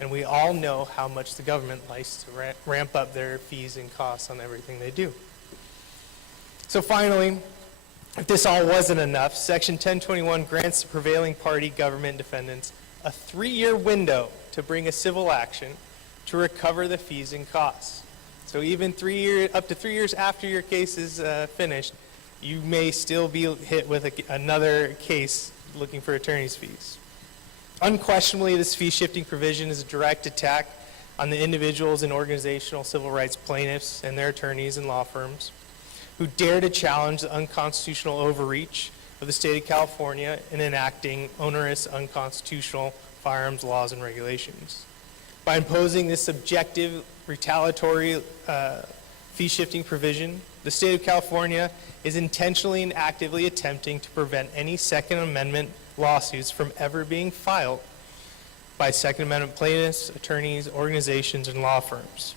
And we all know how much the government likes to ramp up their fees and costs on everything they do. So finally, if this all wasn't enough, Section 1021 grants the prevailing party government defendants a 3-year window to bring a civil action to recover the fees and costs. So even up to 3 years after your case is finished, you may still be hit with another case looking for attorney's fees. Unquestionably, this fee-shifting provision is a direct attack on the individuals and organizational civil rights plaintiffs and their attorneys and law firms who dare to challenge the unconstitutional overreach of the state of California in enacting onerous, unconstitutional firearms laws and regulations. By imposing this subjective, retaliatory fee-shifting provision, the state of California is intentionally and actively attempting to prevent any Second Amendment lawsuits from ever being filed by Second Amendment plaintiffs, attorneys, organizations, and law firms,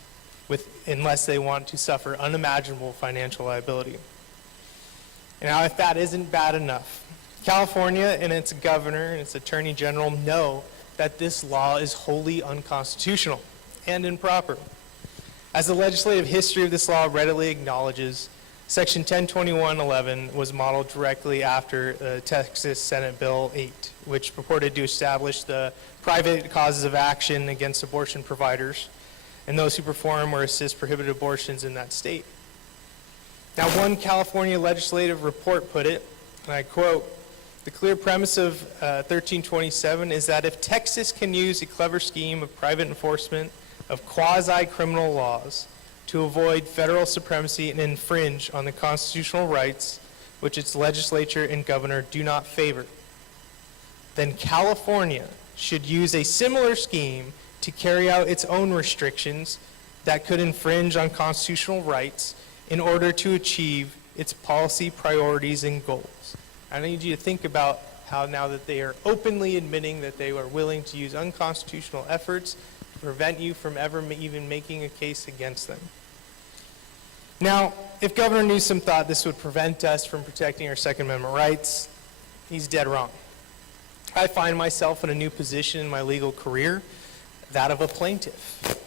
unless they want to suffer unimaginable financial liability. Now, if that isn't bad enough, California and its governor and its attorney general know that this law is wholly unconstitutional and improper. As the legislative history of this law readily acknowledges, Section 1021.11 was modeled directly after Texas Senate Bill 8, which purported to establish the private causes of action against abortion providers and those who perform or assist prohibited abortions in that state. Now, one California legislative report put it, and I quote, "The clear premise of 1327 is that if Texas can use a clever scheme of private enforcement of quasi-criminal laws to avoid federal supremacy and infringe on the constitutional rights which its legislature and governor do not favor, then California should use a similar scheme to carry out its own restrictions that could infringe on constitutional rights in order to achieve its policy priorities and goals." I need you to think about how now that they are openly admitting that they are willing to use unconstitutional efforts to prevent you from ever even making a case against them. Now, if Governor Newsom thought this would prevent us from protecting our Second Amendment rights, he's dead wrong. I find myself in a new position in my legal career, that of a plaintiff.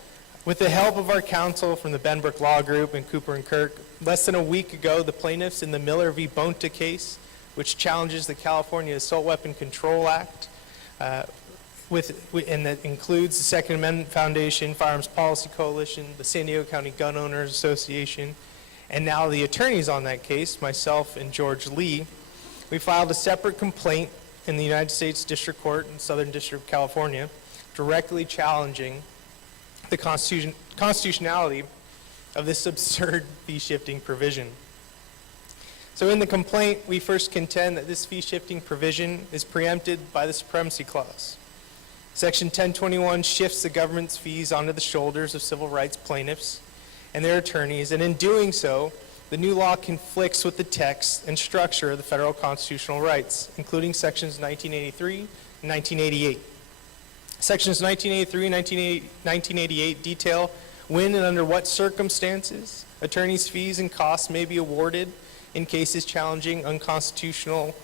With the help of our counsel from the Benbrook Law Group and Cooper and Kirk, less than a week ago, the plaintiffs in the Miller v. Bonta case, which challenges the California Assault Weapon Control Act, and that includes the Second Amendment Foundation, Firearms Policy Coalition, the San Diego County Gun Owners Association, and now the attorneys on that case, myself and George Lee, we filed a separate complaint in the United States District Court in Southern District of California, directly challenging the constitutionality of this absurd fee-shifting provision. So in the complaint, we first contend that this fee-shifting provision is preempted by the Supremacy Clause. Section 1021 shifts the government's fees onto the shoulders of civil rights plaintiffs and their attorneys, and in doing so, the new law conflicts with the text and structure of the federal constitutional rights, including sections 1983 and 1988. Sections 1983 and 1988 detail when and under what circumstances attorneys' fees and costs may be awarded in cases challenging unconstitutional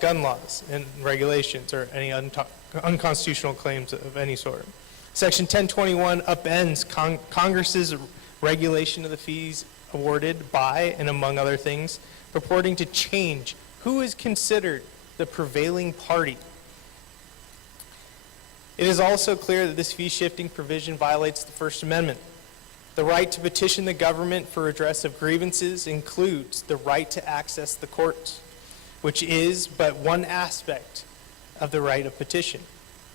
gun laws and regulations or any unconstitutional claims of any sort. Section 1021 upends Congress's regulation of the fees awarded by, and among other things, purporting to change who is considered the prevailing party. It is also clear that this fee-shifting provision violates the First Amendment. The right to petition the government for redress of grievances includes the right to access the courts, which is but one aspect of the right of petition.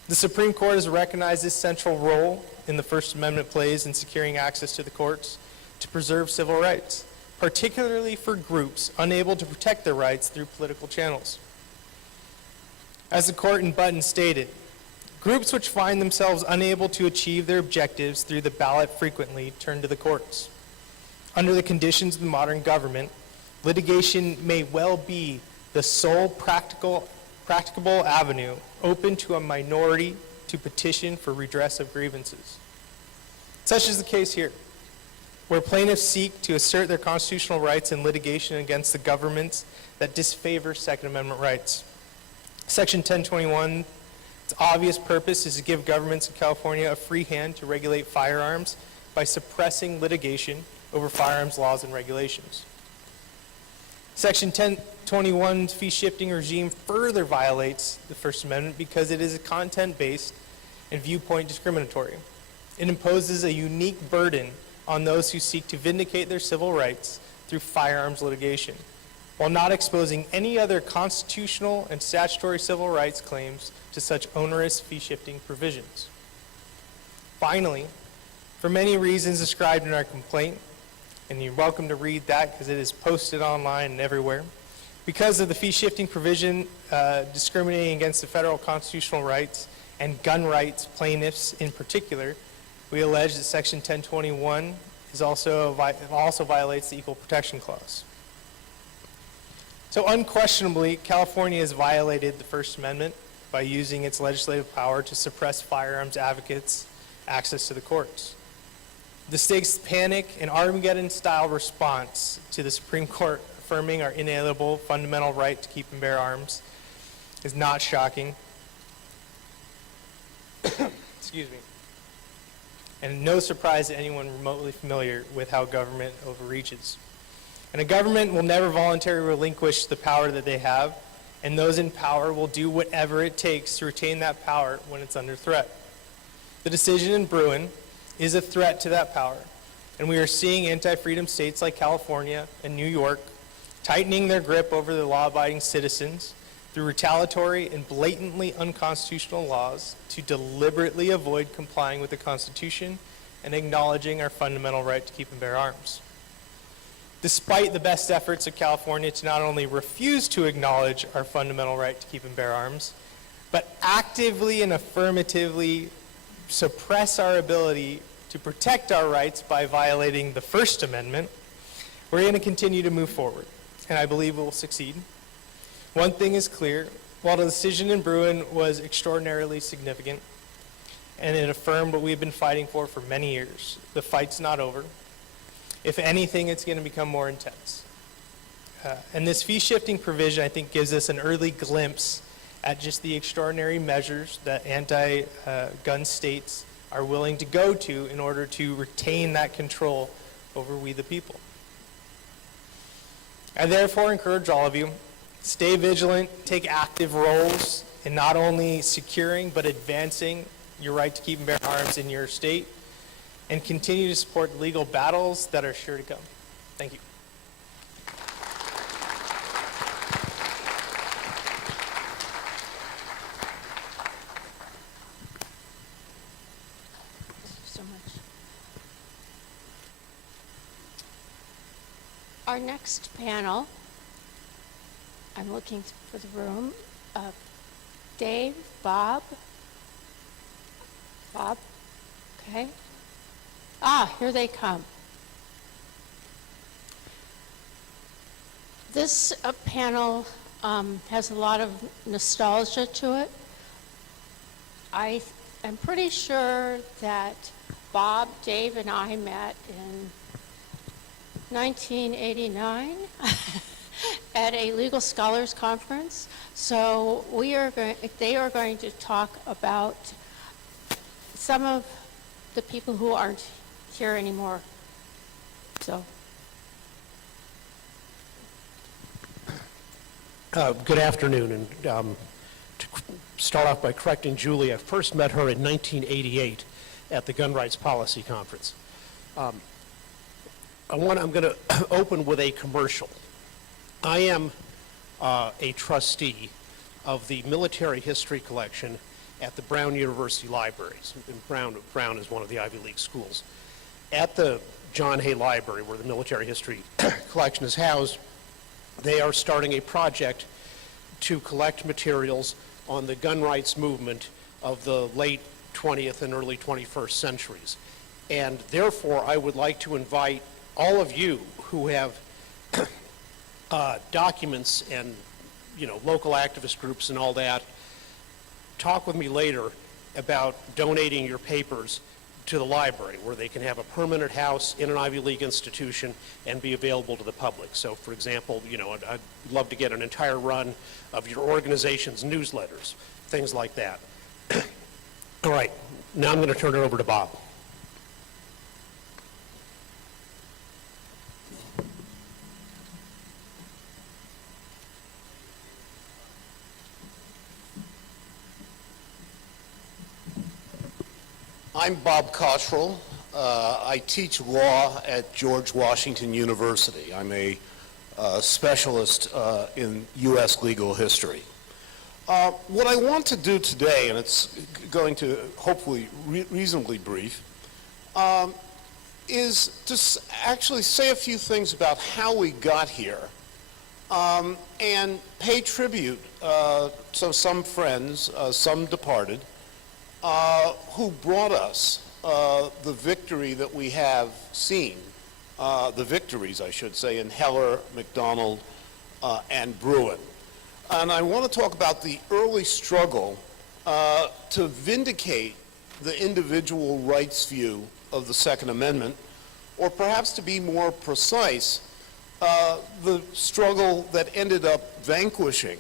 The Supreme Court has recognized this central role in the First Amendment plays in securing access to the courts to preserve civil rights, particularly for groups unable to protect their rights through political channels. As the court in Button stated, groups which find themselves unable to achieve their objectives through the ballot frequently turn to the courts. Under the conditions of the modern government, litigation may well be the sole practicable avenue open to a minority to petition for redress of grievances. Such is the case here, where plaintiffs seek to assert their constitutional rights in litigation against the governments that disfavor Second Amendment rights. Section 1021, its obvious purpose is to give governments in California a free hand to regulate firearms by suppressing litigation over firearms laws and regulations. Section 1021's fee-shifting regime further violates the First Amendment because it is content-based and viewpoint discriminatory. It imposes a unique burden on those who seek to vindicate their civil rights through firearms litigation, while not exposing any other constitutional and statutory civil rights claims to such onerous fee-shifting provisions. Finally, for many reasons described in our complaint, and you're welcome to read that because it is posted online and everywhere, because of the fee-shifting provision discriminating against the federal constitutional rights and gun rights plaintiffs in particular, we allege that Section 1021 also violates the Equal Protection Clause. So unquestionably, California has violated the First Amendment by using its legislative power to suppress firearms advocates' access to the courts. The state's panic and Armageddon-style response to the Supreme Court affirming our inalienable fundamental right to keep and bear arms is not shocking. Excuse me. And no surprise to anyone remotely familiar with how government overreaches. And a government will never voluntarily relinquish the power that they have, and those in power will do whatever it takes to retain that power when it's under threat. The decision in Bruin is a threat to that power, and we are seeing anti-freedom states like California and New York tightening their grip over the law-abiding citizens through retaliatory and blatantly unconstitutional laws to deliberately avoid complying with the Constitution and acknowledging our fundamental right to keep and bear arms. Despite the best efforts of California to not only refuse to acknowledge our fundamental right to keep and bear arms, but actively and affirmatively suppress our ability to protect our rights by violating the First Amendment, we're going to continue to move forward, and I believe we'll succeed. One thing is clear, while the decision in Bruin was extraordinarily significant, and it affirmed what we've been fighting for many years, the fight's not over. If anything, it's going to become more intense. And this fee-shifting provision, I think, gives us an early glimpse at just the extraordinary measures that anti-gun states are willing to go to in order to retain that control over we the people. I therefore encourage all of you, stay vigilant, take active roles in not only securing but advancing your right to keep and bear arms in your state, and continue to support legal battles that are sure to come. Thank you. So much. Our next panel, I'm looking for the room, Dave, Bob, okay. Here they come. This panel has a lot of nostalgia to it. I am pretty sure that Bob, Dave, and I met in 1989 at a legal scholars conference. So they are going to talk about some of the people who aren't here anymore. So. Good afternoon, and to start off by correcting Julie, I first met her in 1988 at the Gun Rights Policy Conference. I'm going to open with a commercial. I am a trustee of the Military History Collection at the Brown University Libraries. And Brown is one of the Ivy League schools. At the John Hay Library, where the Military History Collection is housed, they are starting a project to collect materials on the gun rights movement of the late 20th and early 21st centuries. And therefore, I would like to invite all of you who have documents and, local activist groups and all that, talk with me later about donating your papers to the library, where they can have a permanent house in an Ivy League institution and be available to the public. So, for example, I'd love to get an entire run of your organization's newsletters, things like that. All right, now I'm going to turn it over to Bob. I'm Bob Cottrell. I teach law at George Washington University. I'm a specialist in U.S. legal history. What I want to do today, and it's going to hopefully reasonably brief, is to actually say a few things about how we got here and pay tribute to some friends, some departed, who brought us the victory that we have seen, the victories, I should say, in Heller, McDonald, and Bruin. And I want to talk about the early struggle to vindicate the individual rights view of the Second Amendment, or perhaps to be more precise, the struggle that ended up vanquishing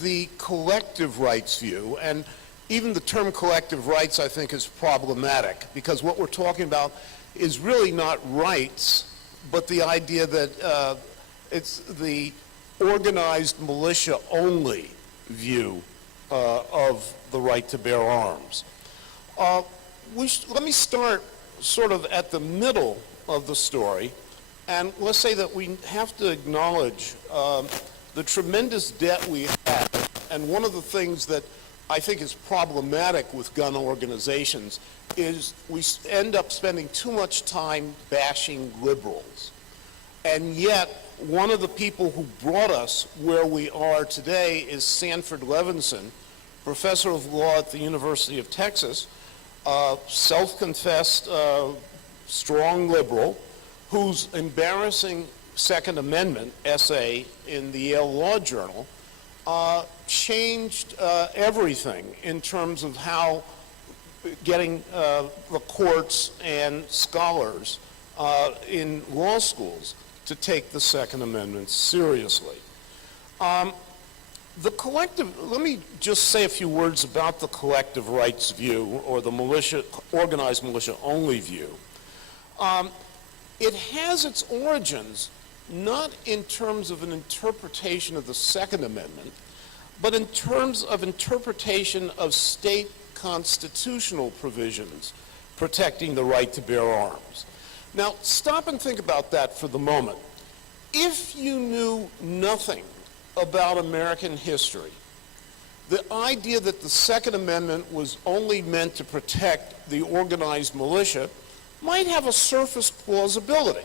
the collective rights view. And even the term collective rights, I think, is problematic, because what we're talking about is really not rights, but the idea that it's the organized militia-only view of the right to bear arms. Let me start sort of at the middle of the story, and let's say that we have to acknowledge the tremendous debt we have, and one of the things that I think is problematic with gun organizations is we end up spending too much time bashing liberals. And yet, one of the people who brought us where we are today is Sanford Levinson, professor of law at the University of Texas, self-confessed strong liberal, whose embarrassing Second Amendment essay in the Yale Law Journal changed everything in terms of how getting the courts and scholars in law schools to take the Second Amendment seriously. The collective, let me just say a few words about the collective rights view, or the militia, organized militia only view. It has its origins not in terms of an interpretation of the Second Amendment, but in terms of interpretation of state constitutional provisions protecting the right to bear arms. Now, stop and think about that for the moment. If you knew nothing about American history, the idea that the Second Amendment was only meant to protect the organized militia might have a surface plausibility.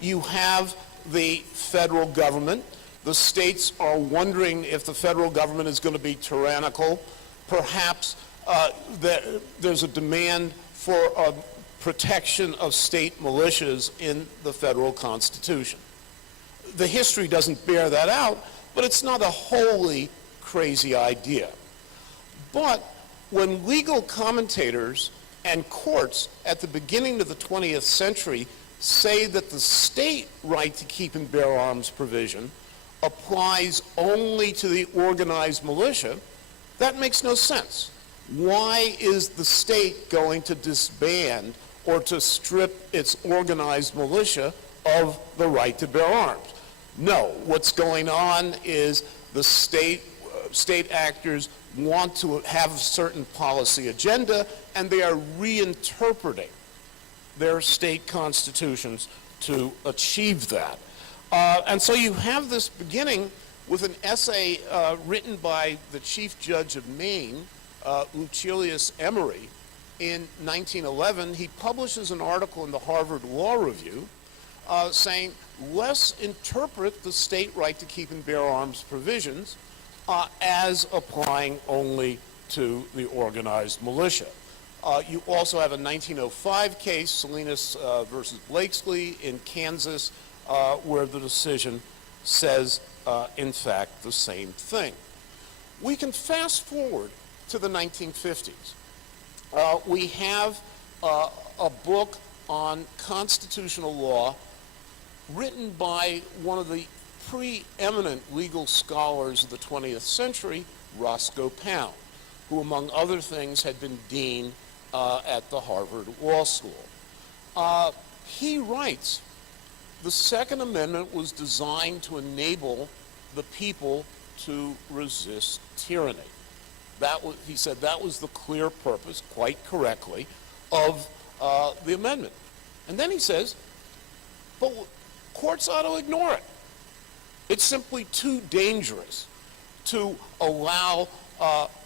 You have the federal government. The states are wondering if the federal government is going to be tyrannical. Perhaps there's a demand for protection of state militias in the federal Constitution. The history doesn't bear that out, but it's not a wholly crazy idea. But when legal commentators and courts at the beginning of the 20th century say that the state right to keep and bear arms provision applies only to the organized militia, that makes no sense. Why is the state going to disband or to strip its organized militia of the right to bear arms? No, what's going on is the state actors want to have a certain policy agenda, and they are reinterpreting their state constitutions to achieve that. And so you have this beginning with an essay written by the Chief Judge of Maine, Lucilius Emery, in 1911. He publishes an article in the Harvard Law Review saying, let's interpret the state right to keep and bear arms provisions as applying only to the organized militia. You also have a 1905 case, Salinas versus Blakesley in Kansas, where the decision says, in fact, the same thing. We can fast forward to the 1950s. We have a book on constitutional law written by one of the preeminent legal scholars of the 20th century, Roscoe Pound, who, among other things, had been dean at the Harvard Law School. He writes, the Second Amendment was designed to enable the people to resist tyranny. He said that was the clear purpose, quite correctly, of the amendment. And then he says, but courts ought to ignore it. It's simply too dangerous to allow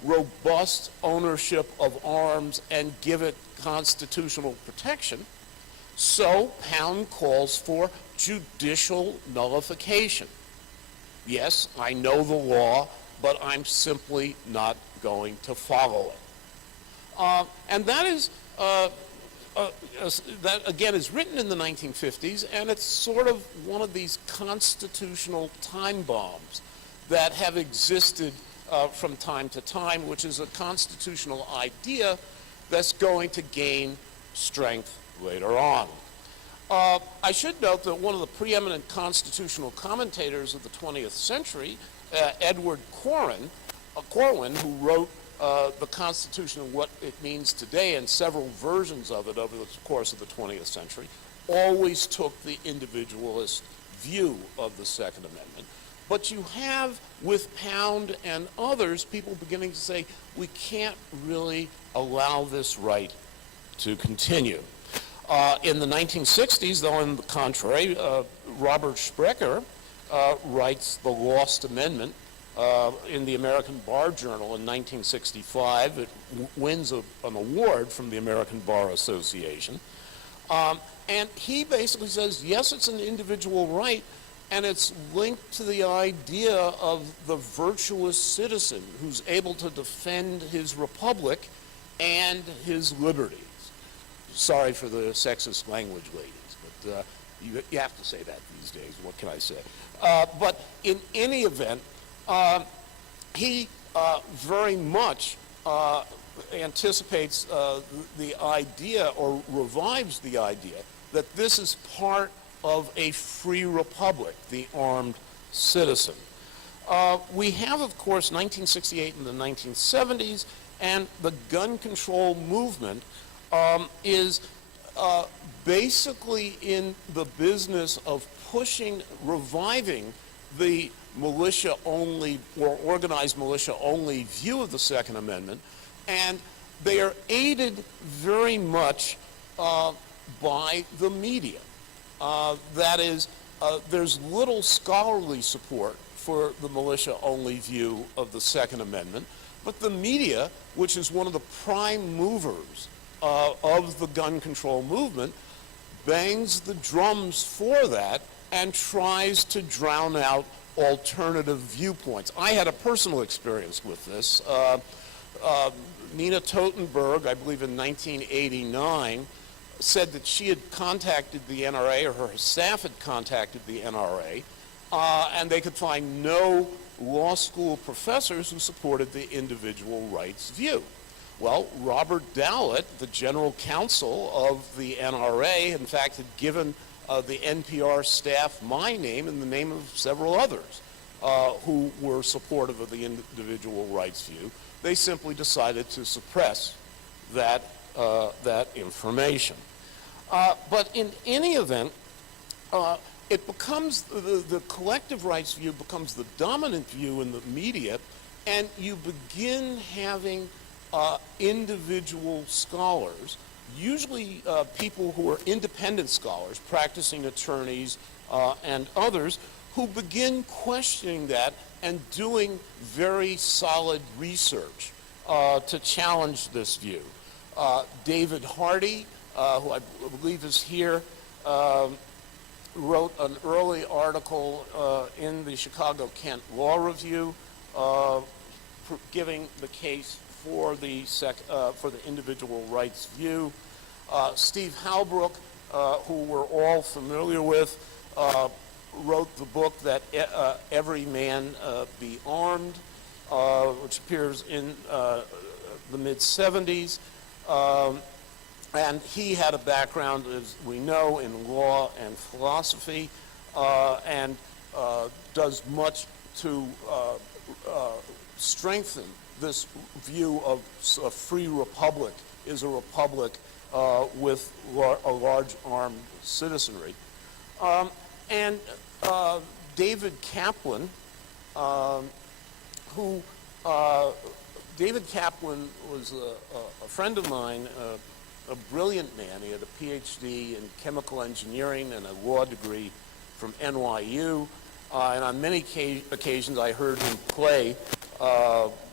robust ownership of arms and give it constitutional protection. So Pound calls for judicial nullification. Yes, I know the law, but I'm simply not going to follow it. And that is, that again is written in the 1950s, and it's sort of one of these constitutional time bombs that have existed from time to time, which is a constitutional idea that's going to gain strength later on. I should note that one of the preeminent constitutional commentators of the 20th century, Edward Corwin, who wrote the Constitution and what it means today and several versions of it over the course of the 20th century, always took the individualist view of the Second Amendment. But you have, with Pound and others, people beginning to say, we can't really allow this right to continue. In the 1960s, though, on the contrary, Robert Sprecher writes The Lost Amendment in the American Bar Journal in 1965. It wins an award from the American Bar Association. And he basically says, yes, it's an individual right, and it's linked to the idea of the virtuous citizen who's able to defend his republic and his liberties. Sorry for the sexist language, ladies, but you have to say that these days. What can I say? But in any event, he very much anticipates the idea, or revives the idea, that this is part of a free republic, the armed citizen. We have, of course, 1968 and the 1970s, and the gun control movement is basically in the business of reviving the militia-only or organized militia-only view of the Second Amendment, and they are aided very much by the media. That is, there's little scholarly support for the militia-only view of the Second Amendment, but the media, which is one of the prime movers of the gun control movement, bangs the drums for that and tries to drown out alternative viewpoints. I had a personal experience with this. Nina Totenberg, I believe in 1989, said that she had contacted the NRA, or her staff had contacted the NRA, and they could find no law school professors who supported the individual rights view. Well, Robert Dowlett, the general counsel of the NRA, in fact, had given the NPR staff my name and the name of several others who were supportive of the individual rights view. They simply decided to suppress that information. But in any event, it becomes, the collective rights view becomes the dominant view in the media, and you begin having individual scholars, usually people who are independent scholars, practicing attorneys and others, who begin questioning that and doing very solid research to challenge this view. David Hardy, who I believe is here, wrote an early article in the Chicago Kent Law Review giving the case for the individual rights view. Steve Halbrook, who we're all familiar with, wrote the book that Every Man Be Armed, which appears in the mid-70s. And he had a background, as we know, in law and philosophy, and does much to strengthen this view of a free republic is a republic with a large armed citizenry. And David Kaplan, David Kaplan was a friend of mine, a brilliant man. He had a PhD in chemical engineering and a law degree from NYU. And on many occasions I heard him play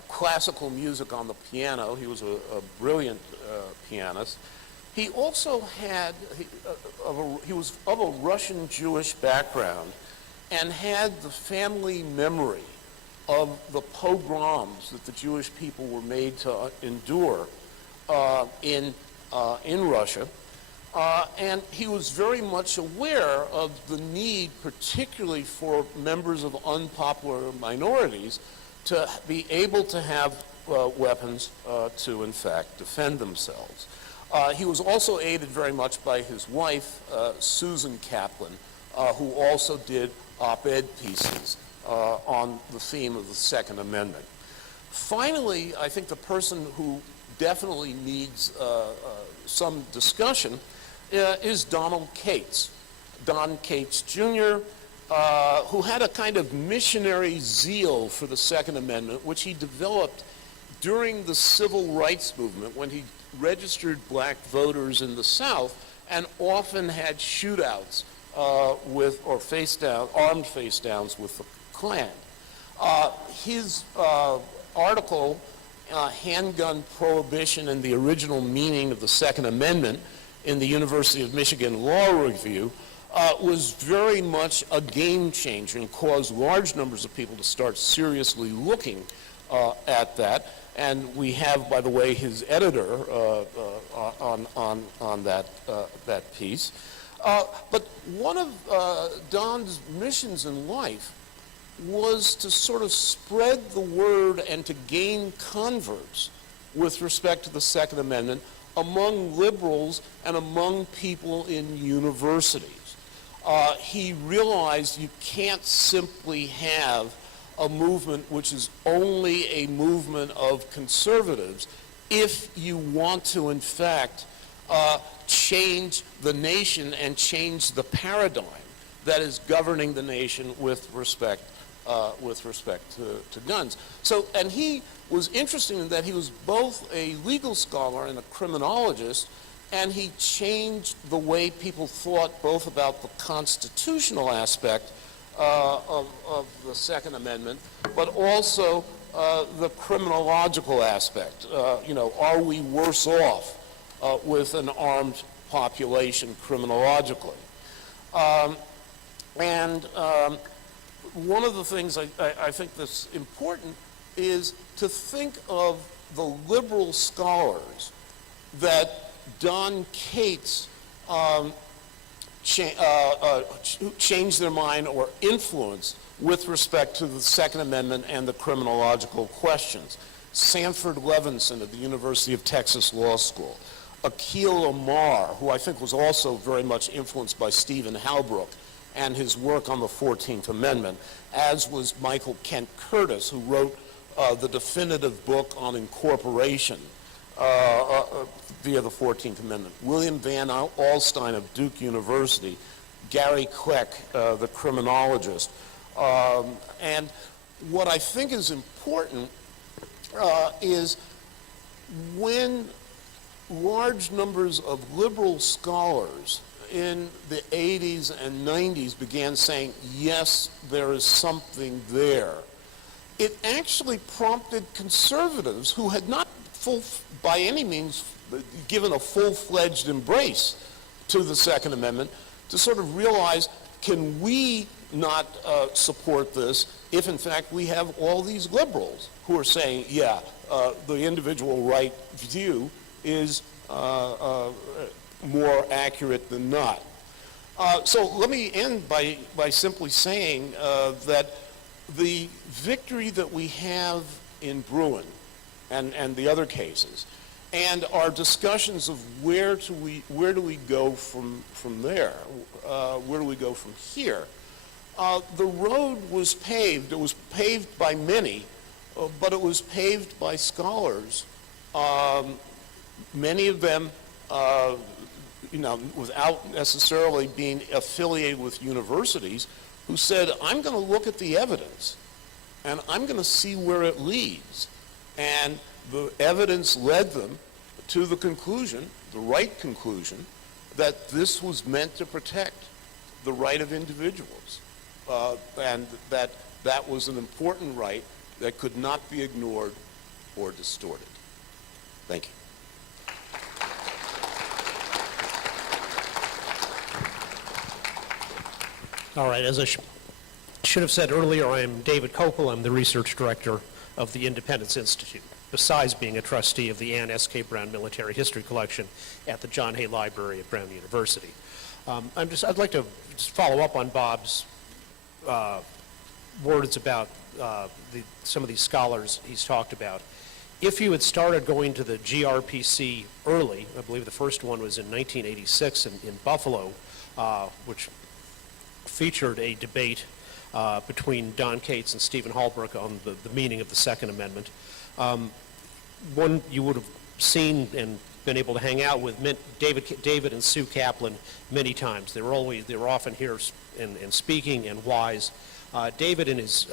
classical music on the piano. He was a brilliant pianist. He also had, he was of a Russian Jewish background and had the family memory of the pogroms that the Jewish people were made to endure in Russia. And he was very much aware of the need, particularly for members of unpopular minorities, to be able to have weapons to, in fact, defend themselves. He was also aided very much by his wife, Susan Kaplan, who also did op-ed pieces on the theme of the Second Amendment. Finally, I think the person who definitely needs some discussion is Donald Cates. Don Cates Jr., who had a kind of missionary zeal for the Second Amendment, which he developed during the civil rights movement when he registered black voters in the South and often had shootouts with, or armed face downs with the Klan. His article, Handgun Prohibition and the Original Meaning of the Second Amendment, in the University of Michigan Law Review, was very much a game changer and caused large numbers of people to start seriously looking at that. And we have, by the way, his editor on that piece. But one of Don's missions in life was to sort of spread the word and to gain converts with respect to the Second Amendment among liberals and among people in universities. He realized you can't simply have a movement which is only a movement of conservatives if you want to, in fact, change the nation and change the paradigm that is governing the nation with respect to guns. So, and he was interesting in that he was both a legal scholar and a criminologist, and he changed the way people thought both about the constitutional aspect of the Second Amendment, but also the criminological aspect. Are we worse off with an armed population criminologically? One of the things I think that's important is to think of the liberal scholars that Don Cates changed their mind or influenced with respect to the Second Amendment and the criminological questions. Sanford Levinson at the University of Texas Law School. Akhil Amar, who I think was also very much influenced by Stephen Halbrook and his work on the 14th Amendment, as was Michael Kent Curtis, who wrote the definitive book on incorporation via the 14th Amendment. William Van Alstyne of Duke University, Gary Queck, the criminologist. And what I think is important is when large numbers of liberal scholars in the 80s and 90s began saying, yes, there is something there, it actually prompted conservatives who had not by any means given a full-fledged embrace to the Second Amendment to sort of realize, can we not support this if in fact we have all these liberals who are saying, yeah, the individual right view is more accurate than not. So let me end by simply saying that the victory that we have in Bruin and the other cases, and our discussions of where do we go from there, where do we go from here, the road was paved. It was paved by many, but it was paved by scholars, many of them without necessarily being affiliated with universities, who said, I'm going to look at the evidence and I'm going to see where it leads. And the evidence led them to the conclusion, the right conclusion, that this was meant to protect the right of individuals, and that was an important right that could not be ignored or distorted. Thank you. All right, as I should have said earlier, I am David Kopel. I'm the research director of the Independence Institute, besides being a trustee of the Anne S.K. Brown Military History Collection at the John Hay Library at Brown University. I'd like to just follow up on Bob's words about some of these scholars he's talked about. If you had started going to the GRPC early, I believe the first one was in 1986 in Buffalo, which featured a debate between Don Cates and Stephen Halbrook on the meaning of the Second Amendment. One you would have seen and been able to hang out with David and Sue Kaplan many times. They were often here and speaking and wise. David, in his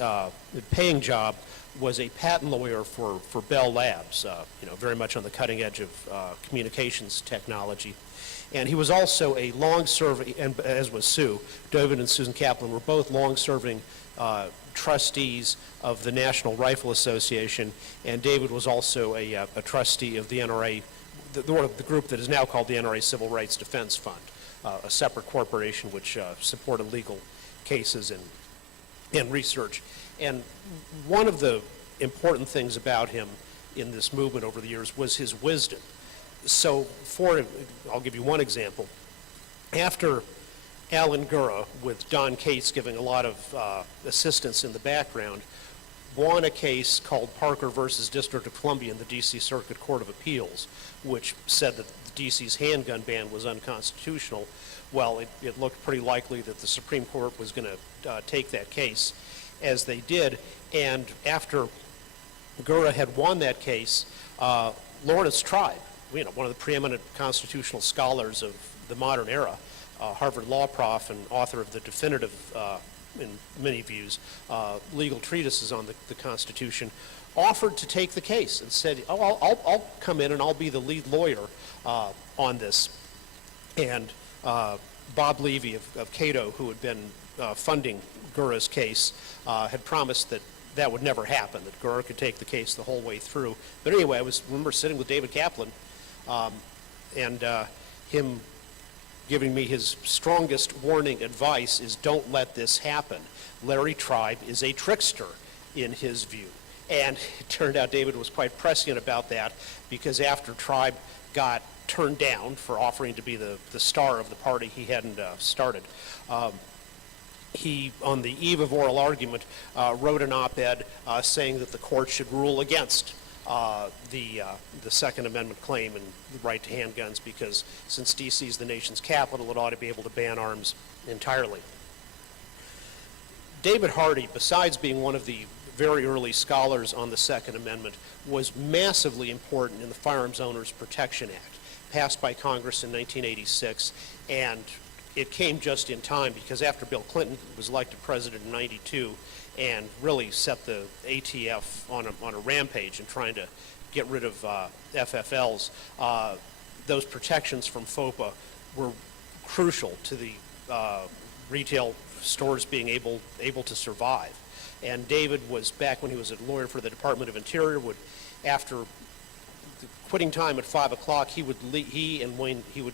paying job, was a patent lawyer for Bell Labs, very much on the cutting edge of communications technology. And he was also a long-serving, and as was Sue, David and Susan Kaplan were both long-serving trustees of the National Rifle Association, and David was also a trustee of the NRA, the group that is now called the NRA Civil Rights Defense Fund, a separate corporation which supported legal cases and research. And one of the important things about him in this movement over the years was his wisdom. So I'll give you one example. After Alan Gura, with Don Cates giving a lot of assistance in the background, won a case called Parker versus District of Columbia in the D.C. Circuit Court of Appeals, which said that the D.C.'s handgun ban was unconstitutional. Well, it looked pretty likely that the Supreme Court was going to take that case, as they did. And after Gura had won that case, Lawrence Tribe, one of the preeminent constitutional scholars of the modern era, Harvard law prof and author of the definitive, in many views, legal treatises on the Constitution, offered to take the case and said, "Oh, I'll come in and I'll be the lead lawyer on this." And Bob Levy of Cato, who had been funding Gura's case, had promised that that would never happen, that Gura could take the case the whole way through. But anyway, I remember sitting with David Kaplan and him giving me his strongest warning advice is, don't let this happen. Larry Tribe is a trickster in his view. And it turned out David was quite prescient about that, because after Tribe got turned down for offering to be the star of the party he hadn't started, he, on the eve of oral argument, wrote an op-ed saying that the court should rule against the Second Amendment claim and the right to handguns, because since D.C. is the nation's capital, it ought to be able to ban arms entirely. David Hardy, besides being one of the very early scholars on the Second Amendment, was massively important in the Firearms Owners Protection Act, passed by Congress in 1986, and it came just in time because after Bill Clinton was elected president in '92 and really set the ATF on a rampage in trying to get rid of FFLs, those protections from FOPA were crucial to the retail stores being able to survive. And David was, back when he was a lawyer for the Department of Interior, after quitting time at 5 o'clock, he would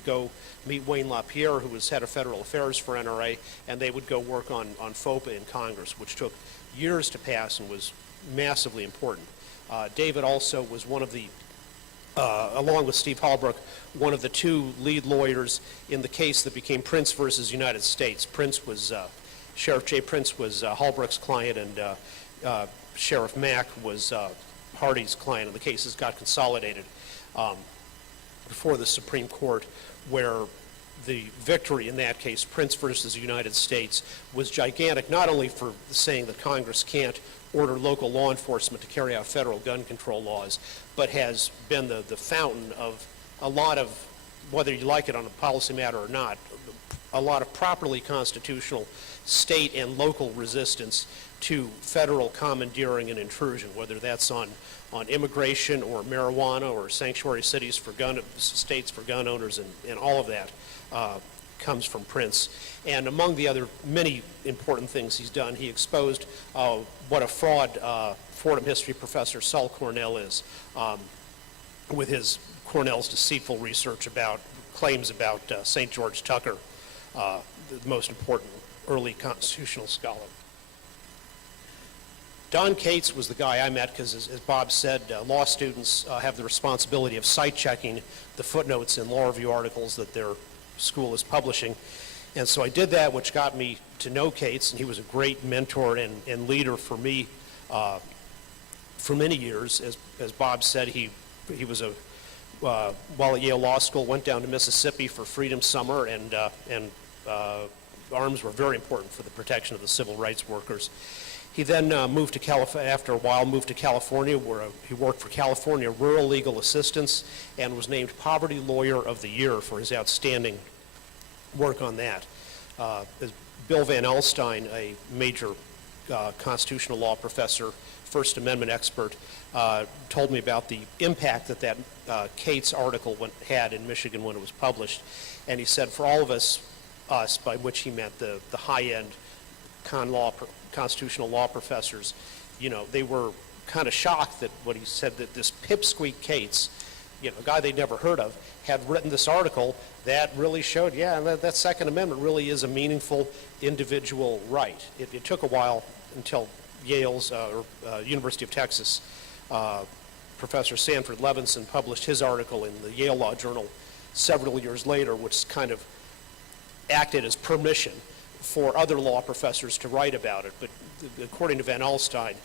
go meet Wayne LaPierre, who was head of federal affairs for NRA, and they would go work on FOPA in Congress, which took years to pass and was massively important. David also was one of the, along with Steve Halbrook, one of the two lead lawyers in the case that became Prince versus United States. Sheriff Jay Prince was Halbrook's client, and Sheriff Mack was Hardy's client, and the cases got consolidated before the Supreme Court, where the victory in that case, Prince versus the United States, was gigantic, not only for saying that Congress can't order local law enforcement to carry out federal gun control laws, but has been the fountain of a lot of, whether you like it on a policy matter or not, a lot of properly constitutional state and local resistance to federal commandeering and intrusion, whether that's on immigration or marijuana or sanctuary states for gun owners, and all of that comes from Prince. And among the other many important things he's done, he exposed what a fraud Fordham history professor Saul Cornell is, with his Cornell's deceitful research about claims about St. George Tucker, the most important early constitutional scholar. Don Cates was the guy I met because, as Bob said, law students have the responsibility of site-checking the footnotes in law review articles that their school is publishing. And so I did that, which got me to know Cates, and he was a great mentor and leader for me for many years. As Bob said, he was while at Yale Law School, went down to Mississippi for Freedom Summer, and arms were very important for the protection of the civil rights workers. He then moved to California, after a while moved to California, where he worked for California Rural Legal Assistance and was named Poverty Lawyer of the Year for his outstanding work on that. Bill Van Alstyne, a major constitutional law professor, First Amendment expert, told me about the impact that Cates article had in Michigan when it was published. And he said, for all of us, by which he meant the high-end constitutional law professors, they were kind of shocked that what he said, that this pipsqueak Cates, a guy they'd never heard of, had written this article that really showed, that Second Amendment really is a meaningful individual right. It took a while until Yale's, University of Texas, Professor Sanford Levinson published his article in the Yale Law Journal several years later, which kind of acted as permission for other law professors to write about it. But according to Van Alstyne,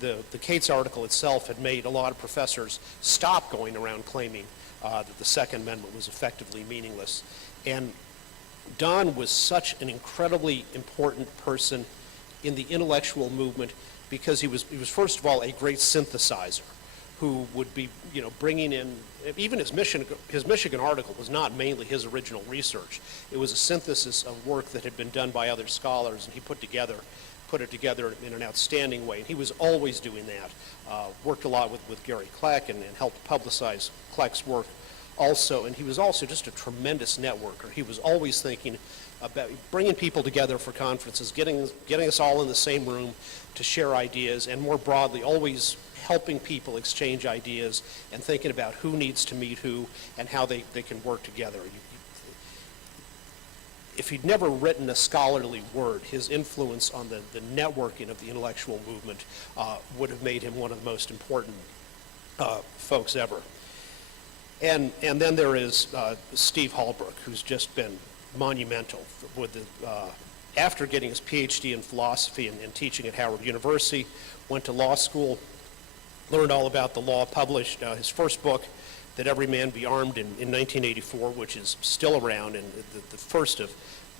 the Cates article itself had made a lot of professors stop going around claiming that the Second Amendment was effectively meaningless. And Don was such an incredibly important person in the intellectual movement because he was first of all a great synthesizer who would be, bringing in, even his Michigan article was not mainly his original research. It was a synthesis of work that had been done by other scholars, and he put it together in an outstanding way. And he was always doing that. Worked a lot with Gary Kleck and helped publicize Kleck's work also. And he was also just a tremendous networker. He was always thinking about bringing people together for conferences, getting us all in the same room to share ideas, and more broadly, always helping people exchange ideas and thinking about who needs to meet who and how they can work together. If he'd never written a scholarly word, his influence on the networking of the intellectual movement would have made him one of the most important folks ever. And then there is Steve Halbrook, who's just been monumental after getting his PhD in philosophy and teaching at Howard University, went to law school, learned all about the law, published his first book, That Every Man Be Armed, in 1984, which is still around, and the first of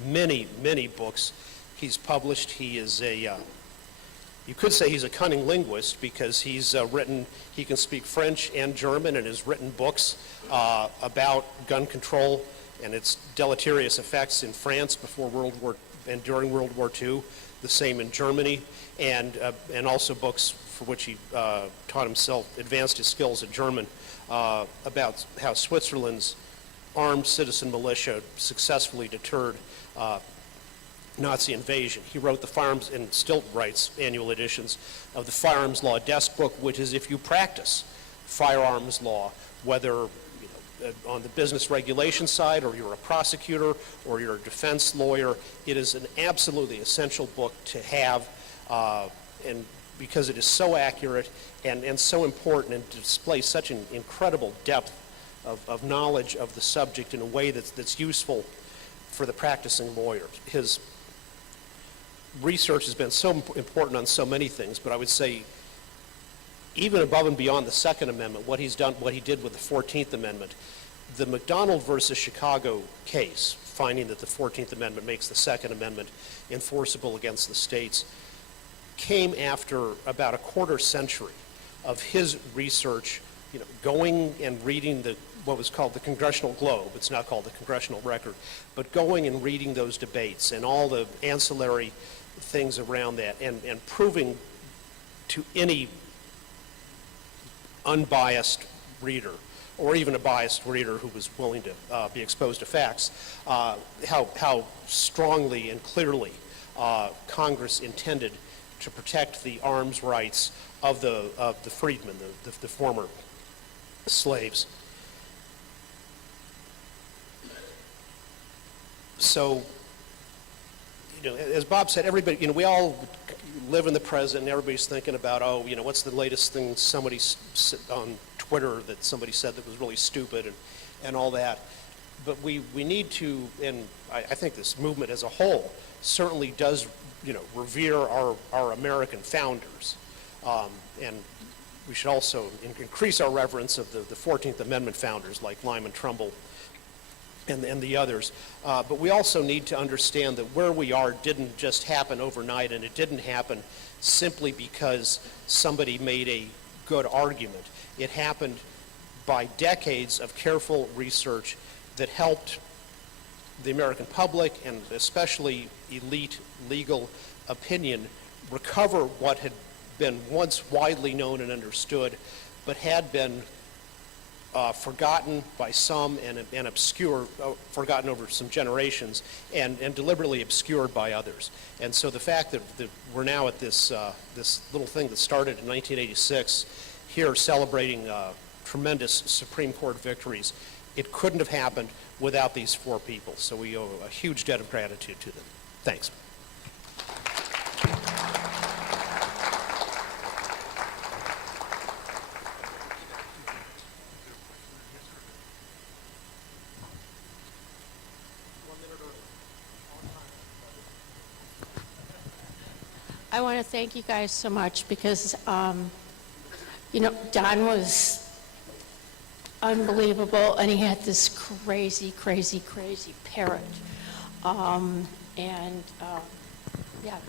many, many books he's published. He is you could say he's a cunning linguist because he can speak French and German and has written books about gun control and its deleterious effects in France before World War and during World War II, the same in Germany, and also books for which he taught himself, advanced his skills in German, about how Switzerland's armed citizen militia successfully deterred Nazi invasion. He wrote the firearms, and still writes annual editions of the Firearms Law Desk Book, which is if you practice firearms law, whether on the business regulation side, or you're a prosecutor, or you're a defense lawyer, it is an absolutely essential book to have, and because it is so accurate and so important and displays such an incredible depth of knowledge of the subject in a way that's useful for the practicing lawyer. His research has been so important on so many things, but I would say even above and beyond the Second Amendment, what he did with the 14th Amendment, the McDonald versus Chicago case, finding that the 14th Amendment makes the Second Amendment enforceable against the states, came after about a quarter century of his research, going and reading what was called the Congressional Globe. It's now called the Congressional Record, but going and reading those debates and all the ancillary things around that, and proving to any unbiased reader, or even a biased reader who was willing to be exposed to facts, how strongly and clearly Congress intended to protect the arms rights of the freedmen, the former slaves. So, as Bob said, everybody, we all live in the present, and everybody's thinking about, what's the latest thing somebody on Twitter that somebody said that was really stupid and all that. But we need to, and I think this movement as a whole certainly does, revere our American founders. And we should also increase our reverence of the 14th Amendment founders like Lyman Trumbull and the others. But we also need to understand that where we are didn't just happen overnight, and it didn't happen simply because somebody made a good argument. It happened by decades of careful research that helped the American public, and especially elite legal opinion, recover what had been once widely known and understood, but had been forgotten by some and obscured, forgotten over some generations, and deliberately obscured by others. And so the fact that we're now at this little thing that started in 1986, here celebrating tremendous Supreme Court victories, it couldn't have happened without these four people. So we owe a huge debt of gratitude to them. Thanks. I want to thank you guys so much because, you know, Don was unbelievable, and he had this crazy, crazy, crazy parrot. Yeah,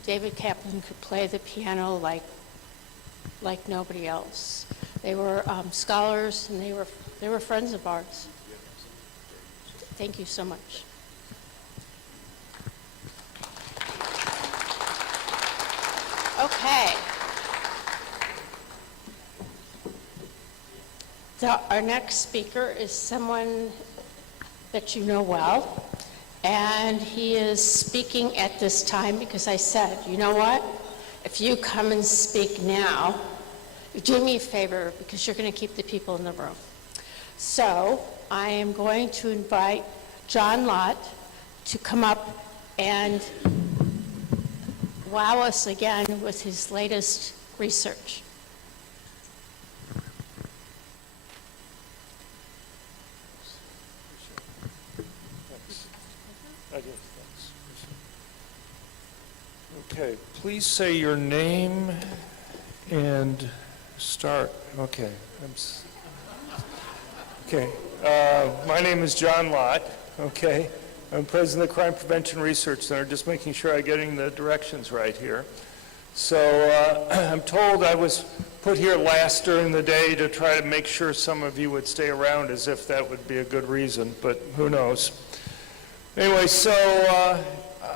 David Kaplan could play the piano like nobody else. They were scholars, and they were friends of ours. Thank you so much. Okay. Our next speaker is someone that you know well, and he is speaking at this time because I said, you know what? If you come and speak now, you do me a favor because you're going to keep the people in the room. So I am going to invite John Lott to come up and wow us again with his latest research. Okay, please say your name and start. Okay. My name is John Lott. Okay. I'm president of the Crime Prevention Research Center, just making sure I'm getting the directions right here. So I'm told I was put here last during the day to try to make sure some of you would stay around, as if that would be a good reason, but who knows. Anyway, so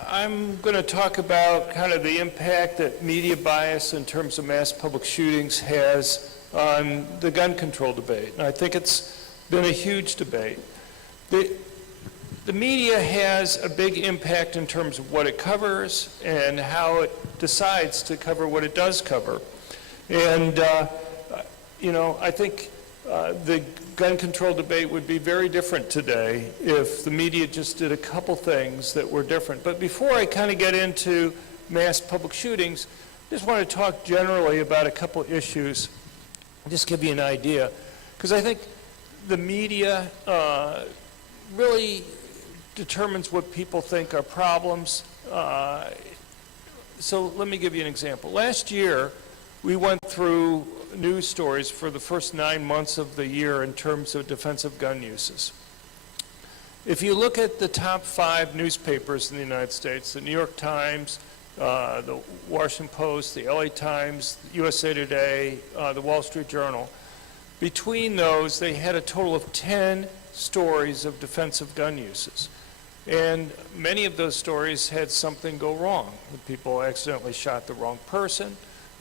I'm going to talk about kind of the impact that media bias in terms of mass public shootings has on the gun control debate. And I think it's been a huge debate. The media has a big impact in terms of what it covers and how it decides to cover what it does cover. And, you know, I think the gun control debate would be very different today if the media just did a couple things that were different. But before I kind of get into mass public shootings, I just want to talk generally about a couple issues, just give you an idea. Because I think the media really determines what people think are problems. So let me give you an example. Last year, we went through news stories for the first 9 months of the year in terms of defensive gun uses. If you look at the top 5 newspapers in the United States, the New York Times, the Washington Post, the LA Times, USA Today, the Wall Street Journal, between those, they had a total of 10 stories of defensive gun uses. And many of those stories had something go wrong. People accidentally shot the wrong person,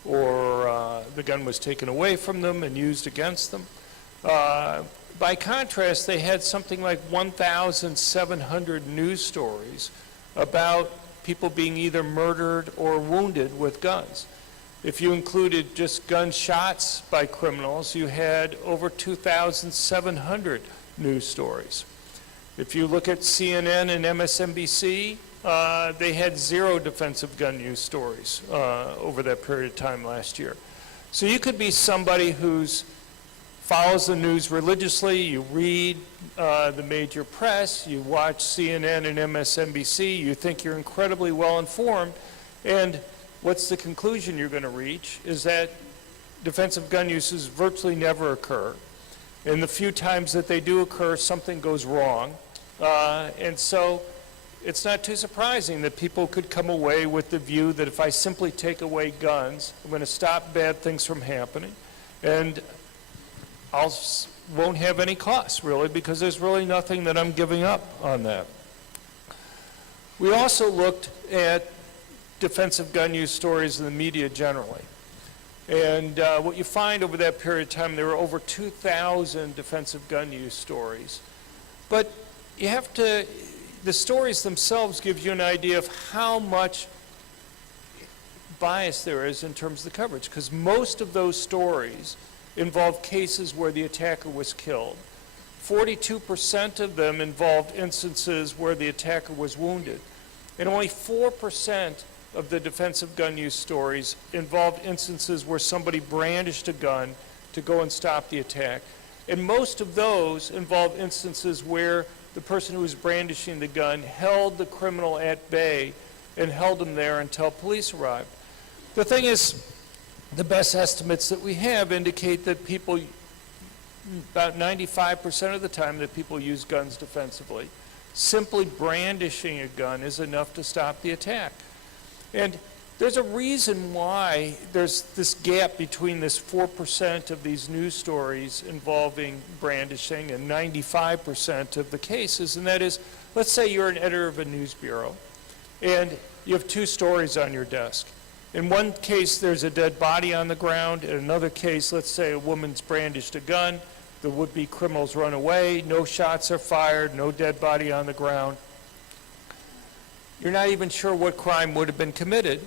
or the gun was taken away from them and used against them. By contrast, they had something like 1,700 news stories about people being either murdered or wounded with guns. If you included just gunshots by criminals, you had over 2,700 news stories. If you look at CNN and MSNBC, they had 0 defensive gun use stories over that period of time last year. So you could be somebody who follows the news religiously, you read the major press, you watch CNN and MSNBC, you think you're incredibly well informed, and what's the conclusion you're going to reach is that defensive gun uses virtually never occur. And the few times that they do occur, something goes wrong. And so it's not too surprising that people could come away with the view that if I simply take away guns, I'm going to stop bad things from happening, and won't have any costs, really, because there's really nothing that I'm giving up on that. We also looked at defensive gun use stories in the media generally. And what you find over that period of time, there were over 2,000 defensive gun use stories. But you have to, the stories themselves give you an idea of how much bias there is in terms of the coverage, because most of those stories involve cases where the attacker was killed. 42% of them involved instances where the attacker was wounded. And only 4% of the defensive gun use stories involved instances where somebody brandished a gun to go and stop the attack. And most of those involved instances where the person who was brandishing the gun held the criminal at bay and held him there until police arrived. The thing is, the best estimates that we have indicate that people, about 95% of the time that people use guns defensively, simply brandishing a gun is enough to stop the attack. And there's a reason why there's this gap between this 4% of these news stories involving brandishing and 95% of the cases, and that is, let's say you're an editor of a news bureau, and you have 2 stories on your desk. In one case, there's a dead body on the ground. In another case, let's say a woman's brandished a gun, the would-be criminals run away, no shots are fired, no dead body on the ground. You're not even sure what crime would have been committed.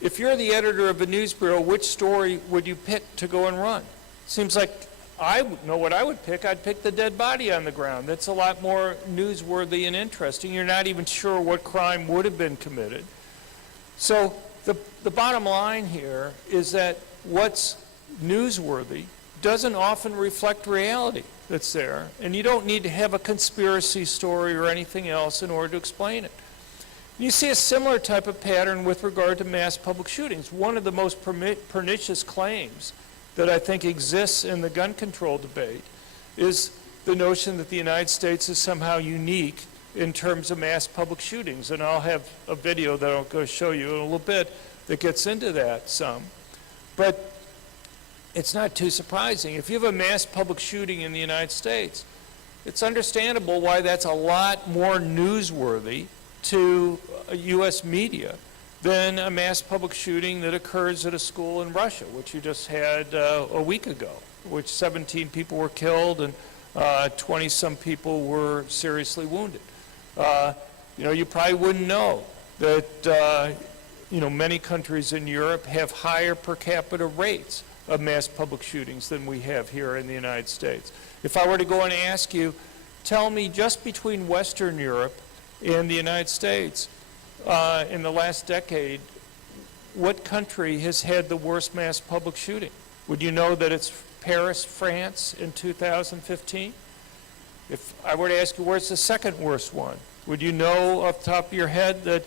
If you're the editor of a news bureau, which story would you pick to go and run? Seems like I know what I would pick. I'd pick the dead body on the ground. That's a lot more newsworthy and interesting. You're not even sure what crime would have been committed. So the bottom line here is that what's newsworthy doesn't often reflect reality that's there, and you don't need to have a conspiracy story or anything else in order to explain it. You see a similar type of pattern with regard to mass public shootings. One of the most pernicious claims that I think exists in the gun control debate is the notion that the United States is somehow unique in terms of mass public shootings. And I'll have a video that I'll go show you in a little bit that gets into that some. But it's not too surprising. If you have a mass public shooting in the United States, it's understandable why that's a lot more newsworthy to U.S. media than a mass public shooting that occurs at a school in Russia, which you just had a week ago, which 17 people were killed and 20-some people were seriously wounded. You probably wouldn't know that many countries in Europe have higher per capita rates of mass public shootings than we have here in the United States. If I were to go and ask you, tell me just between Western Europe and the United States, in the last decade, what country has had the worst mass public shooting? Would you know that it's Paris, France in 2015? If I were to ask you where's the second worst one, would you know off the top of your head that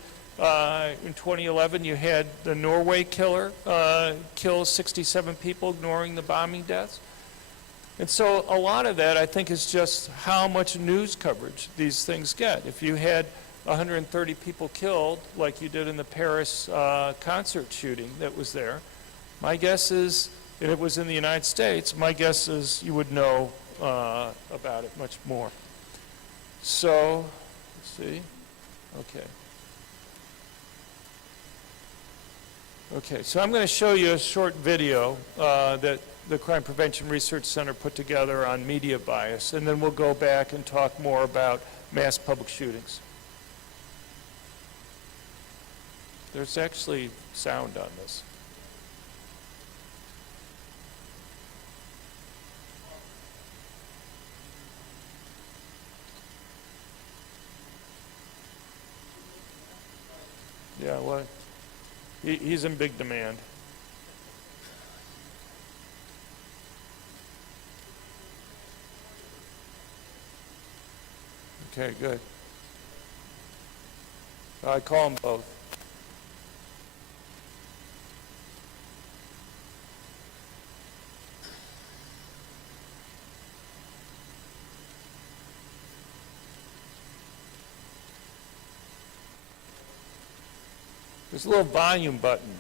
in 2011 you had the Norway killer kill 67 people, ignoring the bombing deaths? And so a lot of that, I think, is just how much news coverage these things get. If you had 130 people killed, like you did in the Paris concert shooting that was there, my guess is, and it was in the United States, my guess is you would know about it much more. So, let's see. Okay, so I'm going to show you a short video that the Crime Prevention Research Center put together on media bias, and then we'll go back and talk more about mass public shootings. There's actually sound on this. Yeah, well, he's in big demand. Okay, good. I call them both. There's a little volume button.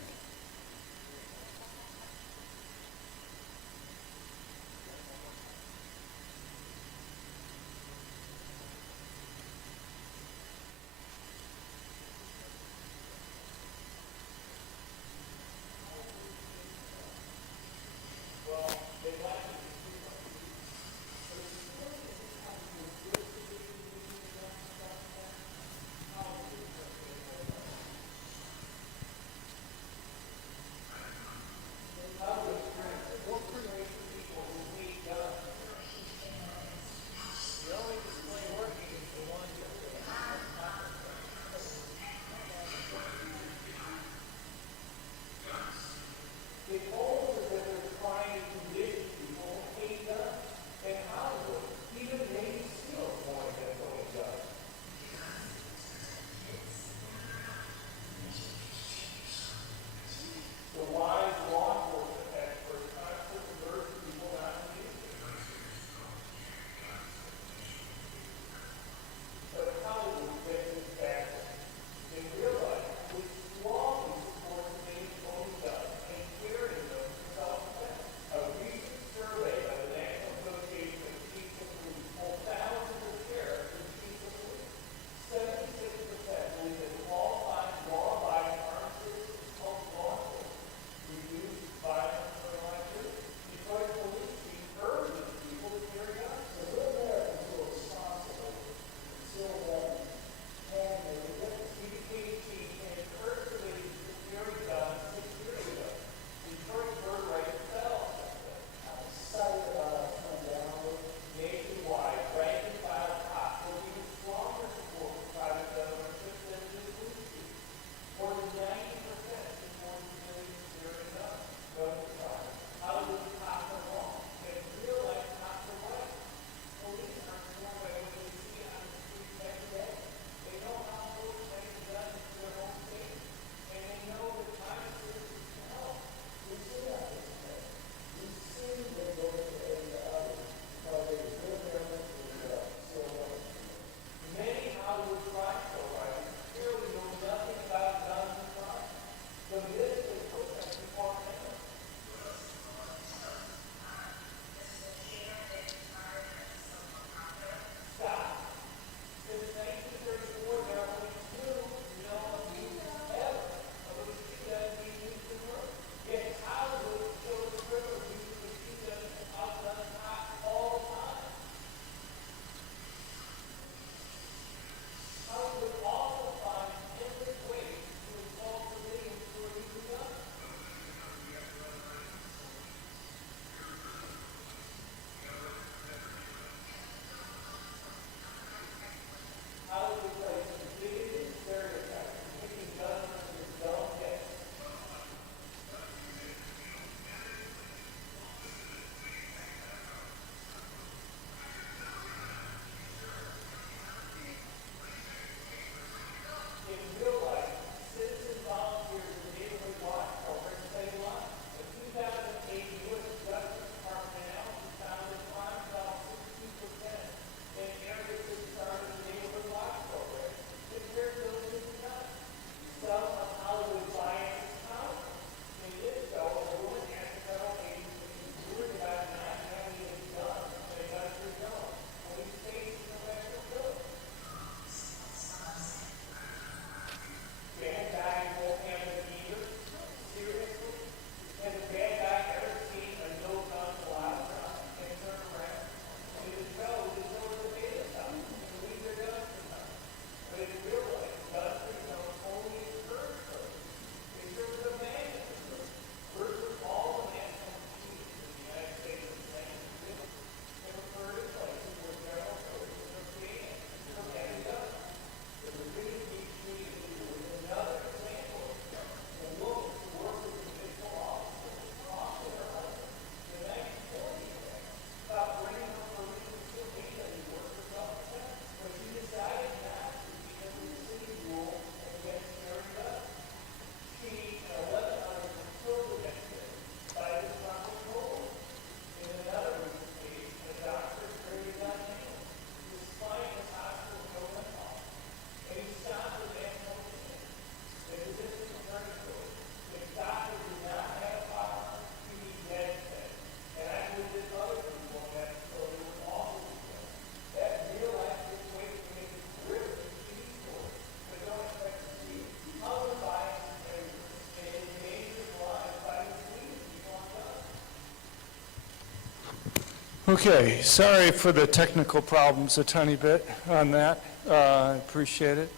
Okay, sorry for the technical problems a tiny bit on that. I appreciate it.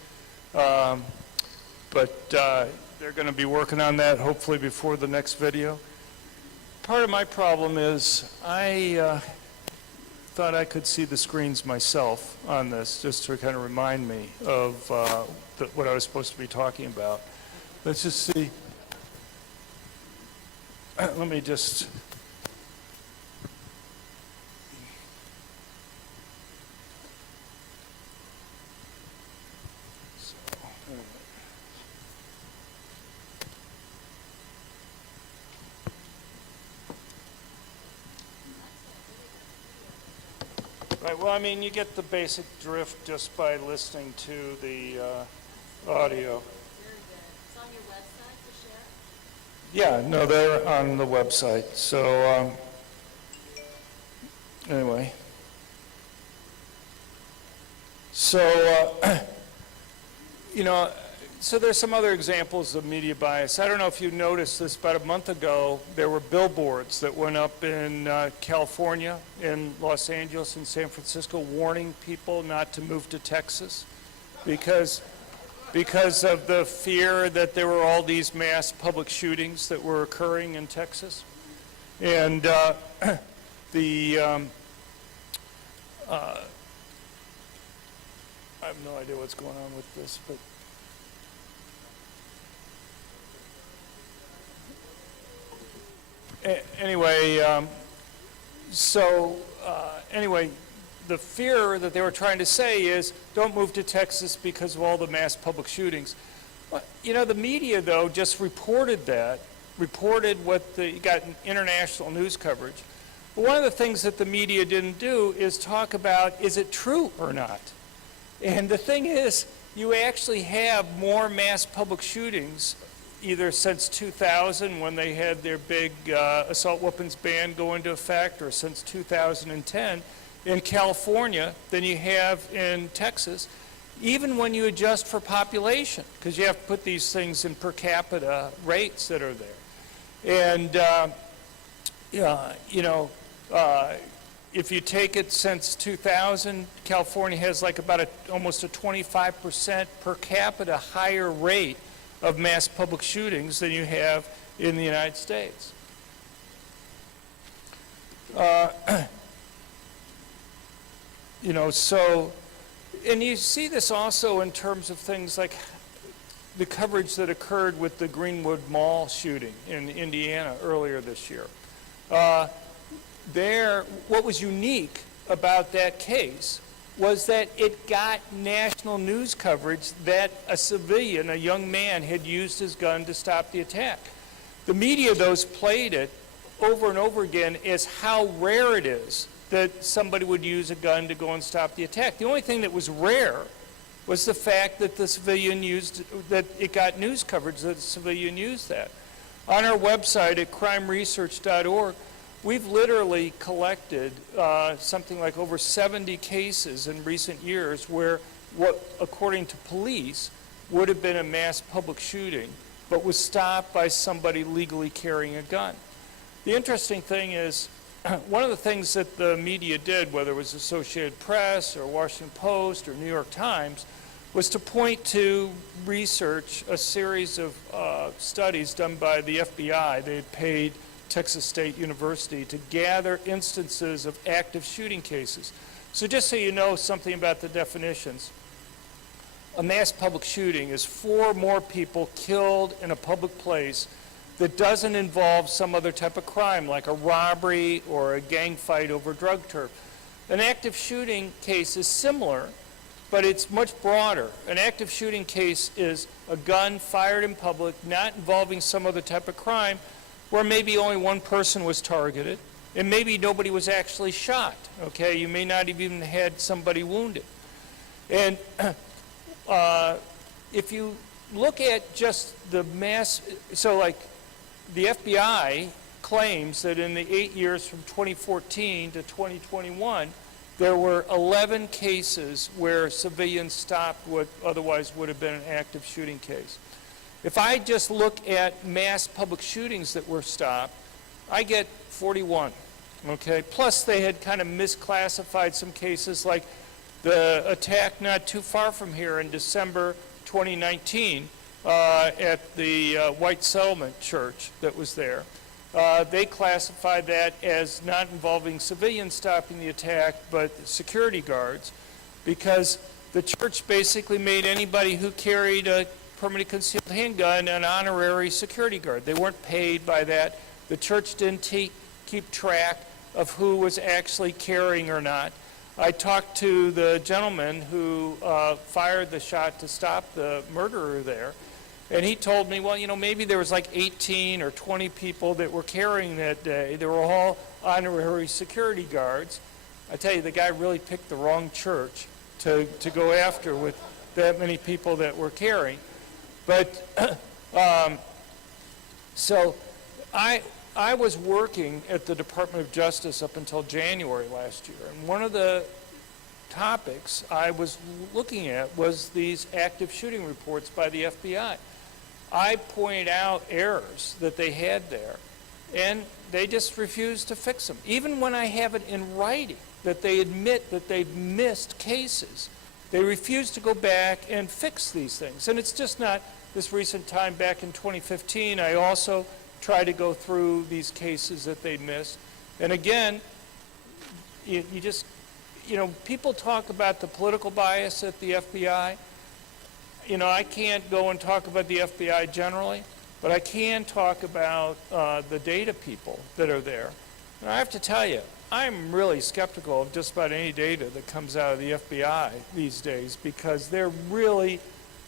But they're going to be working on that hopefully before the next video. Part of my problem is I thought I could see the screens myself on this, just to kind of remind me of what I was supposed to be talking about. Let's just see. Let me just... Right, well, I mean, you get the basic drift just by listening to the audio. It's on your website to share? Yeah, no, they're on the website. So, anyway. So, you know, so there's some other examples of media bias. I don't know if you noticed this, about a month ago, there were billboards that went up in California, in Los Angeles, and San Francisco, warning people not to move to Texas because of the fear that there were all these mass public shootings that were occurring in Texas. And I have no idea what's going on with this, but anyway, anyway, the fear that they were trying to say is don't move to Texas because of all the mass public shootings. Well, you know, the media, though, just reported got international news coverage. But one of the things that the media didn't do is talk about, is it true or not? And the thing is, you actually have more mass public shootings either since 2000 when they had their big assault weapons ban go into effect, or since 2010 in California than you have in Texas, even when you adjust for population, because you have to put these things in per capita rates that are there. And, you know, if you take it since 2000, California has like about almost a 25% per capita higher rate of mass public shootings than you have in the United States. You know, so, and you see this also in terms of things like the coverage that occurred with the Greenwood Mall shooting in Indiana earlier this year. What was unique about that case was that it got national news coverage that a civilian, a young man, had used his gun to stop the attack. The media, those played it over and over again as how rare it is that somebody would use a gun to go and stop the attack. The only thing that was rare was the fact that the civilian that it got news coverage that the civilian used that. On our website at crimeresearch.org, we've literally collected something like over 70 cases in recent years where what, according to police, would have been a mass public shooting, but was stopped by somebody legally carrying a gun. The interesting thing is, one of the things that the media did, whether it was Associated Press or Washington Post or New York Times, was to point to research, a series of studies done by the FBI. They had paid Texas State University to gather instances of active shooting cases. So just so you know something about the definitions, a mass public shooting is 4 more people killed in a public place that doesn't involve some other type of crime, like a robbery or a gang fight over drug turf. An active shooting case is similar, but it's much broader. An active shooting case is a gun fired in public, not involving some other type of crime, where maybe only one person was targeted, and maybe nobody was actually shot, okay? You may not have even had somebody wounded. And if you look at just the mass, so like the FBI claims that in the 8 years from 2014 to 2021, there were 11 cases where civilians stopped what otherwise would have been an active shooting case. If I just look at mass public shootings that were stopped, I get 41. Okay, plus they had kind of misclassified some cases, like the attack not too far from here in December 2019 at the White Settlement Church that was there. They classified that as not involving civilians stopping the attack, but security guards, because the church basically made anybody who carried a permanent concealed handgun an honorary security guard. They weren't paid by that. The church didn't keep track of who was actually carrying or not. I talked to the gentleman who fired the shot to stop the murderer there, and he told me, well, you know, maybe there was like 18 or 20 people that were carrying that day. They were all honorary security guards. I tell you, the guy really picked the wrong church to go after with that many people that were carrying. But so I was working at the Department of Justice up until January last year, and one of the topics I was looking at was these active shooting reports by the FBI. I pointed out errors that they had there, and they just refused to fix them. Even when I have it in writing that they admit that they've missed cases, they refuse to go back and fix these things. And it's just not this recent time. Back in 2015, I also tried to go through these cases that they missed. And again, you just, you know, people talk about the political bias at the FBI. You know, I can't go and talk about the FBI generally, but I can talk about the data people that are there. And I have to tell you, I'm really skeptical of just about any data that comes out of the FBI these days, because they're really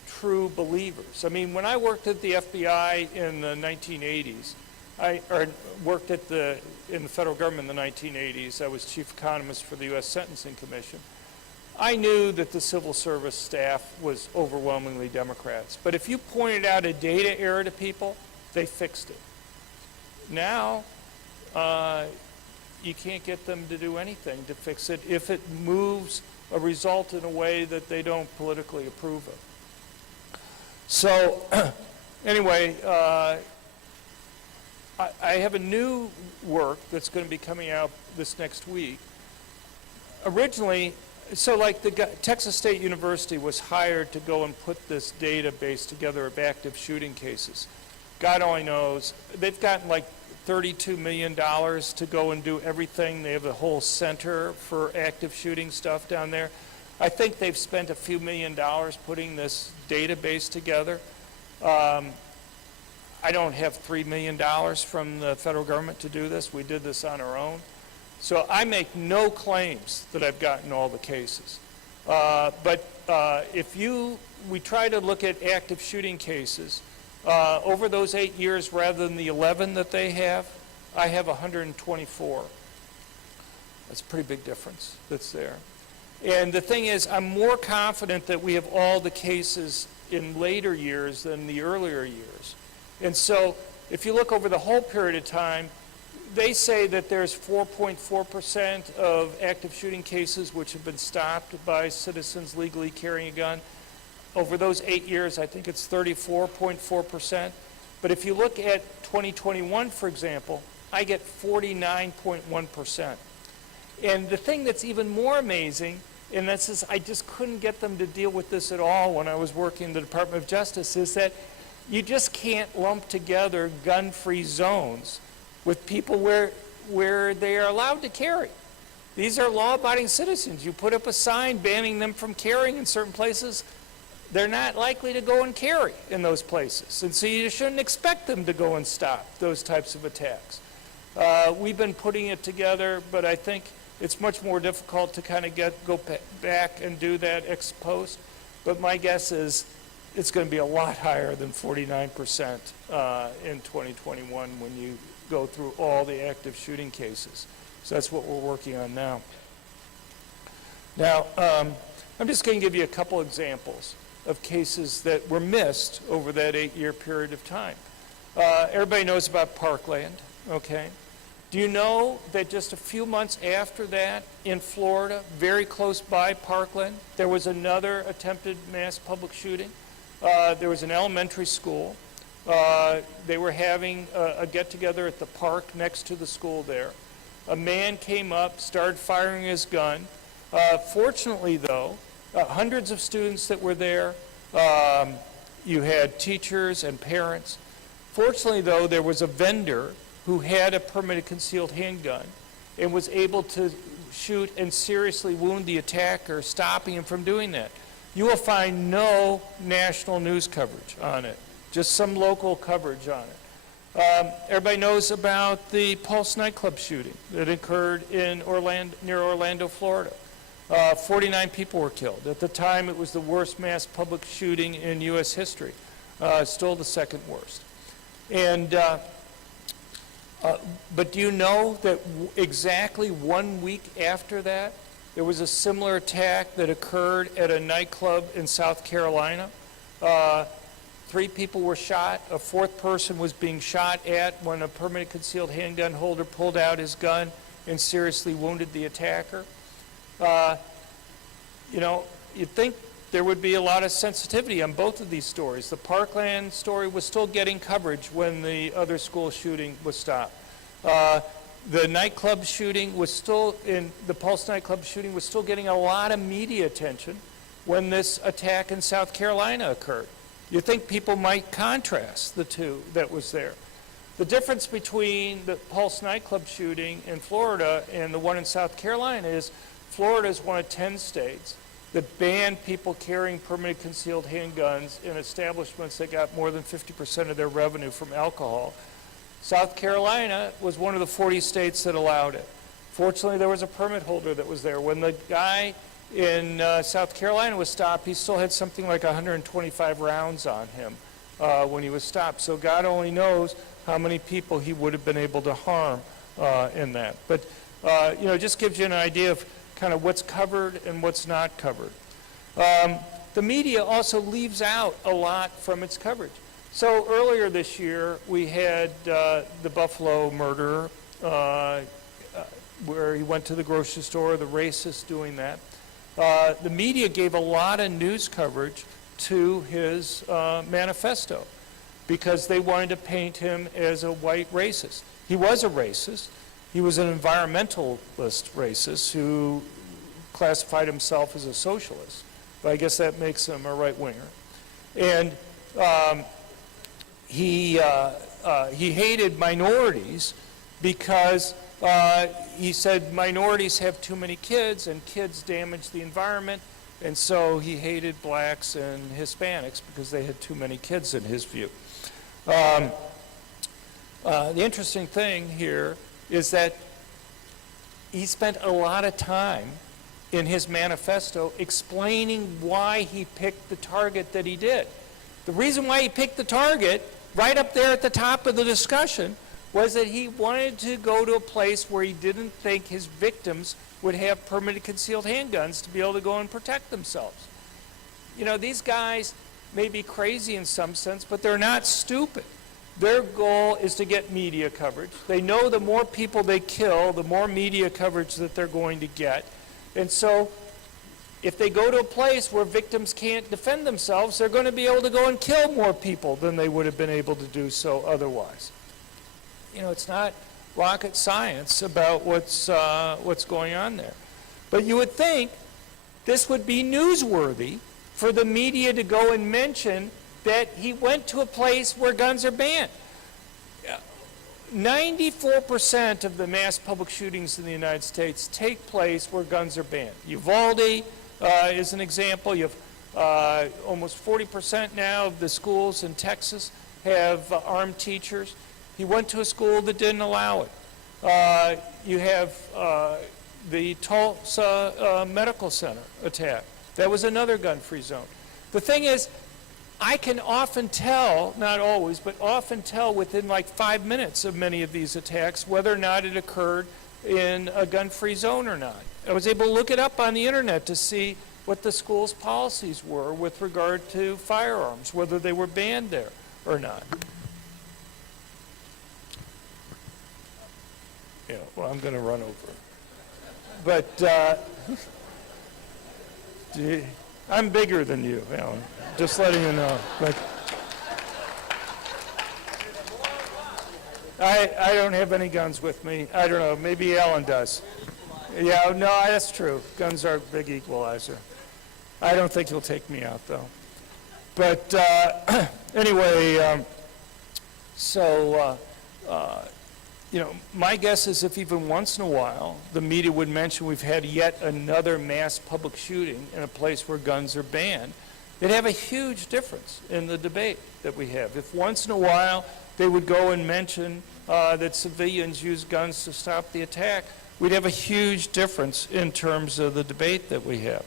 true believers. I mean, when I worked at the FBI in the 1980s, or worked in the federal government in the 1980s, I was chief economist for the U.S. Sentencing Commission. I knew that the civil service staff was overwhelmingly Democrats. But if you pointed out a data error to people, they fixed it. Now, you can't get them to do anything to fix it if it moves a result in a way that they don't politically approve of. So, anyway, I have a new work that's going to be coming out this next week. Originally, so like the Texas State University was hired to go and put this database together of active shooting cases. God only knows. They've gotten like $32 million to go and do everything. They have a whole center for active shooting stuff down there. I think they've spent a few $1 million putting this database together. I don't have $3 million from the federal government to do this. We did this on our own. So I make no claims that I've gotten all the cases. But we try to look at active shooting cases. Over those 8 years, rather than the 11 that they have, I have 124. That's a pretty big difference that's there. And the thing is, I'm more confident that we have all the cases in later years than the earlier years. And so if you look over the whole period of time, they say that there's 4.4% of active shooting cases which have been stopped by citizens legally carrying a gun. Over those 8 years, I think it's 34.4%. But if you look at 2021, for example, I get 49.1%. And the thing that's even more amazing, and this is, I just couldn't get them to deal with this at all when I was working in the Department of Justice, is that you just can't lump together gun-free zones with people where they are allowed to carry. These are law-abiding citizens. You put up a sign banning them from carrying in certain places, they're not likely to go and carry in those places. And so you shouldn't expect them to go and stop those types of attacks. We've been putting it together, but I think it's much more difficult to kind of go back and do that ex post. But my guess is it's going to be a lot higher than 49% in 2021 when you go through all the active shooting cases. So that's what we're working on now. Now, I'm just going to give you a couple examples of cases that were missed over that 8-year period of time. Everybody knows about Parkland, okay? Do you know that just a few months after that in Florida, very close by Parkland, there was another attempted mass public shooting? There was an elementary school. They were having a get-together at the park next to the school there. A man came up, started firing his gun. Fortunately, though, hundreds of students that were there, you had teachers and parents. Fortunately, though, there was a vendor who had a permitted concealed handgun and was able to shoot and seriously wound the attacker, stopping him from doing that. You will find no national news coverage on it, just some local coverage on it. Everybody knows about the Pulse nightclub shooting that occurred in near Orlando, Florida. 49 people were killed. At the time, it was the worst mass public shooting in U.S. history, still the second worst. And but do you know that exactly 1 week after that, there was a similar attack that occurred at a nightclub in South Carolina? 3 people were shot. A 4th person was being shot at when a permanent concealed handgun holder pulled out his gun and seriously wounded the attacker. You know, you'd think there would be a lot of sensitivity on both of these stories. The Parkland story was still getting coverage when the other school shooting was stopped. The nightclub shooting was still, the Pulse nightclub shooting was still getting a lot of media attention when this attack in South Carolina occurred. You think people might contrast the two that was there. The difference between the Pulse nightclub shooting in Florida and the one in South Carolina is Florida is one of 10 states that banned people carrying permanent concealed handguns in establishments that got more than 50% of their revenue from alcohol. South Carolina was one of the 40 states that allowed it. Fortunately, there was a permit holder that was there. When the guy in South Carolina was stopped, he still had something like 125 rounds on him when he was stopped. So God only knows how many people he would have been able to harm in that. But, you know, it just gives you an idea of kind of what's covered and what's not covered. The media also leaves out a lot from its coverage. So earlier this year, we had the Buffalo murderer where he went to the grocery store, the racist doing that. The media gave a lot of news coverage to his manifesto because they wanted to paint him as a white racist. He was a racist. He was an environmentalist racist who classified himself as a socialist. But I guess that makes him a right-winger. And he hated minorities because he said minorities have too many kids and kids damage the environment, and so he hated blacks and Hispanics because they had too many kids in his view. The interesting thing here is that he spent a lot of time in his manifesto explaining why he picked the target that he did. The reason why he picked the target, right up there at the top of the discussion, was that he wanted to go to a place where he didn't think his victims would have permanent concealed handguns to be able to go and protect themselves. You know, these guys may be crazy in some sense, but they're not stupid. Their goal is to get media coverage. They know the more people they kill, the more media coverage that they're going to get. And so if they go to a place where victims can't defend themselves, they're going to be able to go and kill more people than they would have been able to do so otherwise. You know, it's not rocket science about what's going on there. But you would think this would be newsworthy for the media to go and mention that he went to a place where guns are banned. 94% of the mass public shootings in the United States take place where guns are banned. Uvalde is an example. You have almost 40% now of the schools in Texas have armed teachers. He went to a school that didn't allow it. You have the Tulsa Medical Center attack. That was another gun-free zone. The thing is, I can often tell, not always, but often tell within like 5 minutes of many of these attacks whether or not it occurred in a gun-free zone or not. I was able to look it up on the internet to see what the school's policies were with regard to firearms, whether they were banned there or not. Yeah, well, I'm going to run over. But I'm bigger than you, Alan. Just letting you know. But I don't have any guns with me. I don't know, maybe Alan does. Yeah, no, that's true. Guns are a big equalizer. I don't think he'll take me out, though. But anyway, my guess is if even once in a while the media would mention we've had yet another mass public shooting in a place where guns are banned, it'd have a huge difference in the debate that we have. If once in a while they would go and mention that civilians use guns to stop the attack, we'd have a huge difference in terms of the debate that we have.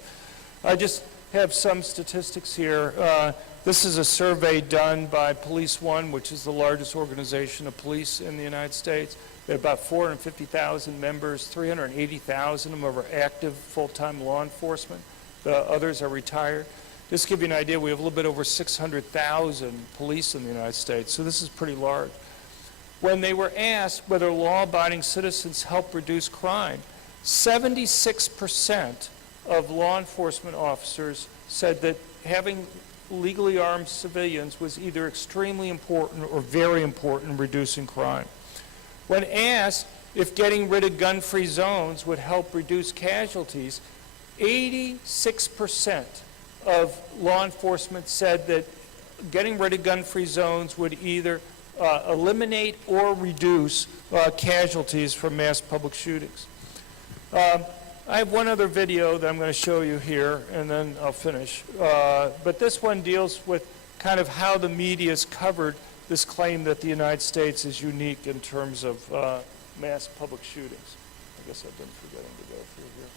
I just have some statistics here. This is a survey done by Police One, which is the largest organization of police in the United States. They have about 450,000 members, 380,000 of them are active full-time law enforcement. The others are retired. Just to give you an idea, we have a little bit over 600,000 police in the United States, so this is pretty large. When they were asked whether law-abiding citizens help reduce crime, 76% of law enforcement officers said that having legally armed civilians was either extremely important or very important in reducing crime. When asked if getting rid of gun-free zones would help reduce casualties, 86% of law enforcement said that getting rid of gun-free zones would either eliminate or reduce casualties from mass public shootings. I have one other video that I'm going to show you here, and then I'll finish. But this one deals with kind of how the media has covered this claim that the United States is unique in terms of mass public shootings. I guess I've been forgetting to go through here.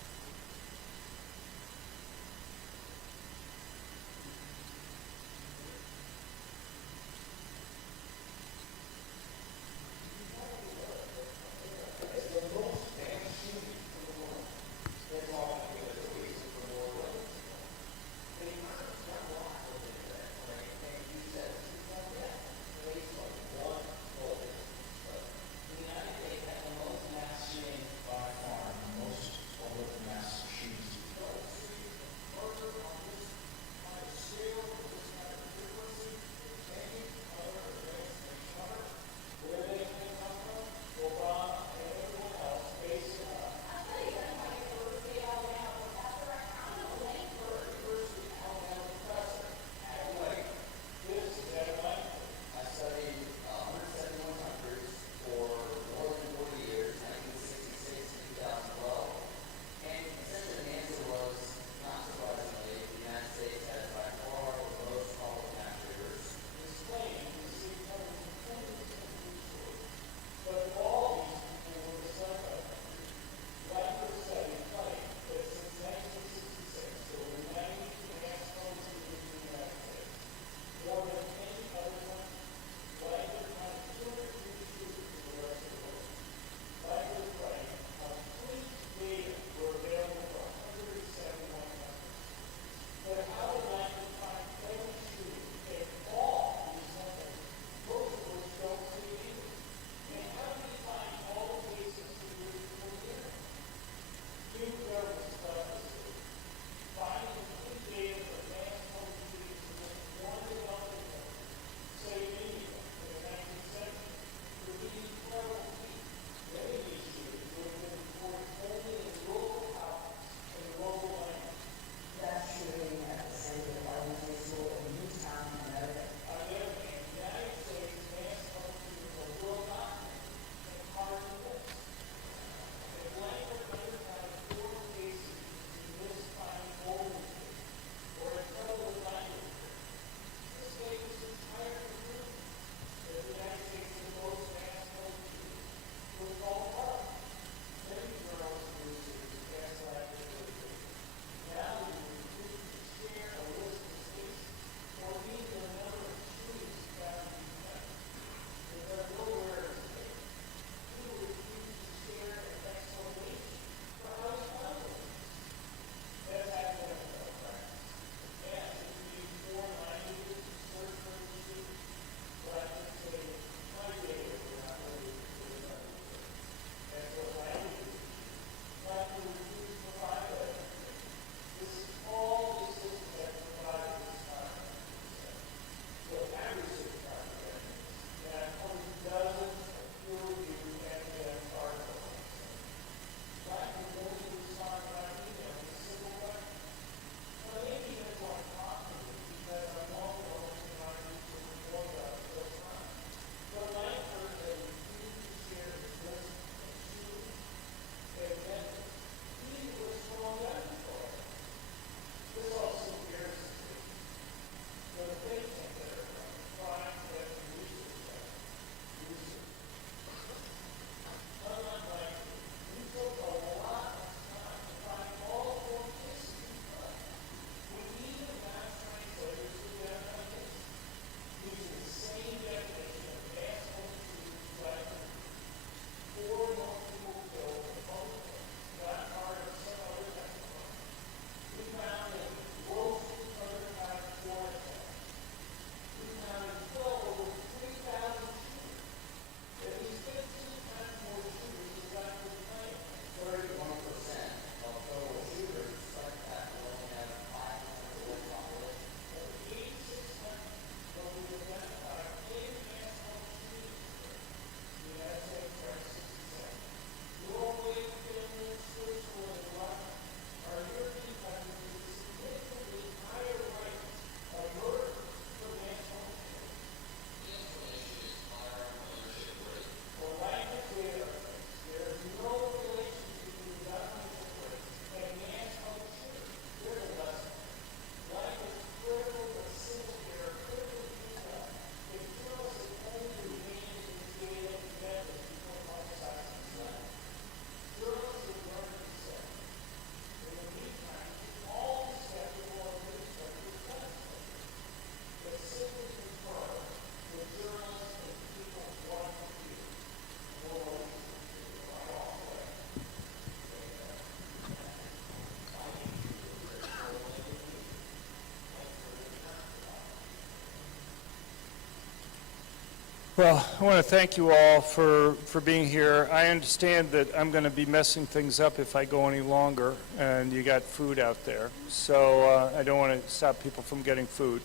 Well, I want to thank you all for being here. I understand that I'm going to be messing things up if I go any longer, and you got food out there. So I don't want to stop people from getting food.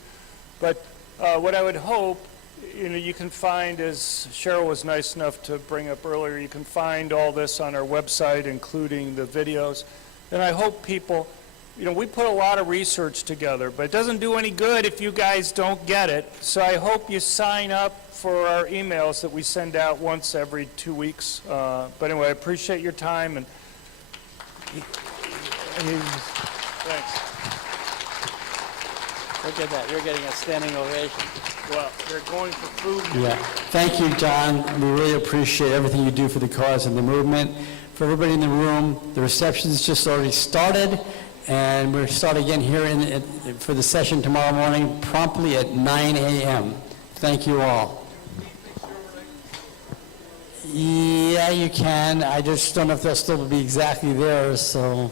But what I would hope, you can find, as Cheryl was nice enough to bring up earlier, you can find all this on our website, including the videos. And I hope people, we put a lot of research together, but it doesn't do any good if you guys don't get it. So I hope you sign up for our emails that we send out once every 2 weeks. But anyway, I appreciate your time, and thanks. Look at that, you're getting a standing ovation. Well, they're going for food. Yeah, thank you, John. We really appreciate everything you do for the cause and the movement. For everybody in the room, the reception's just already started, and we'll start again here for the session tomorrow morning, promptly at 9 a.m. Thank you all. Yeah, you can. I just don't know if they'll still be exactly there, so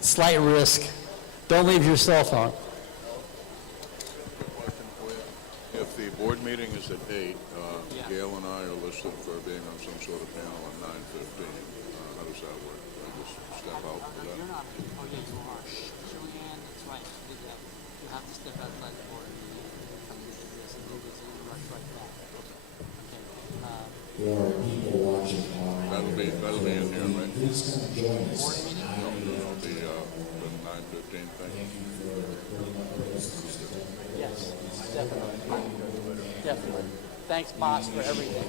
slight risk. Don't leave your cell phone. If the board meeting is at 8, Gail and I are listed for being on some sort of panel at 9:15. How does that work? Do I just step out for that? You're not. Oh, yeah, you are. Julianne, that's right. You have to step outside the board meeting and come to this, and then there's a rush right back. Okay. There are people watching online. That'll be in here, right? Please come join us. No, the 9:15 thing. Yes, definitely. Definitely. Thanks, boss, for everything.